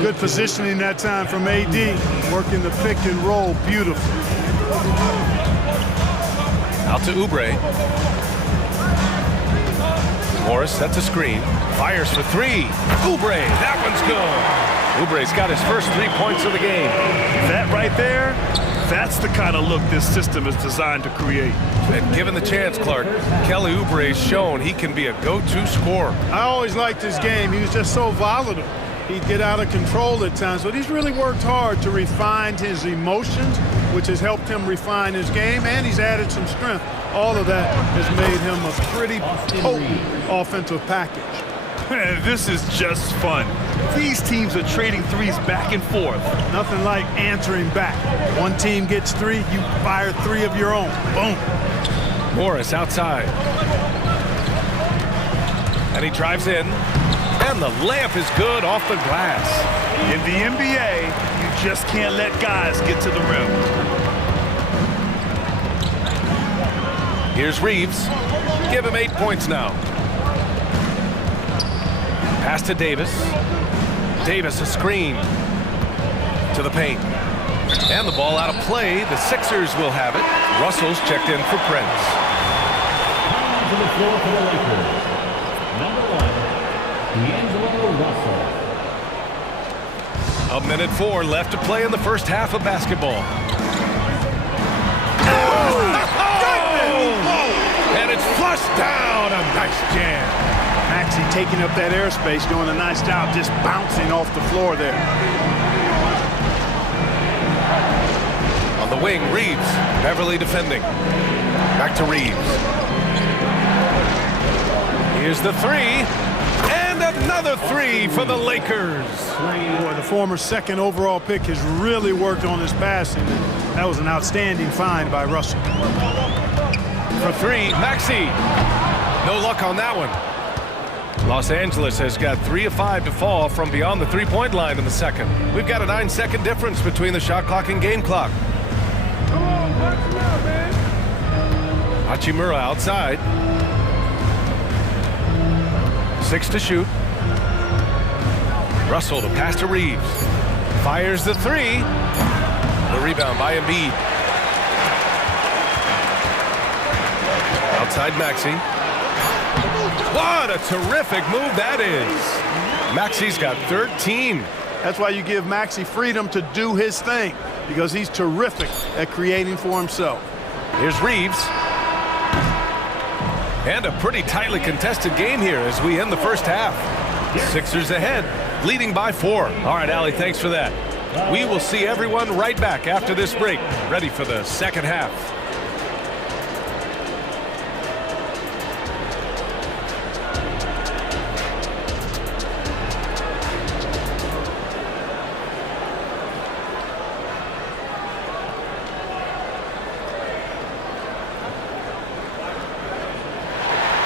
Good positioning that time from AD. Working the pick and roll beautifully. Out to Oubre. Morris sets a screen. Fires for three. Oubre, that one's good. Oubre's got his first 3 points of the game. That right there, that's the kind of look this system is designed to create. And given the chance, Clark, Kelly Oubre's shown he can be a go-to scorer. I always liked his game. He was just so volatile. He'd get out of control at times, but he's really worked hard to refine his emotions, which has helped him refine his game, and he's added some strength. All of that has made him a pretty potent offensive package. This is just fun. These teams are trading threes back and forth. Nothing like answering back. One team gets three, you fire three of your own. Boom. Morris outside. And he drives in. And the layup is good off the glass. In the NBA, you just can't let guys get to the rim. Here's Reeves. Give him 8 points now. Pass to Davis. Davis a screen to the paint. And the ball out of play. The Sixers will have it. Russell's checked in for Prince. To the floor for the Lakers. Number 1, D'Angelo Russell. 1:04 left to play in the first half of basketball. And it's flushed down. A nice jam. Maxey taking up that airspace, doing a nice job just bouncing off the floor there. On the wing, Reeves. Beverly defending. Back to Reeves. Here's the three. And another three for the Lakers. Boy, the former second overall pick has really worked on his passing. That was an outstanding find by Russell. For three, Maxey. No luck on that one. Los Angeles has got 3 of 5 to fall from beyond the three-point line in the second. We've got a 9-second difference between the shot clock and game clock. Come on, punch it out, man. Hachimura outside. 6 to shoot. Russell to pass to Reeves. Fires the three. The rebound by Embiid. Outside Maxey. What a terrific move that is. Maxey's got 13. That's why you give Maxey freedom to do his thing, because he's terrific at creating for himself. Here's Reeves. And a pretty tightly contested game here as we end the first half. Sixers ahead, leading by 4. All right, Allie, thanks for that. We will see everyone right back after this break, ready for the second half.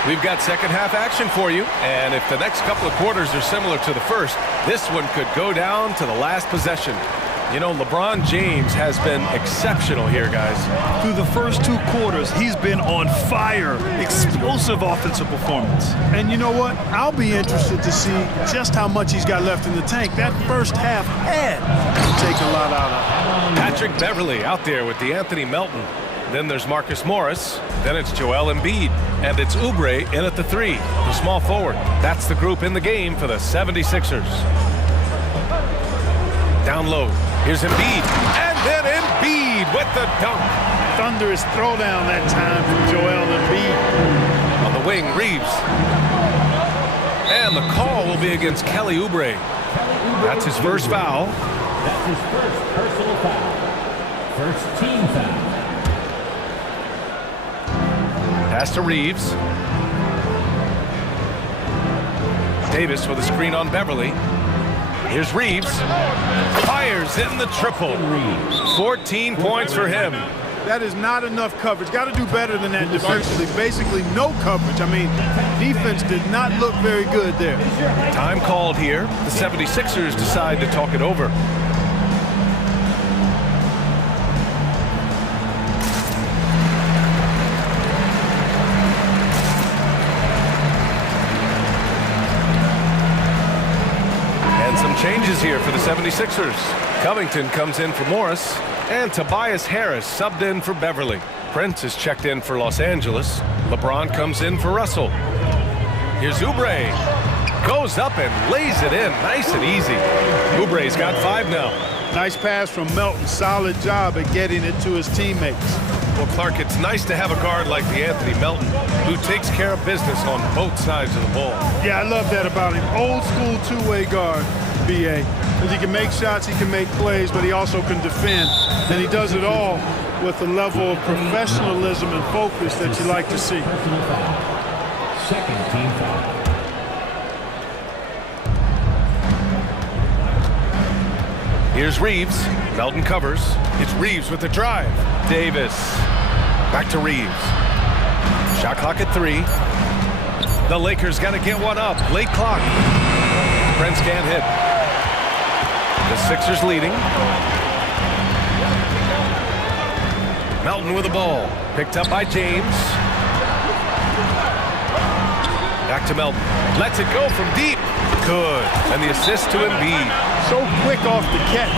We've got second half action for you, and if the next couple of quarters are similar to the first, this one could go down to the last possession. You know, LeBron James has been exceptional here, guys. Through the first 2 quarters, he's been on fire. Explosive offensive performance. And you know what? I'll be interested to see just how much he's got left in the tank. That first half had to take a lot out of it. Patrick Beverly out there with DeAnthony Melton. Then there's Marcus Morris. Then it's Joel Embiid. And it's Oubre in at the 3, the small forward. That's the group in the game for the 76ers. Down low. Here's Embiid. And then Embiid with the dunk. Thunderous throwdown that time from Joel Embiid. On the wing, Reeves. And the call will be against Kelly Oubre. That's his first foul. That's his first personal foul. First team foul. Pass to Reeves. Davis with a screen on Beverly. Here's Reeves. Fire! Lakers in the triple. 14 points for him. That is not enough coverage. Got to do better than that defensively. Basically no coverage. I mean, defense did not look very good there. Time called here. The 76ers decide to talk it over. And some changes here for the 76ers. Covington comes in for Morris. And Tobias Harris subbed in for Beverly. Prince is checked in for Los Angeles. LeBron comes in for Russell. Here's Oubre. Goes up and lays it in. Nice and easy. Oubre's got 5 now. Nice pass from Melton. Solid job at getting it to his teammates. Well, Clark, it's nice to have a guard like the Anthony Melton who takes care of business on both sides of the ball. Yeah, I love that about him. Old school two-way guard, BA. Because he can make shots, he can make plays, but he also can defend. And he does it all with a level of professionalism and focus that you like to see. Second team foul. Here's Reeves. Melton covers. It's Reeves with the drive. Davis. Back to Reeves. Shot clock at 3. The Lakers got to get one up. Late clock. Prince can't hit. The Sixers leading. Melton with the ball. Picked up by James. Back to Melton. Lets it go from deep. Good. And the assist to Embiid. So quick off the catch.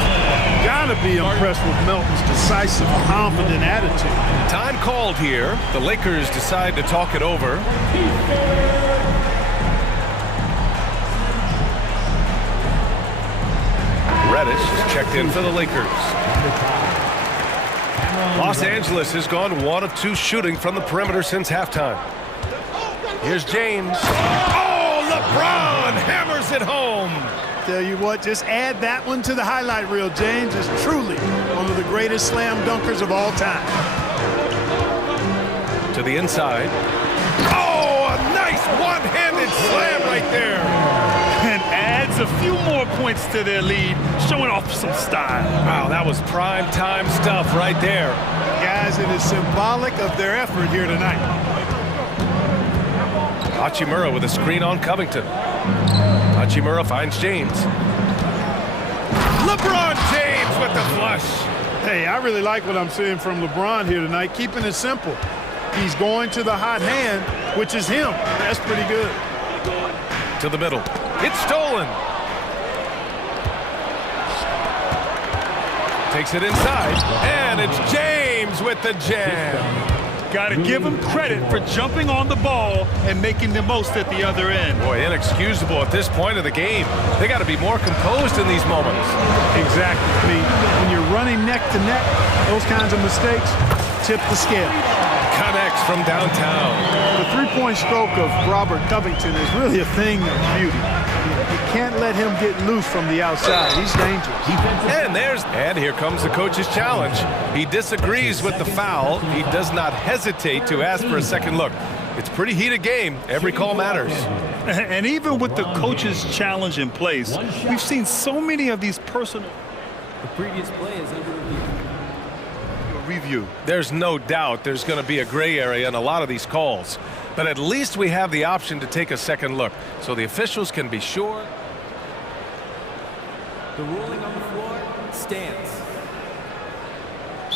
Gotta be impressed with Melton's decisive, confident attitude. Time called here. The Lakers decide to talk it over. Reddish is checked in for the Lakers. Los Angeles has gone 1 of 2 shooting from the perimeter since halftime. Here's James. Oh, LeBron hammers it home. Tell you what, just add that one to the highlight reel. James is truly one of the greatest slam dunkers of all time. To the inside. Oh, a nice one-handed slam right there. And adds a few more points to their lead, showing off some style. Wow, that was prime time stuff right there. Guys, it is symbolic of their effort here tonight. Hachimura with a screen on Covington. Hachimura finds James. LeBron James with the flush. Hey, I really like what I'm seeing from LeBron here tonight, keeping it simple. He's going to the hot hand, which is him. That's pretty good. To the middle. It's stolen. Takes it inside. And it's James with the jam. Got to give him credit for jumping on the ball and making the most at the other end. Boy, inexcusable at this point of the game. They got to be more composed in these moments. Exactly. I mean, when you're running neck to neck, those kinds of mistakes tip the scale. Connects from downtown. The three-point stroke of Robert Covington is really a thing of beauty. You can't let him get loose from the outside. He's dangerous. And here comes the coach's challenge. He disagrees with the foul. He does not hesitate to ask for a second look. It's a pretty heated game. Every call matters. And even with the coach's challenge in place, we've seen so many of these personal. The previous play is under review. There's no doubt there's going to be a gray area in a lot of these calls. But at least we have the option to take a second look, so the officials can be sure. The ruling on the floor stands.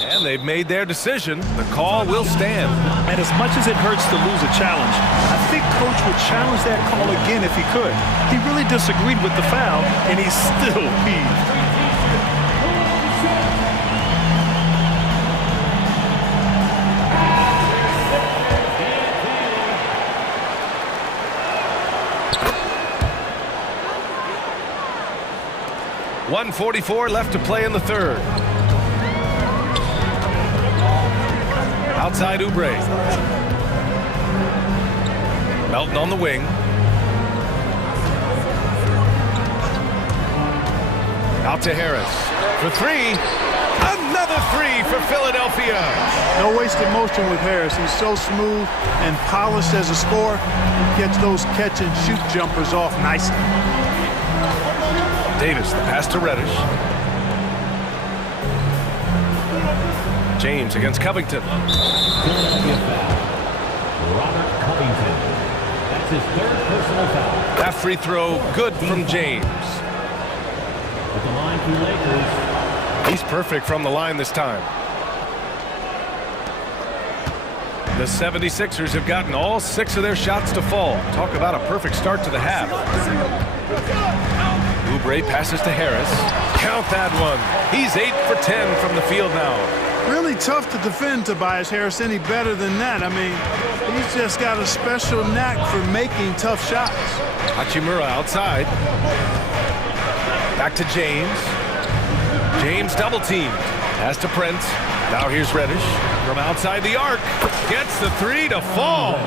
And they've made their decision. The call will stand. And as much as it hurts to lose a challenge, I think Coach would challenge that call again if he could. He really disagreed with the foul, and he's still peeved. .144 left to play in the third. Outside Oubre. Melton on the wing. Out to Harris. For 3. Another 3 for Philadelphia. No wasted motion with Harris. He's so smooth and polished as a scorer. He gets those catch and shoot jumpers off nicely. Davis, the pass to Reddish. James against Covington. Robert Covington. That's his third personal foul. That free throw good from James. At the line for Lakers. He's perfect from the line this time. The 76ers have gotten all 6 of their shots to fall. Talk about a perfect start to the half. Oubre passes to Harris. Count that one. He's 8 for 10 from the field now. Really tough to defend Tobias Harris any better than that. I mean, he's just got a special knack for making tough shots. Hachimura outside. Back to James. James double teamed. Pass to Prince. Now here's Reddish from outside the arc. Gets the 3 to fall.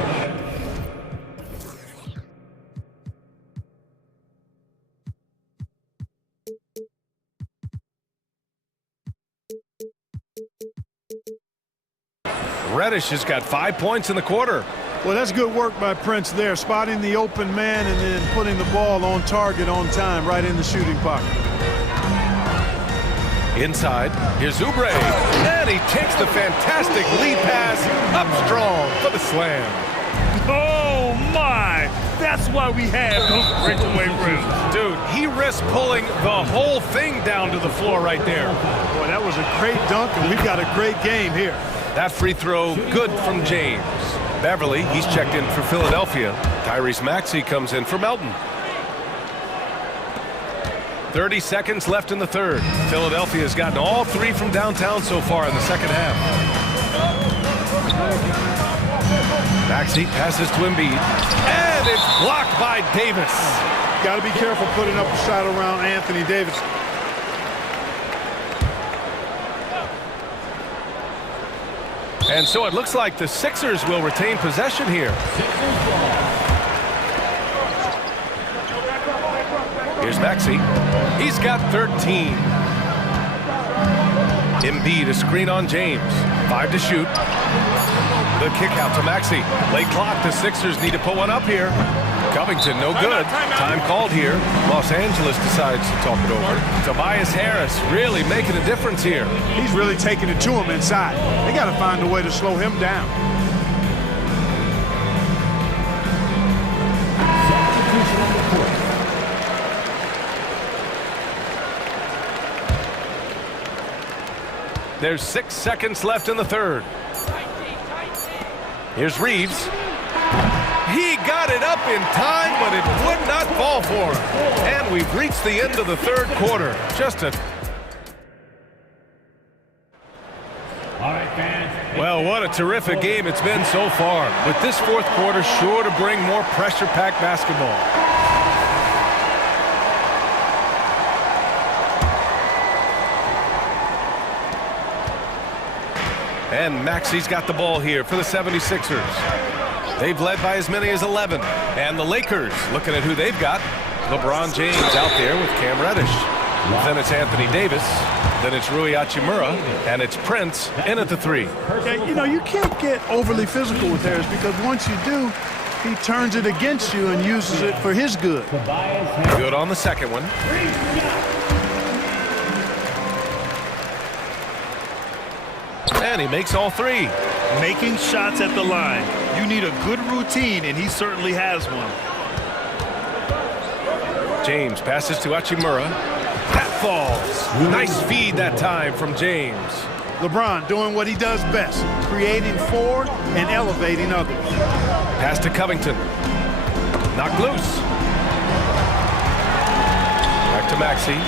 Reddish has got 5 points in the quarter. Well, that's good work by Prince there, spotting the open man and then putting the ball on target on time right in the shooting pocket. Inside, here's Oubre, and he takes the fantastic lead pass up strong for the slam. Oh, my! That's why we have those breakaway rims. Dude, he risked pulling the whole thing down to the floor right there. Boy, that was a great dunk, and we've got a great game here. That free throw good from James. Beverly, he's checked in for Philadelphia. Tyrese Maxey comes in for Melton. 30 seconds left in the third. Philadelphia has gotten all 3 from downtown so far in the second half. Maxey passes to Embiid, and it's blocked by Davis. Got to be careful putting up a shot around Anthony Davis. And so it looks like the Sixers will retain possession here. Here's Maxey. He's got 13. Embiid, a screen on James. 5 to shoot. The kick out to Maxey. Late clock, the Sixers need to put one up here. Covington, no good. Time called here. Los Angeles decides to talk it over. Tobias Harris really making a difference here. He's really taking it to him inside. They got to find a way to slow him down. There's 6 seconds left in the third. Here's Reeves. He got it up in time, but it would not fall for him. And we've reached the end of the third quarter. Just a... Well, what a terrific game it's been so far. With this fourth quarter sure to bring more pressure-packed basketball. And Maxey's got the ball here for the 76ers. They've led by as many as 11. And the Lakers, looking at who they've got. LeBron James out there with Cam Reddish. Then it's Anthony Davis. Then it's Rui Hachimura. And it's Prince in at the 3. Okay, you know, you can't get overly physical with Harris because once you do, he turns it against you and uses it for his good. Good on the second one. And he makes all 3. Making shots at the line. You need a good routine, and he certainly has one. James passes to Hachimura. That falls. Nice feed that time from James. LeBron doing what he does best, creating for and elevating others. Pass to Covington. Knocked loose. Back to Maxey.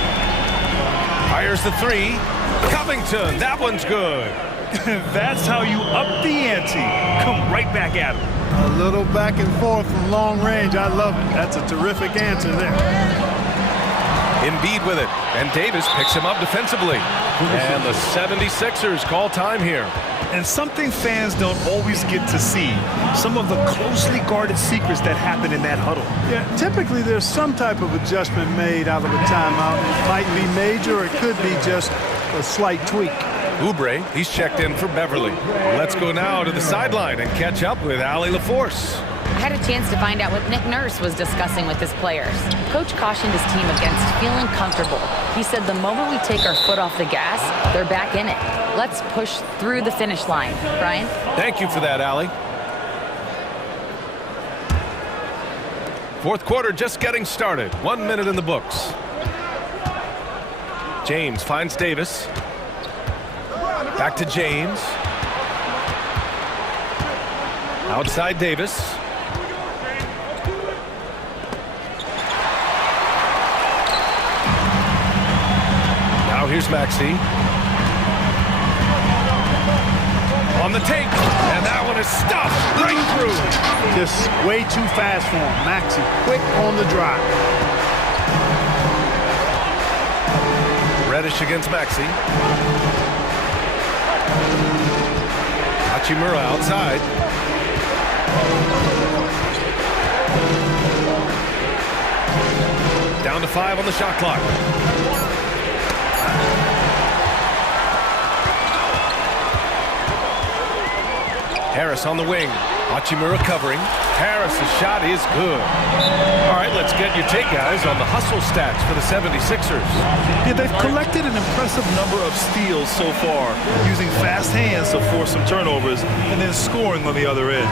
Fires the 3. Covington, that one's good. That's how you up the ante. Come right back at him. A little back and forth from long range. I love it. That's a terrific answer there. Embiid with it. And Davis picks him up defensively. And the 76ers call time here. And something fans don't always get to see. Some of the closely guarded secrets that happen in that huddle. Yeah, typically there's some type of adjustment made out of a timeout. It might be major or it could be just a slight tweak. Oubre, he's checked in for Beverly. Let's go now to the sideline and catch up with Allie LaForce. had a chance to find out what Nick Nurse was discussing with his players. Coach cautioned his team against feeling comfortable. He said the moment we take our foot off the gas, they're back in it. Let's push through the finish line. Brian? Thank you for that, Allie. Fourth quarter just getting started. 1 minute in the books. James finds Davis. Back to James. Outside Davis. Now here's Maxey. On the take, and that one is stuffed right through. Just way too fast for him. Maxey, quick on the drive. Reddish against Maxey. Hachimura outside. Down to 5 on the shot clock. Harris on the wing. Hachimura covering. Harris's shot is good. All right, let's get your take, guys, on the hustle stats for the 76ers. Yeah, they've collected an impressive number of steals so far, using fast hands to force some turnovers and then scoring on the other end.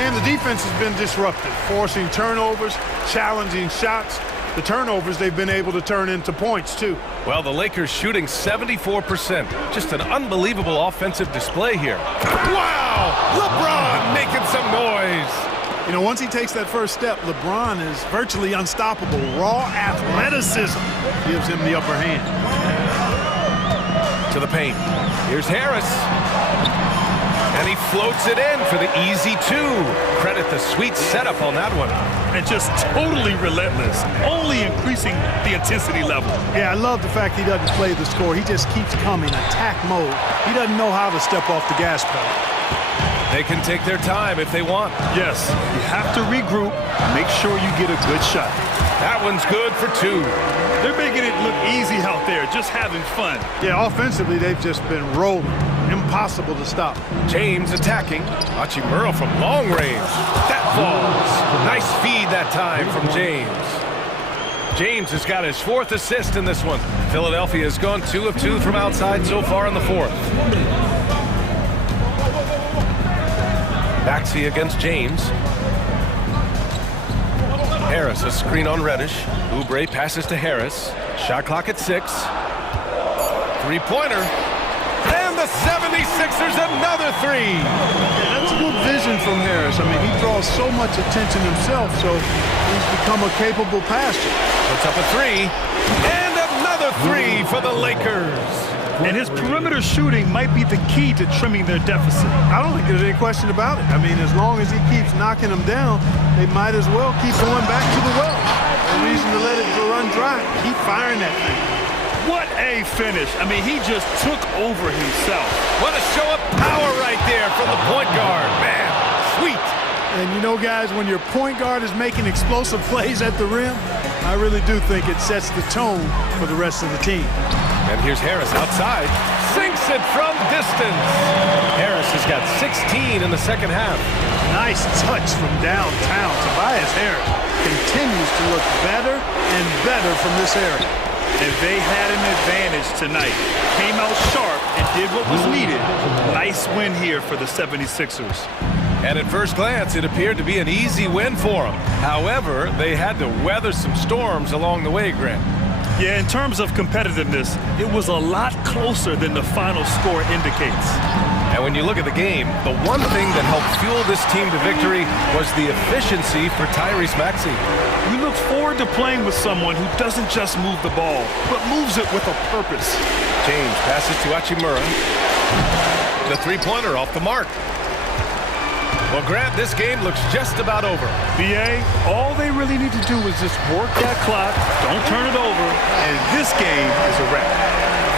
And the defense has been disruptive, forcing turnovers, challenging shots. The turnovers they've been able to turn into points, too. Well, the Lakers shooting 74%. Just an unbelievable offensive display here. Wow! LeBron making some noise. You know, once he takes that first step, LeBron is virtually unstoppable. Raw athleticism gives him the upper hand. To the paint. Here's Harris. And he floats it in for the easy 2. Credit the sweet setup on that one. And just totally relentless, only increasing the intensity level. Yeah, I love the fact he doesn't play the score. He just keeps coming, attack mode. He doesn't know how to step off the gas pedal. They can take their time if they want. Yes, you have to regroup, make sure you get a good shot. That one's good for 2. They're making it look easy out there, just having fun. Yeah, offensively, they've just been rolling. Impossible to stop. James attacking. Hachimura from long range. That falls. Nice feed that time from James. James has got his 4th assist in this one. Philadelphia has gone 2 of 2 from outside so far in the 4th. Maxey against James. Harris, a screen on Reddish. Oubre passes to Harris. Shot clock at 6. Three-pointer. And the 76ers another 3. Yeah, that's good vision from Harris. I mean, he draws so much attention himself, so he's become a capable passer. Puts up a 3. And another 3 for the Lakers. And his perimeter shooting might be the key to trimming their deficit. I don't think there's any question about it. I mean, as long as he keeps knocking them down, they might as well keep going back to the well. No reason to let it run dry. Keep firing that thing. What a finish. I mean, he just took over himself. What a show of power right there from the point guard. Man, sweet. And you know, guys, when your point guard is making explosive plays at the rim, I really do think it sets the tone for the rest of the team. And here's Harris outside. Sinks it from distance. Harris has got 16 in the second half. Nice touch from downtown. Tobias Harris continues to look better and better from this area. And they had an advantage tonight. Came out sharp and did what was needed. Nice win here for the 76ers. And at first glance, it appeared to be an easy win for them. However, they had to weather some storms along the way, Grant. Yeah, in terms of competitiveness, it was a lot closer than the final score indicates. And when you look at the game, the one thing that helped fuel this team to victory was the efficiency for Tyrese Maxey. We look forward to playing with someone who doesn't just move the ball, but moves it with a purpose. James passes to Hachimura. The three-pointer off the mark. Well, Grant, this game looks just about over. BA, all they really need to do is just work that clock, don't turn it over, and this game is a wrap.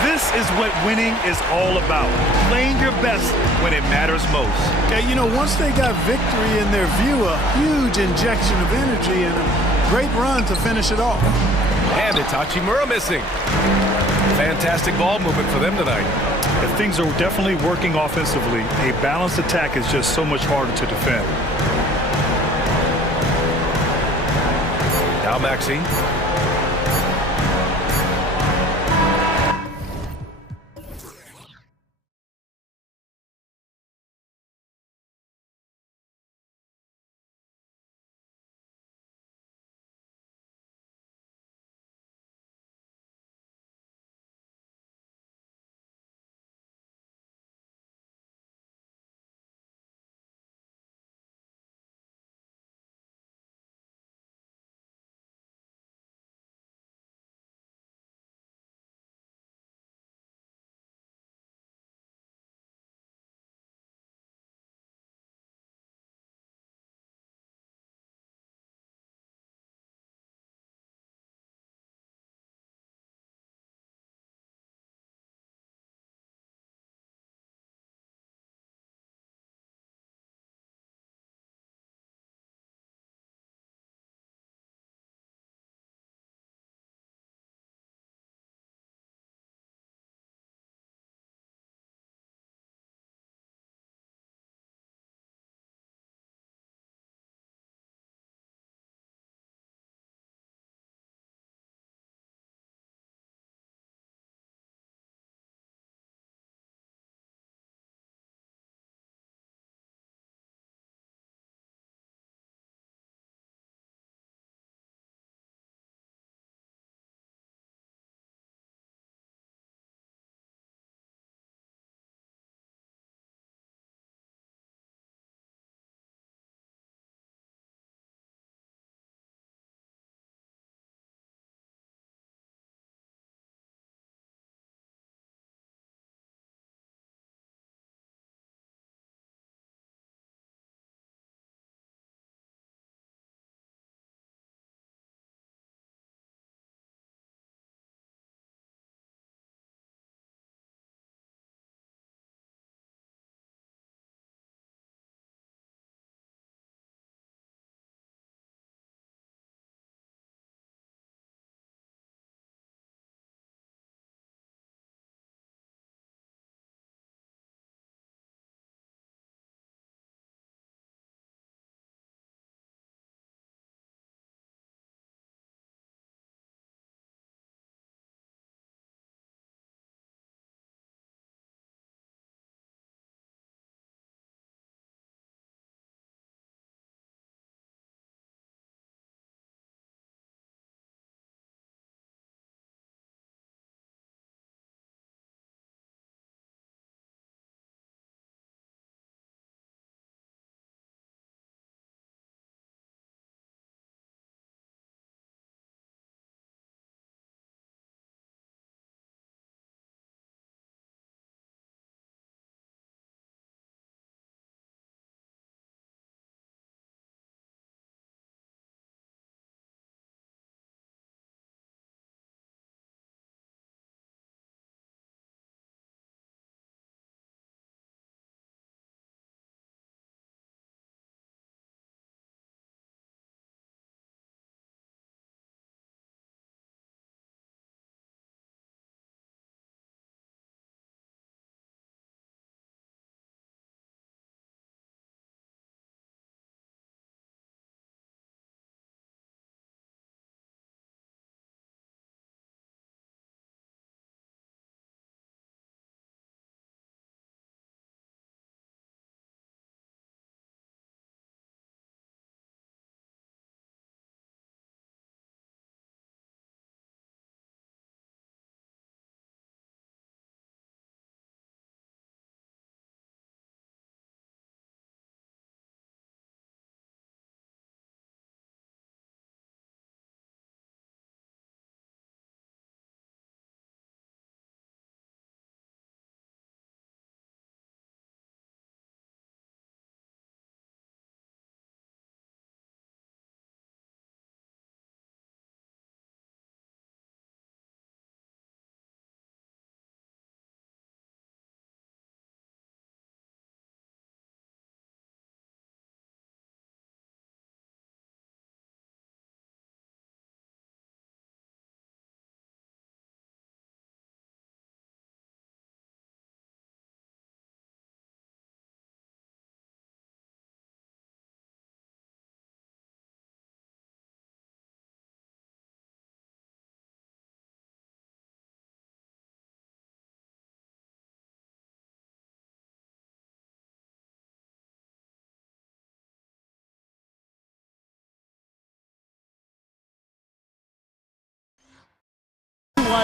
This is what winning is all about, playing your best when it matters most. Yeah, you know, once they got victory in their view, a huge injection of energy and a great run to finish it off. And it's Hachimura missing. Fantastic ball movement for them tonight. If things are definitely working offensively, a balanced attack is just so much harder to defend. Now Maxey.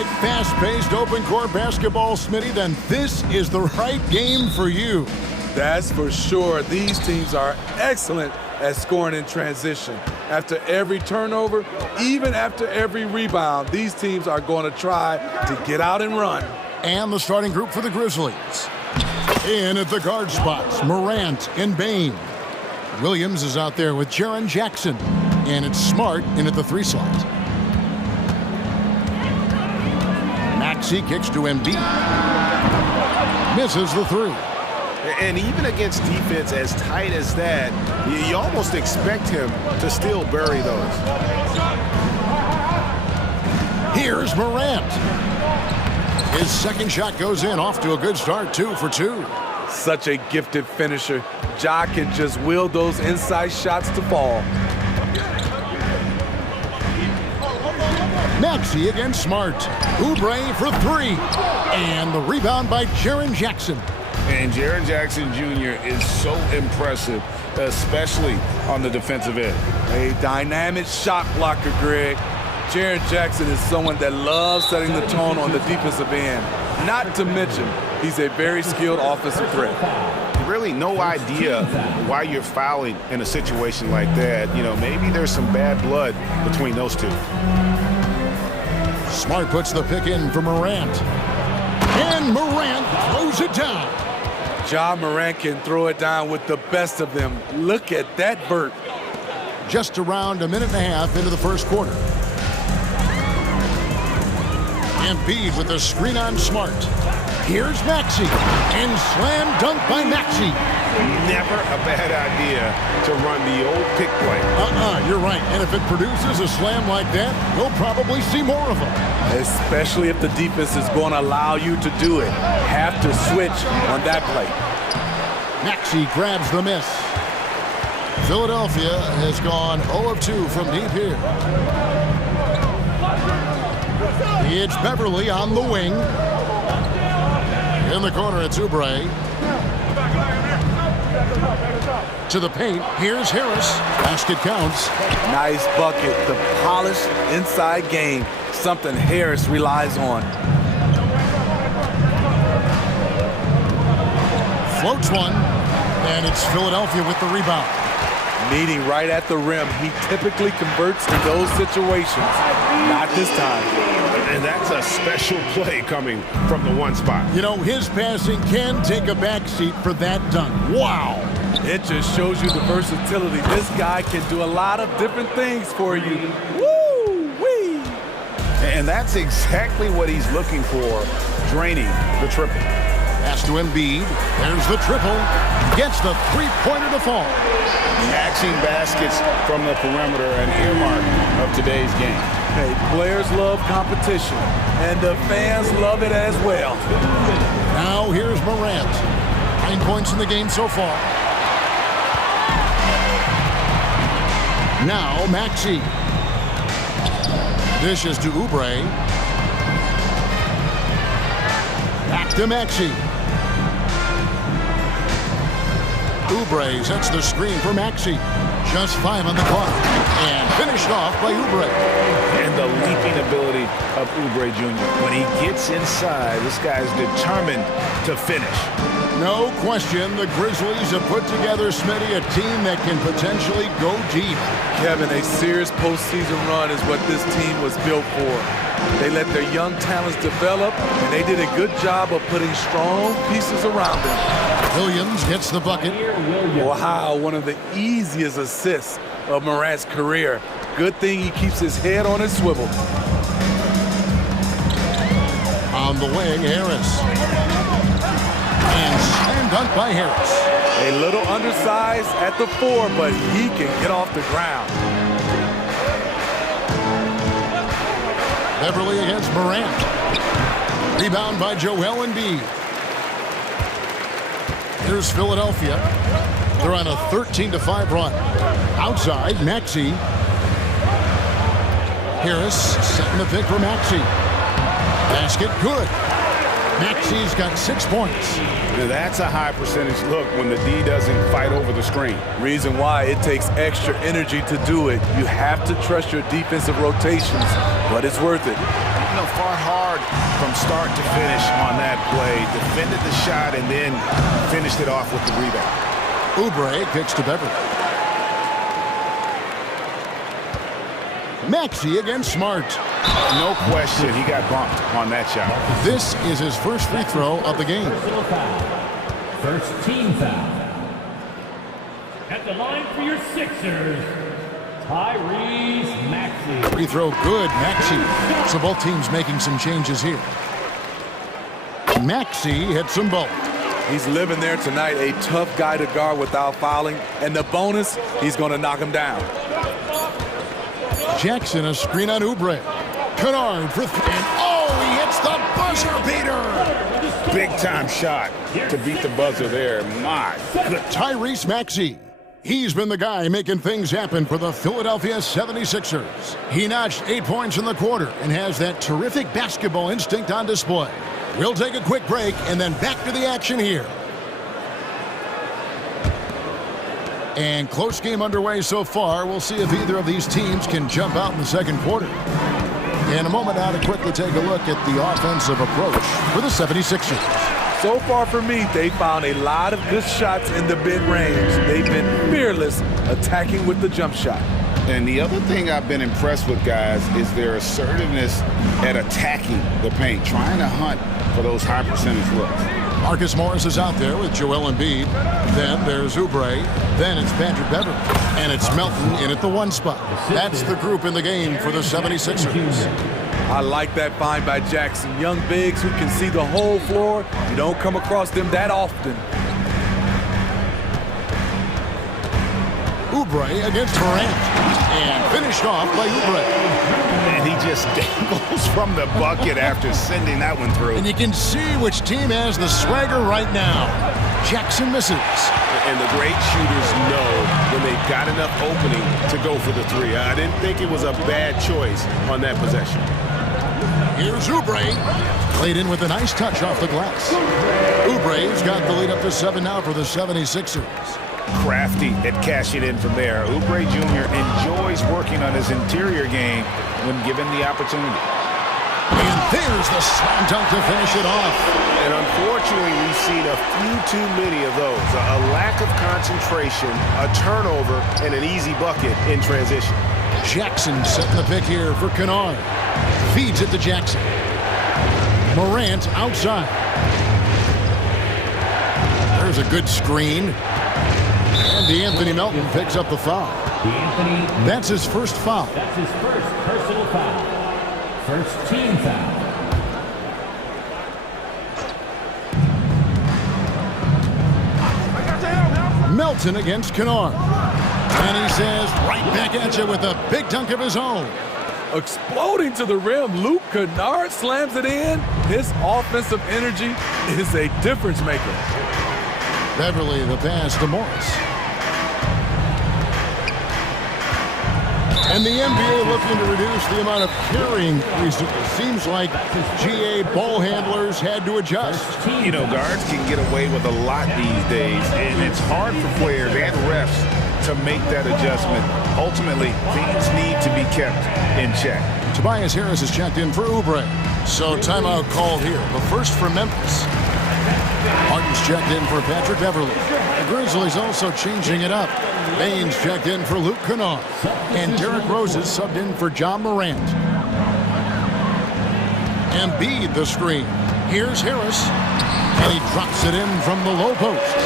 like fast-paced open-court basketball, Smitty, then this is the right game for you. That's for sure. These teams are excellent at scoring in transition. After every turnover, even after every rebound, these teams are going to try to get out and run. And the starting group for the Grizzlies. In at the guard spots, Morant and Bain. Williams is out there with Jaren Jackson. And it's Smart in at the 3 slot. Maxey kicks to Embiid. Misses the 3. And even against defense as tight as that, you almost expect him to still bury those. Here's Morant. His second shot goes in, off to a good start, 2 for 2. Such a gifted finisher. Ja can just will those inside shots to fall. Maxey against Smart. Oubre for 3. And the rebound by Jaren Jackson. And Jaren Jackson Jr. is so impressive, especially on the defensive end. A dynamic shot blocker, Greg. Jaren Jackson is someone that loves setting the tone on the defensive end. Not to mention, he's a very skilled offensive threat. Really no idea why you're fouling in a situation like that. You know, maybe there's some bad blood between those two. Smart puts the pick in for Morant. And Morant throws it down. Ja Morant can throw it down with the best of them. Look at that vert. Just around a minute and a half into the first quarter. Embiid with the screen on Smart. Here's Maxey. And slam dunk by Maxey. Never a bad idea to run the old pick play. You're right. And if it produces a slam like that, you'll probably see more of them. Especially if the defense is going to allow you to do it. Have to switch on that play. Maxey grabs the miss. Philadelphia has gone 0 of 2 from deep here. It's Beverly on the wing. In the corner, it's Oubre. To the paint, here's Harris. Basket counts. Nice bucket. The polished inside game. Something Harris relies on. Floats one. And it's Philadelphia with the rebound. Meeting right at the rim. He typically converts in those situations. Not this time. And that's a special play coming from the 1 spot. You know, his passing can take a backseat for that dunk. Wow. It just shows you the versatility. This guy can do a lot of different things for you. Woo-wee! And that's exactly what he's looking for, draining the triple. Pass to Embiid. There's the triple. Gets the 3-pointer to fall. Maxing baskets from the perimeter, an earmark of today's game. Hey, players love competition, and the fans love it as well. Now here's Morant. 9 points in the game so far. Now Maxey. Dishes to Oubre. Back to Maxey. Oubre sets the screen for Maxey. Just 5 on the clock. And finished off by Oubre. And the leaping ability of Oubre Jr. When he gets inside, this guy's determined to finish. No question, the Grizzlies have put together, Smitty, a team that can potentially go deep. Kevin, a serious postseason run is what this team was built for. They let their young talents develop, and they did a good job of putting strong pieces around them. Williams gets the bucket. Wow, one of the easiest assists of Morant's career. Good thing he keeps his head on his swivel. On the wing, Harris. And slam dunk by Harris. A little undersized at the 4, but he can get off the ground. Beverly against Morant. Rebound by Joel Embiid. Here's Philadelphia. They're on a 13-5 run. Outside, Maxey. Harris setting the pick for Maxey. Basket good. Maxey's got 6 points. Now that's a high percentage look when the D doesn't fight over the screen. Reason why it takes extra energy to do it. You have to trust your defensive rotations, but it's worth it. fought hard from start to finish on that play. Defended the shot and then finished it off with the rebound. Oubre kicks to Beverly. Maxey against Smart. No question, he got bumped on that shot. This is his first free throw of the game. First team foul. At the line for your Sixers, Tyrese Maxey. Free throw good, Maxey. So both teams making some changes here. Maxey hits them both. He's living there tonight, a tough guy to guard without fouling. And the bonus, he's going to knock him down. Jackson, a screen on Oubre. Kennard for three. And he hits the buzzer beater. Big time shot to beat the buzzer there. My goodness. Tyrese Maxey. He's been the guy making things happen for the Philadelphia 76ers. He notched 8 points in the quarter and has that terrific basketball instinct on display. We'll take a quick break and then back to the action here. And close game underway so far. We'll see if either of these teams can jump out in the second quarter. In a moment now to quickly take a look at the offensive approach for the 76ers. So far for me, they found a lot of good shots in the mid-range. They've been fearless attacking with the jump shot. And the other thing I've been impressed with, guys, is their assertiveness at attacking the paint, trying to hunt for those high percentage looks. Marcus Morris is out there with Joel Embiid. Then there's Oubre. Then it's Patrick Beverly. And it's Melton in at the one spot. That's the group in the game for the 76ers. I like that find by Jackson. Young bigs who can see the whole floor. You don't come across them that often. Oubre against Morant. And finished off by Oubre. And he just dangles from the bucket after sending that one through. And you can see which team has the swagger right now. Jackson misses. And the great shooters know when they've got enough opening to go for the three. I didn't think it was a bad choice on that possession. Here's Oubre. Played in with a nice touch off the glass. Oubre's got the lead up to 7 now for the 76ers. Crafty at cashing in from there. Oubre Jr. enjoys working on his interior game when given the opportunity. And there's the slam dunk to finish it off. And unfortunately, we've seen a few too many of those. A lack of concentration, a turnover, and an easy bucket in transition. Jackson setting the pick here for Kennard. Feeds it to Jackson. Morant outside. There's a good screen. And DeAnthony Melton picks up the foul. That's his first foul. That's his first personal foul. First team foul. Melton against Kennard. And he says, right back at you with a big dunk of his own. Exploding to the rim, Luke Kennard slams it in. His offensive energy is a difference maker. Beverly the pass to Morris. And the NBA looking to reduce the amount of carrying recently. Seems like GA ball handlers had to adjust. You know, guards can get away with a lot these days, and it's hard for players and refs to make that adjustment. Ultimately, things need to be kept in check. Tobias Harris is checked in for Oubre. So timeout called here. But first for Memphis. Martin's checked in for Patrick Beverly. The Grizzlies also changing it up. Baines checked in for Luke Kennard. And Derrick Rose is subbed in for John Morant. Embiid the screen. Here's Harris. And he drops it in from the low post.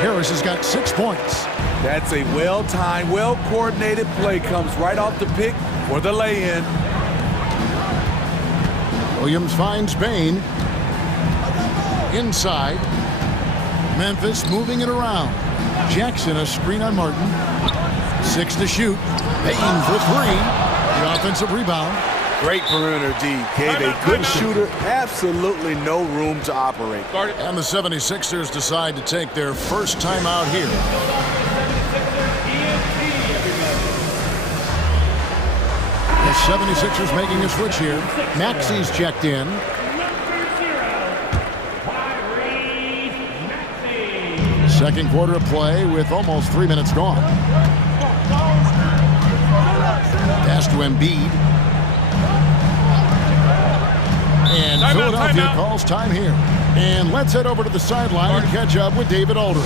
Harris has got 6 points. That's a well-timed, well-coordinated play. Comes right off the pick for the lay-in. Williams finds Bain. Inside. Memphis moving it around. Jackson a screen on Martin. 6 to shoot. Bain for 3. The offensive rebound. Great perimeter D. Gave a good shooter absolutely no room to operate. And the 76ers decide to take their first timeout here. The 76ers making a switch here. Maxey's checked in. Second quarter of play with almost 3 minutes gone. Pass to Embiid. Philadelphia calls time here. And let's head over to the sideline and catch up with David Aldridge.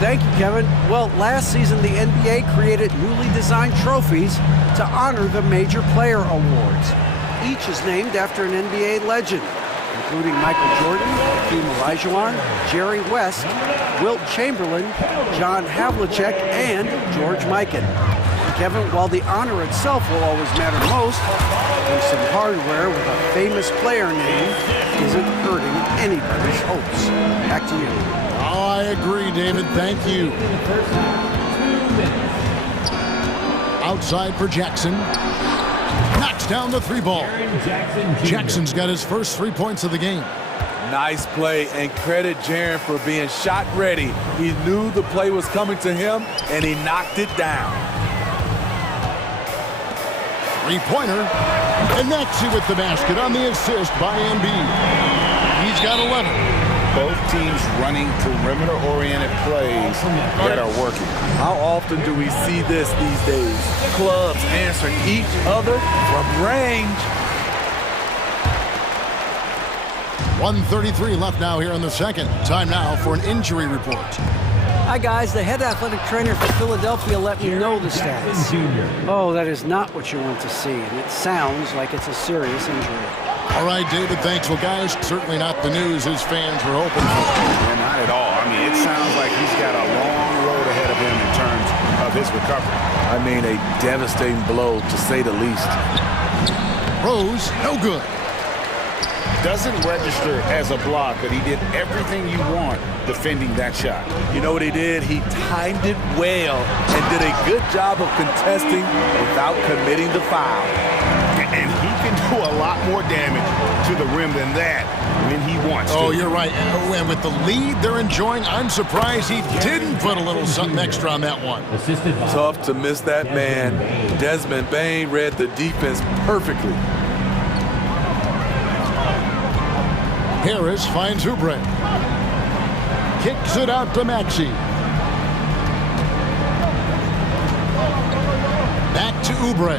Thank you, Kevin. Well, last season, the NBA created newly designed trophies to honor the major player awards. Each is named after an NBA legend, including Michael Jordan, Hakeem Olajuwon, Jerry West, Wilt Chamberlain, John Havlicek, and George Mikan. Kevin, while the honor itself will always matter most, there's some hardware with a famous player name isn't hurting anybody's hopes. Back to you. Oh, I agree, David. Thank you. Outside for Jackson. Knocks down the three ball. Jackson's got his first 3 points of the game. Nice play, and credit Jaren for being shot ready. He knew the play was coming to him, and he knocked it down. Three-pointer. And Maxey with the basket on the assist by Embiid. He's got 11. Both teams running perimeter-oriented plays that are working. How often do we see this these days? Clubs answering each other from range. 1:33 left now here in the second. Time now for an injury report. Hi, guys. The head athletic trainer for Philadelphia let me know the stats. Oh, that is not what you want to see, and it sounds like it's a serious injury. All right, David, thanks. Well, guys, certainly not the news his fans were hoping for. Yeah, not at all. I mean, it sounds like he's got a long road ahead of him in terms of his recovery. I mean, a devastating blow, to say the least. Rose, no good. Doesn't register as a block, but he did everything you want defending that shot. You know what he did? He timed it well and did a good job of contesting without committing the foul. And he can do a lot more damage to the rim than that when he wants to. Oh, you're right. And with the lead they're enjoying, I'm surprised he didn't put a little something extra on that one. Tough to miss that man. Desmond Bane read the defense perfectly. Harris finds Oubre. Kicks it out to Maxey. Back to Oubre.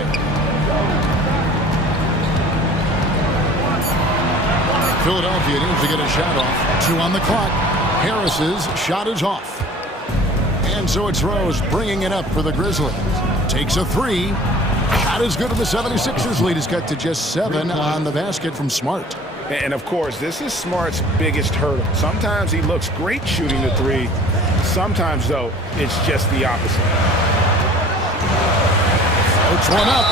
Philadelphia needs to get a shot off. 2 on the clock. Harris's shot is off. And so it's Rose bringing it up for the Grizzlies. Takes a 3. Shot is good, and the 76ers lead is cut to just 7 on the basket from Smart. And, of course, this is Smart's biggest hurdle. Sometimes he looks great shooting the 3. Sometimes, though, it's just the opposite. Coach one up,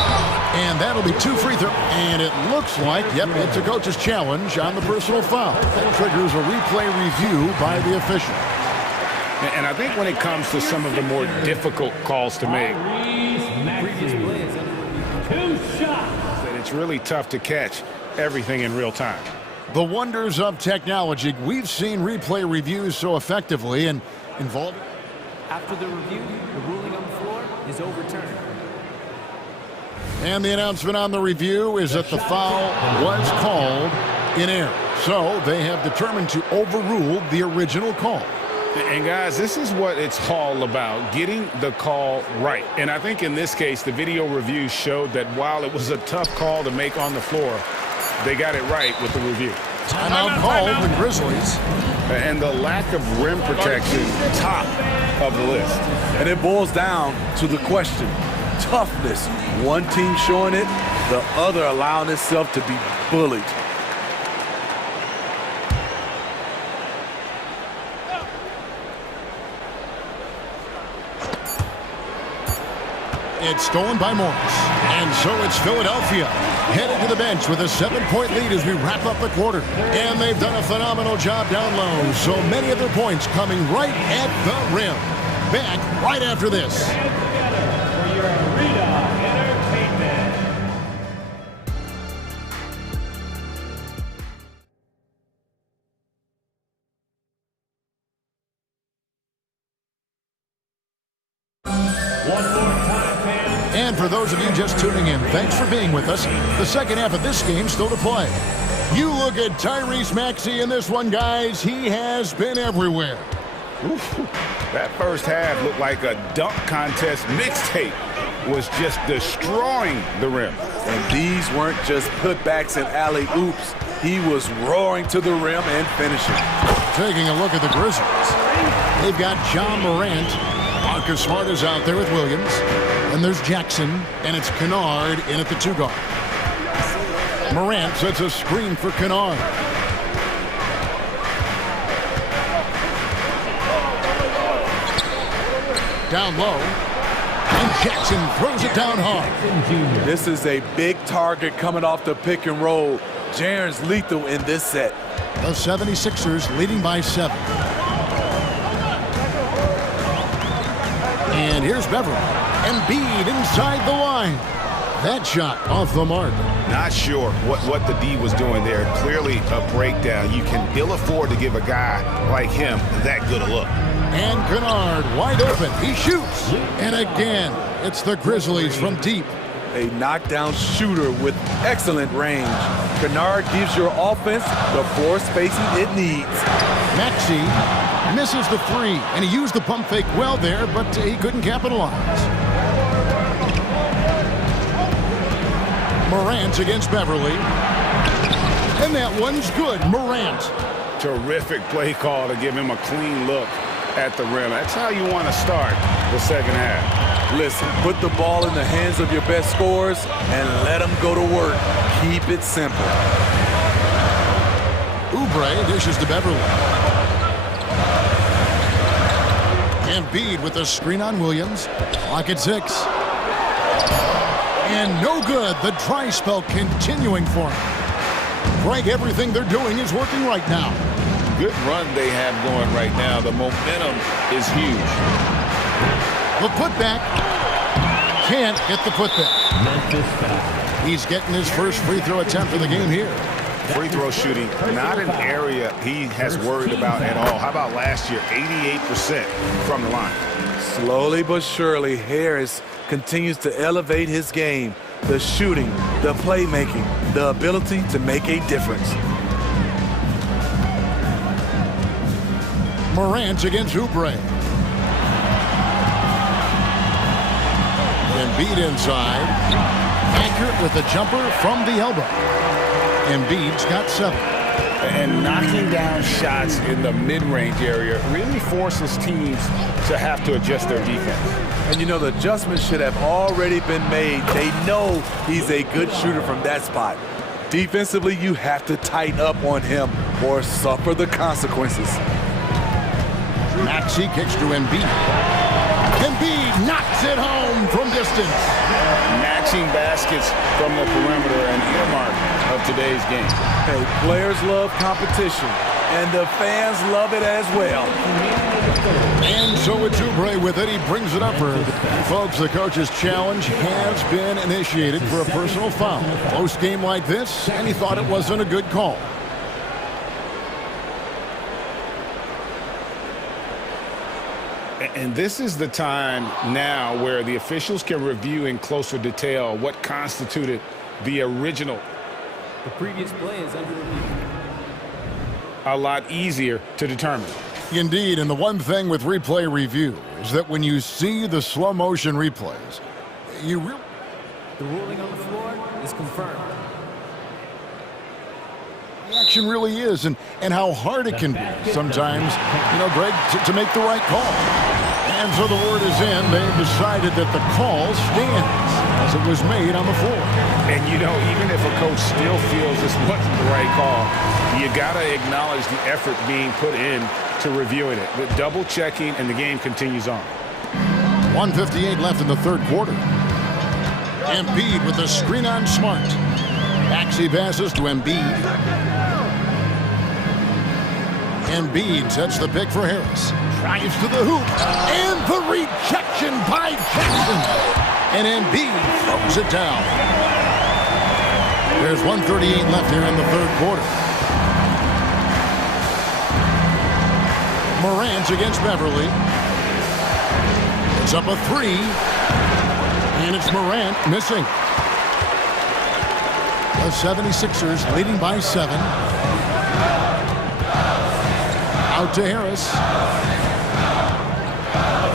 and that'll be 2 free throws. And it looks like, yep, it's a coach's challenge on the personal foul. That triggers a replay review by the official. And I think when it comes to some of the more difficult calls to make, that it's really tough to catch everything in real time. The wonders of technology. We've seen replay reviews so effectively and involved. After the review, the ruling on the floor is overturned. And the announcement on the review is that the foul was called in error. So they have determined to overrule the original call. And guys, this is what it's all about, getting the call right. And I think in this case, the video review showed that while it was a tough call to make on the floor, they got it right with the review. Timeout called the Grizzlies. And the lack of rim protection, top of the list. And it boils down to the question, toughness. One team showing it, the other allowing itself to be bullied. It's stolen by Morris. And so it's Philadelphia headed to the bench with a 7-point lead as we wrap up the quarter. And they've done a phenomenal job down low. So many of their points coming right at the rim. Back right after this. And for those of you just tuning in, thanks for being with us. The second half of this game still to play. You look at Tyrese Maxey in this one, guys. He has been everywhere. Oof. That first half looked like a dunk contest mixtape. Was just destroying the rim. And these weren't just putbacks and alley-oops. He was roaring to the rim and finishing. Taking a look at the Grizzlies. They've got John Morant. Marcus Smart is out there with Williams. And there's Jackson, and it's Kennard in at the 2 guard. Morant sets a screen for Kennard. Down low. And Jackson throws it down hard. This is a big target coming off the pick and roll. Jaren's lethal in this set. The 76ers leading by 7. And here's Beverly. Embiid inside the line. That shot off the mark. Not sure what the D was doing there. Clearly a breakdown. You can ill afford to give a guy like him that good a look. And Kennard wide open. He shoots. And again, it's the Grizzlies from deep. A knockdown shooter with excellent range. Kennard gives your offense the floor spacing it needs. Maxey misses the 3, and he used the pump fake well there, but he couldn't capitalize. Morant against Beverly. And that one's good. Morant. Terrific play call to give him a clean look at the rim. That's how you want to start the second half. Listen, put the ball in the hands of your best scorers and let them go to work. Keep it simple. Oubre dishes to Beverly. Embiid with the screen on Williams. Clock at 6. And no good. The dry spell continuing for him. Greg, everything they're doing is working right now. Good run they have going right now. The momentum is huge. The putback. Can't get the putback. He's getting his first free throw attempt of the game here. Free throw shooting, not an area he has worried about at all. How about last year? 88% from the line. Slowly but surely, Harris continues to elevate his game. The shooting, the playmaking, the ability to make a difference. Morant against Oubre. Embiid inside. Accurate with the jumper from the elbow. Embiid's got 7. And knocking down shots in the mid-range area really forces teams to have to adjust their defense. And you know, the adjustments should have already been made. They know he's a good shooter from that spot. Defensively, you have to tighten up on him or suffer the consequences. Maxey kicks to Embiid. Embiid knocks it home from distance. Matching baskets from the perimeter, an earmark of today's game. Hey, players love competition, and the fans love it as well. And so it's Oubre with it. He brings it up for folks. The coach's challenge has been initiated for a personal foul. Close game like this, and he thought it wasn't a good call. And this is the time now where the officials can review in closer detail what constituted the original. The previous play is under review. A lot easier to determine. Indeed, and the one thing with replay review is that when you see the slow motion replays, you really... The ruling on the floor is confirmed. The action really is, and how hard it can be sometimes, you know, Greg, to make the right call. And so the word is in. They've decided that the call stands as it was made on the floor. And, you know, even if a coach still feels this wasn't the right call, you got to acknowledge the effort being put in to reviewing it. With double checking, and the game continues on. 1:58 left in the third quarter. Embiid with the screen on Smart. Maxey passes to Embiid. Embiid sets the pick for Harris. Drives to the hoop. And the rejection by Jackson. And Embiid throws it down. There's 1:38 left here in the third quarter. Morant against Beverly. It's up a 3. And it's Morant missing. The 76ers leading by 7. Out to Harris.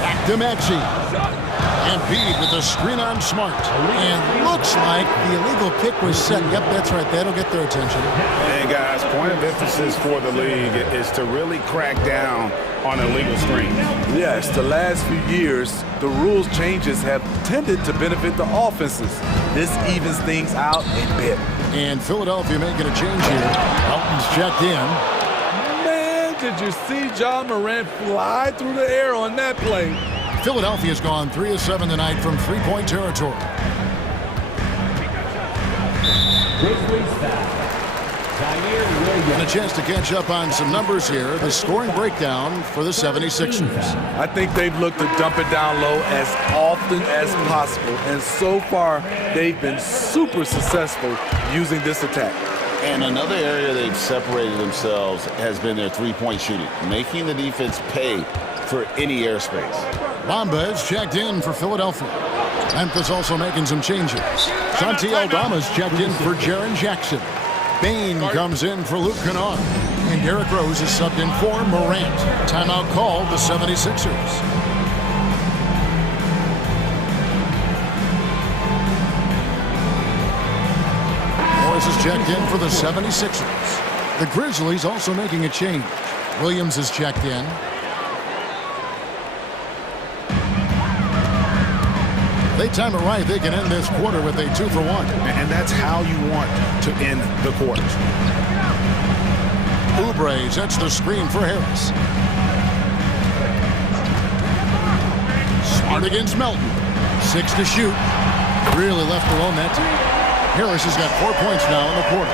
Back to Maxey. Embiid with the screen on Smart. And looks like the illegal pick was set. Yep, that's right. That'll get their attention. And guys, point of emphasis for the league is to really crack down on illegal screens. Yes, the last few years, the rules changes have tended to benefit the offenses. This evens things out a bit. And Philadelphia making a change here. Elton's checked in. Man, did you see John Morant fly through the air on that play? Philadelphia's gone 3 of 7 tonight from three-point territory. And a chance to catch up on some numbers here. The scoring breakdown for the 76ers. I think they've looked to dump it down low as often as possible. And so far, they've been super successful using this attack. And another area they've separated themselves has been their three-point shooting, making the defense pay for any airspace. Bamba is checked in for Philadelphia. Memphis also making some changes. Santi Aldama's checked in for Jaren Jackson. Bain comes in for Luke Kennard. And Derrick Rose is subbed in for Morant. Timeout called the 76ers. Morris is checked in for the 76ers. The Grizzlies also making a change. Williams is checked in. They time it right, they can end this quarter with a 2-for-1. And that's how you want to end the quarters. Oubre sets the screen for Harris. Smart against Melton. 6 to shoot. Really left alone that time. Harris has got 4 points now in the quarter.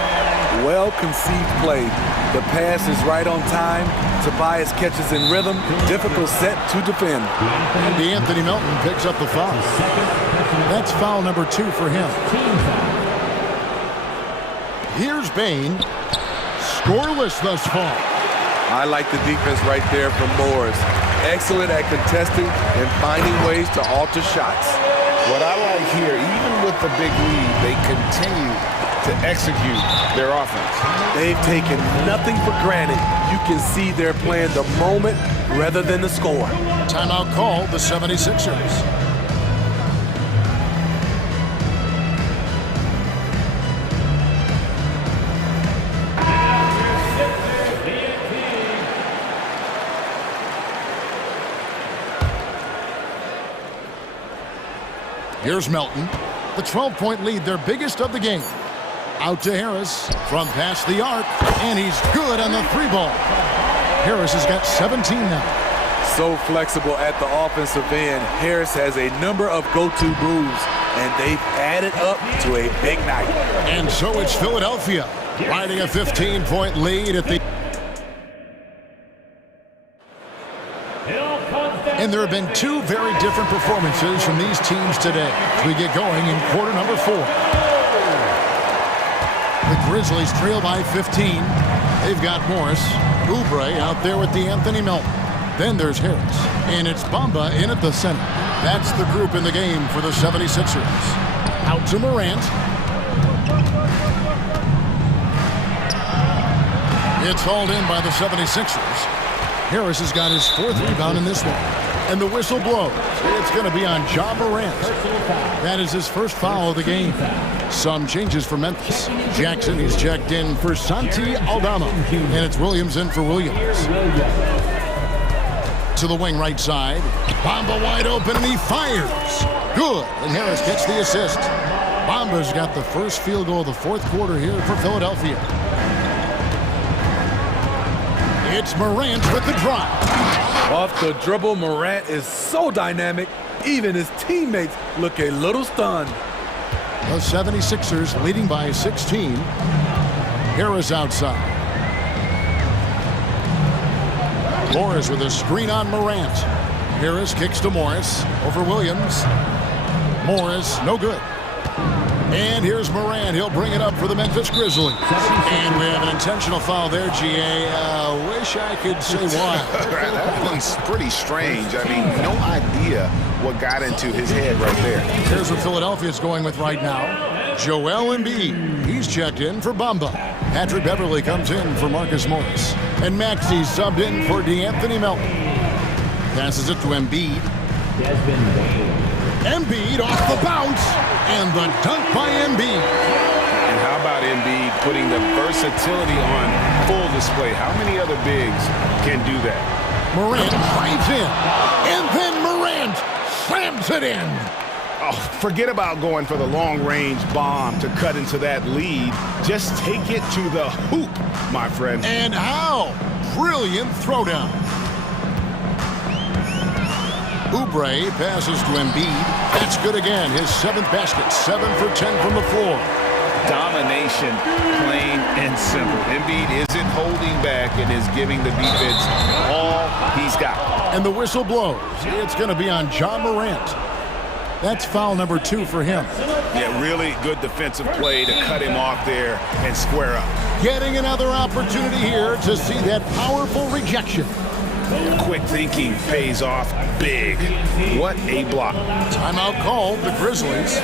Well-conceived play. The pass is right on time. Tobias catches in rhythm. Difficult set to defend. And DeAnthony Melton picks up the foul. That's foul number 2 for him. Here's Bain. Scoreless thus far. I like the defense right there from Morris. Excellent at contesting and finding ways to alter shots. What I like here, even with the big lead, they continue to execute their offense. They've taken nothing for granted. You can see they're playing the moment rather than the score. Timeout called the 76ers. Here's Melton. The 12-point lead, their biggest of the game. Out to Harris from past the arc, and he's good on the 3-ball. Harris has got 17 now. So flexible at the offensive end. Harris has a number of go-to moves, and they've added up to a big night. And so it's Philadelphia riding a 15-point lead at the... And there have been 2 very different performances from these teams today as we get going in quarter number 4. The Grizzlies trail by 15. They've got Morris. Oubre out there with DeAnthony Melton. Then there's Harris. And it's Bamba in at the center. That's the group in the game for the 76ers. Out to Morant. It's hauled in by the 76ers. Harris has got his 4th rebound in this one. And the whistle blows. It's going to be on Ja Morant. That is his first foul of the game. Some changes for Memphis. Jackson is checked in for Santi Aldama. And it's Williams in for Williams. To the wing right side. Bamba wide open and he fires. Good. And Harris gets the assist. Bamba's got the first field goal of the 4th quarter here for Philadelphia. It's Morant with the drive. Off the dribble, Morant is so dynamic, even his teammates look a little stunned. The 76ers leading by 16. Harris outside. Morris with a screen on Morant. Harris kicks to Morris over Williams. Morris, no good. And here's Morant. He'll bring it up for the Memphis Grizzlies. And we have an intentional foul there, GA. Wish I could say why. That one's pretty strange. I mean, no idea what got into his head right there. Here's what Philadelphia's going with right now. Joel Embiid. He's checked in for Bamba. Patrick Beverly comes in for Marcus Morris. And Maxey subbed in for DeAnthony Melton. Passes it to Embiid. Embiid off the bounce, and the dunk by Embiid. And how about Embiid putting the versatility on full display? How many other bigs can do that? Morant drives in, and then Morant slams it in. Oh, forget about going for the long-range bomb to cut into that lead. Just take it to the hoop, my friend. And how? Brilliant throwdown. Oubre passes to Embiid. That's good again. His 7th basket. 7 for 10 from the floor. Domination, plain and simple. Embiid isn't holding back and is giving the defense all he's got. And the whistle blows. It's going to be on Ja Morant. That's foul number 2 for him. Yeah, really good defensive play to cut him off there and square up. Getting another opportunity here to see that powerful rejection. Quick thinking pays off big. What a block. Timeout called, the Grizzlies.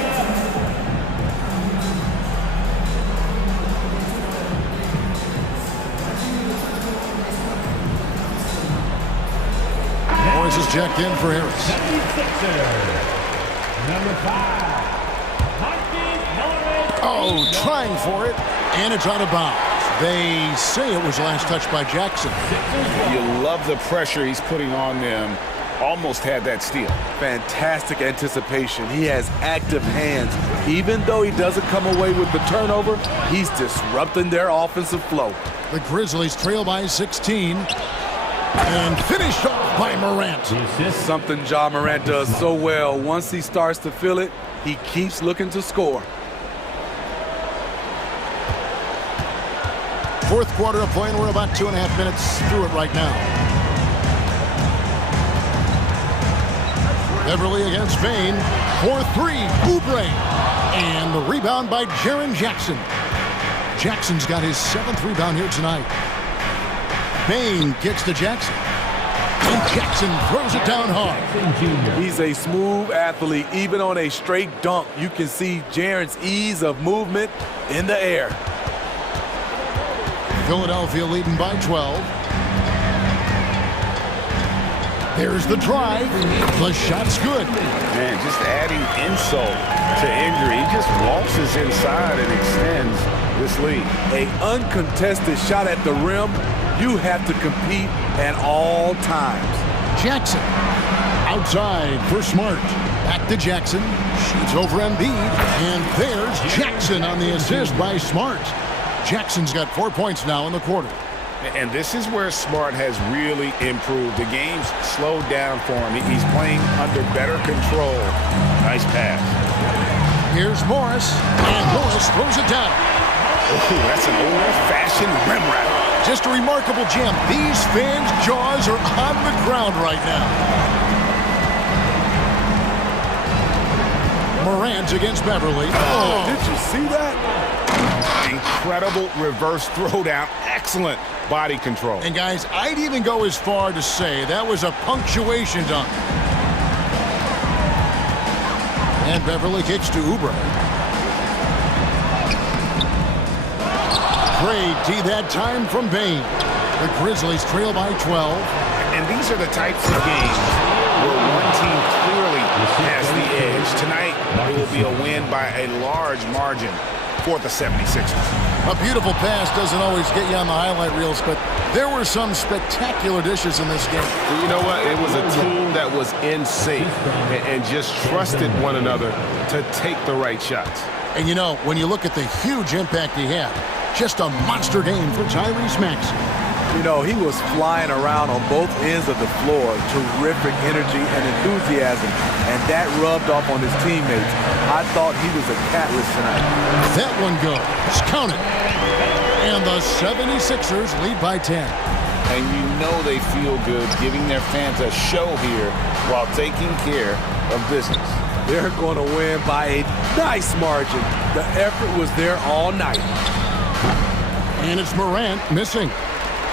Morris is checked in for Harris. Number 5. Oh, trying for it, and it's out of bounds. They say it was last touched by Jackson. You love the pressure he's putting on them. Almost had that steal. Fantastic anticipation. He has active hands. Even though he doesn't come away with the turnover, he's disrupting their offensive flow. The Grizzlies trail by 16. And finished off by Morant. Something Ja Morant does so well. Once he starts to feel it, he keeps looking to score. Fourth quarter of play, and we're about 2.5 minutes through it right now. Beverly against Bain. 4-3, Oubre. And the rebound by Jaren Jackson. Jackson's got his 7th rebound here tonight. Bain kicks to Jackson. And Jackson throws it down hard. He's a smooth athlete. Even on a straight dunk, you can see Jaren's ease of movement in the air. Philadelphia leading by 12. There's the drive. The shot's good. Man, just adding insult to injury. He just waltzes inside and extends this lead. An uncontested shot at the rim. You have to compete at all times. Jackson outside for Smart. Back to Jackson. Shoots over Embiid. And there's Jackson on the assist by Smart. Jackson's got 4 points now in the quarter. And this is where Smart has really improved. The game's slowed down for him. He's playing under better control. Nice pass. Here's Morris. And Morris throws it down. Ooh, that's an old-fashioned rim rattle. Just a remarkable gem. These fans' jaws are on the ground right now. Morant against Beverly. Oh, did you see that? Incredible reverse throwdown. Excellent body control. And guys, I'd even go as far to say that was a punctuation dunk. And Beverly kicks to Oubre. Great D that time from Bain. The Grizzlies trail by 12. And these are the types of games where one team clearly has the edge. Tonight, it will be a win by a large margin for the 76ers. A beautiful pass doesn't always get you on the highlight reels, but there were some spectacular dishes in this game. You know what? It was a team that was in sync and just trusted one another to take the right shots. And you know, when you look at the huge impact he had, just a monster game for Tyrese Maxey. You know, he was flying around on both ends of the floor. Terrific energy and enthusiasm. And that rubbed off on his teammates. I thought he was a catalyst tonight. That one goes. Count it. And the 76ers lead by 10. And you know they feel good giving their fans a show here while taking care of business. They're going to win by a nice margin. The effort was there all night. And it's Morant missing.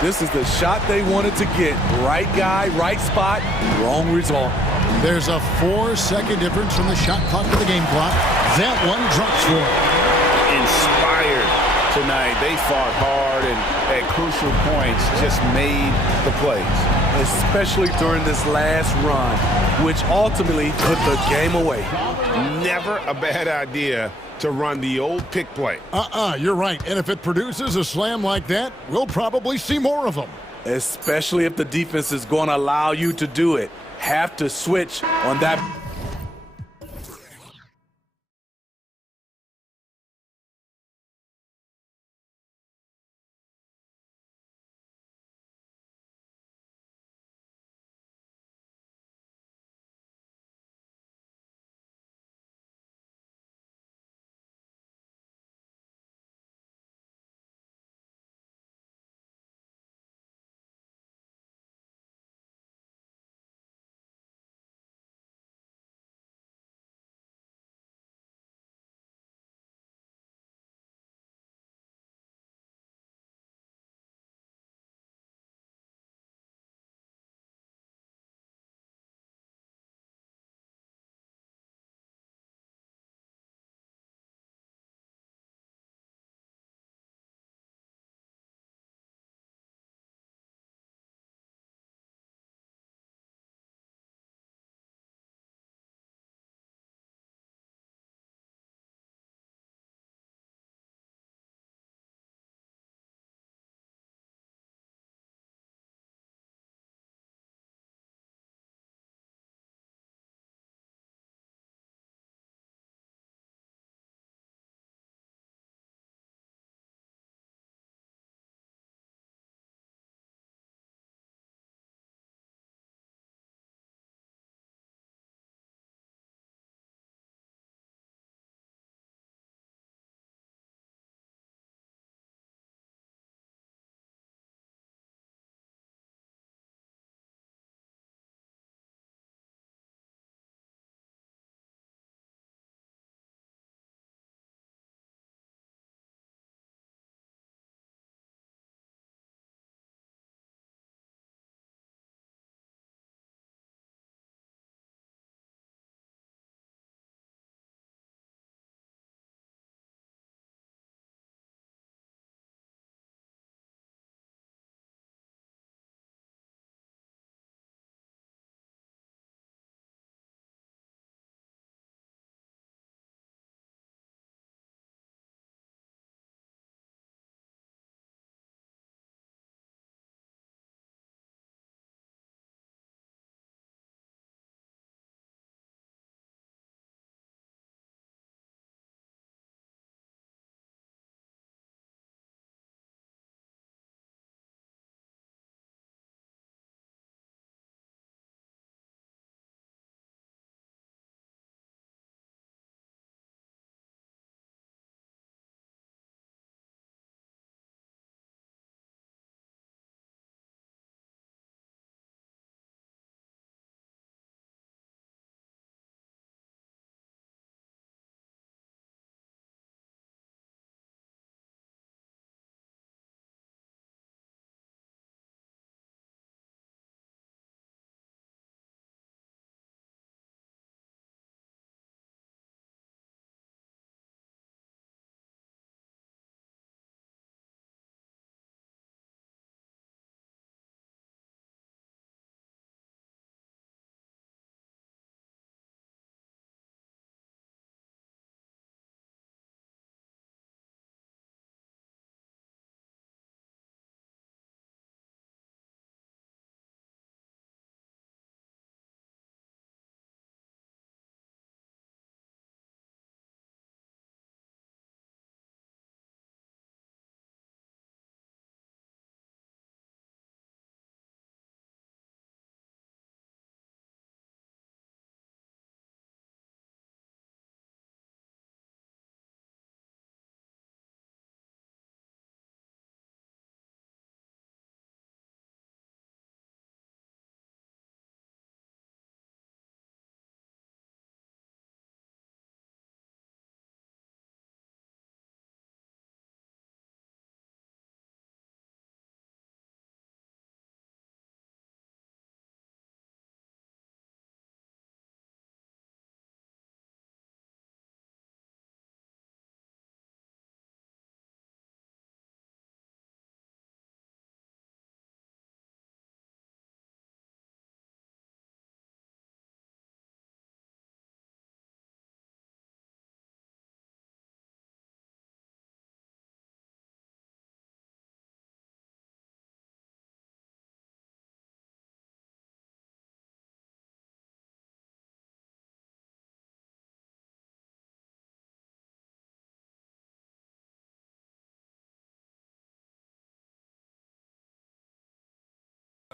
This is the shot they wanted to get. Right guy, right spot, wrong result. There's a 4-second difference from the shot clock to the game clock. That one drops for him. Inspired tonight. They fought hard and at crucial points just made the plays. especially during this last run, which ultimately put the game away. Never a bad idea to run the old pick play. You're right. And if it produces a slam like that, we'll probably see more of them. Especially if the defense is going to allow you to do it. Have to switch on that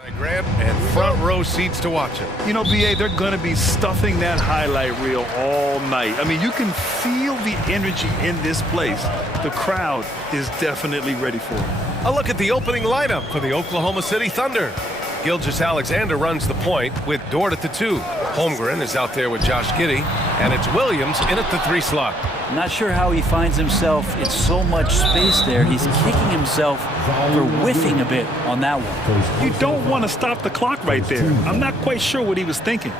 And front row seats to watch it. You know, BA, they're going to be stuffing that highlight reel all night. I mean, you can feel the energy in this place. The crowd is definitely ready for it. A look at the opening lineup for the Oklahoma City Thunder. Gilgeous-Alexander runs the point with Dort at the 2. Holmgren is out there with Josh Giddey, and it's Williams in at the 3 slot. I'm not sure how he finds himself in so much space there. He's kicking himself for whiffing a bit on that one. You don't want to stop the clock right there. I'm not quite sure what he was thinking.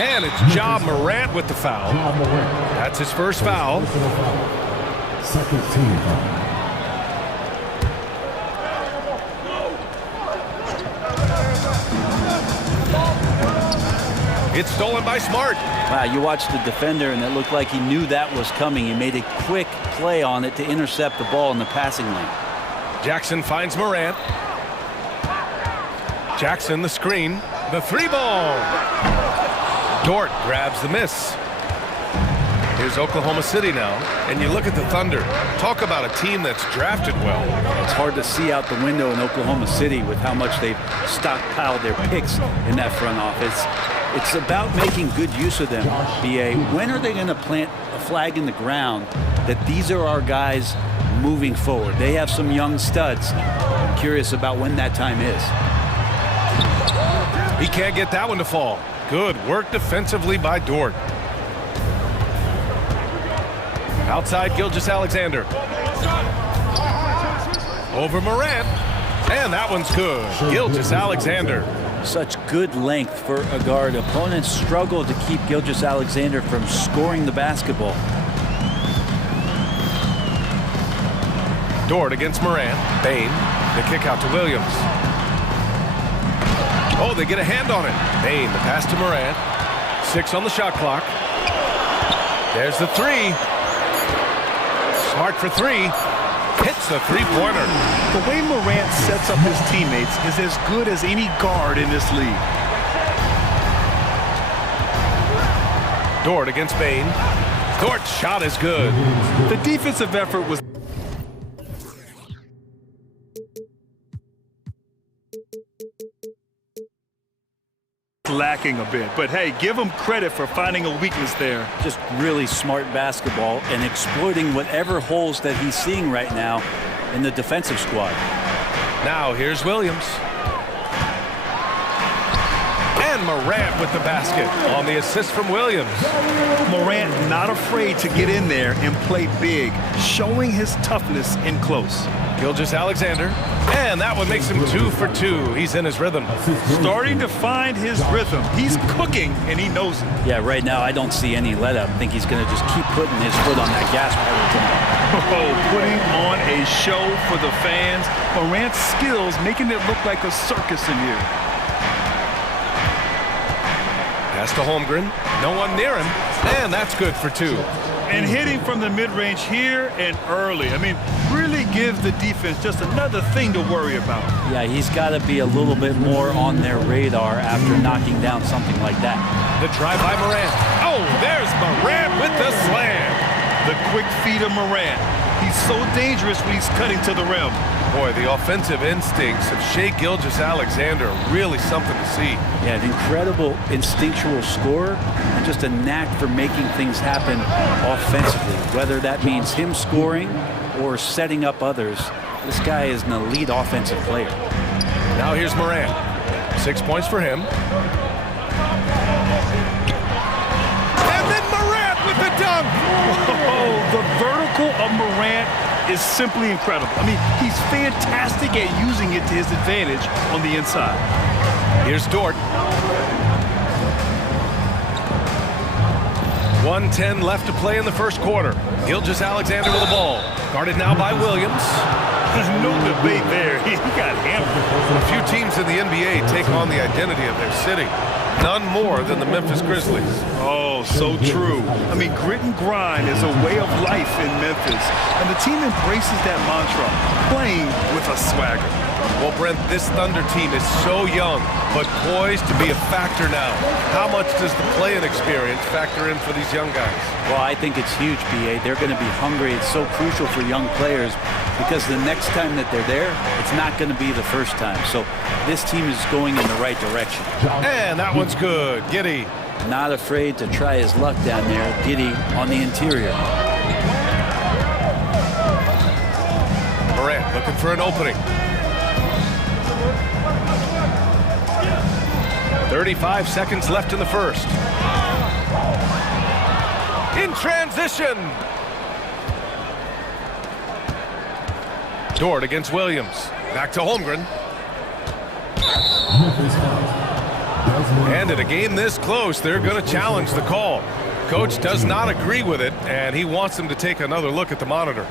And it's Ja Morant with the foul. That's his first foul. Second team foul. It's stolen by Smart. Wow, you watched the defender, and it looked like he knew that was coming. He made a quick play on it to intercept the ball in the passing lane. Jackson finds Morant. Jackson the screen. The 3 ball. Dort grabs the miss. Here's Oklahoma City now, and you look at the Thunder. Talk about a team that's drafted well. It's hard to see out the window in Oklahoma City with how much they've stockpiled their picks in that front office. It's about making good use of them, BA. When are they going to plant a flag in the ground that these are our guys moving forward? They have some young studs. I'm curious about when that time is. He can't get that one to fall. Good work defensively by Dort. Outside Gilgeous-Alexander. Over Morant. And that one's good. Gilgeous-Alexander. Such good length for a guard. Opponents struggle to keep Gilgeous-Alexander from scoring the basketball. Dort against Morant. Bain. The kick out to Williams. Oh, they get a hand on it. Bain, the pass to Morant. 6 on the shot clock. There's the 3. Smart for 3. Hits the 3-pointer. The way Morant sets up his teammates is as good as any guard in this league. Dort against Bain. Dort's shot is good. The defensive effort was lacking a bit, but hey, give them credit for finding a weakness there. Just really smart basketball and exploiting whatever holes that he's seeing right now in the defensive squad. Now here's Williams. And Morant with the basket on the assist from Williams. Morant not afraid to get in there and play big, showing his toughness in close. Gilgeous-Alexander. And that one makes him 2 for 2. He's in his rhythm. Starting to find his rhythm. He's cooking, and he knows it. Yeah, right now I don't see any let up. I think he's going to just keep putting his foot on that gas pedal tonight. Oh, putting on a show for the fans. Morant's skills making it look like a circus in here. Pass to Holmgren. No one near him. And that's good for 2. And hitting from the mid-range here and early. I mean, really gives the defense just another thing to worry about. Yeah, he's got to be a little bit more on their radar after knocking down something like that. The drive by Morant. Oh, there's Morant with the slam. The quick feed of Morant. He's so dangerous when he's cutting to the rim. Boy, the offensive instincts of Shai Gilgeous-Alexander are really something to see. Yeah, an incredible instinctual scorer and just a knack for making things happen offensively. Whether that means him scoring or setting up others, this guy is an elite offensive player. Now here's Morant. 6 points for him. And then Morant with the dunk! Oh, the vertical of Morant is simply incredible. I mean, he's fantastic at using it to his advantage on the inside. Here's Dort. 1:10 left to play in the first quarter. Gilgeous-Alexander with the ball. Guarded now by Williams. No debate there. He got hammered. A few teams in the NBA take on the identity of their city. None more than the Memphis Grizzlies. Oh, so true. I mean, grit and grind is a way of life in Memphis. And the team embraces that mantra, playing with a swagger. Well, Brent, this Thunder team is so young, but poised to be a factor now. How much does the play-in experience factor in for these young guys? Well, I think it's huge, B.A. They're going to be hungry. It's so crucial for young players. because the next time that they're there, it's not going to be the first time. So this team is going in the right direction. And that one's good. Giddey. Not afraid to try his luck down there. Giddey on the interior. Morant looking for an opening. 35 seconds left in the first. In transition. Dort against Williams. Back to Holmgren. And in a game this close, they're going to challenge the call. Coach does not agree with it, and he wants them to take another look at the monitor.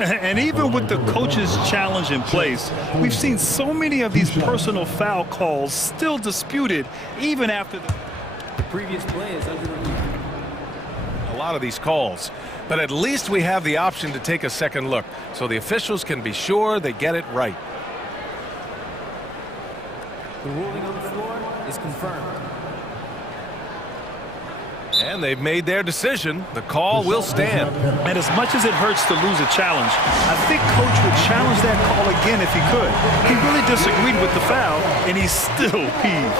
And even with the coach's challenge in place, we've seen so many of these personal foul calls still disputed even after the previous play is under review. A lot of these calls, but at least we have the option to take a second look so the officials can be sure they get it right. The ruling on the floor is confirmed. And they've made their decision. The call will stand. And as much as it hurts to lose a challenge, I think Coach would challenge that call again if he could. He really disagreed with the foul, and he's still peeved.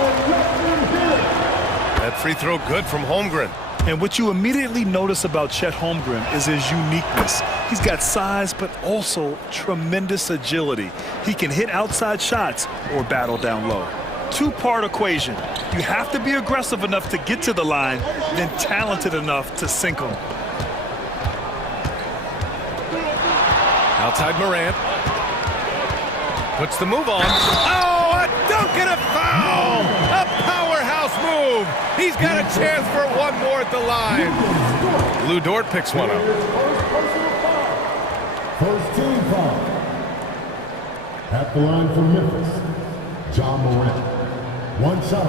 That free throw good from Holmgren. And what you immediately notice about Chet Holmgren is his uniqueness. He's got size, but also tremendous agility. He can hit outside shots or battle down low. Two-part equation. You have to be aggressive enough to get to the line, then talented enough to sink them. Outside Morant. Puts the move on. Oh, a dunk and a foul! A powerhouse move! He's got a chance for one more at the line. Lou Dort picks one up. First team foul. At the line for Memphis, John Morant. One shot.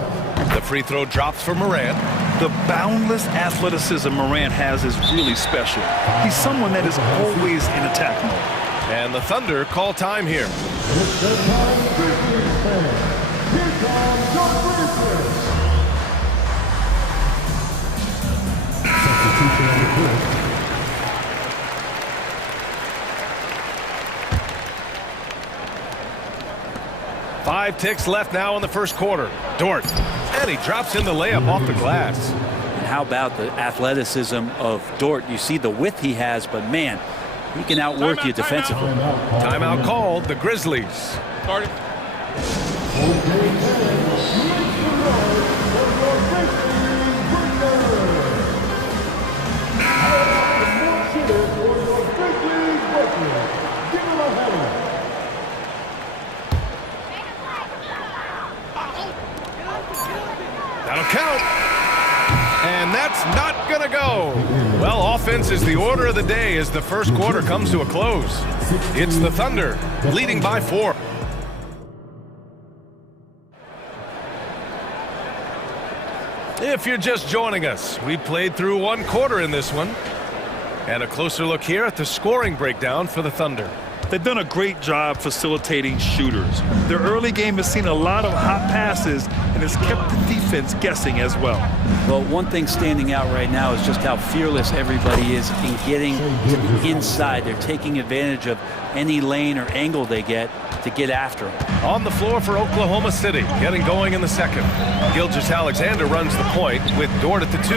The free throw drops for Morant. The boundless athleticism Morant has is really special. He's someone that is always in attack mode. And the Thunder call time here. It's their time to Here comes your Grizzlies. Substitution on the court. 5 ticks left now in the first quarter. Dort. And he drops in the layup off the glass. And how about the athleticism of Dort? You see the width he has, but man, he can outwork you defensively. Timeout called. The Grizzlies. Started. That'll count. And that's not going to go. Well, offense is the order of the day as the first quarter comes to a close. It's the Thunder leading by 4. If you're just joining us, we played through 1 quarter in this one. And a closer look here at the scoring breakdown for the Thunder. They've done a great job facilitating shooters. Their early game has seen a lot of hot passes and has kept the defense guessing as well. Well, one thing standing out right now is just how fearless everybody is in getting to the inside. They're taking advantage of any lane or angle they get to get after them. On the floor for Oklahoma City, getting going in the second. Gilgeous-Alexander runs the point with Dort at the 2.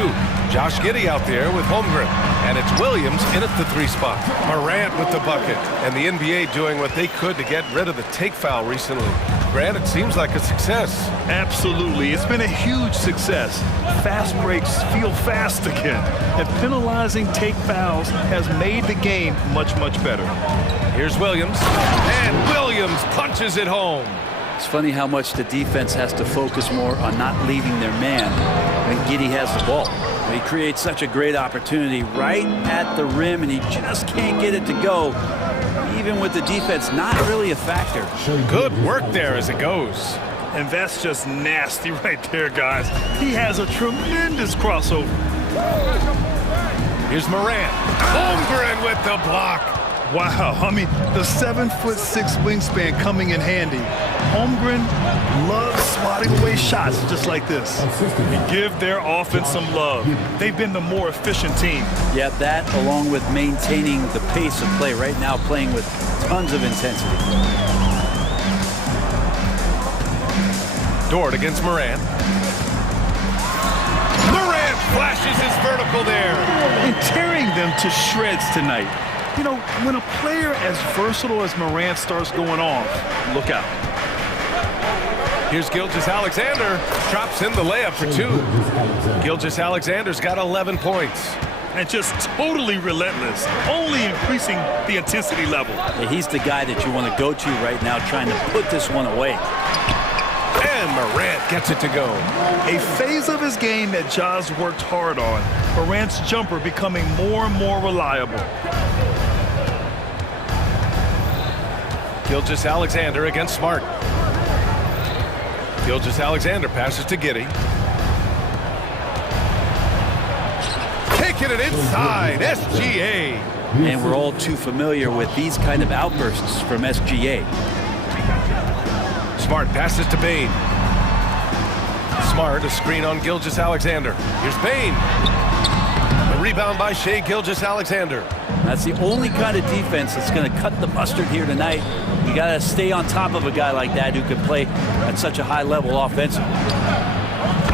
Josh Giddey out there with Holmgren. And it's Williams in at the 3 spot. Morant with the bucket. And the NBA doing what they could to get rid of the take foul recently. Grant, it seems like a success. Absolutely. It's been a huge success. Fast breaks feel fast again. And penalizing take fouls has made the game much, much better. Here's Williams. And Williams punches it home. It's funny how much the defense has to focus more on not leaving their man when Giddey has the ball. He creates such a great opportunity right at the rim, and he just can't get it to go. Even with the defense not really a factor. Good work there as it goes. And that's just nasty right there, guys. He has a tremendous crossover. Here's Morant. Holmgren with the block. Wow, I mean, the 7'6" wingspan coming in handy. Holmgren loves swatting away shots just like this. And give their offense some love. They've been the more efficient team. Yeah, that along with maintaining the pace of play right now, playing with tons of intensity. Dort against Morant. Morant flashes his vertical there. And tearing them to shreds tonight. You know, when a player as versatile as Morant starts going off, look out. Here's Gilgeous-Alexander. Drops in the layup for 2. Gilgeous-Alexander's got 11 points. And just totally relentless, only increasing the intensity level. Yeah, he's the guy that you want to go to right now, trying to put this one away. And Morant gets it to go. A phase of his game that Ja's worked hard on. Morant's jumper becoming more and more reliable. Gilgeous-Alexander against Smart. Gilgeous-Alexander passes to Giddey. Taking it inside, SGA. And we're all too familiar with these kind of outbursts from SGA. Smart passes to Bane. Smart, a screen on Gilgeous-Alexander. Here's Bane. The rebound by Shai Gilgeous-Alexander. That's the only kind of defense that's going to cut the mustard here tonight. You got to stay on top of a guy like that who can play at such a high level offensively.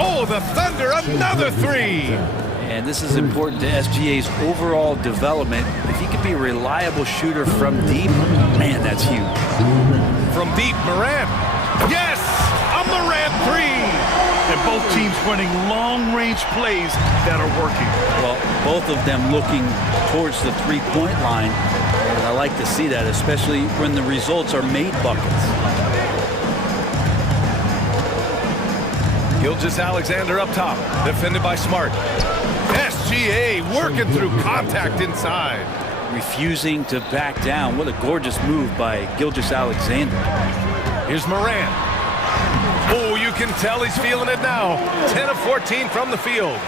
Oh, the Thunder, another 3. And this is important to SGA's overall development. If he could be a reliable shooter from deep, man, that's huge. From deep, Morant. Yes, a Morant 3. And both teams running long-range plays that are working. Well, both of them looking towards the three-point line. And I like to see that, especially when the results are made buckets. Gilgeous-Alexander up top, defended by Smart. SGA working through contact inside. Refusing to back down. What a gorgeous move by Gilgeous-Alexander. Here's Morant. Oh, you can tell he's feeling it now. 10 of 14 from the field.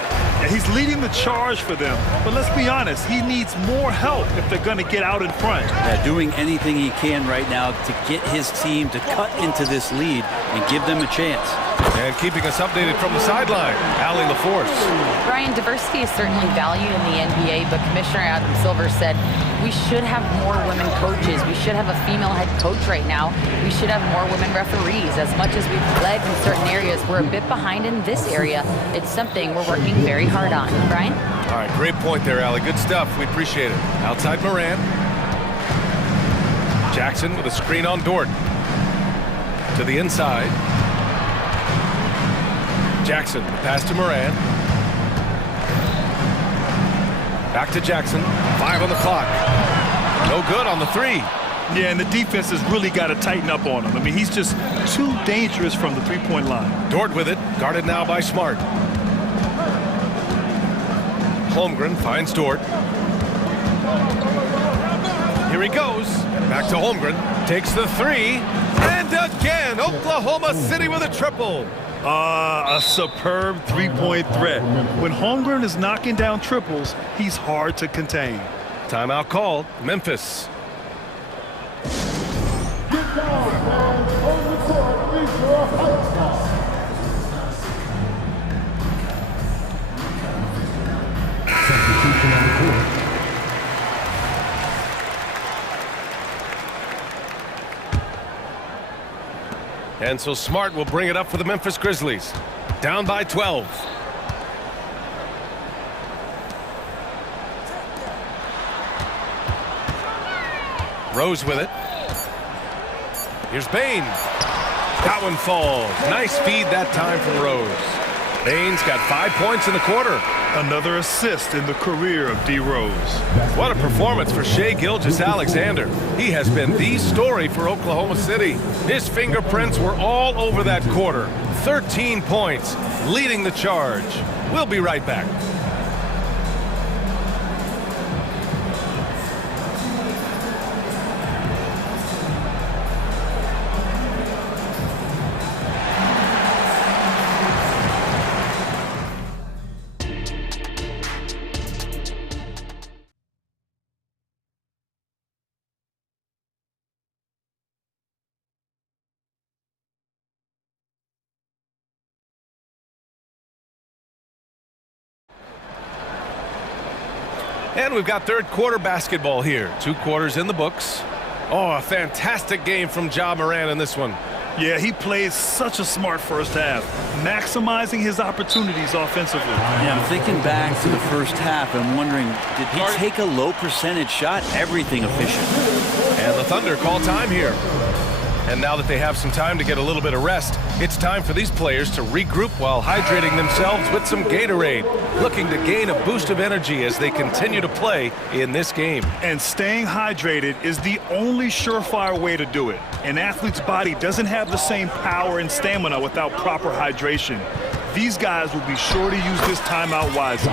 Yeah, he's leading the charge for them. But let's be honest, he needs more help if they're going to get out in front. Yeah, doing anything he can right now to get his team to cut into this lead and give them a chance. And keeping us updated from the sideline, Allie LaForce. Brian, diversity is certainly valued in the NBA, but Commissioner Adam Silver said we should have more women coaches. We should have a female head coach right now. We should have more women referees. As much as we've led in certain areas, we're a bit behind in this area. It's something we're working very hard on. Brian? All right, great point there, Allie. Good stuff. We appreciate it. Outside Morant. Jackson with a screen on Dort. To the inside. Jackson, pass to Morant. Back to Jackson. 5 on the clock. No good on the 3. Yeah, and the defense has really got to tighten up on him. I mean, he's just too dangerous from the three-point line. Dort with it, guarded now by Smart. Holmgren finds Dort. Here he goes. Back to Holmgren. Takes the 3. And again, Oklahoma City with a triple. A superb three-point threat. When Holmgren is knocking down triples, he's hard to contain. Timeout called. Memphis. Get down, fans. On the court is your hype spot. Substitution on the court. And so Smart will bring it up for the Memphis Grizzlies. Down by 12. Rose with it. Here's Bane. That one falls. Nice feed that time from Rose. Bane's got 5 points in the quarter. Another assist in the career of D. Rose. What a performance for Shai Gilgeous-Alexander. He has been the story for Oklahoma City. His fingerprints were all over that quarter. 13 points, leading the charge. We'll be right back. And we've got third quarter basketball here. 2 quarters in the books. Oh, a fantastic game from Ja Morant in this one. Yeah, he played such a smart first half, maximizing his opportunities offensively. Yeah, I'm thinking back to the first half and wondering, did he take a low percentage shot? Everything efficient. And the Thunder call time here. And now that they have some time to get a little bit of rest, it's time for these players to regroup while hydrating themselves with some Gatorade, looking to gain a boost of energy as they continue to play in this game. And staying hydrated is the only surefire way to do it. An athlete's body doesn't have the same power and stamina without proper hydration. These guys will be sure to use this timeout wisely.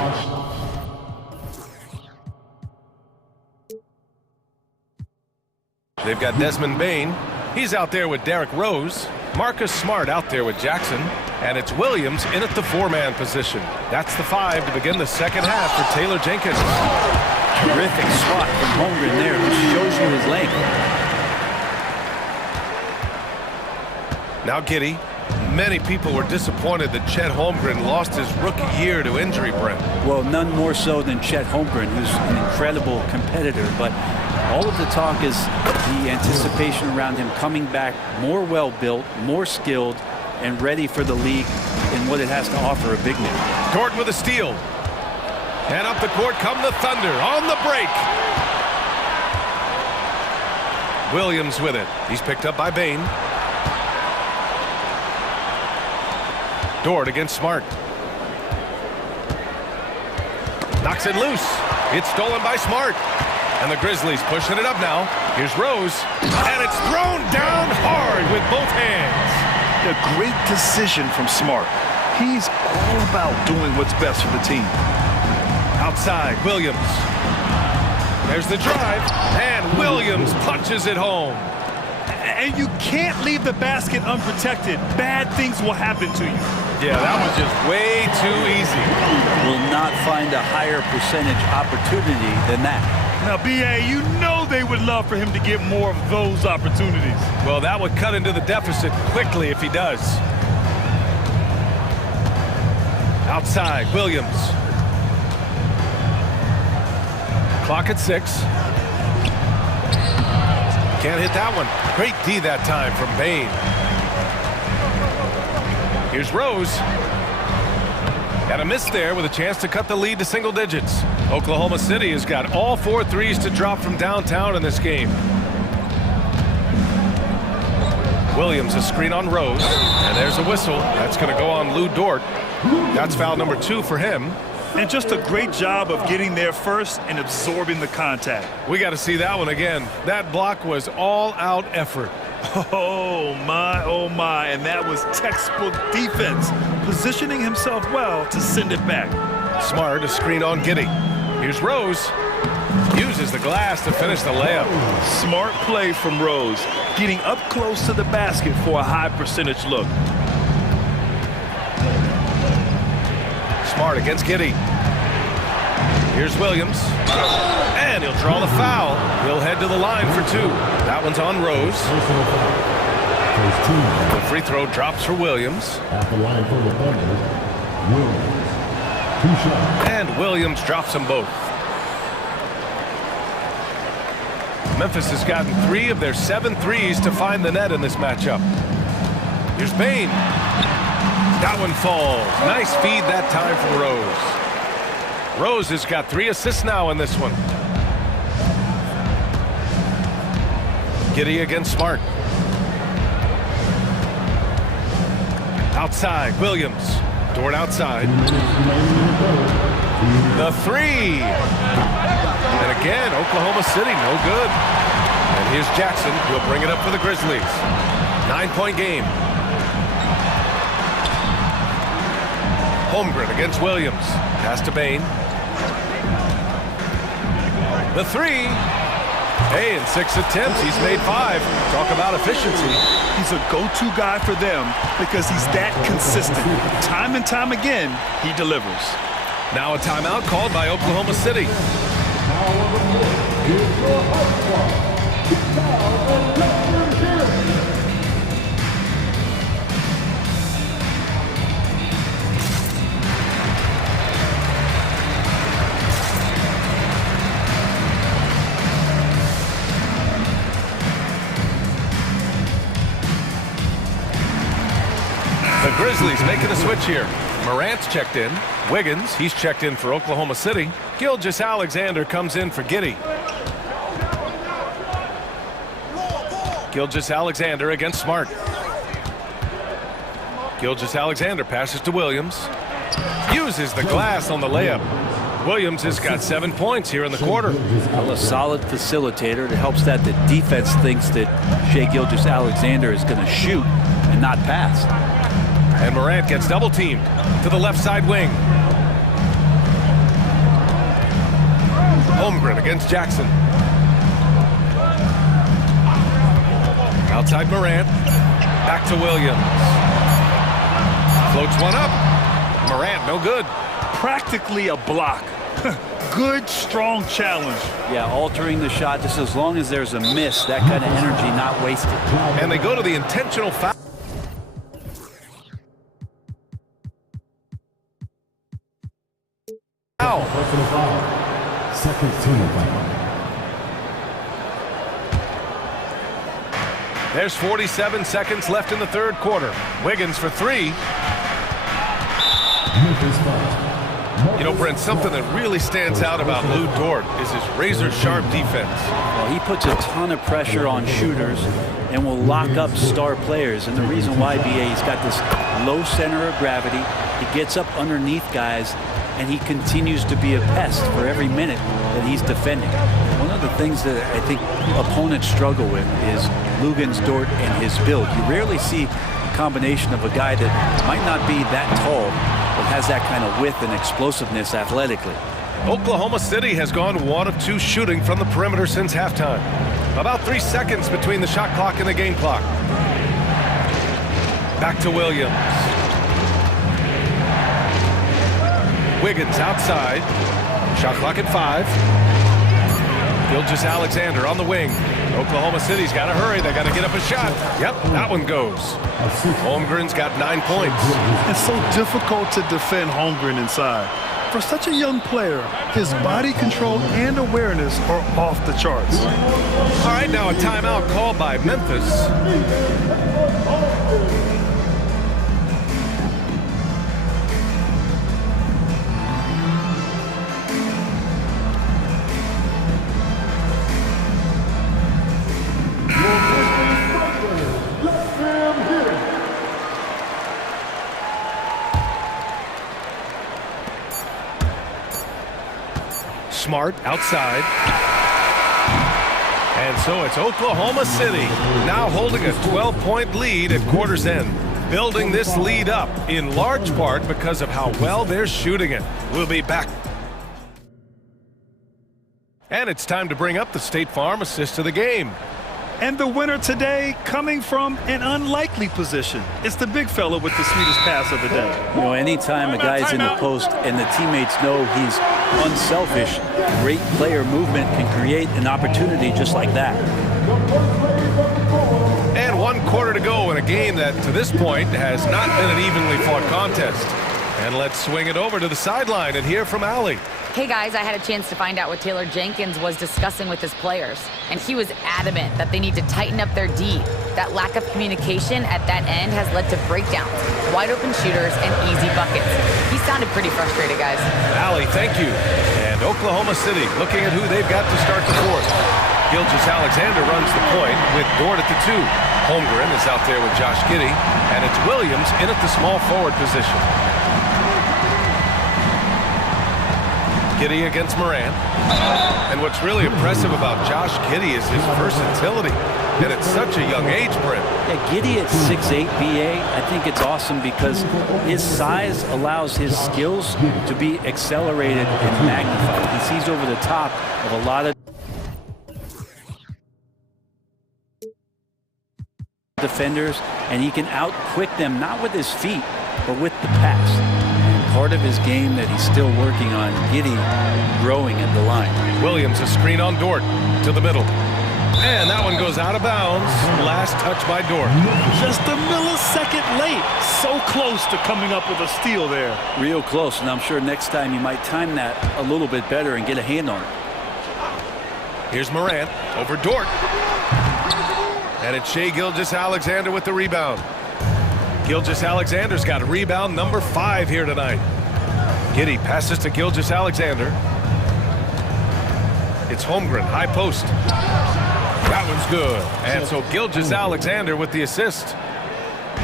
They've got Desmond Bane. He's out there with Derrick Rose. Marcus Smart out there with Jackson. And it's Williams in at the 4-man position. That's the 5 to begin the second half for Taylor Jenkins. Terrific swat from Holmgren there, which shows you his length. Now Giddey. Many people were disappointed that Chet Holmgren lost his rookie year to injury, Brent. Well, none more so than Chet Holmgren, who's an incredible competitor, but all of the talk is the anticipation around him coming back more well-built, more skilled, and ready for the league in what it has to offer a big man. Gordon with a steal. And up the court come the Thunder on the break. Williams with it. He's picked up by Bane. Dort against Smart. Knocks it loose. It's stolen by Smart. And the Grizzlies pushing it up now. Here's Rose. And it's thrown down hard with both hands. A great decision from Smart. He's all about doing what's best for the team. Outside, Williams. There's the drive. And Williams punches it home. And you can't leave the basket unprotected. Bad things will happen to you. Yeah, that was just way too easy. Will not find a higher percentage opportunity than that. Now, B.A., you know they would love for him to get more of those opportunities. Well, that would cut into the deficit quickly if he does. Outside, Williams. Clock at 6. Can't hit that one. Great D that time from Bane. Here's Rose. Got a miss there with a chance to cut the lead to single digits. Oklahoma City has got all 4 threes to drop from downtown in this game. Williams a screen on Rose. And there's a whistle. That's going to go on Lou Dort. That's foul number 2 for him. And just a great job of getting there first and absorbing the contact. We got to see that one again. That block was all-out effort. Oh, my. And that was textbook defense, positioning himself well to send it back. Smart a screen on Giddey. Here's Rose. Uses the glass to finish the layup. Smart play from Rose, getting up close to the basket for a high percentage look. Smart against Giddey. Here's Williams. And he'll draw the foul. He'll head to the line for 2. That one's on Rose. The free throw drops for Williams. At the line for the Thunder, Williams. 2 shots. And Williams drops them both. Memphis has gotten 3 of their 7 threes to find the net in this matchup. Here's Bane. That one falls. Nice feed that time from Rose. Rose has got 3 assists now in this one. Giddey against Smart. Outside, Williams. Dort outside. The 3. And again, Oklahoma City, no good. And here's Jackson. He'll bring it up for the Grizzlies. 9-point game. Holmgren against Williams. Pass to Bane. The 3. Hey, in 6 attempts, he's made 5. Talk about efficiency. He's a go-to guy for them because he's that consistent. Time and time again, he delivers. Now a timeout called by Oklahoma City. Grizzlies making a switch here. Morant's checked in. Wiggins, he's checked in for Oklahoma City. Gilgeous-Alexander comes in for Giddey. Gilgeous-Alexander against Smart. Gilgeous-Alexander passes to Williams. Uses the glass on the layup. Williams has got 7 points here in the quarter. Well, a solid facilitator. It helps that the defense thinks that Shai Gilgeous-Alexander is going to shoot and not pass. And Morant gets double teamed to the left side wing. Holmgren against Jackson. Outside Morant. Back to Williams. Floats one up. Morant, no good. Practically a block. Good, strong challenge. Yeah, altering the shot just as long as there's a miss, that kind of energy not wasted. And they go to the intentional foul. Second team foul. There's 47 seconds left in the third quarter. Wiggins for three. You know, Brent, something that really stands out about Lou Dort is his razor-sharp defense. Well, he puts a ton of pressure on shooters and will lock up star players. And the reason why, BA, he's got this low center of gravity. He gets up underneath guys, and he continues to be a pest for every minute that he's defending. One of the things that I think opponents struggle with is Luguentz Dort and his build. You rarely see a combination of a guy that might not be that tall, but has that kind of width and explosiveness athletically. Oklahoma City has gone 1 of 2 shooting from the perimeter since halftime. About 3 seconds between the shot clock and the game clock. Back to Williams. Wiggins outside. Shot clock at 5. Gilgeous-Alexander on the wing. Oklahoma City's got to hurry. They got to get up a shot. Yep, that one goes. Holmgren's got 9 points. It's so difficult to defend Holmgren inside. For such a young player, his body control and awareness are off the charts. All right, now a timeout called by Memphis. Smart outside. And so it's Oklahoma City now holding a 12-point lead at quarter's end. Building this lead up in large part because of how well they're shooting it. We'll be back. And it's time to bring up the State Farm assist of the game. And the winner today coming from an unlikely position. It's the big fella with the sweetest pass of the day. You know, anytime a guy's in the post and the teammates know he's unselfish, great player movement can create an opportunity just like that. And 1 quarter to go in a game that, to this point, has not been an evenly fought contest. And let's swing it over to the sideline and hear from Allie. Hey guys, I had a chance to find out what Taylor Jenkins was discussing with his players, and he was adamant that they need to tighten up their D. That lack of communication at that end has led to breakdowns, wide open shooters, and easy buckets. He sounded pretty frustrated, guys. Allie, thank you. And Oklahoma City looking at who they've got to start the fourth. Gilgeous-Alexander runs the point with Dort at the 2. Holmgren is out there with Josh Giddey, and it's Williams in at the small forward position. Giddey against Morant. And what's really impressive about Josh Giddey is his versatility. And at such a young age, Brent. Yeah, Giddey at 6'8", BA, I think it's awesome because his size allows his skills to be accelerated and magnified. He sees over the top of a lot of defenders, and he can out-quick them, not with his feet, but with the pass. Part of his game that he's still working on, Giddey growing at the line. Williams, a screen on Dort to the middle. And that one goes out of bounds. Last touch by Dort. Just a millisecond late. So close to coming up with a steal there. Real close, and I'm sure next time you might time that a little bit better and get a hand on it. Here's Morant over Dort. And it's Shai Gilgeous-Alexander with the rebound. Gilgeous Alexander's got rebound number 5 here tonight. Giddy passes to Gilgeous Alexander. It's Holmgren, high post. That one's good. And so Gilgeous Alexander with the assist.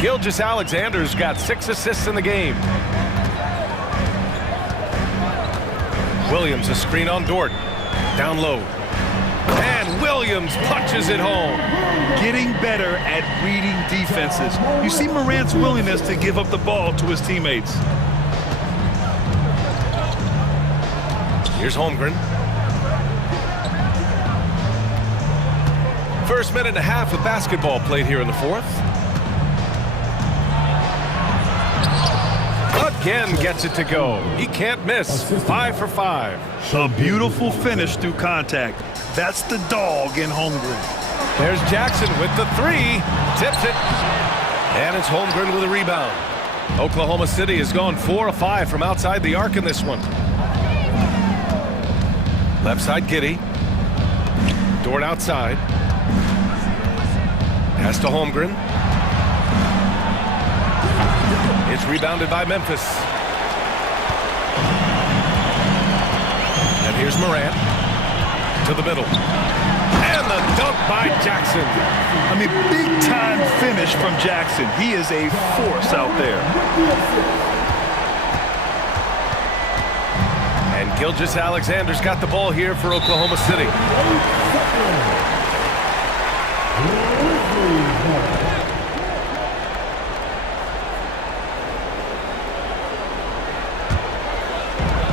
Gilgeous Alexander's got 6 assists in the game. Williams, a screen on Dort. Down low. And Williams punches it home. Getting better at reading defenses. You see Morant's willingness to give up the ball to his teammates. Here's Holmgren. First minute and a half of basketball played here in the fourth. Again gets it to go. He can't miss. 5 for 5. A beautiful finish through contact. That's the dog in Holmgren. There's Jackson with the 3. Tips it. And it's Holmgren with a rebound. Oklahoma City has gone 4 of 5 from outside the arc in this one. Left side, Giddy. Dort outside. Pass to Holmgren. It's rebounded by Memphis. And here's Morant to the middle. And the dunk by Jackson. I mean, big-time finish from Jackson. He is a force out there. And Gilgeous Alexander's got the ball here for Oklahoma City.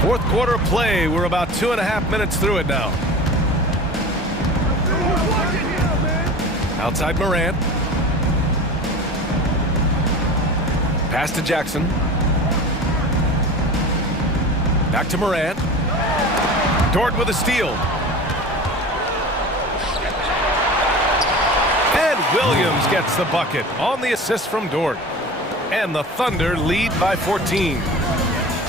Fourth quarter of play. We're about 2.5 minutes through it now. Outside Morant. Pass to Jackson. Back to Morant. Dort with a steal. And Williams gets the bucket on the assist from Dort. And the Thunder lead by 14.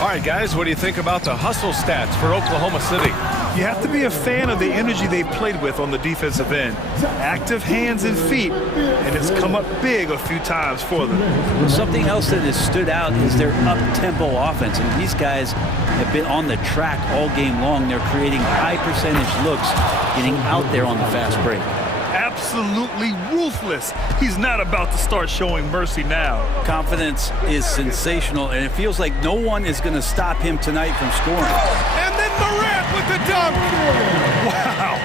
All right, guys, what do you think about the hustle stats for Oklahoma City? You have to be a fan of the energy they've played with on the defensive end. Active hands and feet, and it's come up big a few times for them. Something else that has stood out is their up-tempo offense. And these guys have been on the track all game long. They're creating high-percentage looks, getting out there on the fast break. Absolutely ruthless. He's not about to start showing mercy now. Confidence is sensational, and it feels like no one is going to stop him tonight from scoring. And then Morant with the dunk. Wow.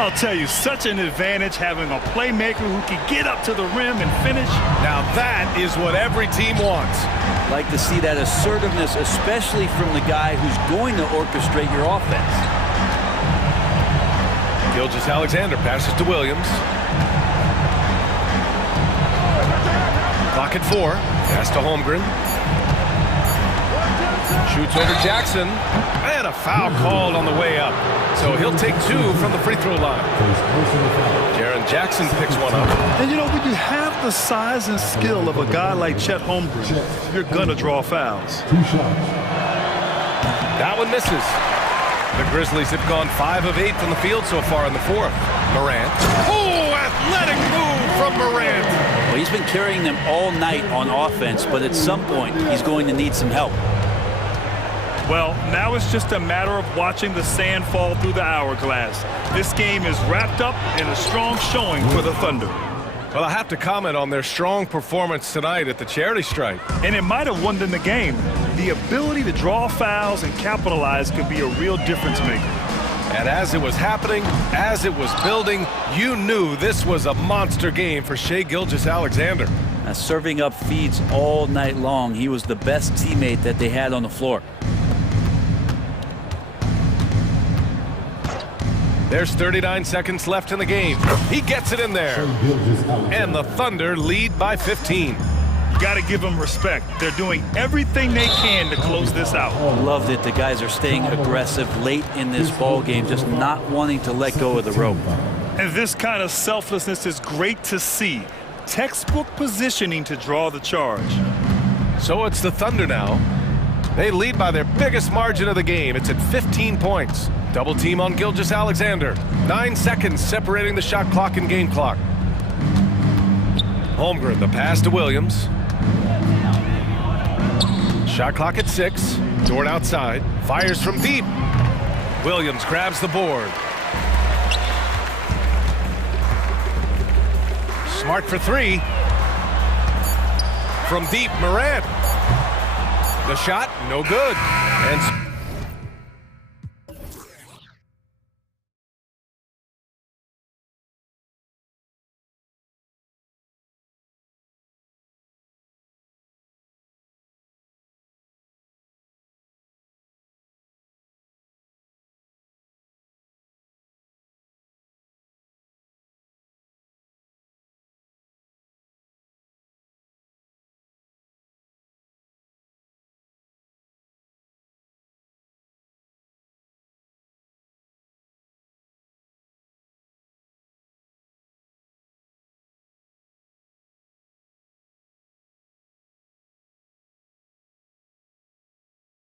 I'll tell you, such an advantage having a playmaker who can get up to the rim and finish. Now that is what every team wants. Like to see that assertiveness, especially from the guy who's going to orchestrate your offense. Gilgeous Alexander passes to Williams. Clock at 4. Pass to Holmgren. Shoots over Jackson. And a foul called on the way up. So he'll take 2 from the free throw line. Jaren Jackson picks one up. And you know, when you have the size and skill of a guy like Chet Holmgren, you're going to draw fouls. That one misses. The Grizzlies have gone 5 of 8 from the field so far in the fourth. Morant. Oh, athletic move from Morant. Well, he's been carrying them all night on offense, but at some point, he's going to need some help. Well, now it's just a matter of watching the sand fall through the hourglass. This game is wrapped up in a strong showing for the Thunder. Well, I have to comment on their strong performance tonight at the charity stripe. And it might have won them the game. The ability to draw fouls and capitalize could be a real difference maker. And as it was happening, as it was building, you knew this was a monster game for Shai Gilgeous-Alexander. Serving up feeds all night long. He was the best teammate that they had on the floor. There's 39 seconds left in the game. He gets it in there. And the Thunder lead by 15. You got to give them respect. They're doing everything they can to close this out. Love that the guys are staying aggressive late in this ball game, just not wanting to let go of the rope. And this kind of selflessness is great to see. Textbook positioning to draw the charge. So it's the Thunder now. They lead by their biggest margin of the game. It's at 15 points. Double team on Gilgeous-Alexander. 9 seconds separating the shot clock and game clock. Holmgren, the pass to Williams. Shot clock at 6. Dort outside. Fires from deep. Williams grabs the board. Smart for 3. From deep, Morant. The shot, no good. And